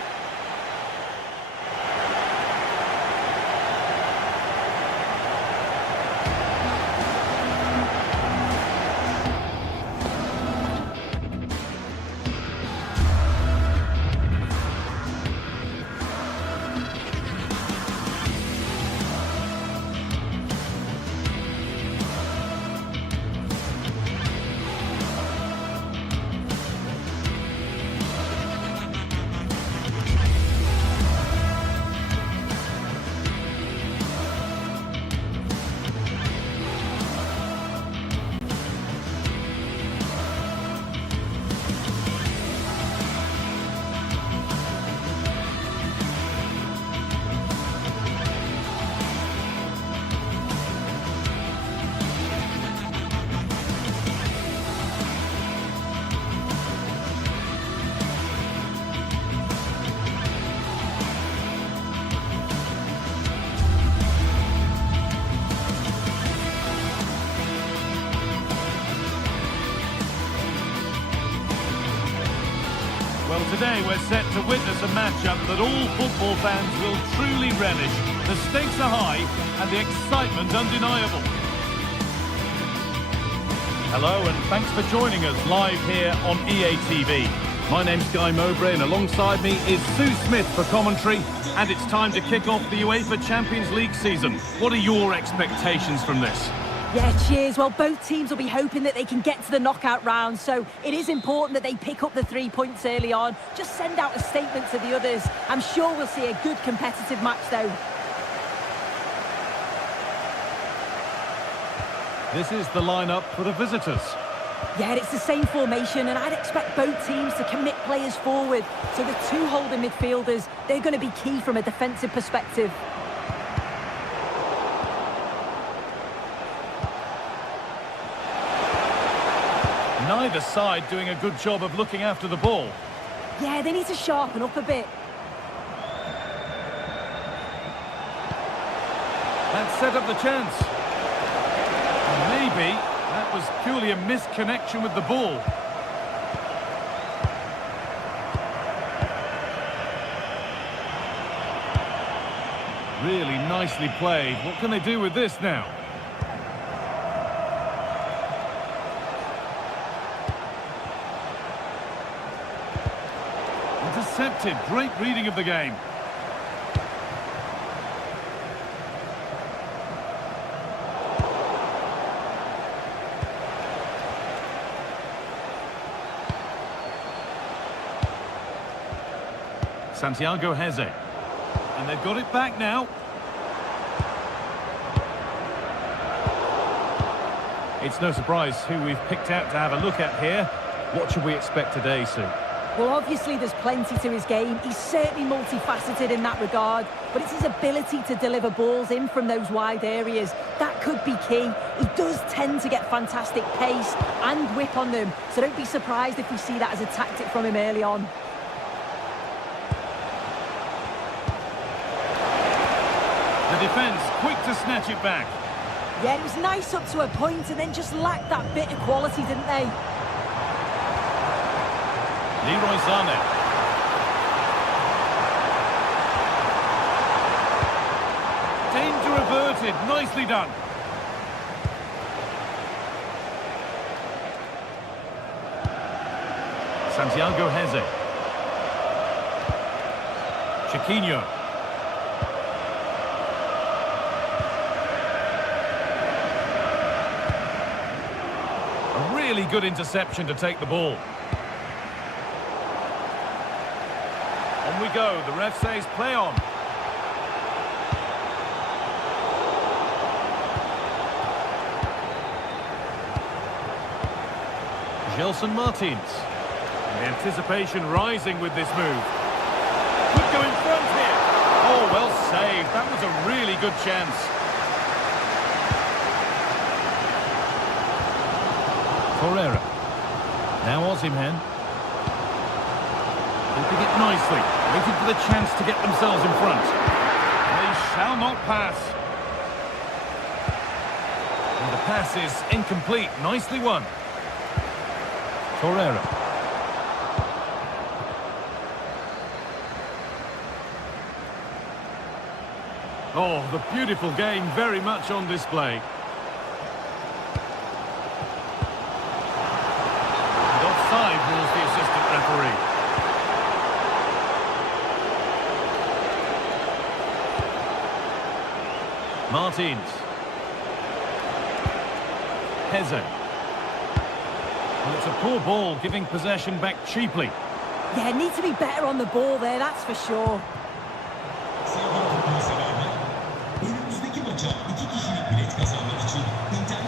Well, today we're set to witness a matchup that all football fans will truly relish. The stakes are high and the excitement undeniable. Hello and thanks for joining us live here on EA TV. My name's Guy Mowbray and alongside me is Sue Smith for commentary. And it's time to kick off the UEFA Champions League season. What are your expectations from this? Yeah, cheers. Well, both teams will be hoping that they can get to the knockout round, so it is important that they pick up the 3 points early on. Just send out a statement to the others. I'm sure we'll see a good competitive match, though. This is the lineup for the visitors. Yeah, it's the same formation, and I'd expect both teams to commit players forward. So the two holding midfielders, they're going to be key from a defensive perspective. Neither side doing a good job of looking after the ball. Yeah, they need to sharpen up a bit. That set up the chance. Maybe that was purely a misconnection with the ball. Really nicely played. What can they do with this now? Intercepted. Great reading of the game. Santiago Heze. And they've got it back now. It's no surprise who we've picked out to have a look at here. What should we expect today, Sue? Well, obviously there's plenty to his game. He's certainly multifaceted in that regard, but it's his ability to deliver balls in from those wide areas. That could be key. He does tend to get fantastic pace and whip on them, so don't be surprised if we see that as a tactic from him early on. The defence quick to snatch it back. Yeah, it was nice up to a point and then just lacked that bit of quality, didn't they? Leroy Sané. Danger averted. Nicely done. Santiago Heze. Chiquinho. A really good interception to take the ball. On we go. The ref says play on. Gelson Martins. And the anticipation rising with this move. Could go in front here. Oh, well saved. That was a really good chance. Torreira. Now Osimhen. Keeping it nicely. Waiting for the chance to get themselves in front. They shall not pass. And the pass is incomplete. Nicely won. Torreira. Oh, the beautiful game very much on display. And offside rules the assistant referee. Martins. Heze. Well, it's a poor ball, giving possession back cheaply. Yeah, need to be better on the ball there, that's for sure.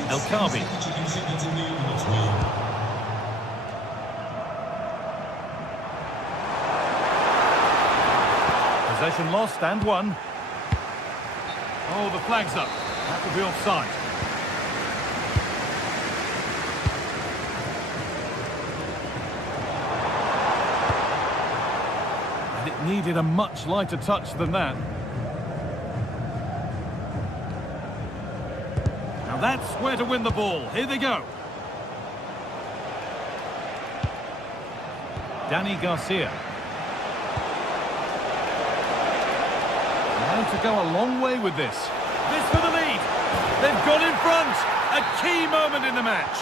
El Kabi. Possession lost and won. Oh, the flag's up. That will be offside. And it needed a much lighter touch than that. Now that's where to win the ball. Here they go. Dani Garcia. Now to go a long way with this. This for the lead. They've got in front. A key moment in the match.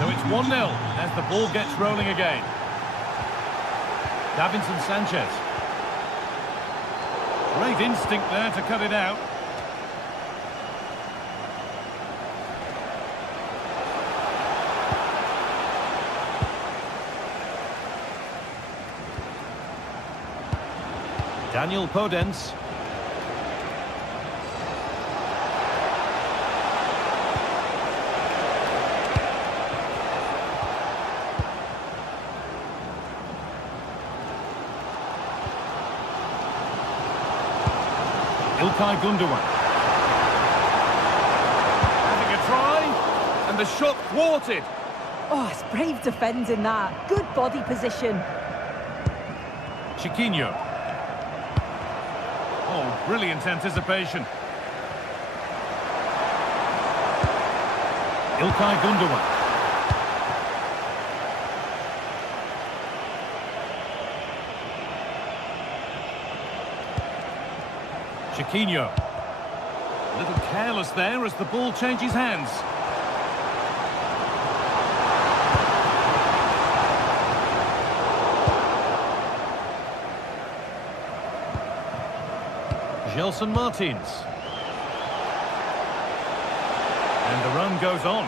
So it's 1-0 as the ball gets rolling again. Davinson Sanchez. Great instinct there to cut it out. Daniel Podence. İlkay Gundogan. Having a try, and the shot thwarted. Oh, it's brave defending that. Good body position. Chiquinho. Oh, brilliant anticipation. İlkay Gundogan. Chiquinho. A little careless there as the ball changes hands. Gelson Martins. And the run goes on.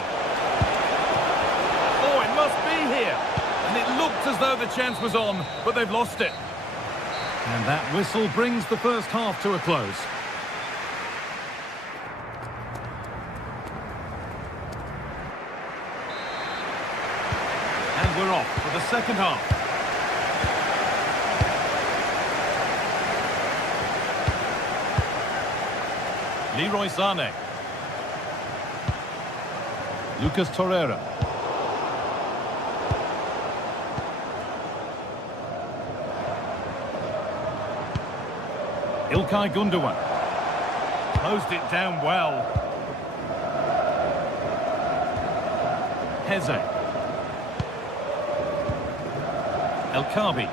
Oh, it must be here. And it looked as though the chance was on, but they've lost it. And that whistle brings the first half to a close. And we're off for the second half. Leroy Sané. Lucas Torreira. İlkay Gundogan. Closed it down well. Heze. El Kaabi.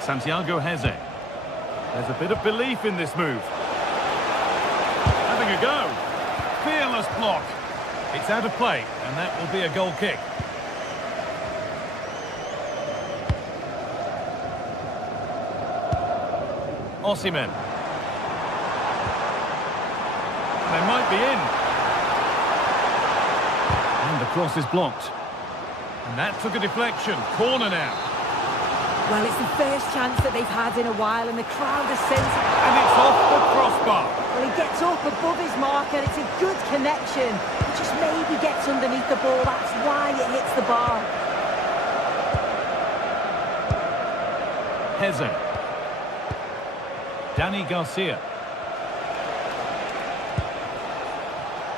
Santiago Heze. There's a bit of belief in this move. Having a go. Fearless block. It's out of play, and that will be a goal kick. Osimhen. They might be in. And the cross is blocked. And that took a deflection. Corner now. Well, it's the first chance that they've had in a while, and the crowd has sent it. And it's off the crossbar. Well, he gets up above his marker. It's a good connection. He just maybe gets underneath the ball. That's why it hits the bar. Heze. Dani Garcia.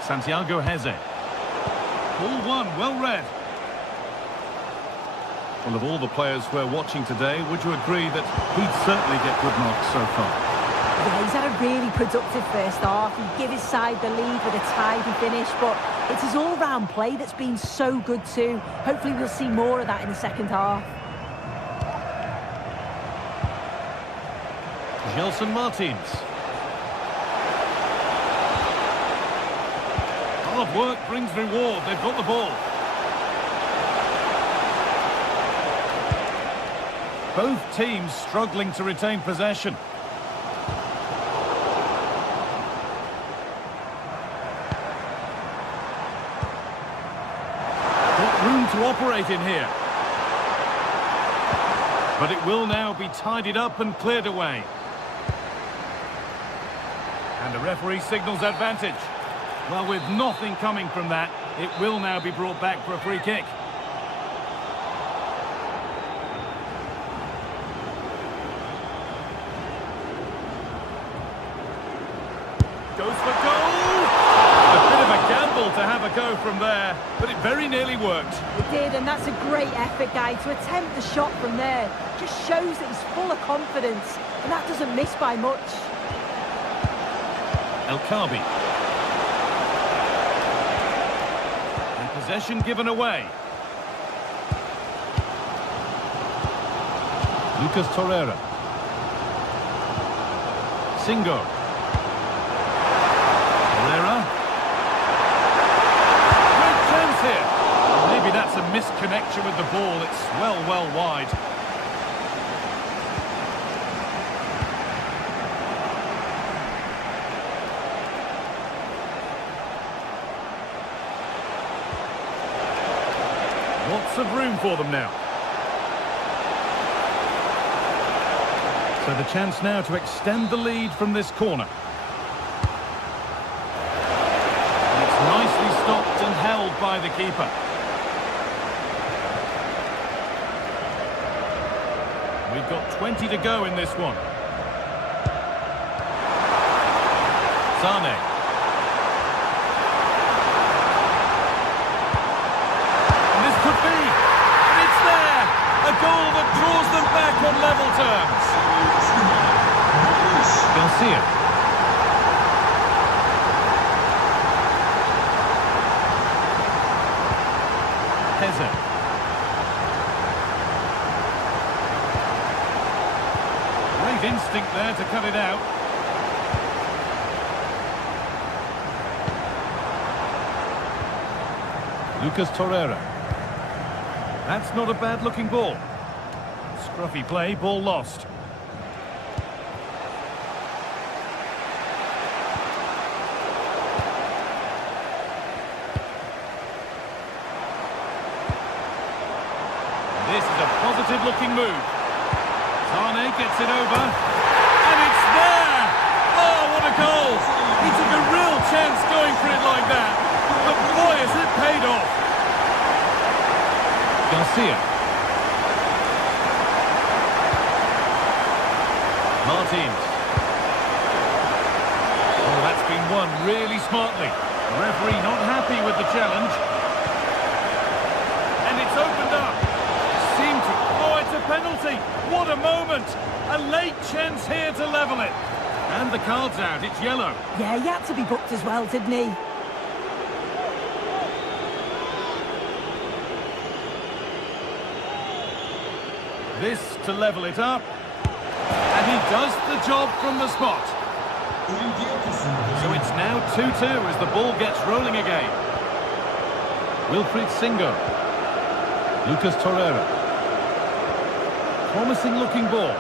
Santiago Heze. Ball one, well read. Well, of all the players we're watching today, would you agree that he'd certainly get good marks so far? Yeah, he's had a really productive first half. He gave his side the lead with a tidy finish, but it's his all-round play that's been so good too. Hopefully we'll see more of that in the second half. Gelson Martins. Hard work brings reward. They've got the ball. Both teams struggling to retain possession. Got room to operate in here. But it will now be tidied up and cleared away. And the referee signals advantage. Well, with nothing coming from that, it will now be brought back for a free kick. Goes for goal! A bit of a gamble to have a go from there, but it very nearly worked. It did, and that's a great effort, guy. To attempt the shot from there just shows that he's full of confidence, and that doesn't miss by much. El Kaabi. And possession given away. Lucas Torreira. Singo. Torreira. Great chance here. Maybe that's a misconnection with the ball. It's well wide. Lots of room for them now. So the chance now to extend the lead from this corner. And it's nicely stopped and held by the keeper. We've got 20 to go in this one. Sane. And this could be. And it's there. A goal that draws them back on level terms. Garcia. Heze. Great instinct there to cut it out. Lucas Torreira. That's not a bad-looking ball. Scruffy play, ball lost. This is a positive-looking move. Sane gets it over. And it's there! Oh, what a goal! He took a real chance going for it like that. But boy, has it paid off! Garcia. Martins. Oh, that's been won really smartly. The referee not happy with the challenge. And it's opened up. Seemed to... Oh, it's a penalty. What a moment. A late chance here to level it. And the card's out. It's yellow. Yeah, he had to be booked as well, didn't he? This to level it up. And he does the job from the spot. So it's now 2-2 as the ball gets rolling again. Wilfried Singo. Lucas Torreira. Promising looking ball.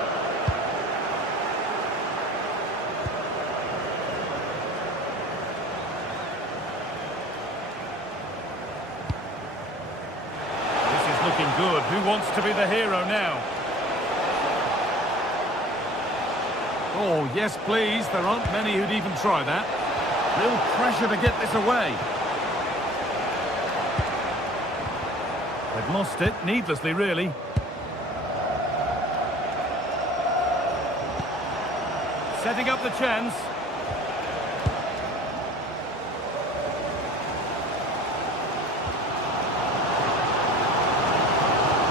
This is looking good. Who wants to be the hero now? Oh, yes, please. There aren't many who'd even try that. Real pressure to get this away. They've lost it, needlessly, really. Setting up the chance.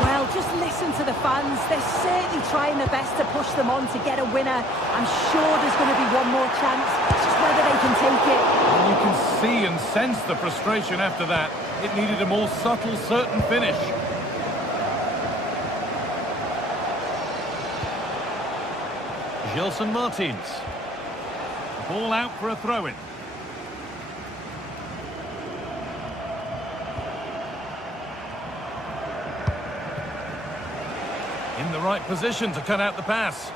Well, just listen to the fans. They're certainly trying their best to push them on to get a winner. I'm sure there's going to be one more chance. It's just whether they can take it. And you can see and sense the frustration after that. It needed a more subtle, certain finish. Gelson Martins. Ball out for a throw-in. In the right position to cut out the pass.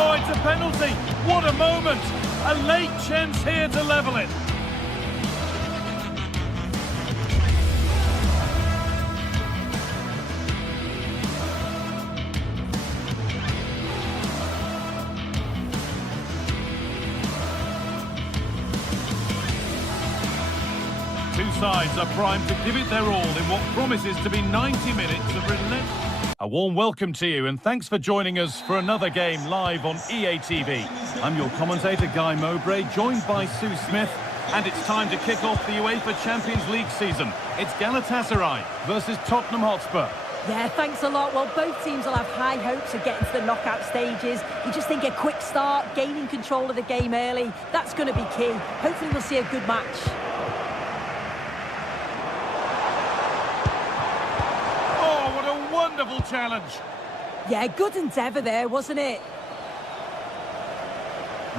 Oh, it's a penalty. What a moment. A late chance here to level it. sides are primed to give it their all in what promises to be 90 minutes of relentless... A warm welcome to you and thanks for joining us for another game live on EA TV. I'm your commentator Guy Mowbray, joined by Sue Smith, and it's time to kick off the UEFA Champions League season. It's Galatasaray versus Tottenham Hotspur. Yeah, thanks a lot. Well, both teams will have high hopes of getting to the knockout stages. You just think a quick start, gaining control of the game early, that's going to be key. Hopefully we'll see a good match. Oh, what a wonderful challenge. Yeah, good endeavour there, wasn't it?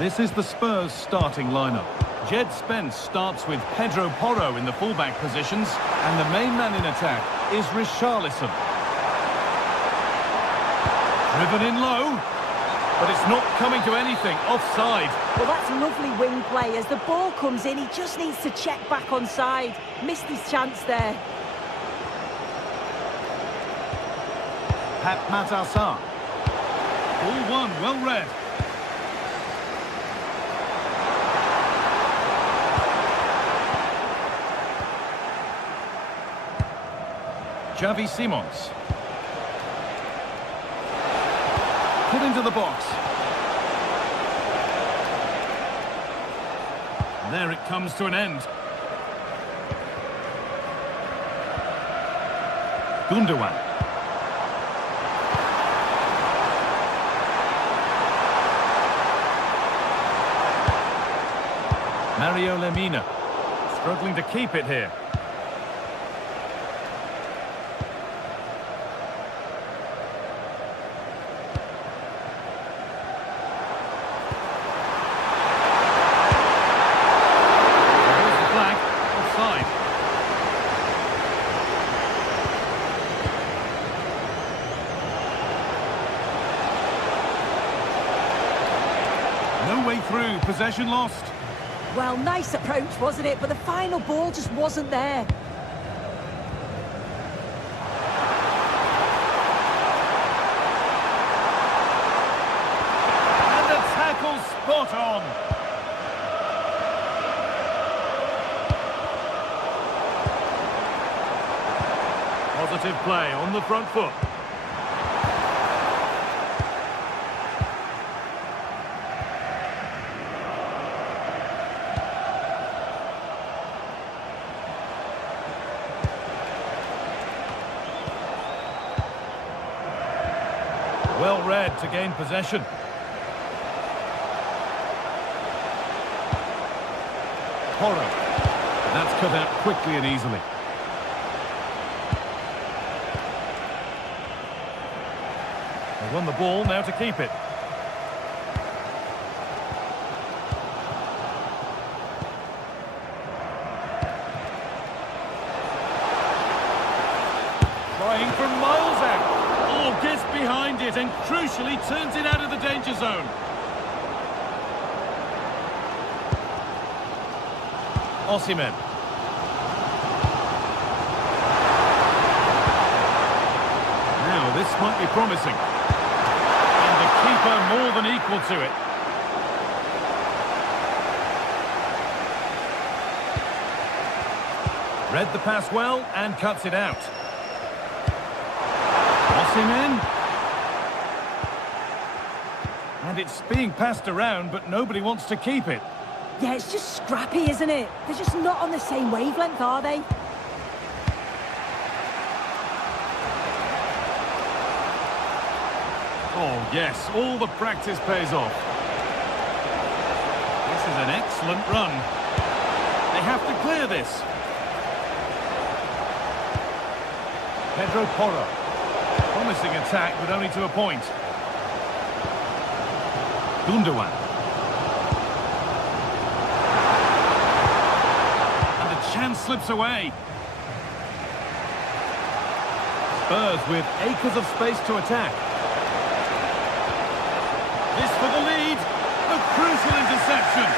This is the Spurs starting lineup. Jed Spence starts with Pedro Porro in the fullback positions, and the main man in attack is Richarlison. Driven in low, but it's not coming to anything. Offside. Well, that's lovely wing play. As the ball comes in, he just needs to check back onside. Missed his chance there. Pat Matassar. Ball one, well read. Xavi Simons. Put into the box. There it comes to an end. Gundogan. Mario Lemina. Struggling to keep it here. No way through, possession lost. Well, nice approach, wasn't it? But the final ball just wasn't there. And the tackle spot on. Positive play on the front foot. Well read to gain possession. Porro. That's cut out quickly and easily. They won the ball, now to keep it. Trying from miles out. Oh, gets behind it and crucially turns it out of the danger zone. Osimhen. Now this might be promising. And the keeper more than equal to it. Read the pass well and cuts it out. Osimhen. And it's being passed around, but nobody wants to keep it. Yeah, it's just scrappy, isn't it? They're just not on the same wavelength, are they? Oh, yes, all the practice pays off. This is an excellent run. They have to clear this. Pedro Porro. Promising attack, but only to a point. Gundogan. And the chance slips away. Spurs with acres of space to attack. This for the lead. A crucial interception.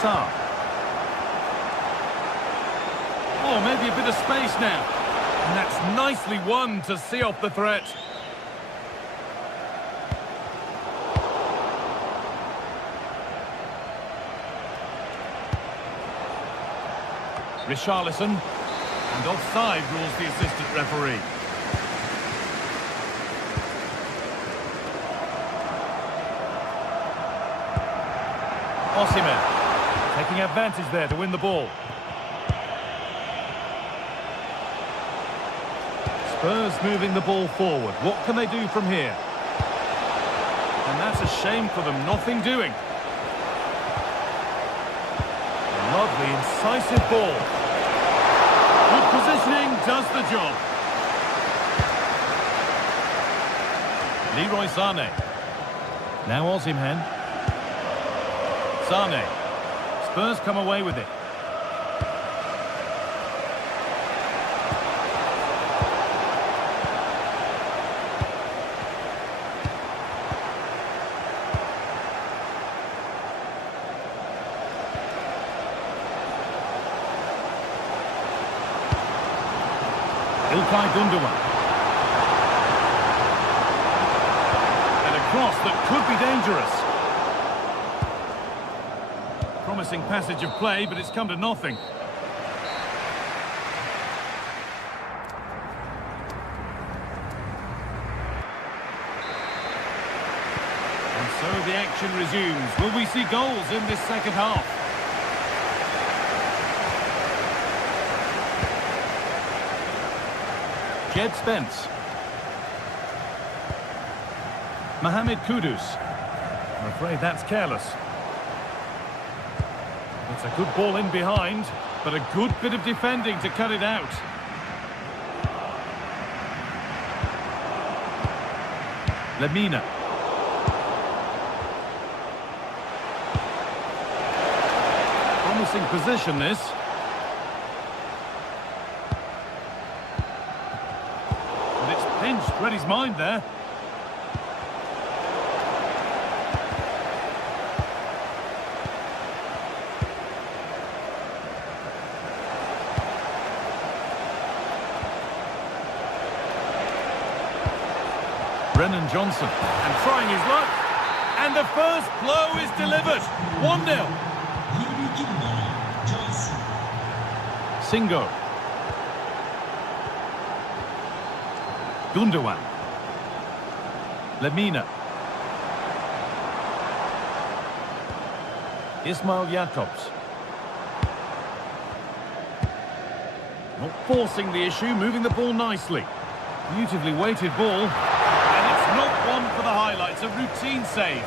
Sarr. Oh, maybe a bit of space now. And that's nicely won to see off the threat. Richarlison. And offside rules the assistant referee. Osimhen taking advantage there to win the ball. Spurs moving the ball forward. What can they do from here? And that's a shame for them, nothing doing. A lovely, incisive ball. Good positioning does the job. Leroy Sané. Now Osimhen. Sané. Spurs come away with it. Ilkay Gundogan. And a cross that could be dangerous. Promising passage of play, but it's come to nothing. And so the action resumes. Will we see goals in this second half? Jed Spence. Mohamed Kudus. I'm afraid that's careless. It's a good ball in behind, but a good bit of defending to cut it out. Lemina. Promising position, this. And it's pinched, read his mind there. Brennan Johnson, and trying his luck, and the first blow is delivered. 1-0. Singo. Gundogan. Lemina. Ismail Jakobs. Not forcing the issue, moving the ball nicely. Beautifully weighted ball. Not one for the highlights, a routine save.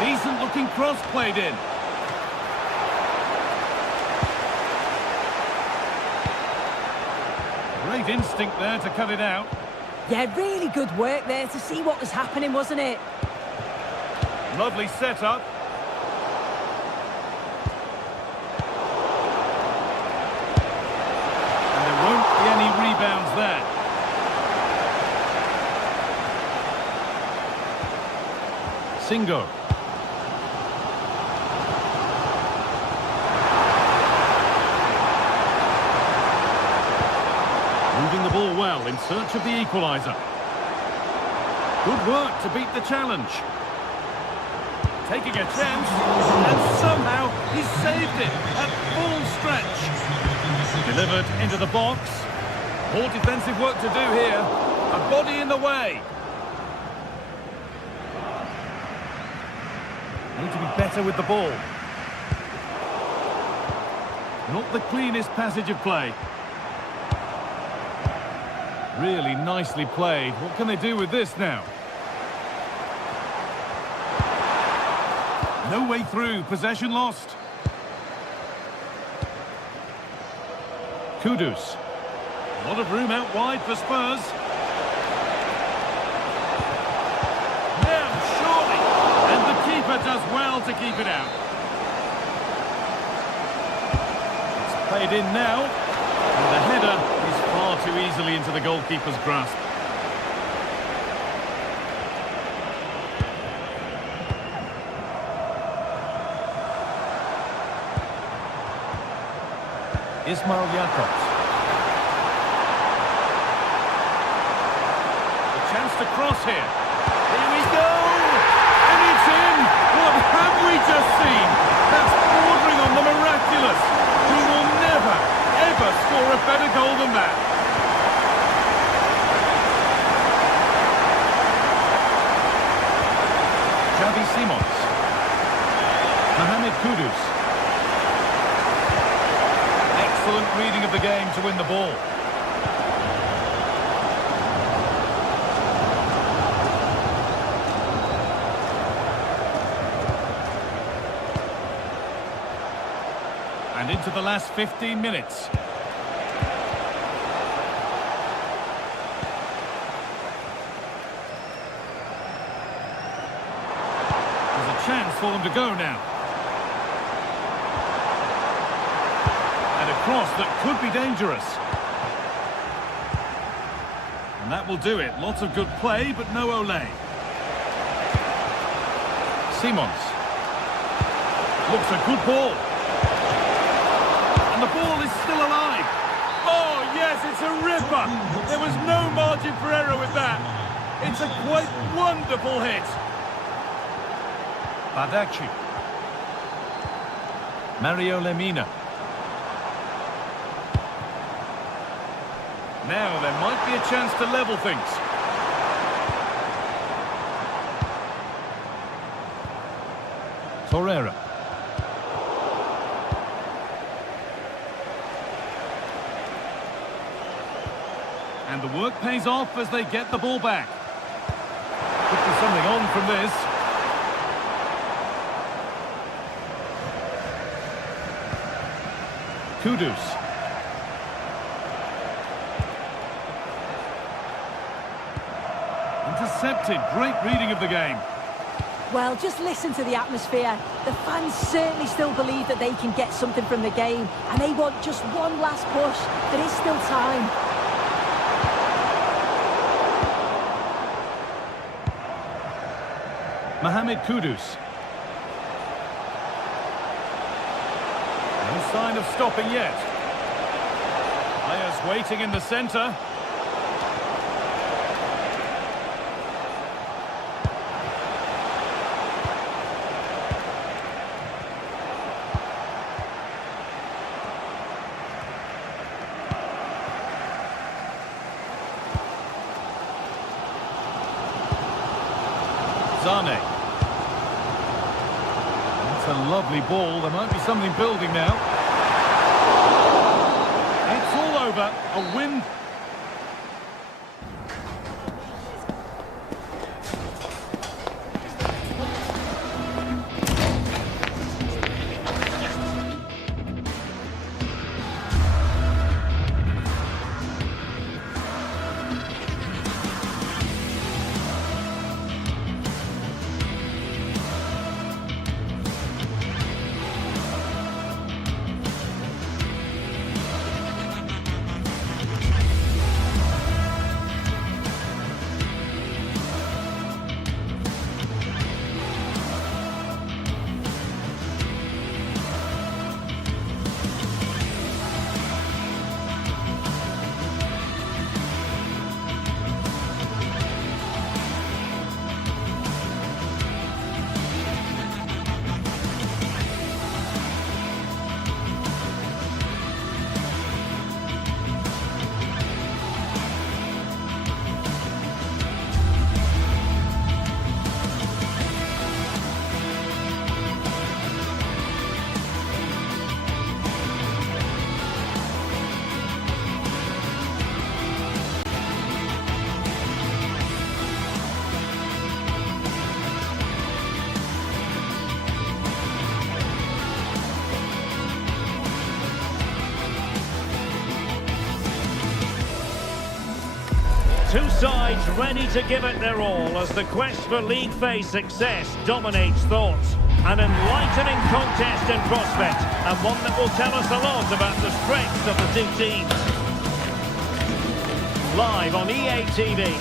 Decent looking cross played in. Great instinct there to cut it out. Yeah, really good work there to see what was happening, wasn't it? Lovely setup. Rebounds there. Singo. Moving the ball well in search of the equaliser. Good work to beat the challenge. Taking a chance, and somehow he saved it at full stretch. Delivered into the box. More defensive work to do here. A body in the way. Need to be better with the ball. Not the cleanest passage of play. Really nicely played. What can they do with this now? No way through. Possession lost. Kudus. A lot of room out wide for Spurs. Now, surely. And the keeper does well to keep it out. It's played in now. And the header is far too easily into the goalkeeper's grasp. Ismail Jakobs. to cross here. Here we go! And it's in! What have we just seen? That's bordering on the miraculous. We will never, ever score a better goal than that. Xavi Simons. Mohamed Kudus. Excellent reading of the game to win the ball. And into the last 15 minutes. There's a chance for them to go now. And a cross that could be dangerous. And that will do it. Lots of good play, but no Ole. Simons. Looks a good ball. And the ball is still alive. Oh, yes, it's a ripper. There was no margin for error with that. It's a quite wonderful hit. Badaci. Mario Lemina. Now there might be a chance to level things. Torreira. And the work pays off as they get the ball back. Could be something on from this. Kudus. Intercepted. Great reading of the game. Well, just listen to the atmosphere. The fans certainly still believe that they can get something from the game, and they want just one last push. There is still time. Mohamed Kudus. No sign of stopping yet. Players waiting in the centre. Zane. That's a lovely ball. There might be something building now. It's all over. A win. Two sides ready to give it their all as the quest for league phase success dominates thoughts. An enlightening contest in prospect, and one that will tell us a lot about the strengths of the two teams. Live on EA TV.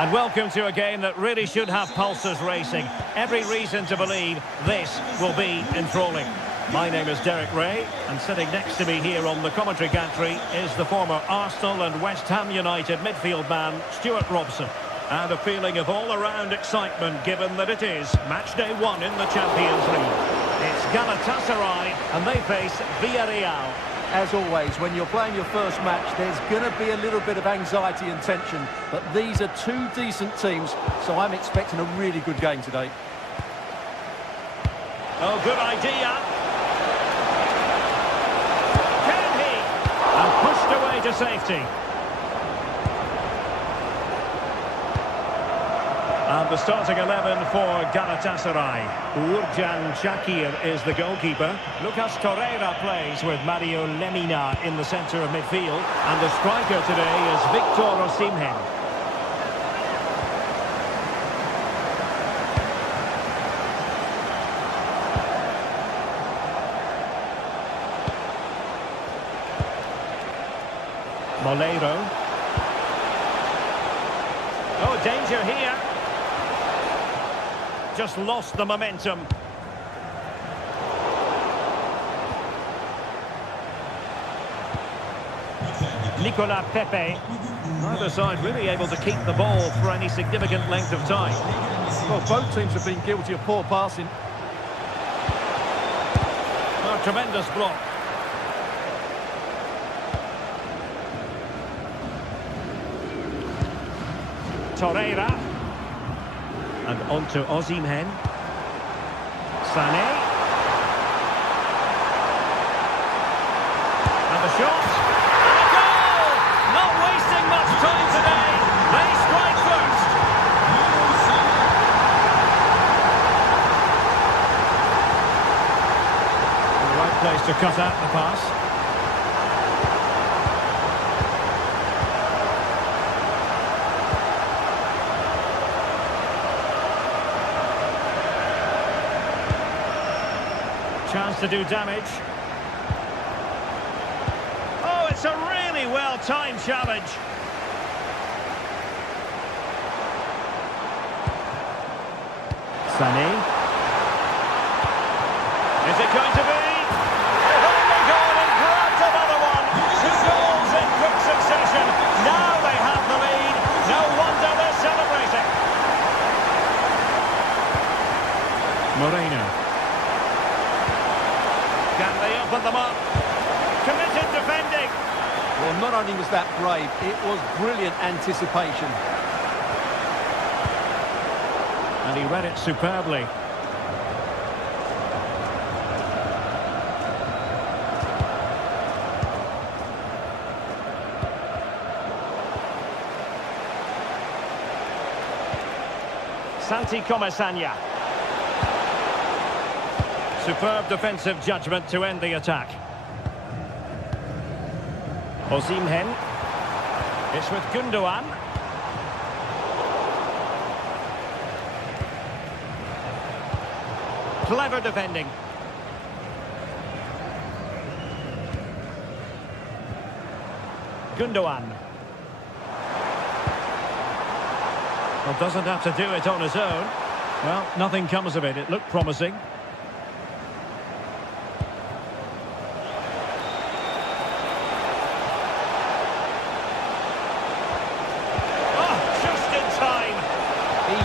And welcome to a game that really should have pulses racing. Every reason to believe this will be enthralling. My name is Derek Ray, and sitting next to me here on the commentary gantry is the former Arsenal and West Ham United midfield man, Stuart Robson. And a feeling of all-around excitement given that it is match day 1 in the Champions League. It's Galatasaray, and they face Villarreal. As always, when you're playing your first match, there's going to be a little bit of anxiety and tension. But these are two decent teams, so I'm expecting a really good game today. Oh, good idea. Can he? And pushed away to safety. And the starting 11 for Galatasaray. Uğurcan Çakır is the goalkeeper. Lucas Torreira plays with Mario Lemina in the centre of midfield. And the striker today is Victor Osimhen. Moleiro. Oh, danger here. Just lost the momentum. Nicolas Pepe. Neither side really able to keep the ball for any significant length of time. Well, both teams have been guilty of poor passing. Oh, tremendous block. Torreira. And on to Osimhen. Sané. And the shot. And a goal! Not wasting much time today. They strike first. The right place to cut out the pass. Chance to do damage. Oh, it's a really well-timed challenge. Sané. Is it going to be? They've only gone and grabbed another one. 2 goals in quick succession. Now they have the lead. No wonder they're celebrating. Moreno. Can they open them up? Committed defending. Well, not only was that brave, it was brilliant anticipation. And he read it superbly. Santi Comesaña. Superb defensive judgment to end the attack. Osimhen. It's with Gundogan. Clever defending. Gundogan. Well, doesn't have to do it on his own. Well, nothing comes of it. It looked promising.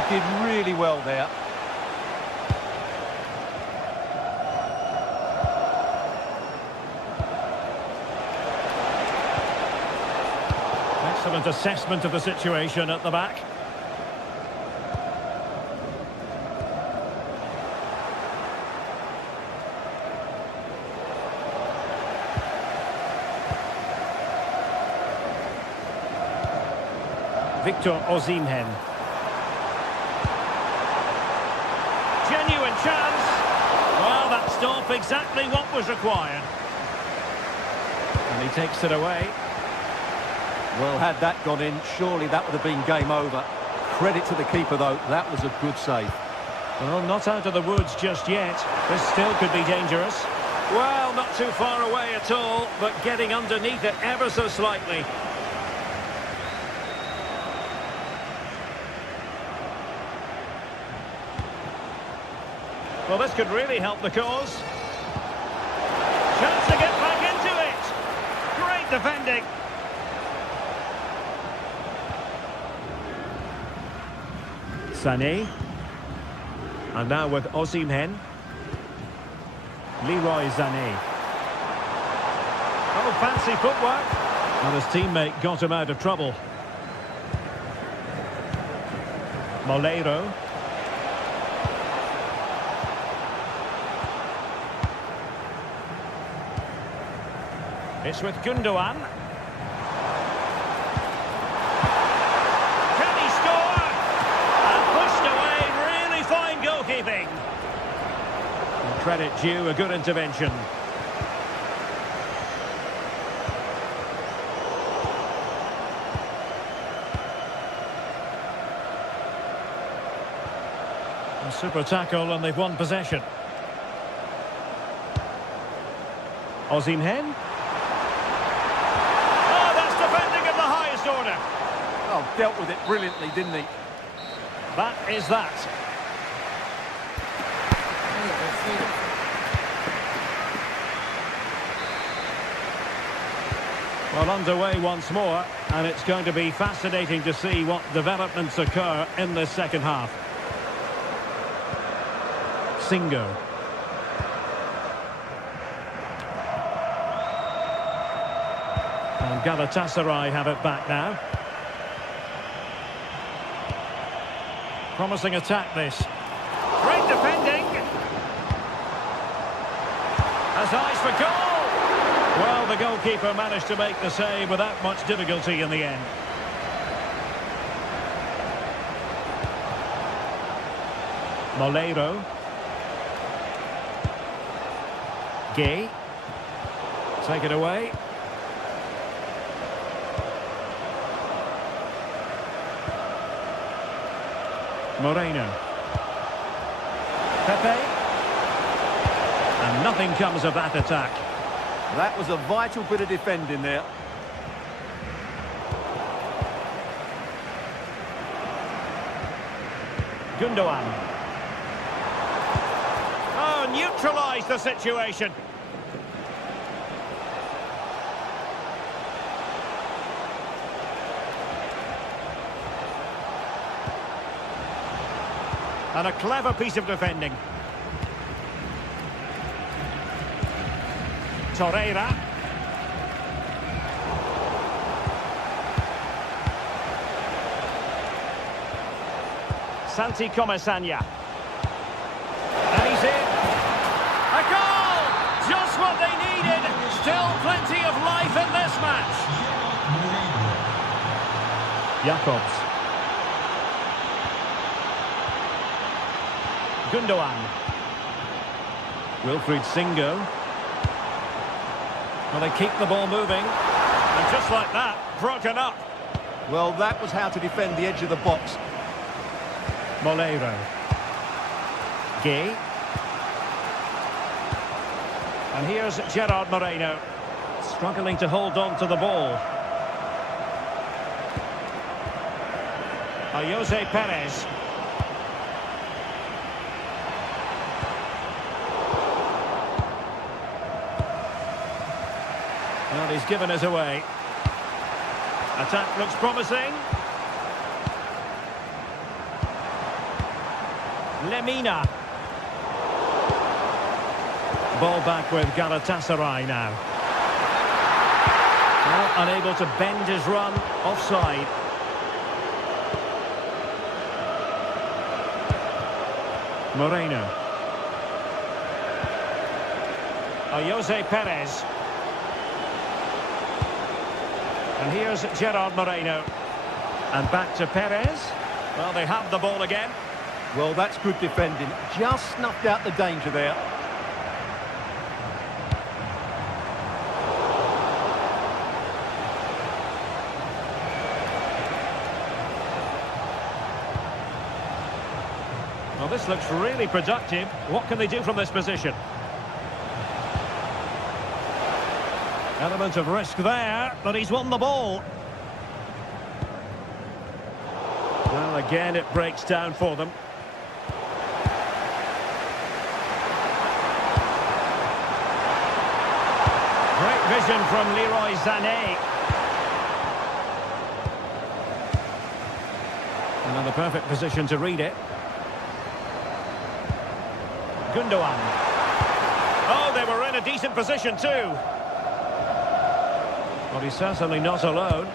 Did really well there. Excellent assessment of the situation at the back. Victor Osimhen. Genuine chance. Well, that stop exactly what was required. And he takes it away. Well, had that gone in, surely that would have been game over. Credit to the keeper, though. That was a good save. Well, not out of the woods just yet. This still could be dangerous. Well, not too far away at all, but getting underneath it ever so slightly. Well, this could really help the cause. Great defending. Sané. And now with Osimhen. Leroy Sané. Oh, fancy footwork. And his teammate got him out of trouble. Moleiro. It's with Gundogan. Can he score? And pushed away, really fine goalkeeping. And credit due, a good intervention. A super tackle and they've won possession. Osimhen. Order. Oh, dealt with it brilliantly, didn't he? That is that. Well, underway once more, and it's going to be fascinating to see what developments occur in this second half. Singo. And Galatasaray have it back now. Promising attack this. Great defending. Has eyes for goal. Well, the goalkeeper managed to make the save without much difficulty in the end. Moleiro. Gay. Take it away. Moreno. Pepe. And nothing comes of that attack. That was a vital bit of defending there. Gundogan. Oh, neutralised the situation. And a clever piece of defending. Torreira. Santi Comesaña. And he's in. A goal! Just what they needed. Still plenty of life in this match. Jacobs. Gundogan. Wilfried Singo. Well, they keep the ball moving. And just like that, broken up. Well, that was how to defend the edge of the box. Moleiro. Gay. And here's Gerard Moreno. Struggling to hold on to the ball. Jose Perez. Well, he's given us away. Attack looks promising. Lemina. Ball back with Galatasaray now. Well, unable to bend his run. Offside. Moreno. Jose Perez. And here's Gerard Moreno. And back to Perez. Well, they have the ball again. Well, that's good defending. Just snuffed out the danger there. Well, this looks really productive. What can they do from this position? Element of risk there, but he's won the ball. Well, again, it breaks down for them. Great vision from Leroy Sané. Another perfect position to read it. Gundogan. Oh, they were in a decent position too. Well, he's certainly not alone.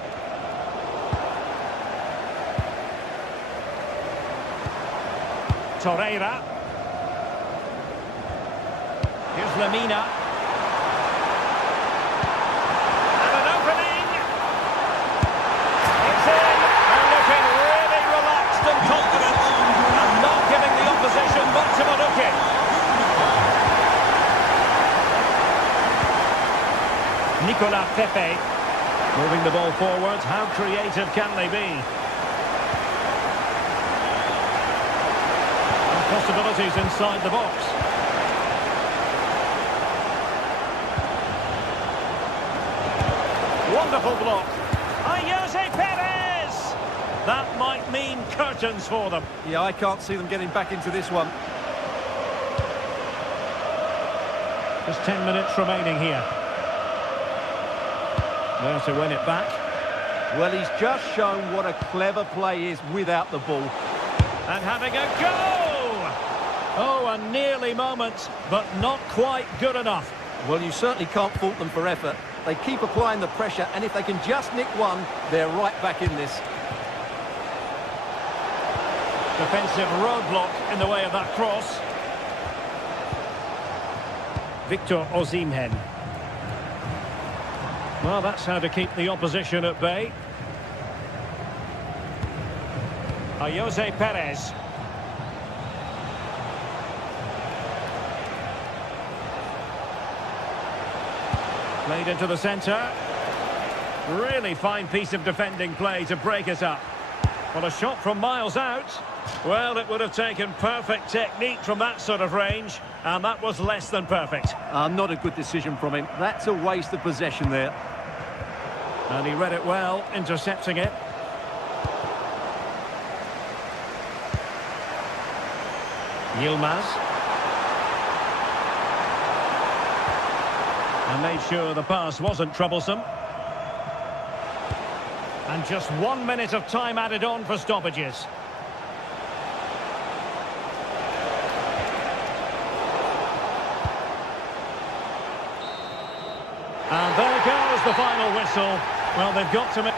Torreira. Here's Lamina. And an opening. It's in. They're looking really relaxed and confident. And not giving the opposition much of a look in. Nicolas Pepe. Moving the ball forward. How creative can they be? Possibilities inside the box. Wonderful block. Jose Perez! That might mean curtains for them. Yeah, I can't see them getting back into this one. Just 10 minutes remaining here. There to win it back. Well, he's just shown what a clever play is without the ball. And having a go! Oh, a nearly moment, but not quite good enough. Well, you certainly can't fault them for effort. They keep applying the pressure, and if they can just nick one, they're right back in this. Defensive roadblock in the way of that cross. Victor Osimhen. Well, that's how to keep the opposition at bay. Jose Perez. Played into the centre. Really fine piece of defending play to break it up. Well, a shot from miles out. Well, it would have taken perfect technique from that sort of range, and that was less than perfect. Not a good decision from him. That's a waste of possession there. And he read it well, intercepting it. Yilmaz. And made sure the pass wasn't troublesome. And just 1 minute of time added on for stoppages. And there goes the final whistle. Well, they've got to make...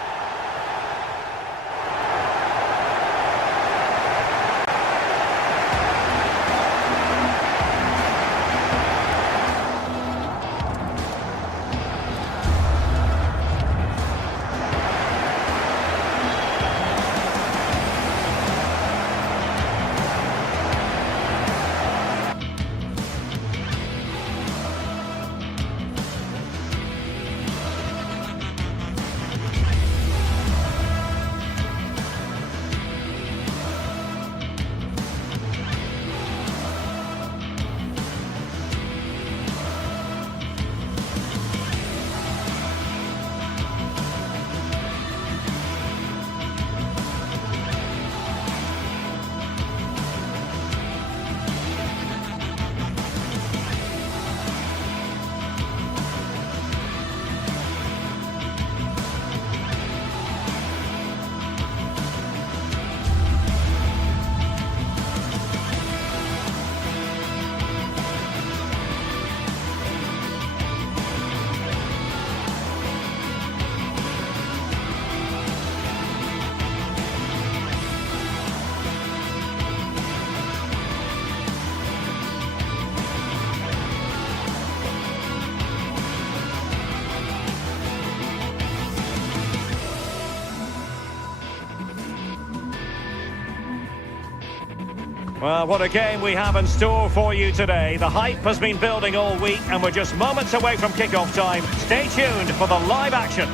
Well, what a game we have in store for you today. The hype has been building all week and we're just moments away from kick-off time. Stay tuned for the live action.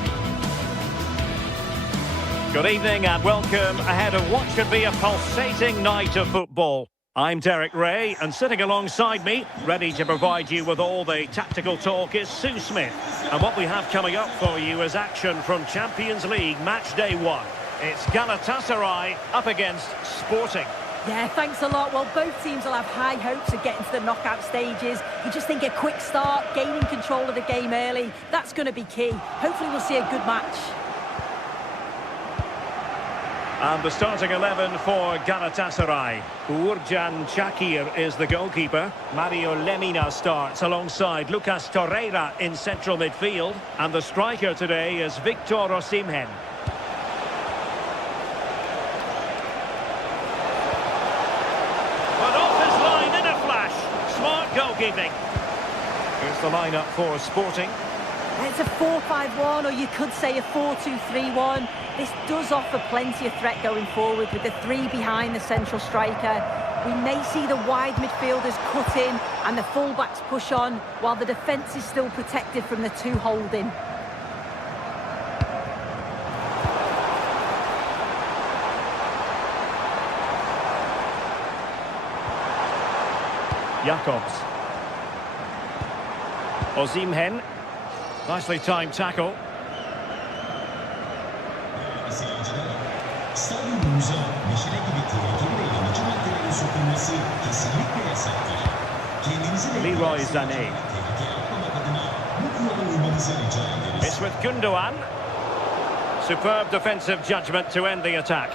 Good evening and welcome ahead of what should be a pulsating night of football. I'm Derek Ray, and sitting alongside me, ready to provide you with all the tactical talk, is Sue Smith. And what we have coming up for you is action from Champions League Match Day 1. It's Galatasaray up against Sporting. Yeah, thanks a lot. Well, both teams will have high hopes of getting to the knockout stages. You just think a quick start, gaining control of the game early, that's going to be key. Hopefully we'll see a good match. And the starting 11 for Galatasaray. Uğurcan Çakır is the goalkeeper. Mario Lemina starts alongside Lucas Torreira in central midfield. And the striker today is Victor Osimhen. But off his line in a flash. Smart goalkeeping. Here's the lineup for Sporting. It's a 4-5-1, or you could say a 4-2-3-1. This does offer plenty of threat going forward with the three behind the central striker. We may see the wide midfielders cut in and the fullbacks push on, while the defence is still protected from the two holding. Jakobs. Osimhen. Nicely timed tackle. Seyirciler, stadyumumuza meşale gibi tehlikeli ve yanıcı maddelerin sokulması kesinlikle yasaktır. Kendinizi ve Leroy seyircilerinize Sané. tehlike yapmamak adına bu kurala uymanızı rica ederiz. It's with Gundogan. Superb defensive judgment to end the attack.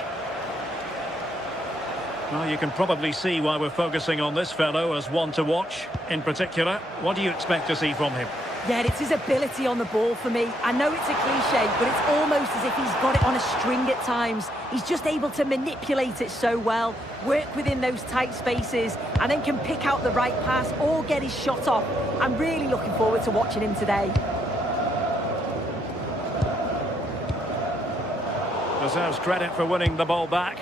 Well, you can probably see why we're focusing on this fellow as one to watch. In particular, what do you expect to see from him? Yeah, it's his ability on the ball for me. I know it's a cliche, but it's almost as if he's got it on a string at times. He's just able to manipulate it so well, work within those tight spaces, and then can pick out the right pass or get his shot off. I'm really looking forward to watching him today. Deserves credit for winning the ball back.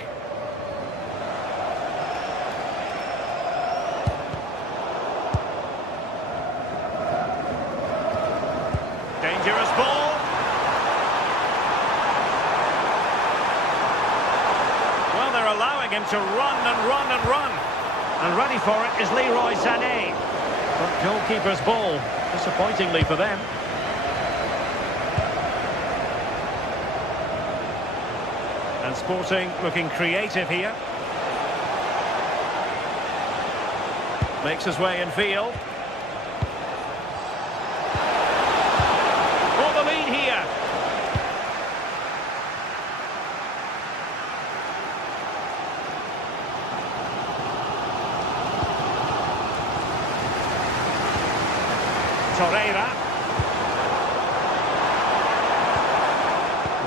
Dangerous ball. Well, they're allowing him to run and run and run. And ready for it is Leroy Sané. But goalkeeper's ball, disappointingly for them. And Sporting looking creative here. Makes his way in field. For the lead here. Torreira.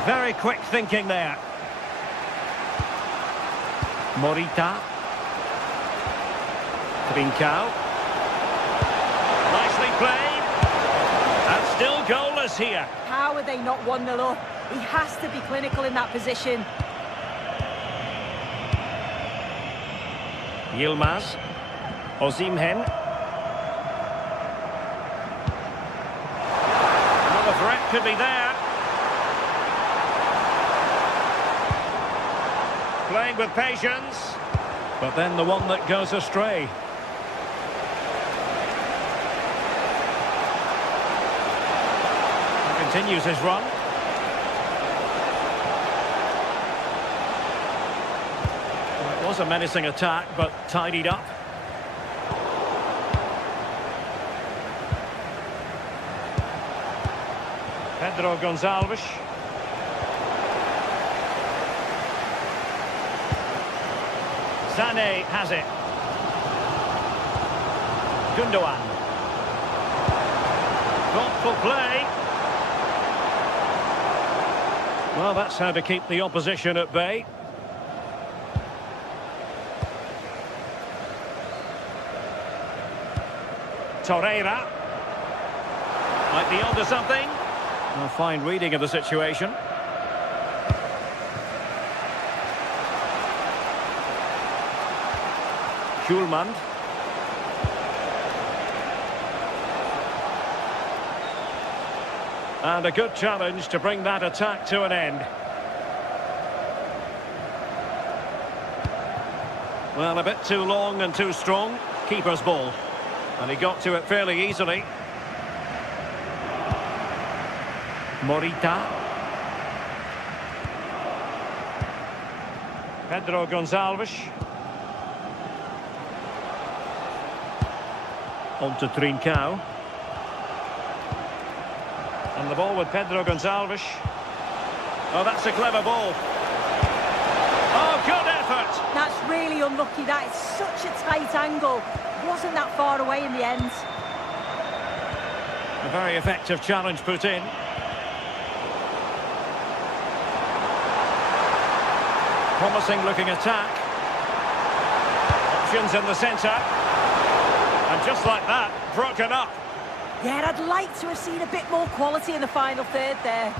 Very quick thinking there. Morita. Trincao. Nicely played. And still goalless here. How are they not 1-0 up? He has to be clinical in that position. Yilmaz. Osimhen. Another threat could be there. Playing with patience. But then the one that goes astray. He continues his run. Well, it was a menacing attack, but tidied up. Pedro Gonçalves. Sané has it. Gundogan. Thoughtful play. Well, that's how to keep the opposition at bay. Torreira. Might be onto something. A fine reading of the situation. Schulman. And a good challenge to bring that attack to an end. Well, a bit too long and too strong. Keeper's ball. And he got to it fairly easily. Morita. Pedro Gonçalves. On to Trincao. And the ball with Pedro Gonçalves. Oh, that's a clever ball. Oh, good effort. That's really unlucky. That is such a tight angle. Wasn't that far away in the end. A very effective challenge put in. Promising looking attack. Options in the centre. And just like that, broken up. Yeah, I'd like to have seen a bit more quality in the final third there.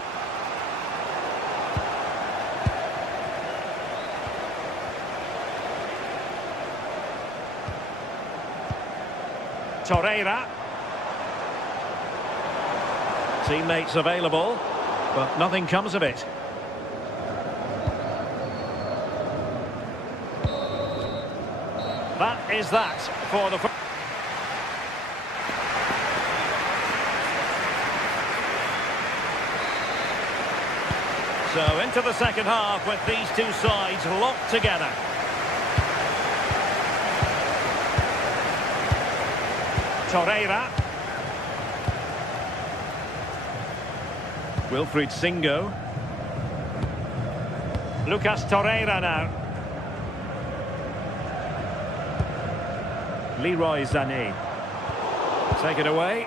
Torreira. Teammates available, but nothing comes of it. That is that for the... So into the second half with these two sides locked together. Torreira. Wilfried Singo. Lucas Torreira now. Leroy Sané. Take it away.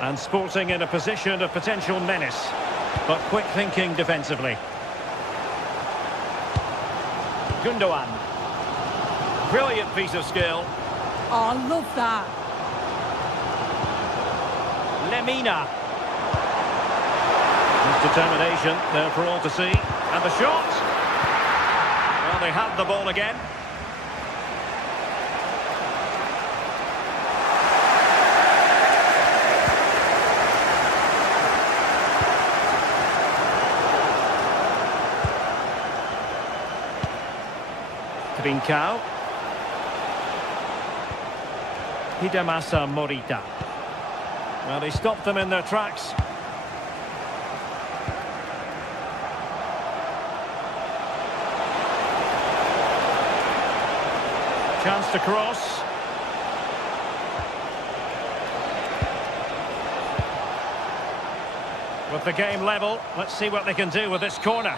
And Sporting in a position of potential menace, but quick thinking defensively. Gundogan. Brilliant piece of skill. Oh, I love that. Lemina. His determination there for all to see. And the shot. Well, they had the ball again. Trincao. Hidemasa Morita. Well, he stopped them in their tracks. Chance to cross. With the game level, let's see what they can do with this corner.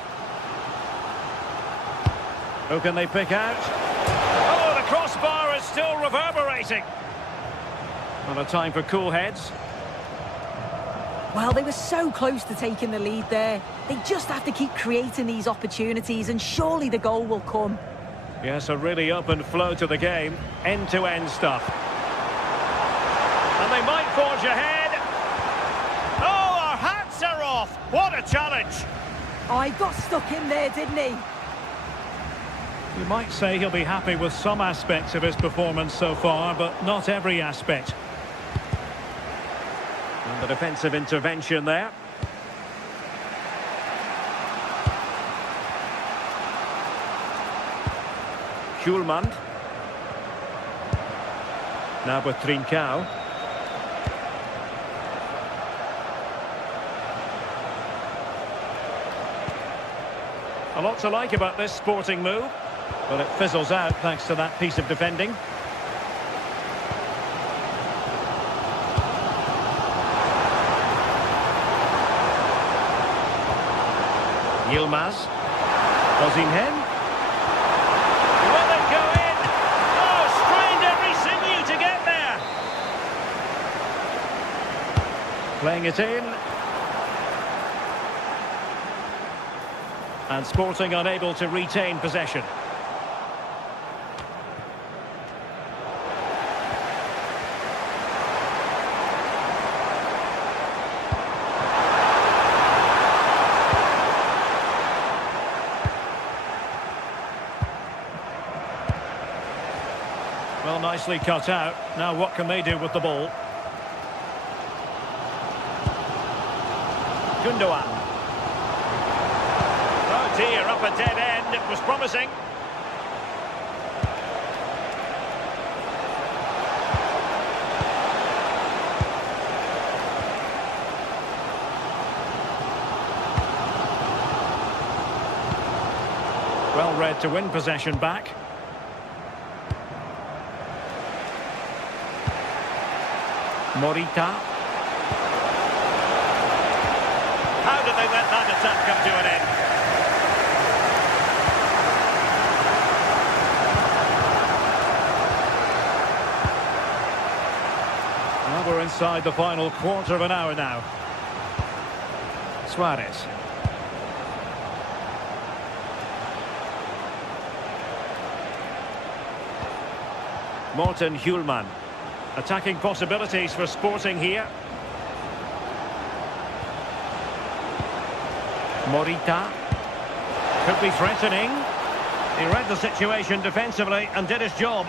Who can they pick out? Oh, the crossbar is still reverberating. Not a time for cool heads. Well, they were so close to taking the lead there. They just have to keep creating these opportunities and surely the goal will come. Yes, a really open flow to the game. End-to-end stuff. And they might forge ahead. Oh, our hats are off. What a challenge. Oh, he got stuck in there, didn't he? You might say he'll be happy with some aspects of his performance so far, but not every aspect. And the defensive intervention there. Schulman. Now with Trincao. A lot to like about this Sporting move, but it fizzles out thanks to that piece of defending. Yilmaz. Osimhen. Will it go in? Oh, strained every sinew to get there. Playing it in. And Sporting unable to retain possession. Well, nicely cut out. Now what can they do with the ball? Gundogan. Oh dear, up a dead end. It was promising. Well read to win possession back. Morita. How did they let that attack come to an end? Well, we're inside the final quarter of an hour now. Suarez. Morten Hjulman. Attacking possibilities for Sporting here. Morita. Could be threatening. He read the situation defensively and did his job.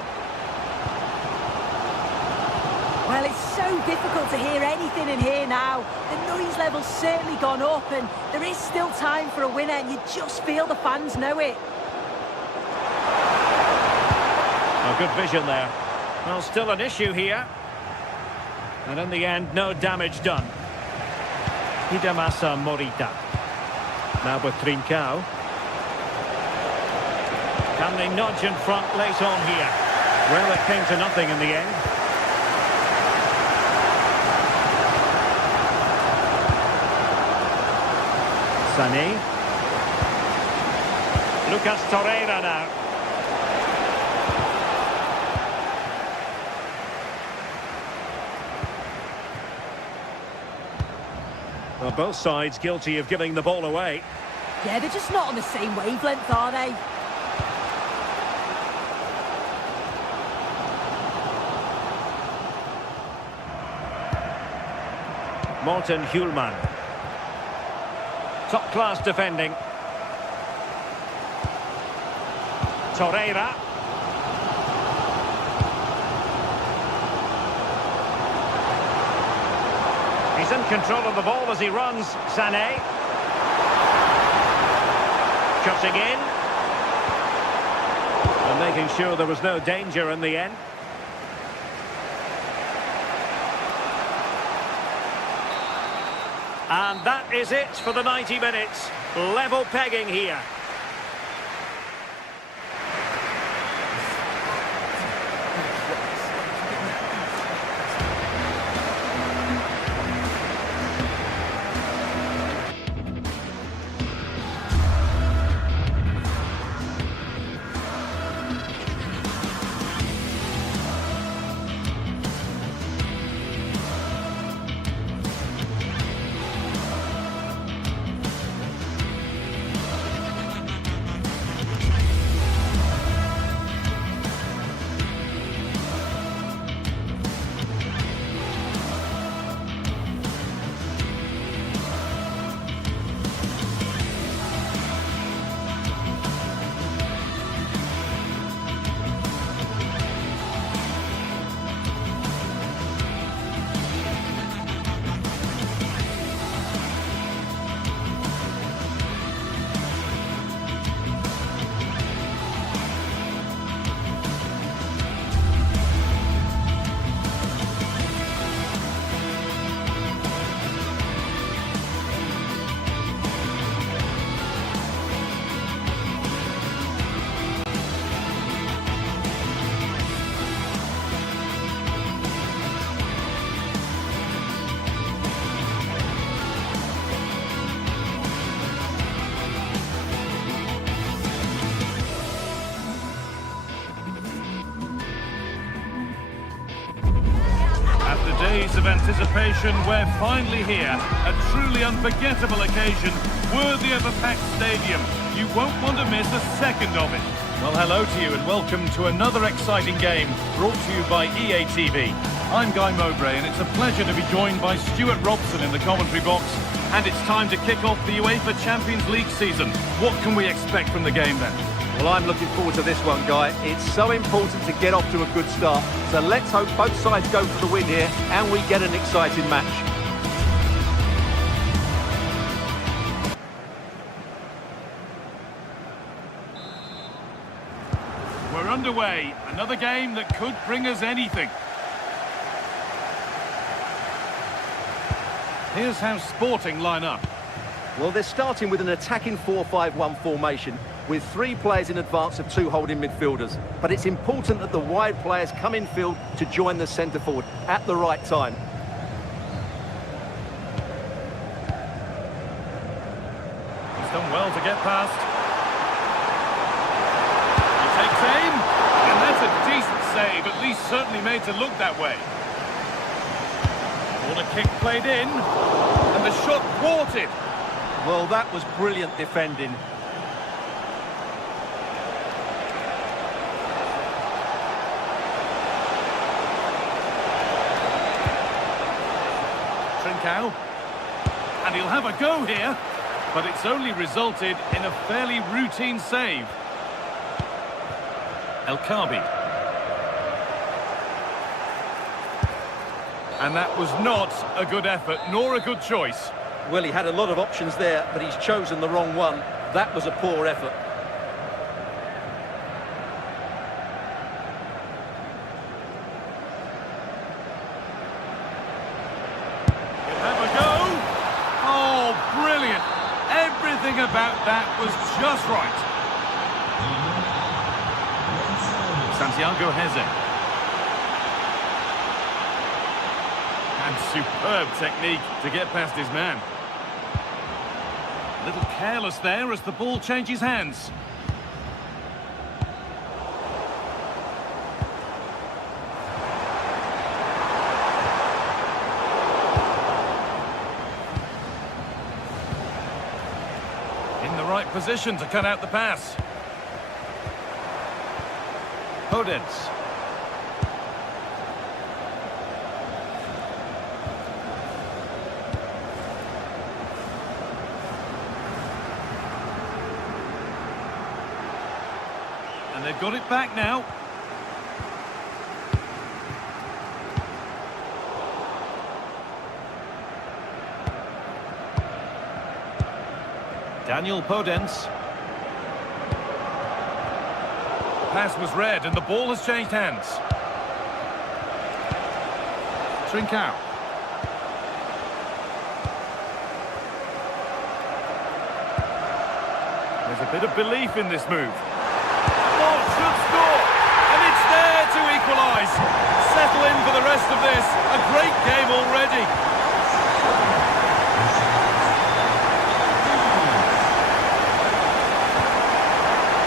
Well, it's so difficult to hear anything in here now. The noise level's certainly gone up and there is still time for a winner and you just feel the fans know it. Oh, good vision there. Well, still an issue here. And in the end, no damage done. Hidemasa Morita. Now with Trincao. Can they nudge in front late on here? Well, it came to nothing in the end. Sané. Lucas Torreira now. Well, both sides guilty of giving the ball away. Yeah, they're just not on the same wavelength, are they? Morten Hjulman. Top-class defending. Torreira. He's in control of the ball as he runs. Sané. Cutting in. And making sure there was no danger in the end. And that is it for the 90 minutes. Level pegging here. Days of anticipation, we're finally here. A truly unforgettable occasion, worthy of a packed stadium. You won't want to miss a second of it. Well, hello to you and welcome to another exciting game brought to you by EA TV. I'm Guy Mowbray and it's a pleasure to be joined by Stuart Robson in the commentary box. And it's time to kick off the UEFA Champions League season. What can we expect from the game then? Well, I'm looking forward to this one, Guy. It's so important to get off to a good start. So let's hope both sides go for the win here and we get an exciting match. We're underway. Another game that could bring us anything. Here's how Sporting line up. Well, they're starting with an attacking 4-5-1 formation with 3 players in advance of 2 holding midfielders. But it's important that the wide players come in field to join the centre forward at the right time. Done well to get past. He takes aim, and that's a decent save, at least certainly made to look that way. Corner kick played in, and the shot thwarted. Well, that was brilliant defending. Trincao. And he'll have a go here, but it's only resulted in a fairly routine save. El Khabi. And that was not a good effort, nor a good choice. Well, he had a lot of options there, but he's chosen the wrong one. That was a poor effort. He'll have a go. Oh, brilliant. Everything about that was just right. Santiago Heze. And superb technique to get past his man. A little careless there as the ball changes hands. In the right position to cut out the pass. Podence. And they've got it back now. Daniel Podence. Pass was read and the ball has changed hands. Trincao. There's a bit of belief in this move. Should score, and it's there to equalise. Settle in for the rest of this. A great game already.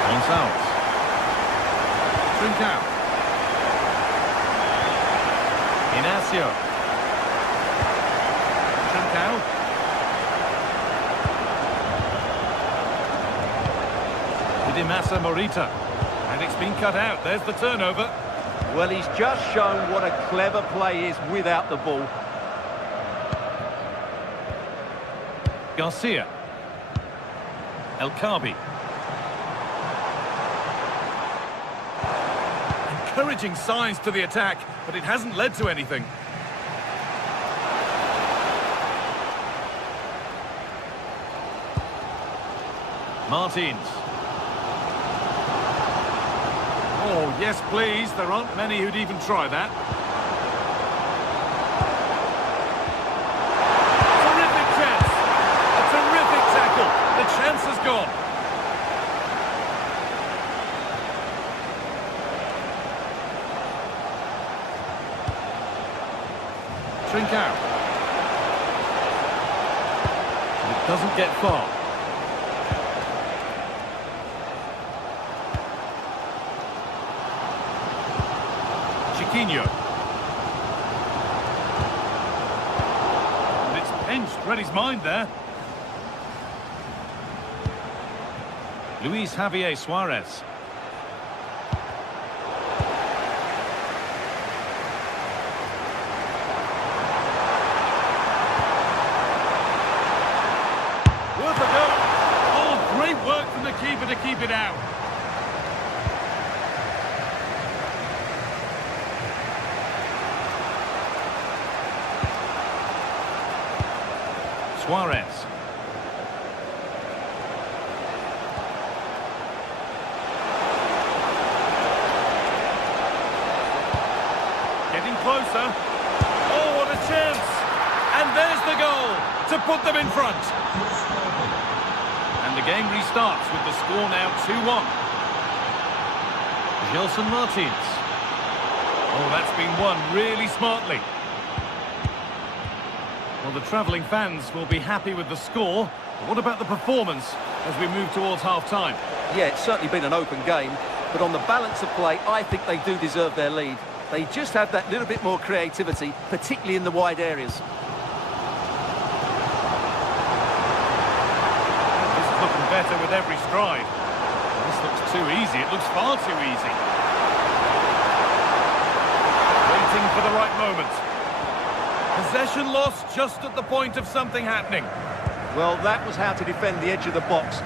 Gonçalves. Trincao. Inacio. Trincao. Didimasa Morita. And it's been cut out. There's the turnover. Well, he's just shown what a clever play is without the ball. Garcia. El Khabi. Encouraging signs to the attack, but it hasn't led to anything. Martins. Oh, yes, please. There aren't many who'd even try that. Terrific chance. A terrific tackle. The chance has gone. Trincao. It doesn't get far. Chiquinho. And it's pinched, read his mind there. Luis Javier Suarez. Worth a go. Oh, great work from the keeper to keep it out. Suarez. Getting closer. Oh, what a chance! And there's the goal to put them in front. And the game restarts with the score now 2-1. Gelson Martins. Oh, that's been won really smartly. Well, the travelling fans will be happy with the score, but what about the performance? as we move towards half-time. Yeah, it's certainly been an open game, but on the balance of play, I think they do deserve their lead. They just have that little bit more creativity, particularly in the wide areas. This is looking better with every stride. This looks too easy. It looks far too easy. Waiting for the right moment. Possession lost just at the point of something happening. Well, that was how to defend the edge of the box.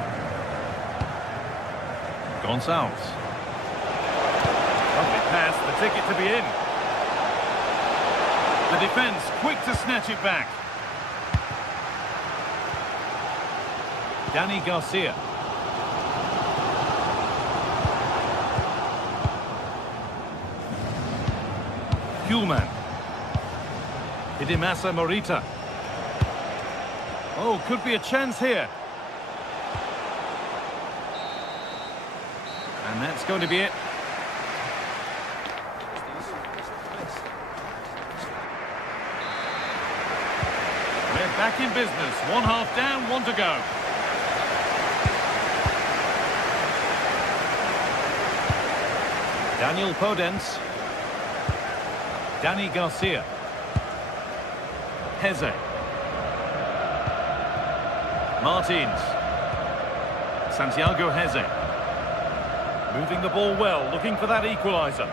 Gonçalves. Lovely pass, the ticket to be in. The defence quick to snatch it back. Dani Garcia. Kuhlmann. Hidemasa Morita. Oh, could be a chance here. And that's going to be it. We're back in business. One half down, one to go. Daniel Podence. Dani Garcia. Heze. Martins. Santiago Heze. Moving the ball well, looking for that equaliser.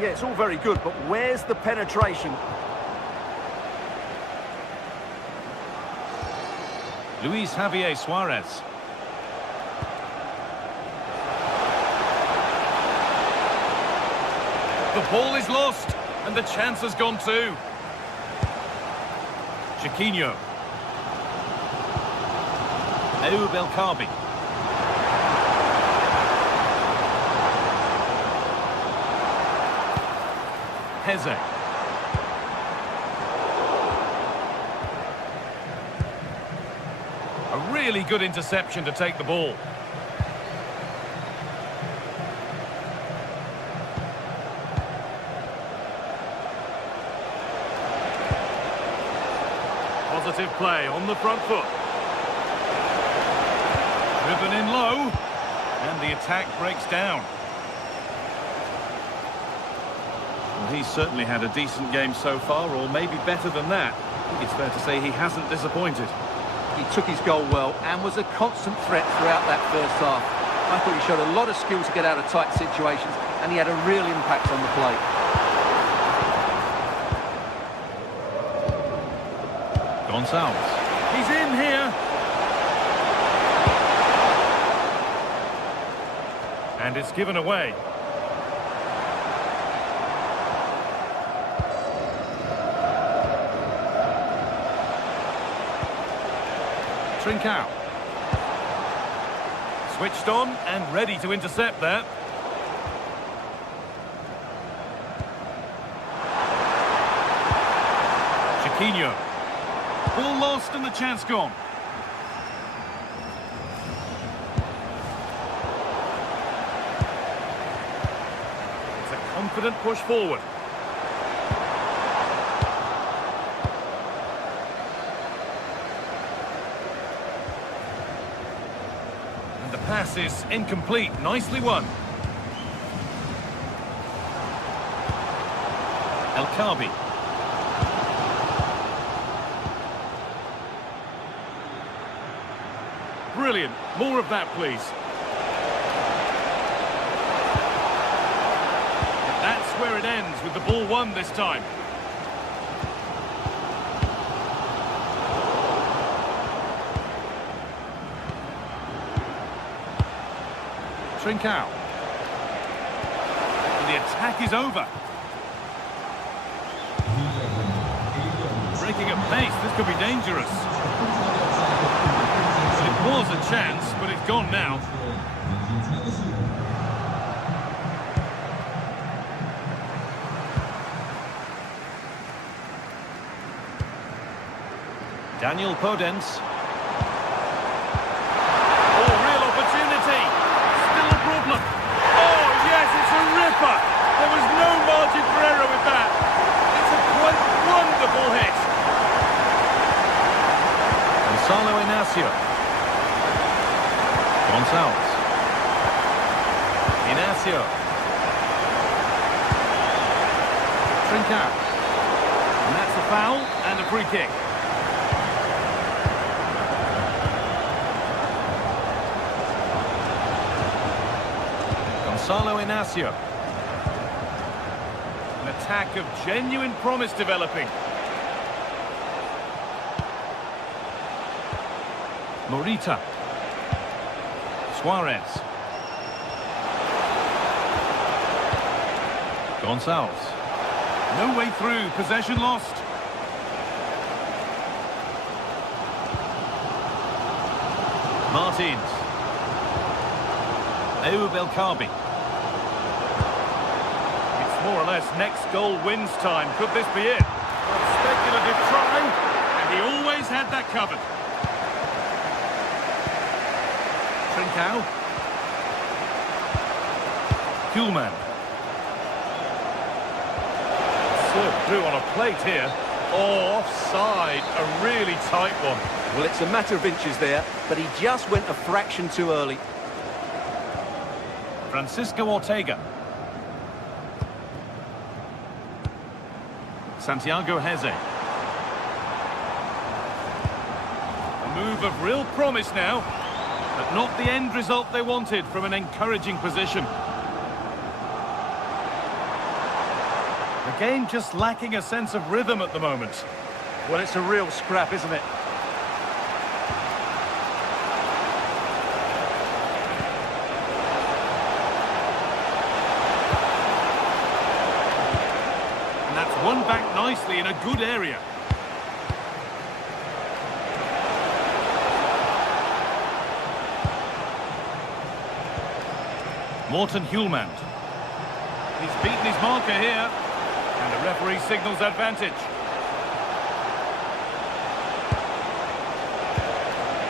Yeah, it's all very good, but where's the penetration? Luis Javier Suarez. The ball is lost, and the chance has gone too. Chiquinho. Ayoub El Kaabi. Heze. A really good interception to take the ball. Positive play on the front foot. Driven in low, and the attack breaks down. Well, he's certainly had a decent game so far, or maybe better than that. I think it's fair to say he hasn't disappointed. He took his goal well and was a constant threat throughout that first half. I thought he showed a lot of skill to get out of tight situations, and he had a real impact on the play. Gonçalves. He's in here. And it's given away. Trincao. Switched on and ready to intercept there. Chiquinho. Ball lost and the chance gone. It's a confident push forward. And the pass is incomplete. Nicely won. El Kaabi. Brilliant. More of that, please. And that's where it ends, with the ball won this time. Trincao. And the attack is over. Breaking at pace, this could be dangerous. It was a chance, but it's gone now. Daniel Podence. Oh, real opportunity. Still a problem. Oh, yes, it's a ripper. There was no margin for error with that. It's a quite wonderful hit. Gonçalo Inacio. Gonçalves. Inacio. Trincao. And that's a foul and a free kick. Gonçalo Inacio. An attack of genuine promise developing. Morita. Suarez. Gonçalves. No way through, possession lost. Martins. Ayoub El Kaabi. It's more or less next goal wins time. Could this be it? Speculative try, and he always had that covered. Trincao. Kuhlmann. Served through on a plate here. Oh, offside. A really tight one. Well, it's a matter of inches there, but he just went a fraction too early. Francisco Ortega. Santiago Heze. A move of real promise now, but not the end result they wanted from an encouraging position. The game just lacking a sense of rhythm at the moment. Well, it's a real scrap, isn't it? And that's won back nicely in a good area. Morten Hjulmand. He's beaten his marker here. And the referee signals advantage.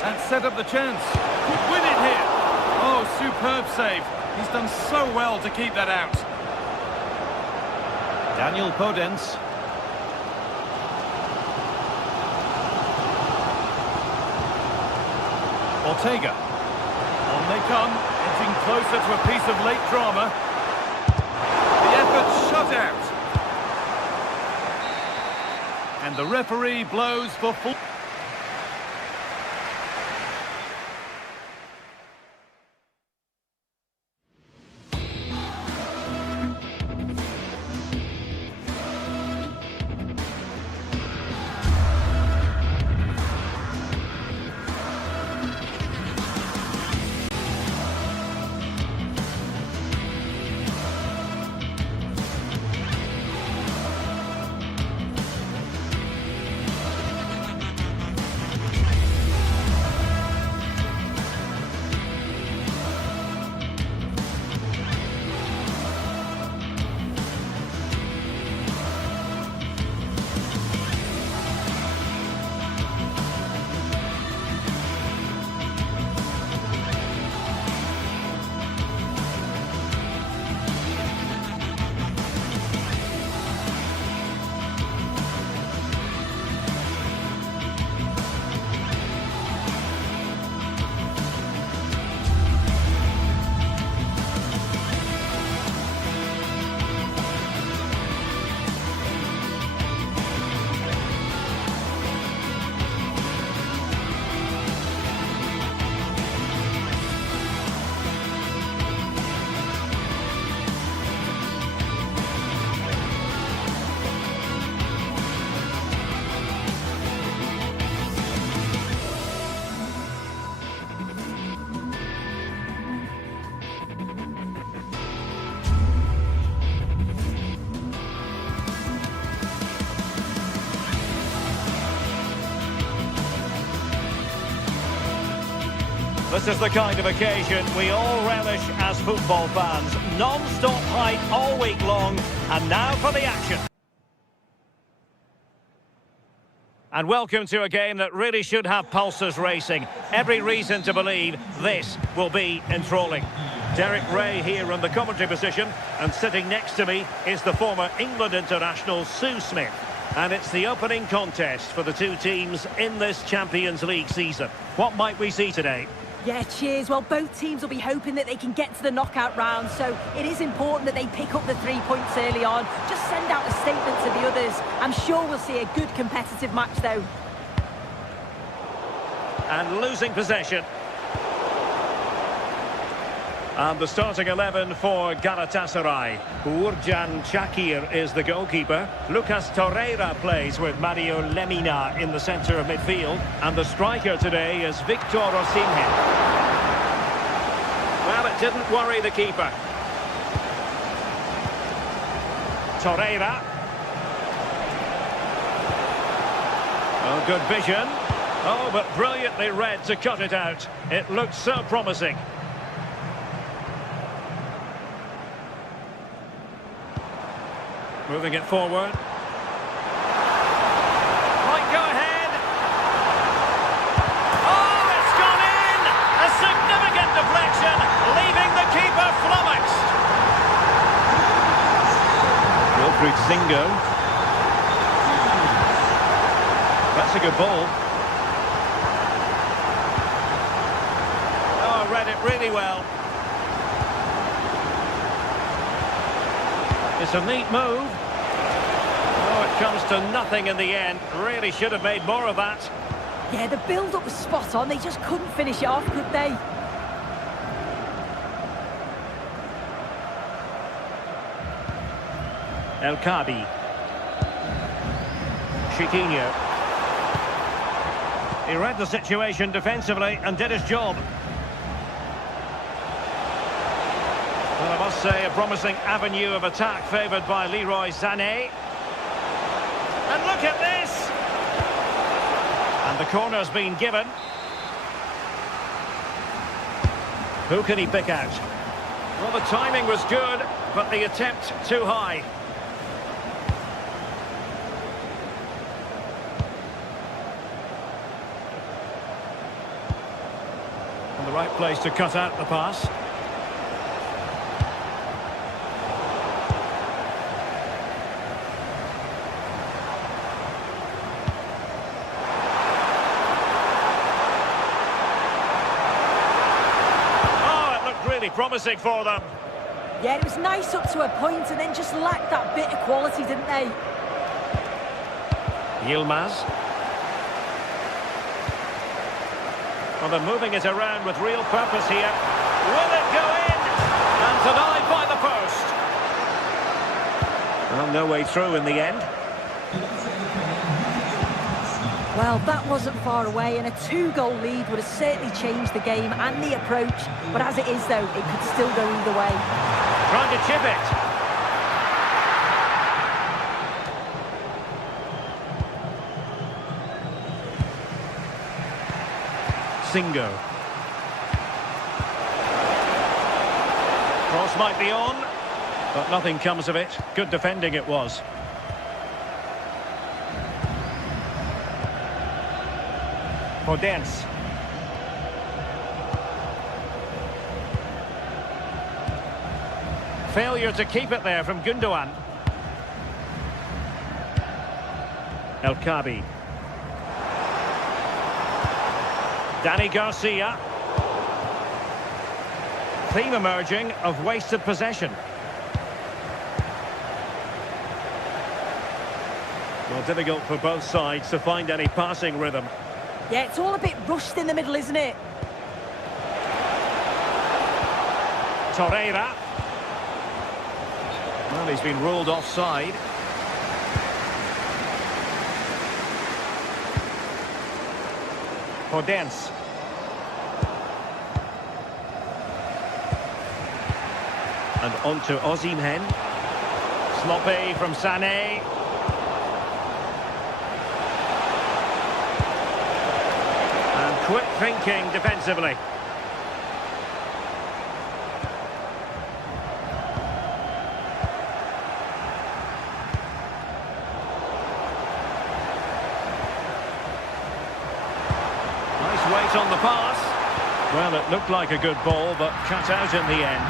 That set up the chance. Could win it here. Oh, superb save. He's done so well to keep that out. Daniel Podence. Ortega. On they come, edging closer to a piece of late drama. The effort shut out. And the referee blows for full... This is the kind of occasion we all relish as football fans. Non-stop hype all week long, and now for the action. And welcome to a game that really should have pulses racing. Every reason to believe this will be enthralling. Derek Ray here in the commentary position, and sitting next to me is the former England international Sue Smith. And it's the opening contest for the two teams in this Champions League season. What might we see today? Yeah, cheers. Well, both teams will be hoping that they can get to the knockout round, so it is important that they pick up the 3 points early on. Just send out a statement to the others. I'm sure we'll see a good competitive match, though. And losing possession. And the starting 11 for Galatasaray. Uğurcan Çakır is the goalkeeper. Lucas Torreira plays with Mario Lemina in the centre of midfield. And the striker today is Victor Osimhen. Well, it didn't worry the keeper. Torreira. Oh, good vision. Oh, but brilliantly read to cut it out. It looked so promising. Moving it forward. Might go ahead. Oh, it's gone in! A significant deflection, leaving the keeper flummoxed. Wilfried Zingo. That's a good ball. Oh, read it really well. It's a neat move. Oh, it comes to nothing in the end. Really should have made more of that. Yeah, the build-up was spot on. They just couldn't finish it off, could they? El Kabi. Chiquinho. He read the situation defensively and did his job. Well, I must say, a promising avenue of attack favoured by Leroy Sané. And look at this! And the corner's been given. Who can he pick out? Well, the timing was good, but the attempt too high. And the right place to cut out the pass. Really promising for them. Yeah, it was nice up to a point and then just lacked that bit of quality, didn't they? Yilmaz. Well, they're moving it around with real purpose here. Will it go in? And denied by the post. Well, no way through in the end. Well, that wasn't far away, and a 2-goal lead would have certainly changed the game and the approach. But as it is, though, it could still go either way. Trying to chip it. Zingo. Cross might be on, but nothing comes of it. Good defending it was. Podence. Failure to keep it there from Gundogan. El Kabi. Danny Garcia. Theme emerging of wasted possession. Well, difficult for both sides to find any passing rhythm. Yeah, it's all a bit rushed in the middle, isn't it? Torreira. Well, he's been ruled offside. Podence. And on to Osimhen. Sloppy from Sané. Quick thinking defensively. Nice weight on the pass. Well, it looked like a good ball, but cut out in the end.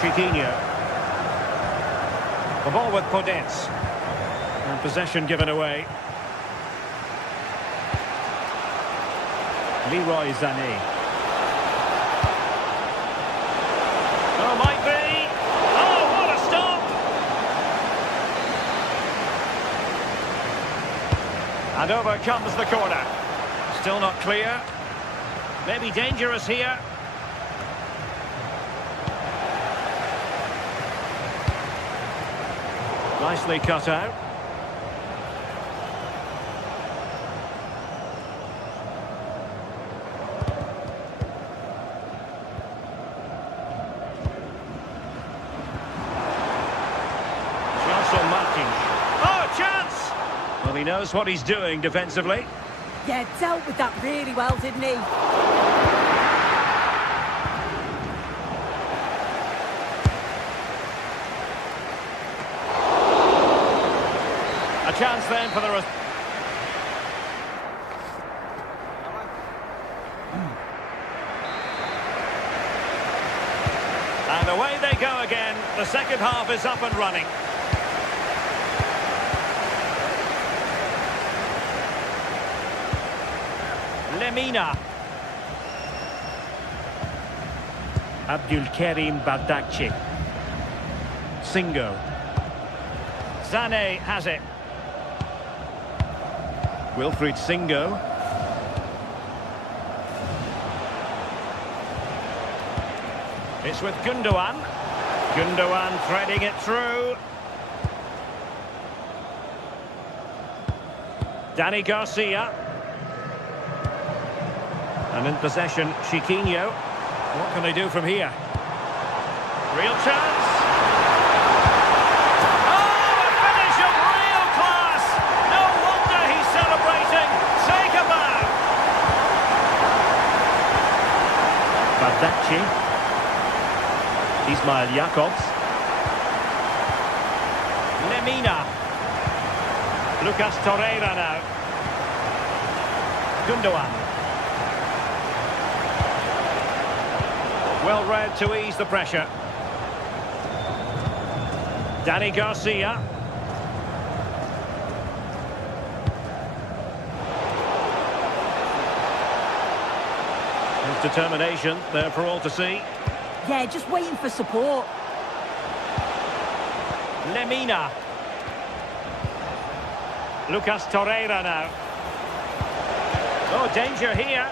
Chiquinho. The ball with Podence. And possession given away. Leroy Sané. Oh, might be. Oh, what a stop! And over comes the corner. Still not clear. Maybe dangerous here. Nicely cut out. Oh, chance! Well, he knows what he's doing defensively. Yeah, dealt with that really well, didn't he? A chance then for the rest. And away they go again. The second half is up and running. Lemina. Abdulkarim Bardakci. Singo. Sané has it. Wilfried Singo. It's with Gundogan. Gundogan threading it through. Dani Garcia. And in possession, Chiquinho. What can they do from here? Real chance. Oh, a finish of real class. No wonder he's celebrating. Take a bow. Bardakci. Ismail Jakobs. Lemina. Lucas Torreira now. Gundogan. Well read to ease the pressure. Dani Garcia. His determination there for all to see. Yeah, just waiting for support. Lemina. Lucas Torreira now. Oh, danger here.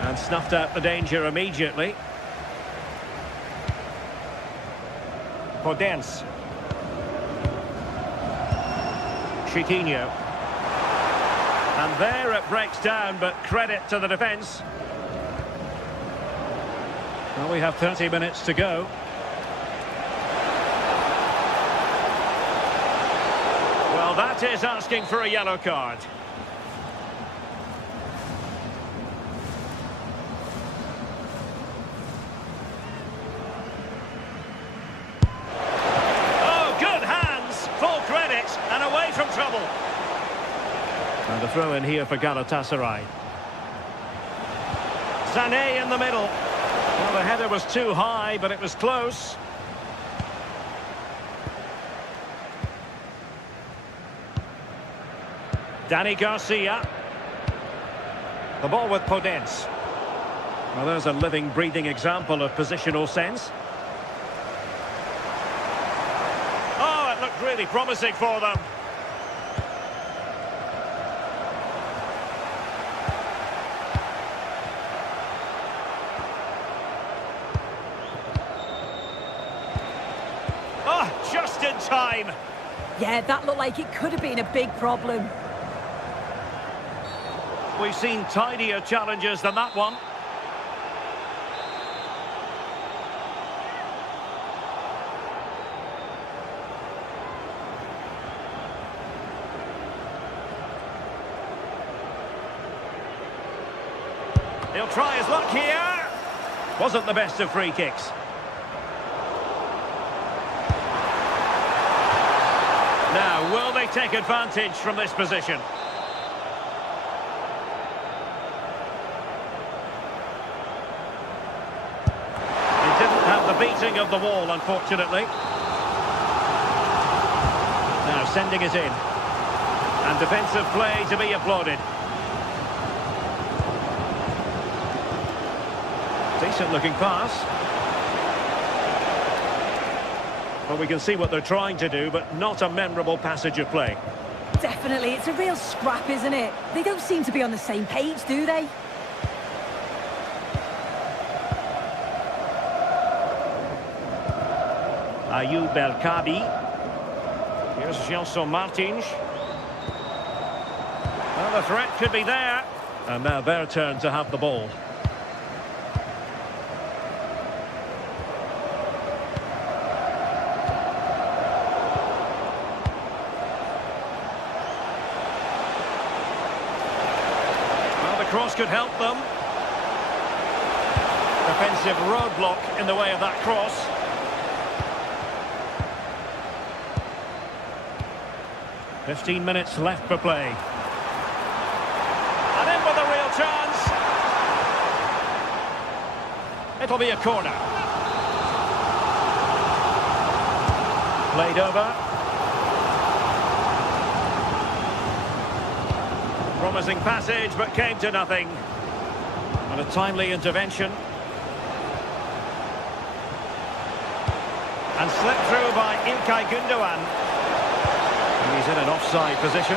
And snuffed out the danger immediately. Podence. Chiquinho. And there it breaks down, but credit to the defence. Well, we have 30 minutes to go. Well, that is asking for a yellow card. From trouble. And a throw in here for Galatasaray. Sané in the middle. Well, the header was too high, but it was close. Dani Garcia. The ball with Podence. Well, there's a living, breathing example of positional sense. Oh, it looked really promising for them. Just in time. Yeah, that looked like it could have been a big problem. We've seen tidier challenges than that one. He'll try his luck here. Wasn't the best of free kicks. Now, will they take advantage from this position? beating of the wall, unfortunately. Now sending it in. And defensive play to be applauded. Decent looking pass. Well, we can see what they're trying to do, but not a memorable passage of play. Definitely, it's a real scrap, isn't it? They don't seem to be on the same page, do they? Ayoub El-Kabi. Here's Gelson Martins. Well, the threat could be there. And now their turn to have the ball. Well, the cross could help them. Defensive roadblock in the way of that cross. "15 minutes left for play. And in with a real chance. It'll be a corner. Played over. Promising passage, but came to nothing. And a timely intervention. And slipped through by İlkay Gündoğan. He's in an offside position.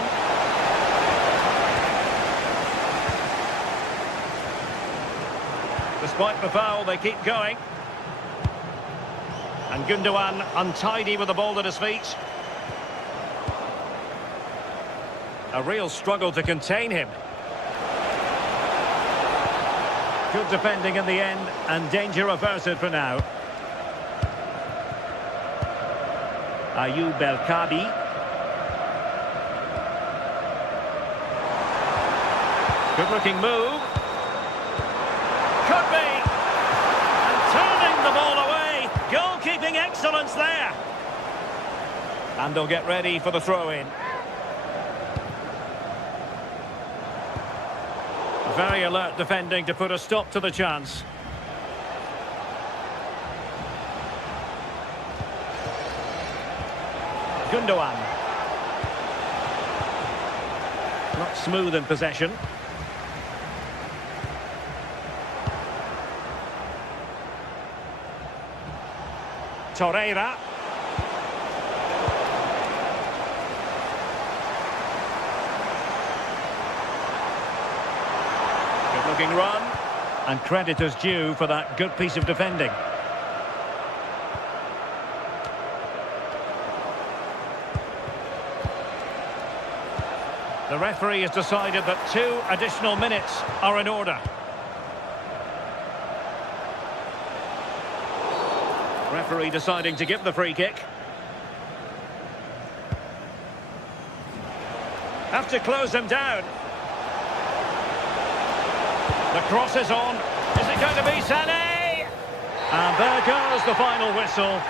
Despite the foul, they keep going. And Gündoğan untidy with the ball at his feet. A real struggle to contain him. Good defending in the end, and danger averted for now. Ayoub El-Kabi. Good-looking move. Could be. And turning the ball away. Goalkeeping excellence there. And they'll get ready for the throw-in. Very alert defending to put a stop to the chance. Gündoğan. Not smooth in possession. Torreira. Good looking run. And credit is due for that good piece of defending. The referee has decided that 2 additional minutes are in order. Referee deciding to give the free kick. Have to close them down. The cross is on. Is it going to be Sané? And there goes the final whistle.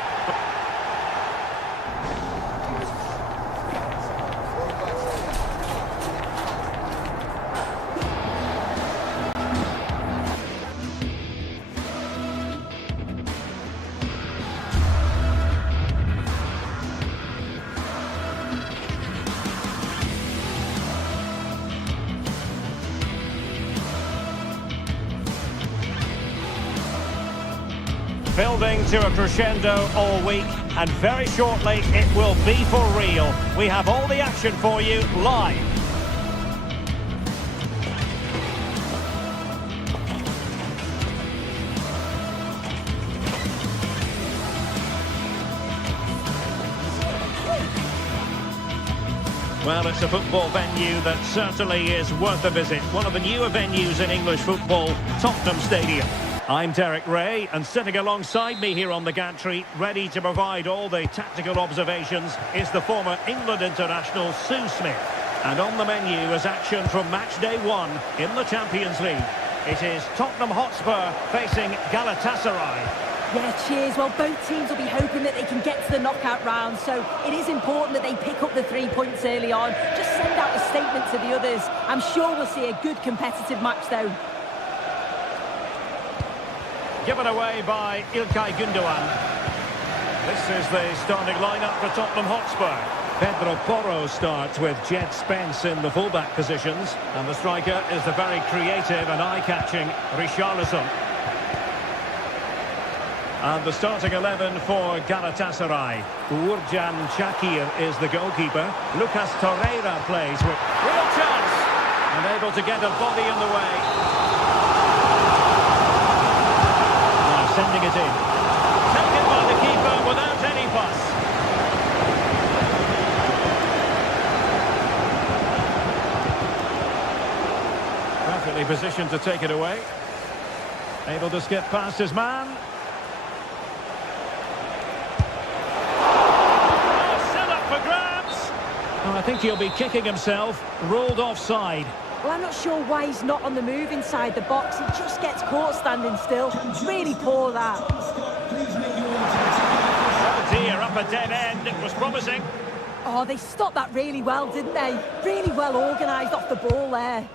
Building to a crescendo all week, and very shortly it will be for real. We have all the action for you live. Well, it's a football venue that certainly is worth a visit. One of the newer venues in English football, Tottenham Stadium. I'm Derek Ray, and sitting alongside me here on the gantry, ready to provide all the tactical observations, is the former England international Sue Smith. And on the menu is action from match day 1 in the Champions League. It is Tottenham Hotspur facing Galatasaray. Yeah, cheers. Well, both teams will be hoping that they can get to the knockout round, so it is important that they pick up the 3 points early on. Just send out a statement to the others. I'm sure we'll see a good competitive match, though. Given away by İlkay Gündoğan. This is the starting lineup for Tottenham Hotspur. Pedro Porro starts with Jed Spence in the fullback positions. And the striker is the very creative and eye-catching Richarlison. And the starting 11 for Galatasaray. Uğurcan Çakır is the goalkeeper. Lucas Torreira plays with real chance. And able to get a body in the way. Now sending it in. Taken by the keeper without any fuss. Perfectly positioned to take it away. Able to skip past his man. I think he'll be kicking himself, rolled offside. Well, I'm not sure why he's not on the move inside the box. He just gets caught standing still. It's really poor, that. Oh dear, up a dead end. It was promising. Oh, they stopped that really well, didn't they? Really well organised off the ball there.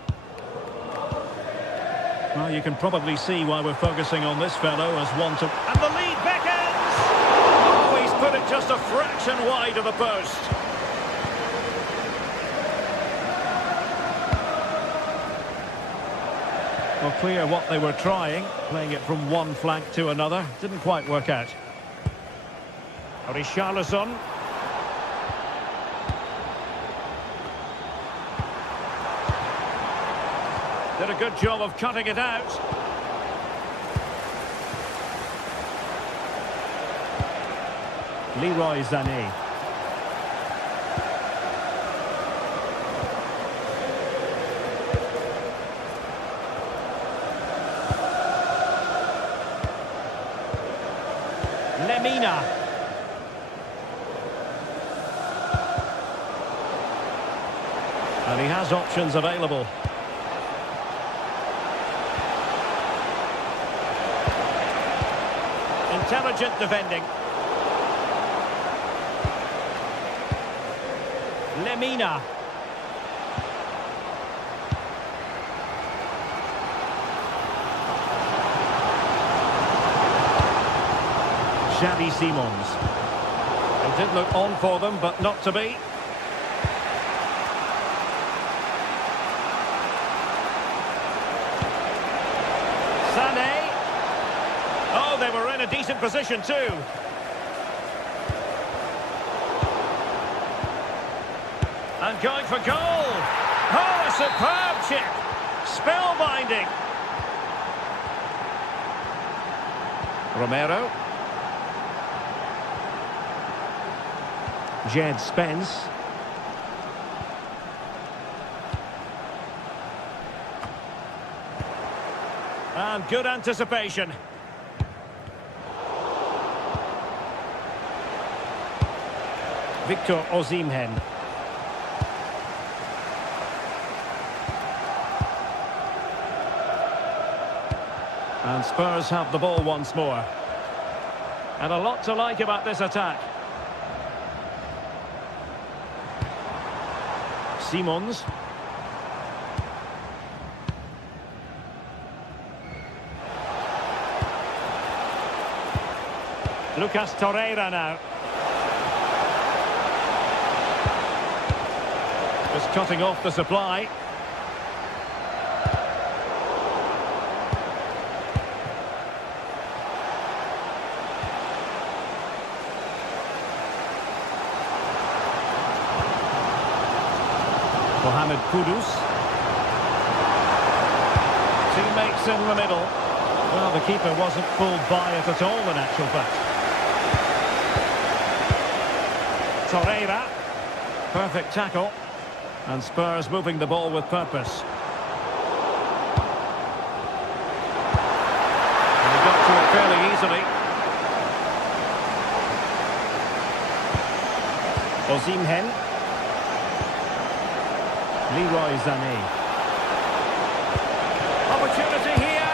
Well, you can probably see why we're focusing on this fellow as one to... And the lead beckons! Oh, he's put it just a fraction wide of the post. Well, clear what they were trying, playing it from one flank to another. Didn't quite work out. Richarlison. Did a good job of cutting it out. Leroy Sané. Lemina. And he has options available. Intelligent defending. Lemina. Xavi Simons. It did look on for them, but not to be. Sané. Oh, they were in a decent position too. And going for goal. Oh, a superb chip. Spellbinding. Romero. Jed Spence. And good anticipation. Victor Osimhen. And Spurs have the ball once more. And a lot to like about this attack. Simons. Lucas Torreira now. Just cutting off the supply. Mohamed Kudus. Teammates in the middle. Well, the keeper wasn't pulled by it at all in actual fact. Torreira. Perfect tackle. And Spurs moving the ball with purpose. And he got to it fairly easily. Osimhen. Leroy Sané. Opportunity here.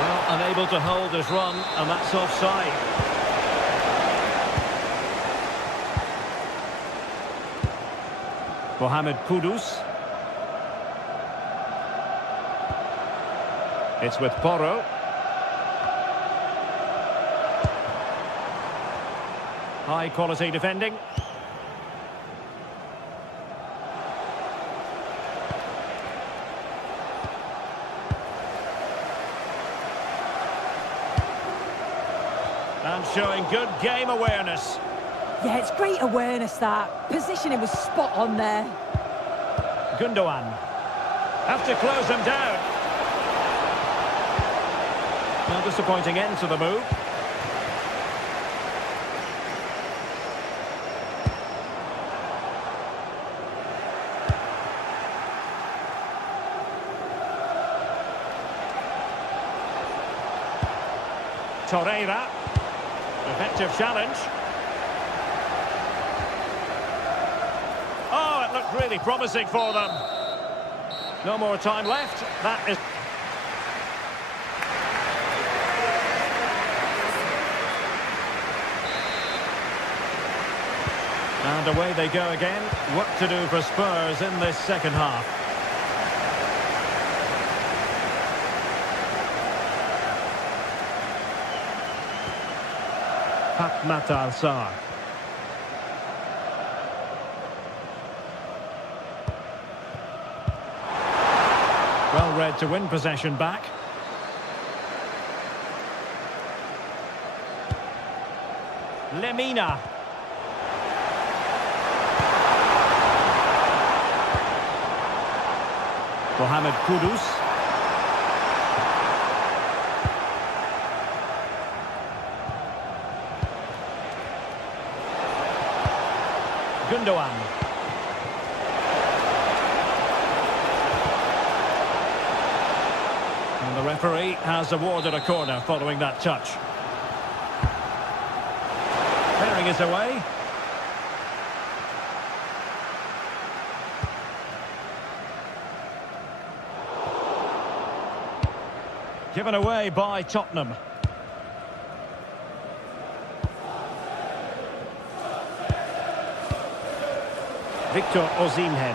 Well, unable to hold his run, and that's offside. Mohamed Kudus. It's with Porro. High quality defending. And showing good game awareness. Yeah, it's great awareness, that. Positioning was spot on there. Gundogan. Have to close him down. A disappointing end to the move. Torreira. Effective challenge. Oh, it looked really promising for them. No more time left. That is... And away they go again. Work to do for Spurs in this second half. Matar Sarr. Well read to win possession back. Lemina. Mohamed Kudus. Gundogan. And the referee has awarded a corner following that touch. Clearing is away. Given away by Tottenham. Victor Osimhen.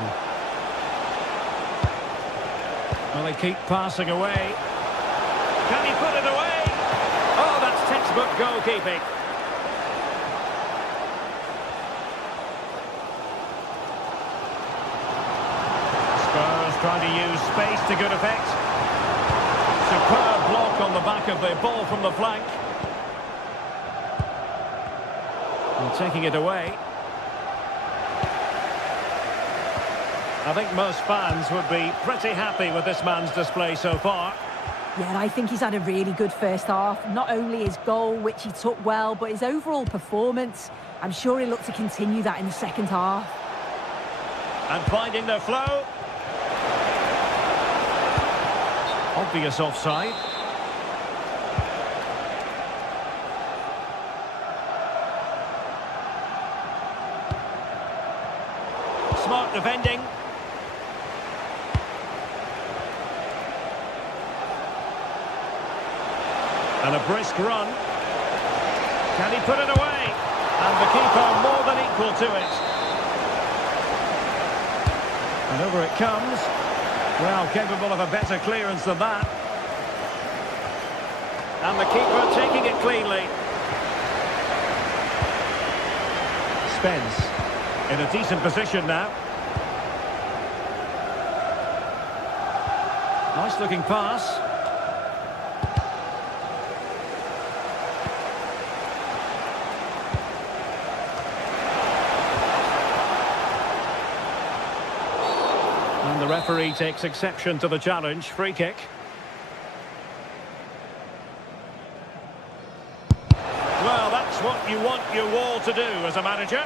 Well, they keep passing away. Can he put it away? Oh, that's textbook goalkeeping. Spurs trying to use space to good effect. Superb block on the back of the ball from the flank. And taking it away. I think most fans would be pretty happy with this man's display so far. Yeah, I think he's had a really good first half. Not only his goal, which he took well, but his overall performance. I'm sure he'll look to continue that in the second half. And finding the flow. Obvious offside. Smart defending. And a brisk run. Can he put it away? And the keeper more than equal to it. And over it comes. Well, capable of a better clearance than that. And the keeper taking it cleanly. Spence in a decent position now. Nice looking pass. And the referee takes exception to the challenge. Free kick. Well, that's what you want your wall to do as a manager.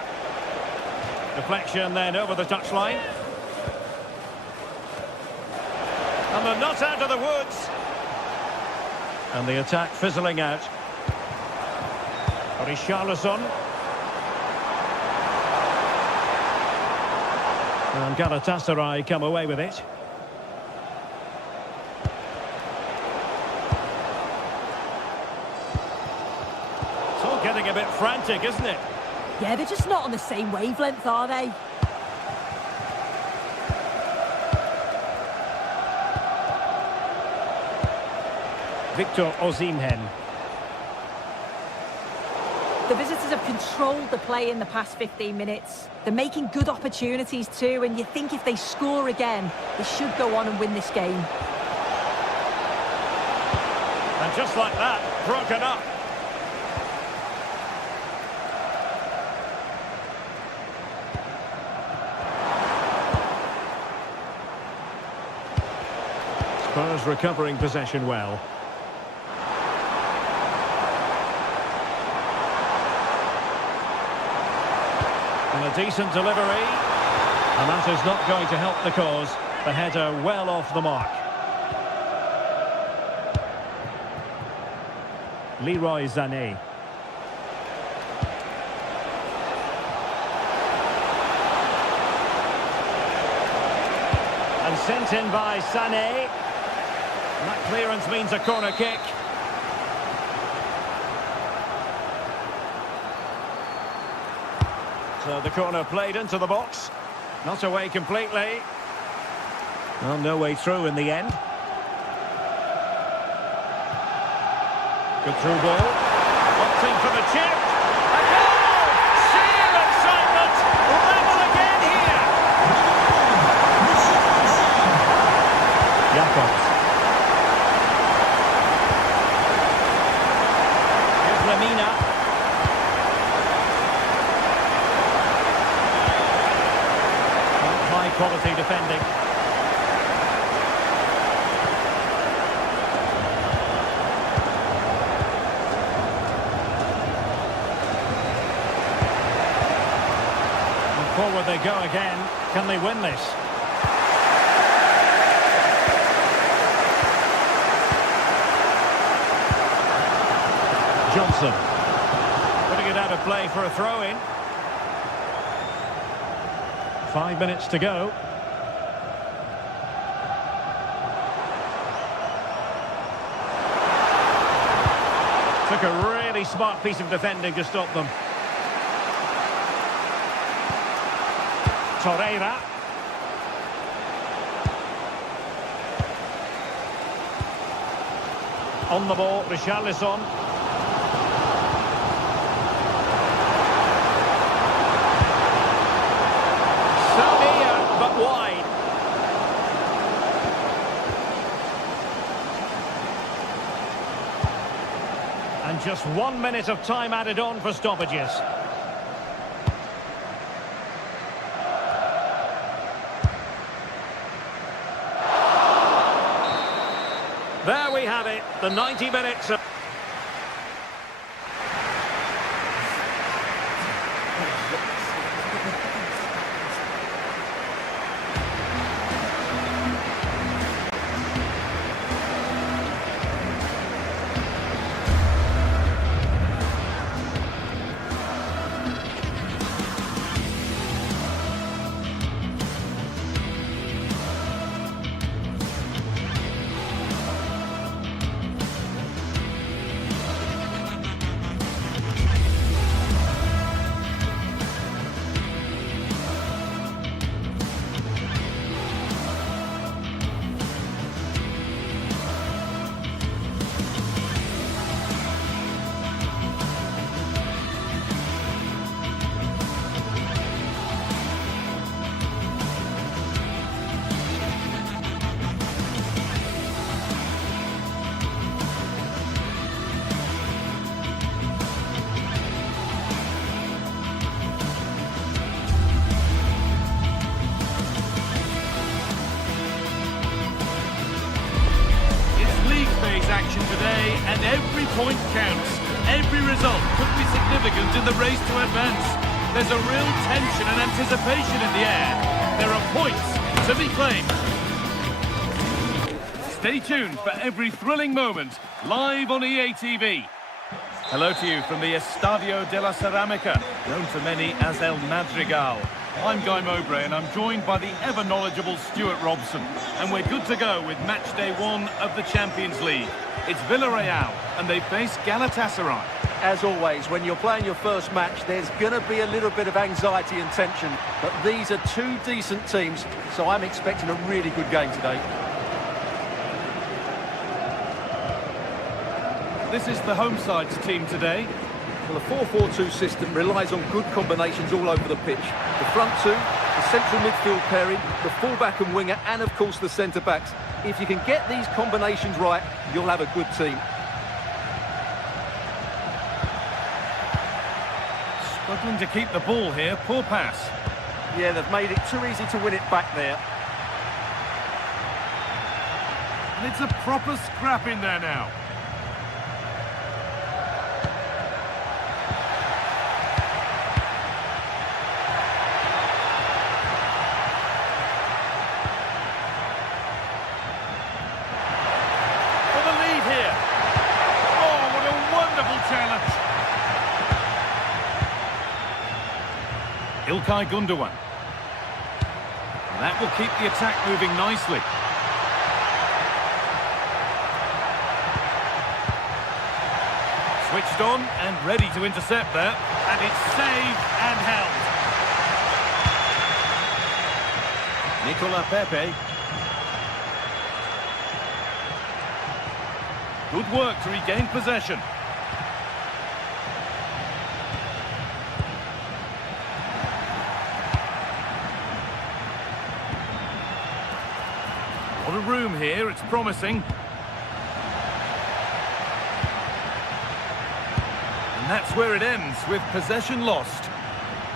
Deflection then over the touchline. And they're not out of the woods. And the attack fizzling out. Richarlison. And Galatasaray come away with it. It's all getting a bit frantic, isn't it? Yeah, they're just not on the same wavelength, are they? Victor Osimhen. The visitors have controlled the play in the past 15 minutes. They're making good opportunities too, and you think if they score again, they should go on and win this game. And just like that, broken up. Spurs recovering possession well. And a decent delivery. And that is not going to help the cause. The header well off the mark. Leroy Sané. And sent in by Sané. And that clearance means a corner kick. So the corner played into the box. Not away completely. Well, no way through in the end. Good through ball. Opting for the chip. A goal! Sheer excitement! Level again here! Jakobs. Here's Lemina. High quality defending. Forward they go again. Can they win this? Johnson. Putting it out of play for a throw-in. 5 minutes to go. Took a really smart piece of defending to stop them. Torreira. On the ball, Richarlison. Savia, but wide. And just 1 minute of time added on for stoppages. There we have it, the 90 minutes of... Action today, and every point counts. Every result could be significant in the race to advance. There's a real tension and anticipation in the air. There are points to be claimed. Stay tuned for every thrilling moment, live on EA TV. Hello to you from the Estadio de la Ceramica, known to many as El Madrigal. I'm Guy Mowbray, and I'm joined by the ever-knowledgeable Stuart Robson. And we're good to go with match day 1 of the Champions League. It's Villarreal, and they face Galatasaray. As always, when you're playing your first match, there's going to be a little bit of anxiety and tension. But these are two decent teams, so I'm expecting a really good game today. This is the home side's team today. Well, a 4-4-2 system relies on good combinations all over the pitch. The front two, the central midfield pairing, the fullback and winger, and of course the centre-backs. If you can get these combinations right, you'll have a good team. Struggling to keep the ball here, poor pass. Yeah, they've made it too easy to win it back there. And it's a proper scrap in there now. For the lead here. Oh, what a wonderful challenge. İlkay Gündoğan. That will keep the attack moving nicely. Switched on and ready to intercept there. And it's saved and held. Nicola Pepe. Good work to regain possession. What a room here, it's promising. And that's where it ends, with possession lost.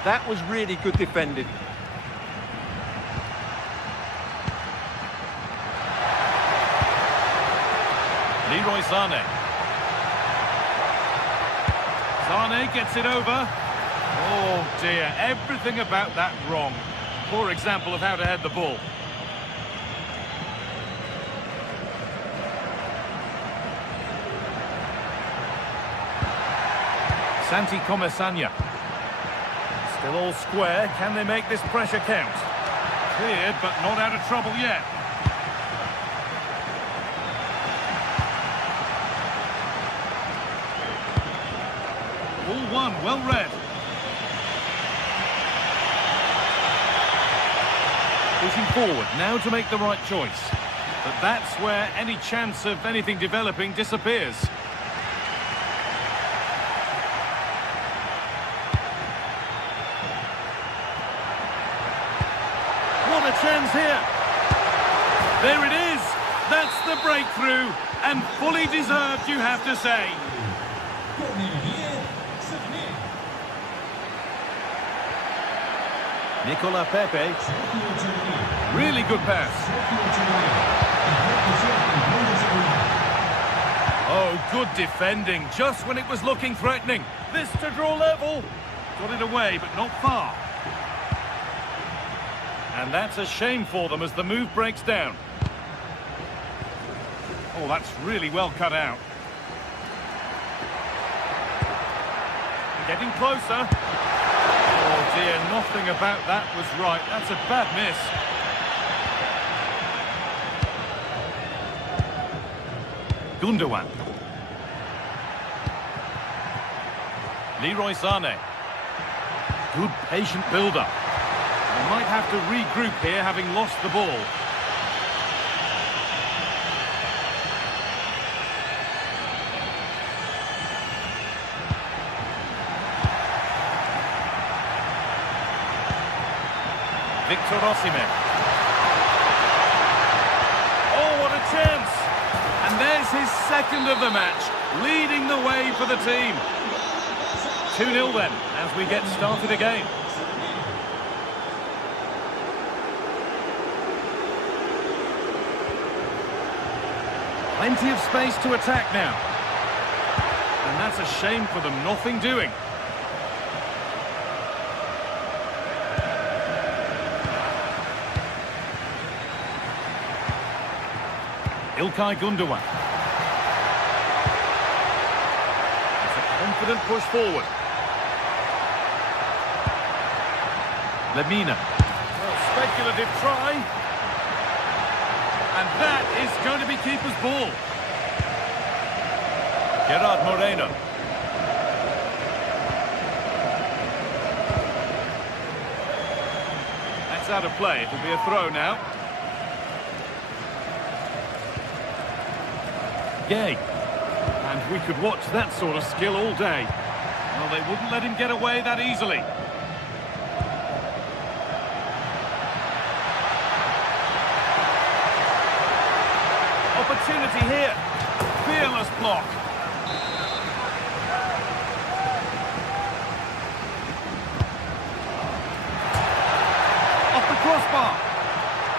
That was really good defending. Leroy Sané. Sané gets it over. Oh dear, everything about that wrong. Poor example of how to head the ball. Santi Comesaña. Still all square. Can they make this pressure count? Cleared, but not out of trouble yet. All one, well read. Pushing forward, now to make the right choice. But that's where any chance of anything developing disappears. What a chance here. There it is. That's the breakthrough. And fully deserved, you have to say. Nicola Pepe. Really good pass. Oh, good defending, just when it was looking threatening. This to draw level. Got it away, but not far. And that's a shame for them as the move breaks down. Oh, that's really well cut out. Getting closer. Oh dear, nothing about that was right. That's a bad miss. Gündoğan. Leroy Sané. Good patient build-up. They might have to regroup here, having lost the ball. Victor Osimhen. Oh, what a chance! And there's his second of the match, leading the way for the team. 2-0 then, as we get started again. Plenty of space to attack now. And that's a shame for them, nothing doing. İlkay Gündoğan. It's a confident push forward. Lemina. Well, speculative try. And that is going to be keeper's ball. Gerard Moreno. That's out of play. It'll be a throw now. Gay. And we could watch that sort of skill all day. Well, they wouldn't let him get away that easily. Opportunity here. Fearless block. Off the crossbar.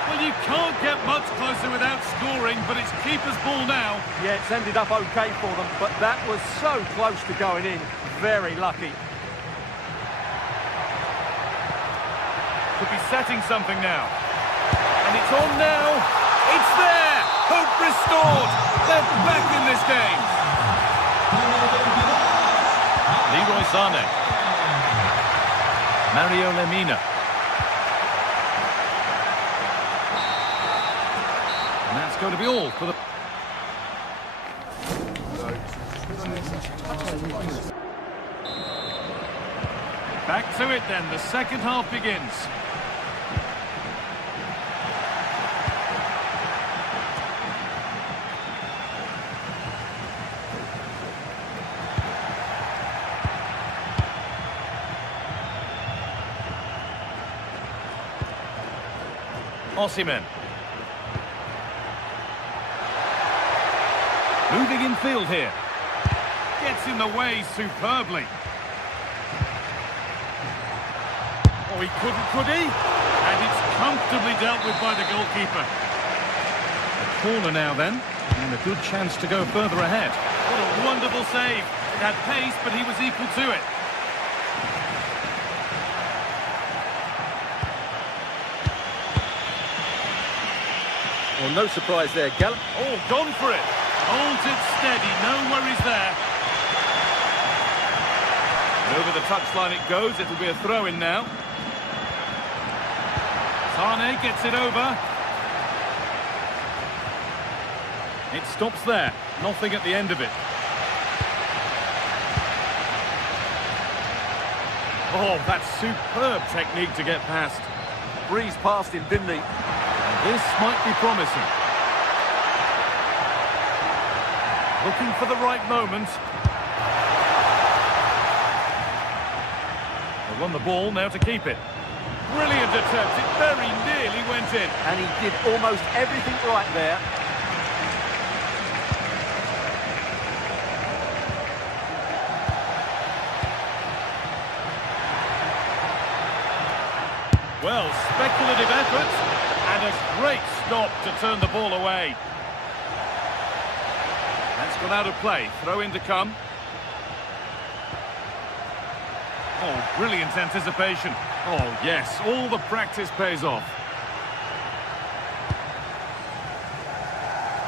Well, you can't get much closer without scoring, but it's keeper's ball now. Yeah, it's ended up okay for them, but that was so close to going in. Very lucky. Could be setting something now. And it's on now. It's there. Hope restored. They're back in this game. Leroy Sané. Mario Lemina. And that's going to be all for the... Back to it then. The second half begins. Osimhen. Moving in field here. Gets in the way superbly. Oh, he couldn't, could he? And it's comfortably dealt with by the goalkeeper. A corner now then, and a good chance to go further ahead. What a wonderful save. It had pace, but he was equal to it. Well, no surprise there, Gallop. Oh, gone for it. Holds it steady, no worries there. And over the touchline it goes, it'll be a throw-in now. Sané gets it over. It stops there, nothing at the end of it. Oh, that's superb technique to get past. Breezed past him, didn't he? This might be promising. Looking for the right moment. They won the ball, now to keep it. Brilliant attempt, it very nearly went in. And he did almost everything right there. Well, speculative effort. And a great stop to turn the ball away. That's gone out of play. Throw in to come. Oh, brilliant anticipation. Oh, yes, all the practice pays off.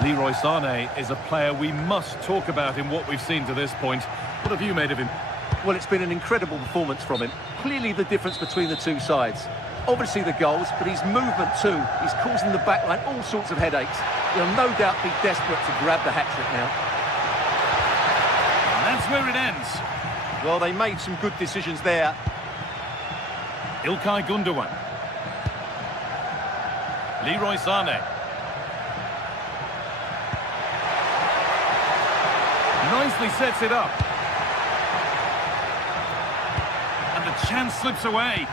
Leroy Sané is a player we must talk about in what we've seen to this point. What have you made of him? Well, it's been an incredible performance from him. Clearly the difference between the two sides. Obviously the goals, but his movement too. He's causing the backline all sorts of headaches. He'll no doubt be desperate to grab the hat-trick now. And that's where it ends. Well, they made some good decisions there. Ilkay Gundogan. Leroy Sané. Nicely sets it up. And the chance slips away.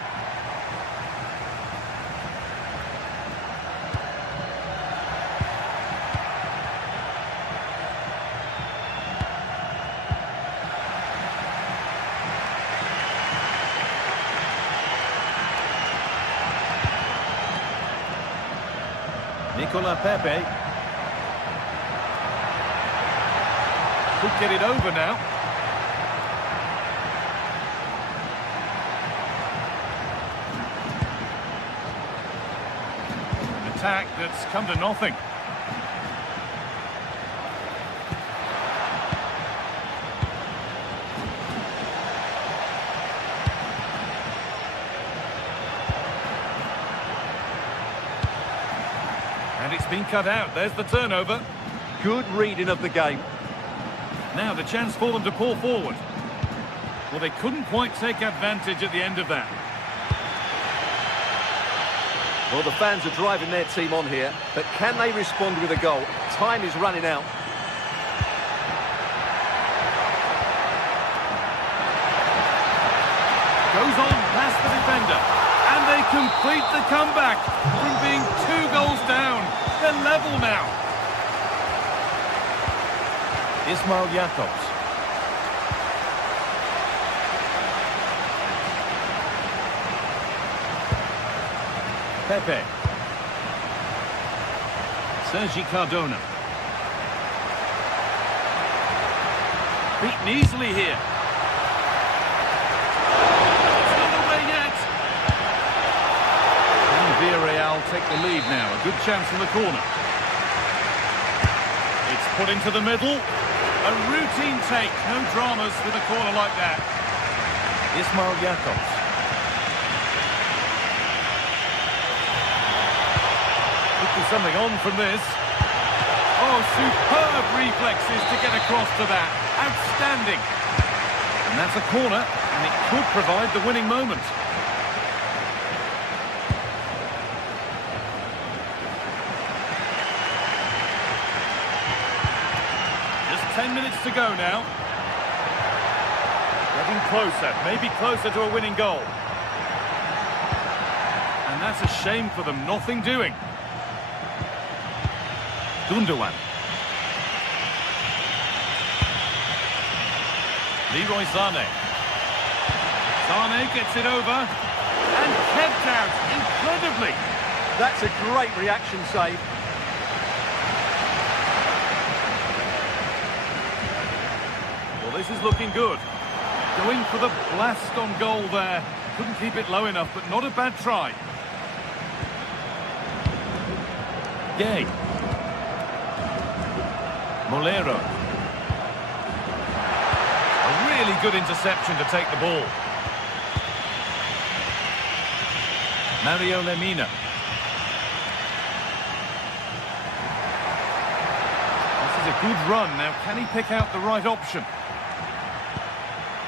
Nicola Pepe. Could get it over now. An attack that's come to nothing. And it's been cut out. There's the turnover. Good reading of the game. Now the chance for them to pull forward. Well, they couldn't quite take advantage at the end of that. Well, the fans are driving their team on here, but can they respond with a goal? Time is running out. Goes on past the defender. And they complete the comeback from being 2 goals down. They're level now. Ismail Jakobs. Pepe. Sergi Cardona. Beaten easily here. It's not away yet. And Villarreal take the lead now. A good chance in the corner. It's put into the middle. A routine take. No dramas with a corner like that. Ismail Jakobs. Could be something on from this. Oh, superb reflexes to get across to that. Outstanding. And that's a corner, and it could provide the winning moment. Just 10 minutes to go now. Getting closer, maybe closer to a winning goal. And that's a shame for them, nothing doing. Gundogan. Leroy Sané. Sané gets it over and kept out incredibly. That's a great reaction save. Well, this is looking good. Going for the blast on goal there. Couldn't keep it low enough, but not a bad try. Gay. Molero. A really good interception to take the ball. Mario Lemina. This is a good run. Now, can he pick out the right option?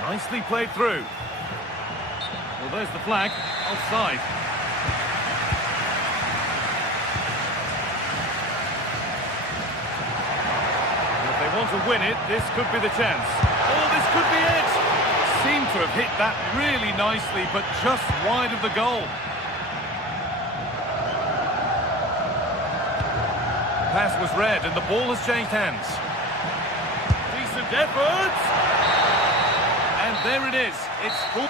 Nicely played through. Well, there's the flag. Offside. If they want to win it, this could be the chance. Oh, this could be it! Seemed to have hit that really nicely, but just wide of the goal. Pass was read, and the ball has changed hands. Decent effort! And there it is. It's full.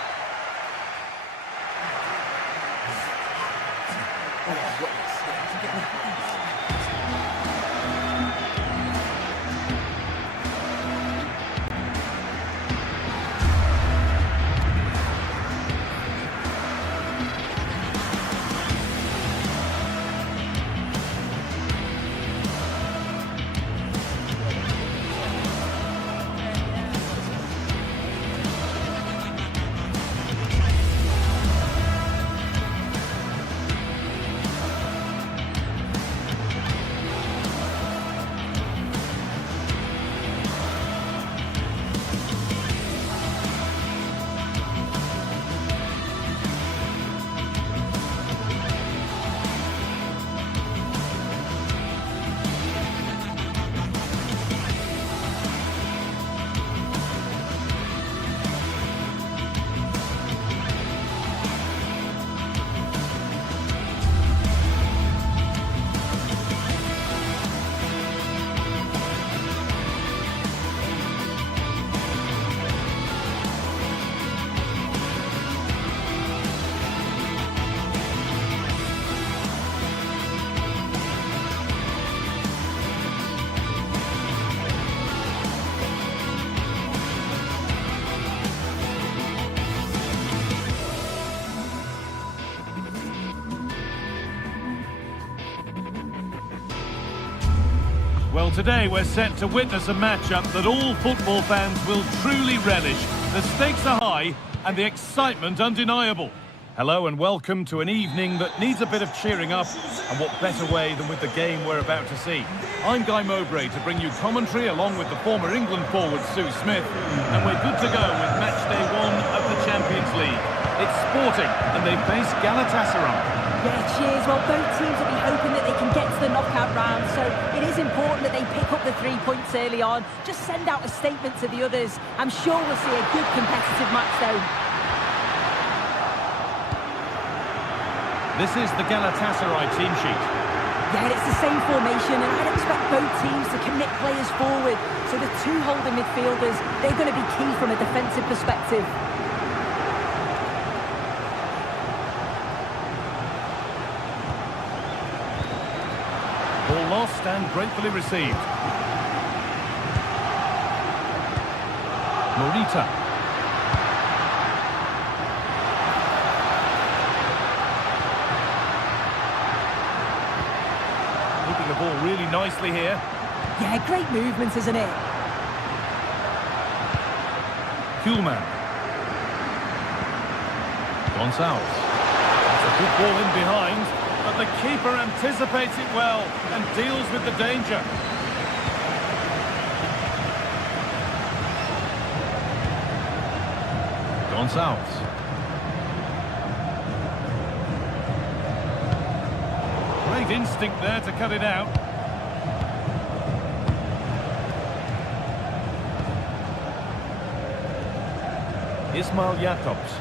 Well, today we're set to witness a matchup that all football fans will truly relish. The stakes are high and the excitement undeniable. Hello and welcome to an evening that needs a bit of cheering up, and what better way than with the game we're about to see. I'm Guy Mowbray to bring you commentary along with the former England forward Sue Smith, and we're good to go with match day 1 of the Champions League. It's Sporting and they face Galatasaray. Yeah, cheers. Well, both teams will be hoping that they can get to the knockout round, so it is important that they pick up the 3 points early on. Just send out a statement to the others. I'm sure we'll see a good competitive match though. This is the Galatasaray team sheet. Yeah, it's the same formation, and I'd expect both teams to commit players forward. So the two holding midfielders, they're going to be key from a defensive perspective. Ball lost and gratefully received. Morita. Keeping the ball really nicely here. Yeah, great movement, isn't it? Kuhlmann. Gonçalves. That's a good ball in behind, but the keeper anticipates it well and deals with the danger. Gonçalves. Great instinct there to cut it out. Ismail Jakobs.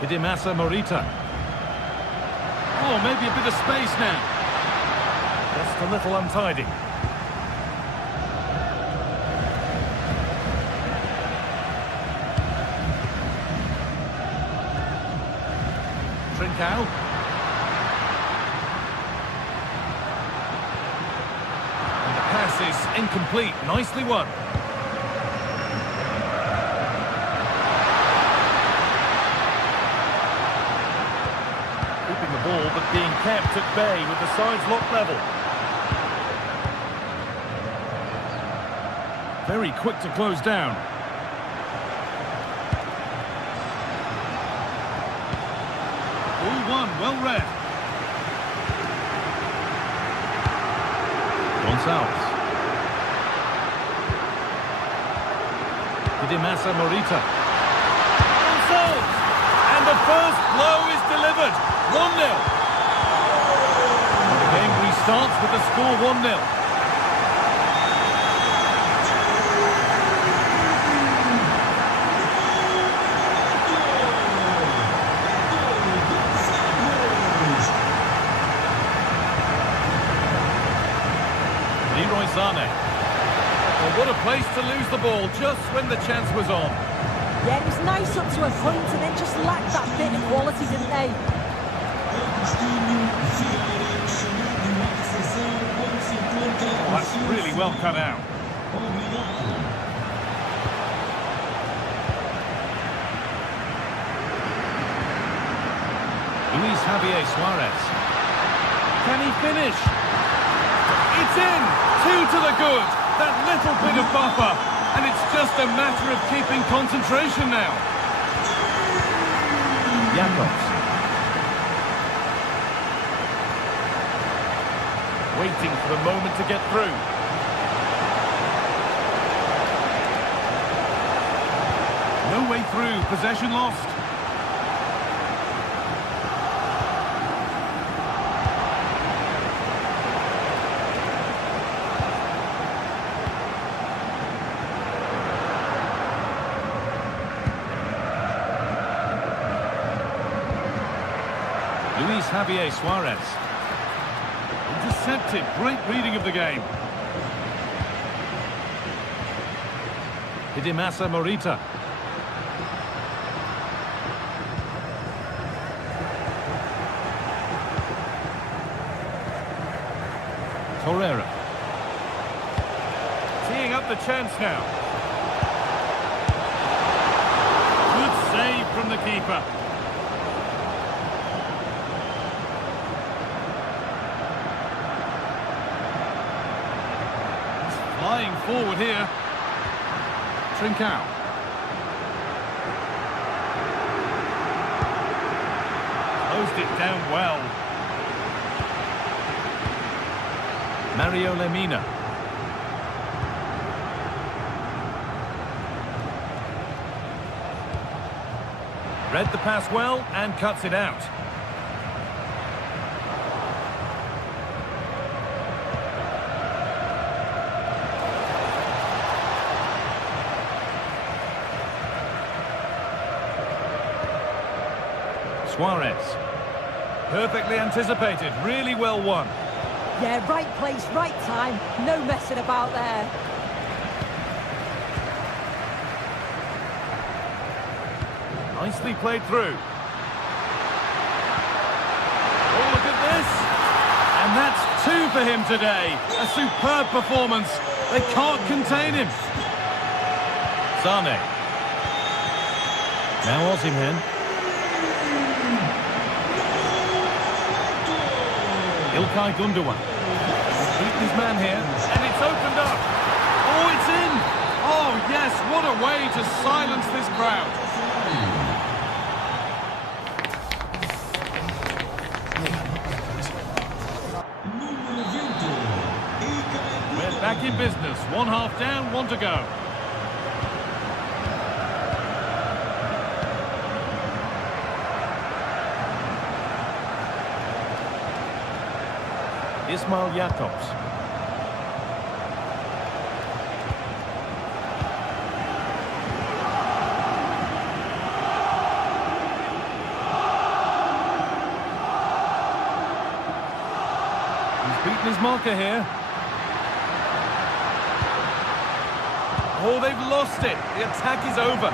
Hidemasa Morita. Oh, maybe a bit of space now. Just a little untidy. Trincao. And the pass is incomplete. Nicely won. Keeping the ball, but being kept at bay with the sides locked level. Very quick to close down. Ball one, well read. Gonçalves. Hidemasa Morita. Gonçalves! And the first blow is delivered. 1-0. The game restarts with the score 1-0. Well, what a place to lose the ball just when the chance was on. Yeah, it was nice up to a point and then just lacked that bit of quality, didn't they? Oh, that's really well cut out. Luis Javier Suarez. Can he finish? It's in! 2 to the good. That little bit of buffer. And it's just a matter of keeping concentration now. Jakobs. Waiting for the moment to get through. No way through. Possession lost. Luis Javier Suarez. Intercepted. Great reading of the game. Hidemasa Morita. Torreira. Teeing up the chance now. Good save from the keeper. Flying forward here. Trincao. Closed it down well. Mario Lemina. Read the pass well and cuts it out. Suarez. Perfectly anticipated, really well won. Yeah, right place, right time. No messing about there. Nicely played through. Oh, look at this! And that's 2 for him today. A superb performance. They can't contain him. Sane. Now Osimhen. Ilkay Gundogan. He's beaten his man here, and it's opened up. Oh, it's in! Oh, yes, what a way to silence this crowd. We're back in business. 1 half down, 1 to go. Ismail Jakobs. He's beaten his marker here. Oh, they've lost it. The attack is over.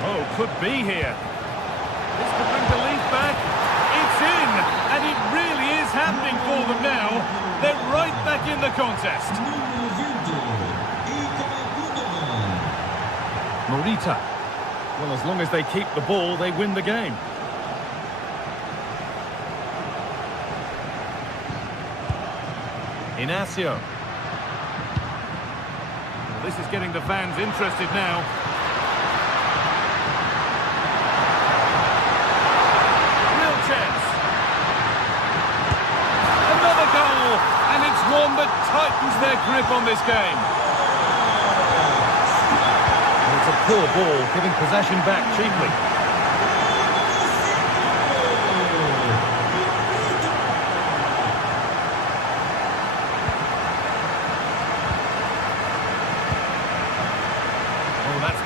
Oh, could be here. This could bring belief back. It's in, and it really is happening for them now. They're right back in the contest. Morita. Well, as long as they keep the ball, they win the game. Inacio. Well, this is getting the fans interested now. Real chance. Another goal, and it's one that tightens their grip on this game. Well, it's a poor ball, giving possession back cheaply.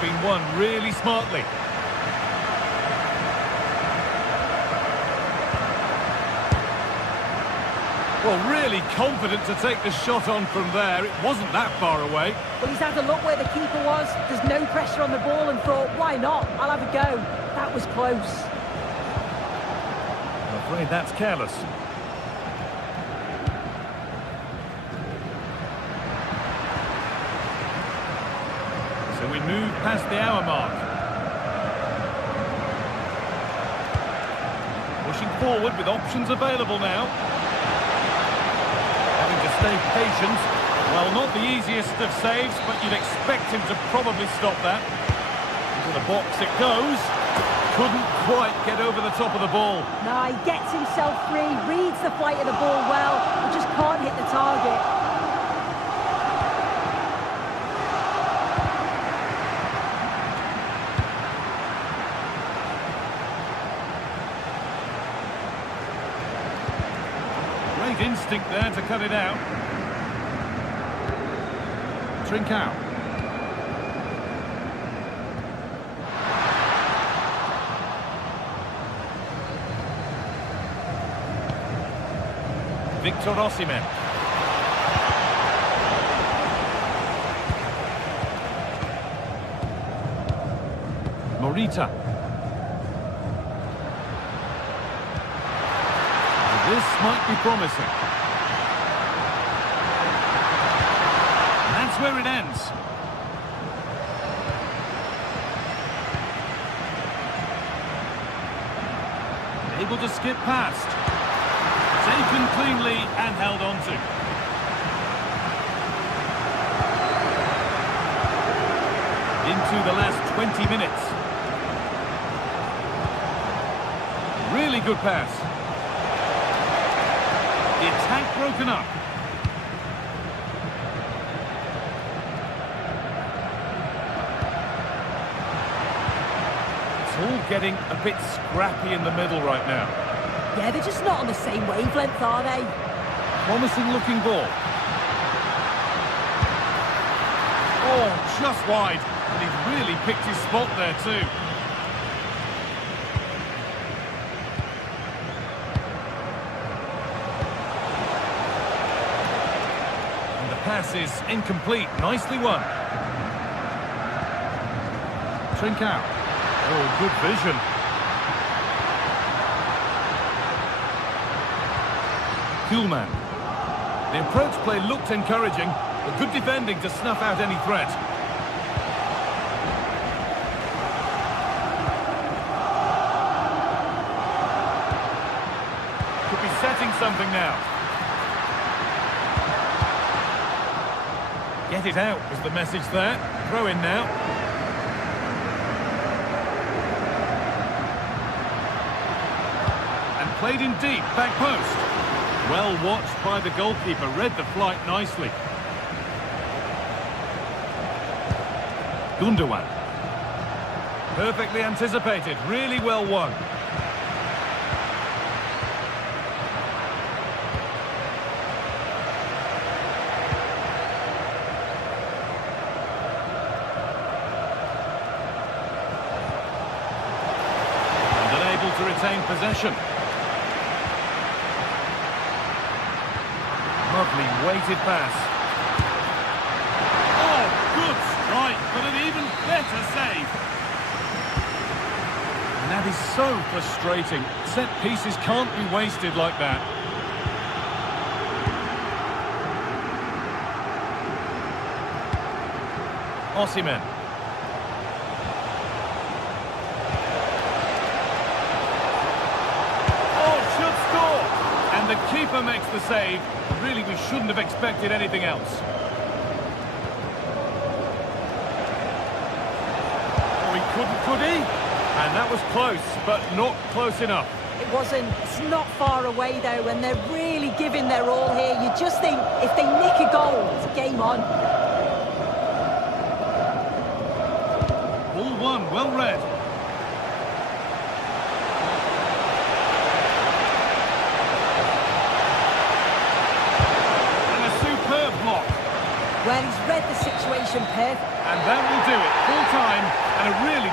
Been won really smartly. Well, really confident to take the shot on from there. It wasn't that far away. Well, he's had a look where the keeper was. There's no pressure on the ball and thought, why not? I'll have a go. That was close. I'm afraid that's careless. So we move past the hour mark. Pushing forward with options available now. Having to stay patient. Well, not the easiest of saves, but you'd expect him to probably stop that. Into the box it goes. Couldn't quite get over the top of the ball. No, he gets himself free, reads the flight of the ball well, but just can't hit the target. Great instinct there to cut it out. Trincao. Victor Osimhen. Morita. This might be promising. And that's where it ends. Able to skip past. Taken cleanly and held on to. Into the last 20 minutes. Really good pass. The attack broken up. It's all getting a bit scrappy in the middle right now. Yeah, they're just not on the same wavelength, are they? Promising looking ball. just wide. And he's really picked his spot there too. And the pass is incomplete. Nicely won. Trincao. Oh, good vision. Kuhlmann. The approach play looked encouraging, but good defending to snuff out any threat. Could be setting something now. Get it out was the message there. Throw in now. And played in deep, back post. Well watched by the goalkeeper, read the flight nicely. Gundogan. Perfectly anticipated, really well won. And unable to retain possession. Lovely weighted pass. Oh, good strike, but an even better save. And that is so frustrating. Set pieces can't be wasted like that. Osimhen. Oh, should score! And the keeper makes the save. Really, we shouldn't have expected anything else. Oh, he couldn't, could he? And that was close, but not close enough. It wasn't. It's not far away, though, and they're really giving their all here. You just think, if they nick a goal, it's game on. Ball one, well read. Block. Well, he's read the situation perfectly. And that will do it. Full time and a really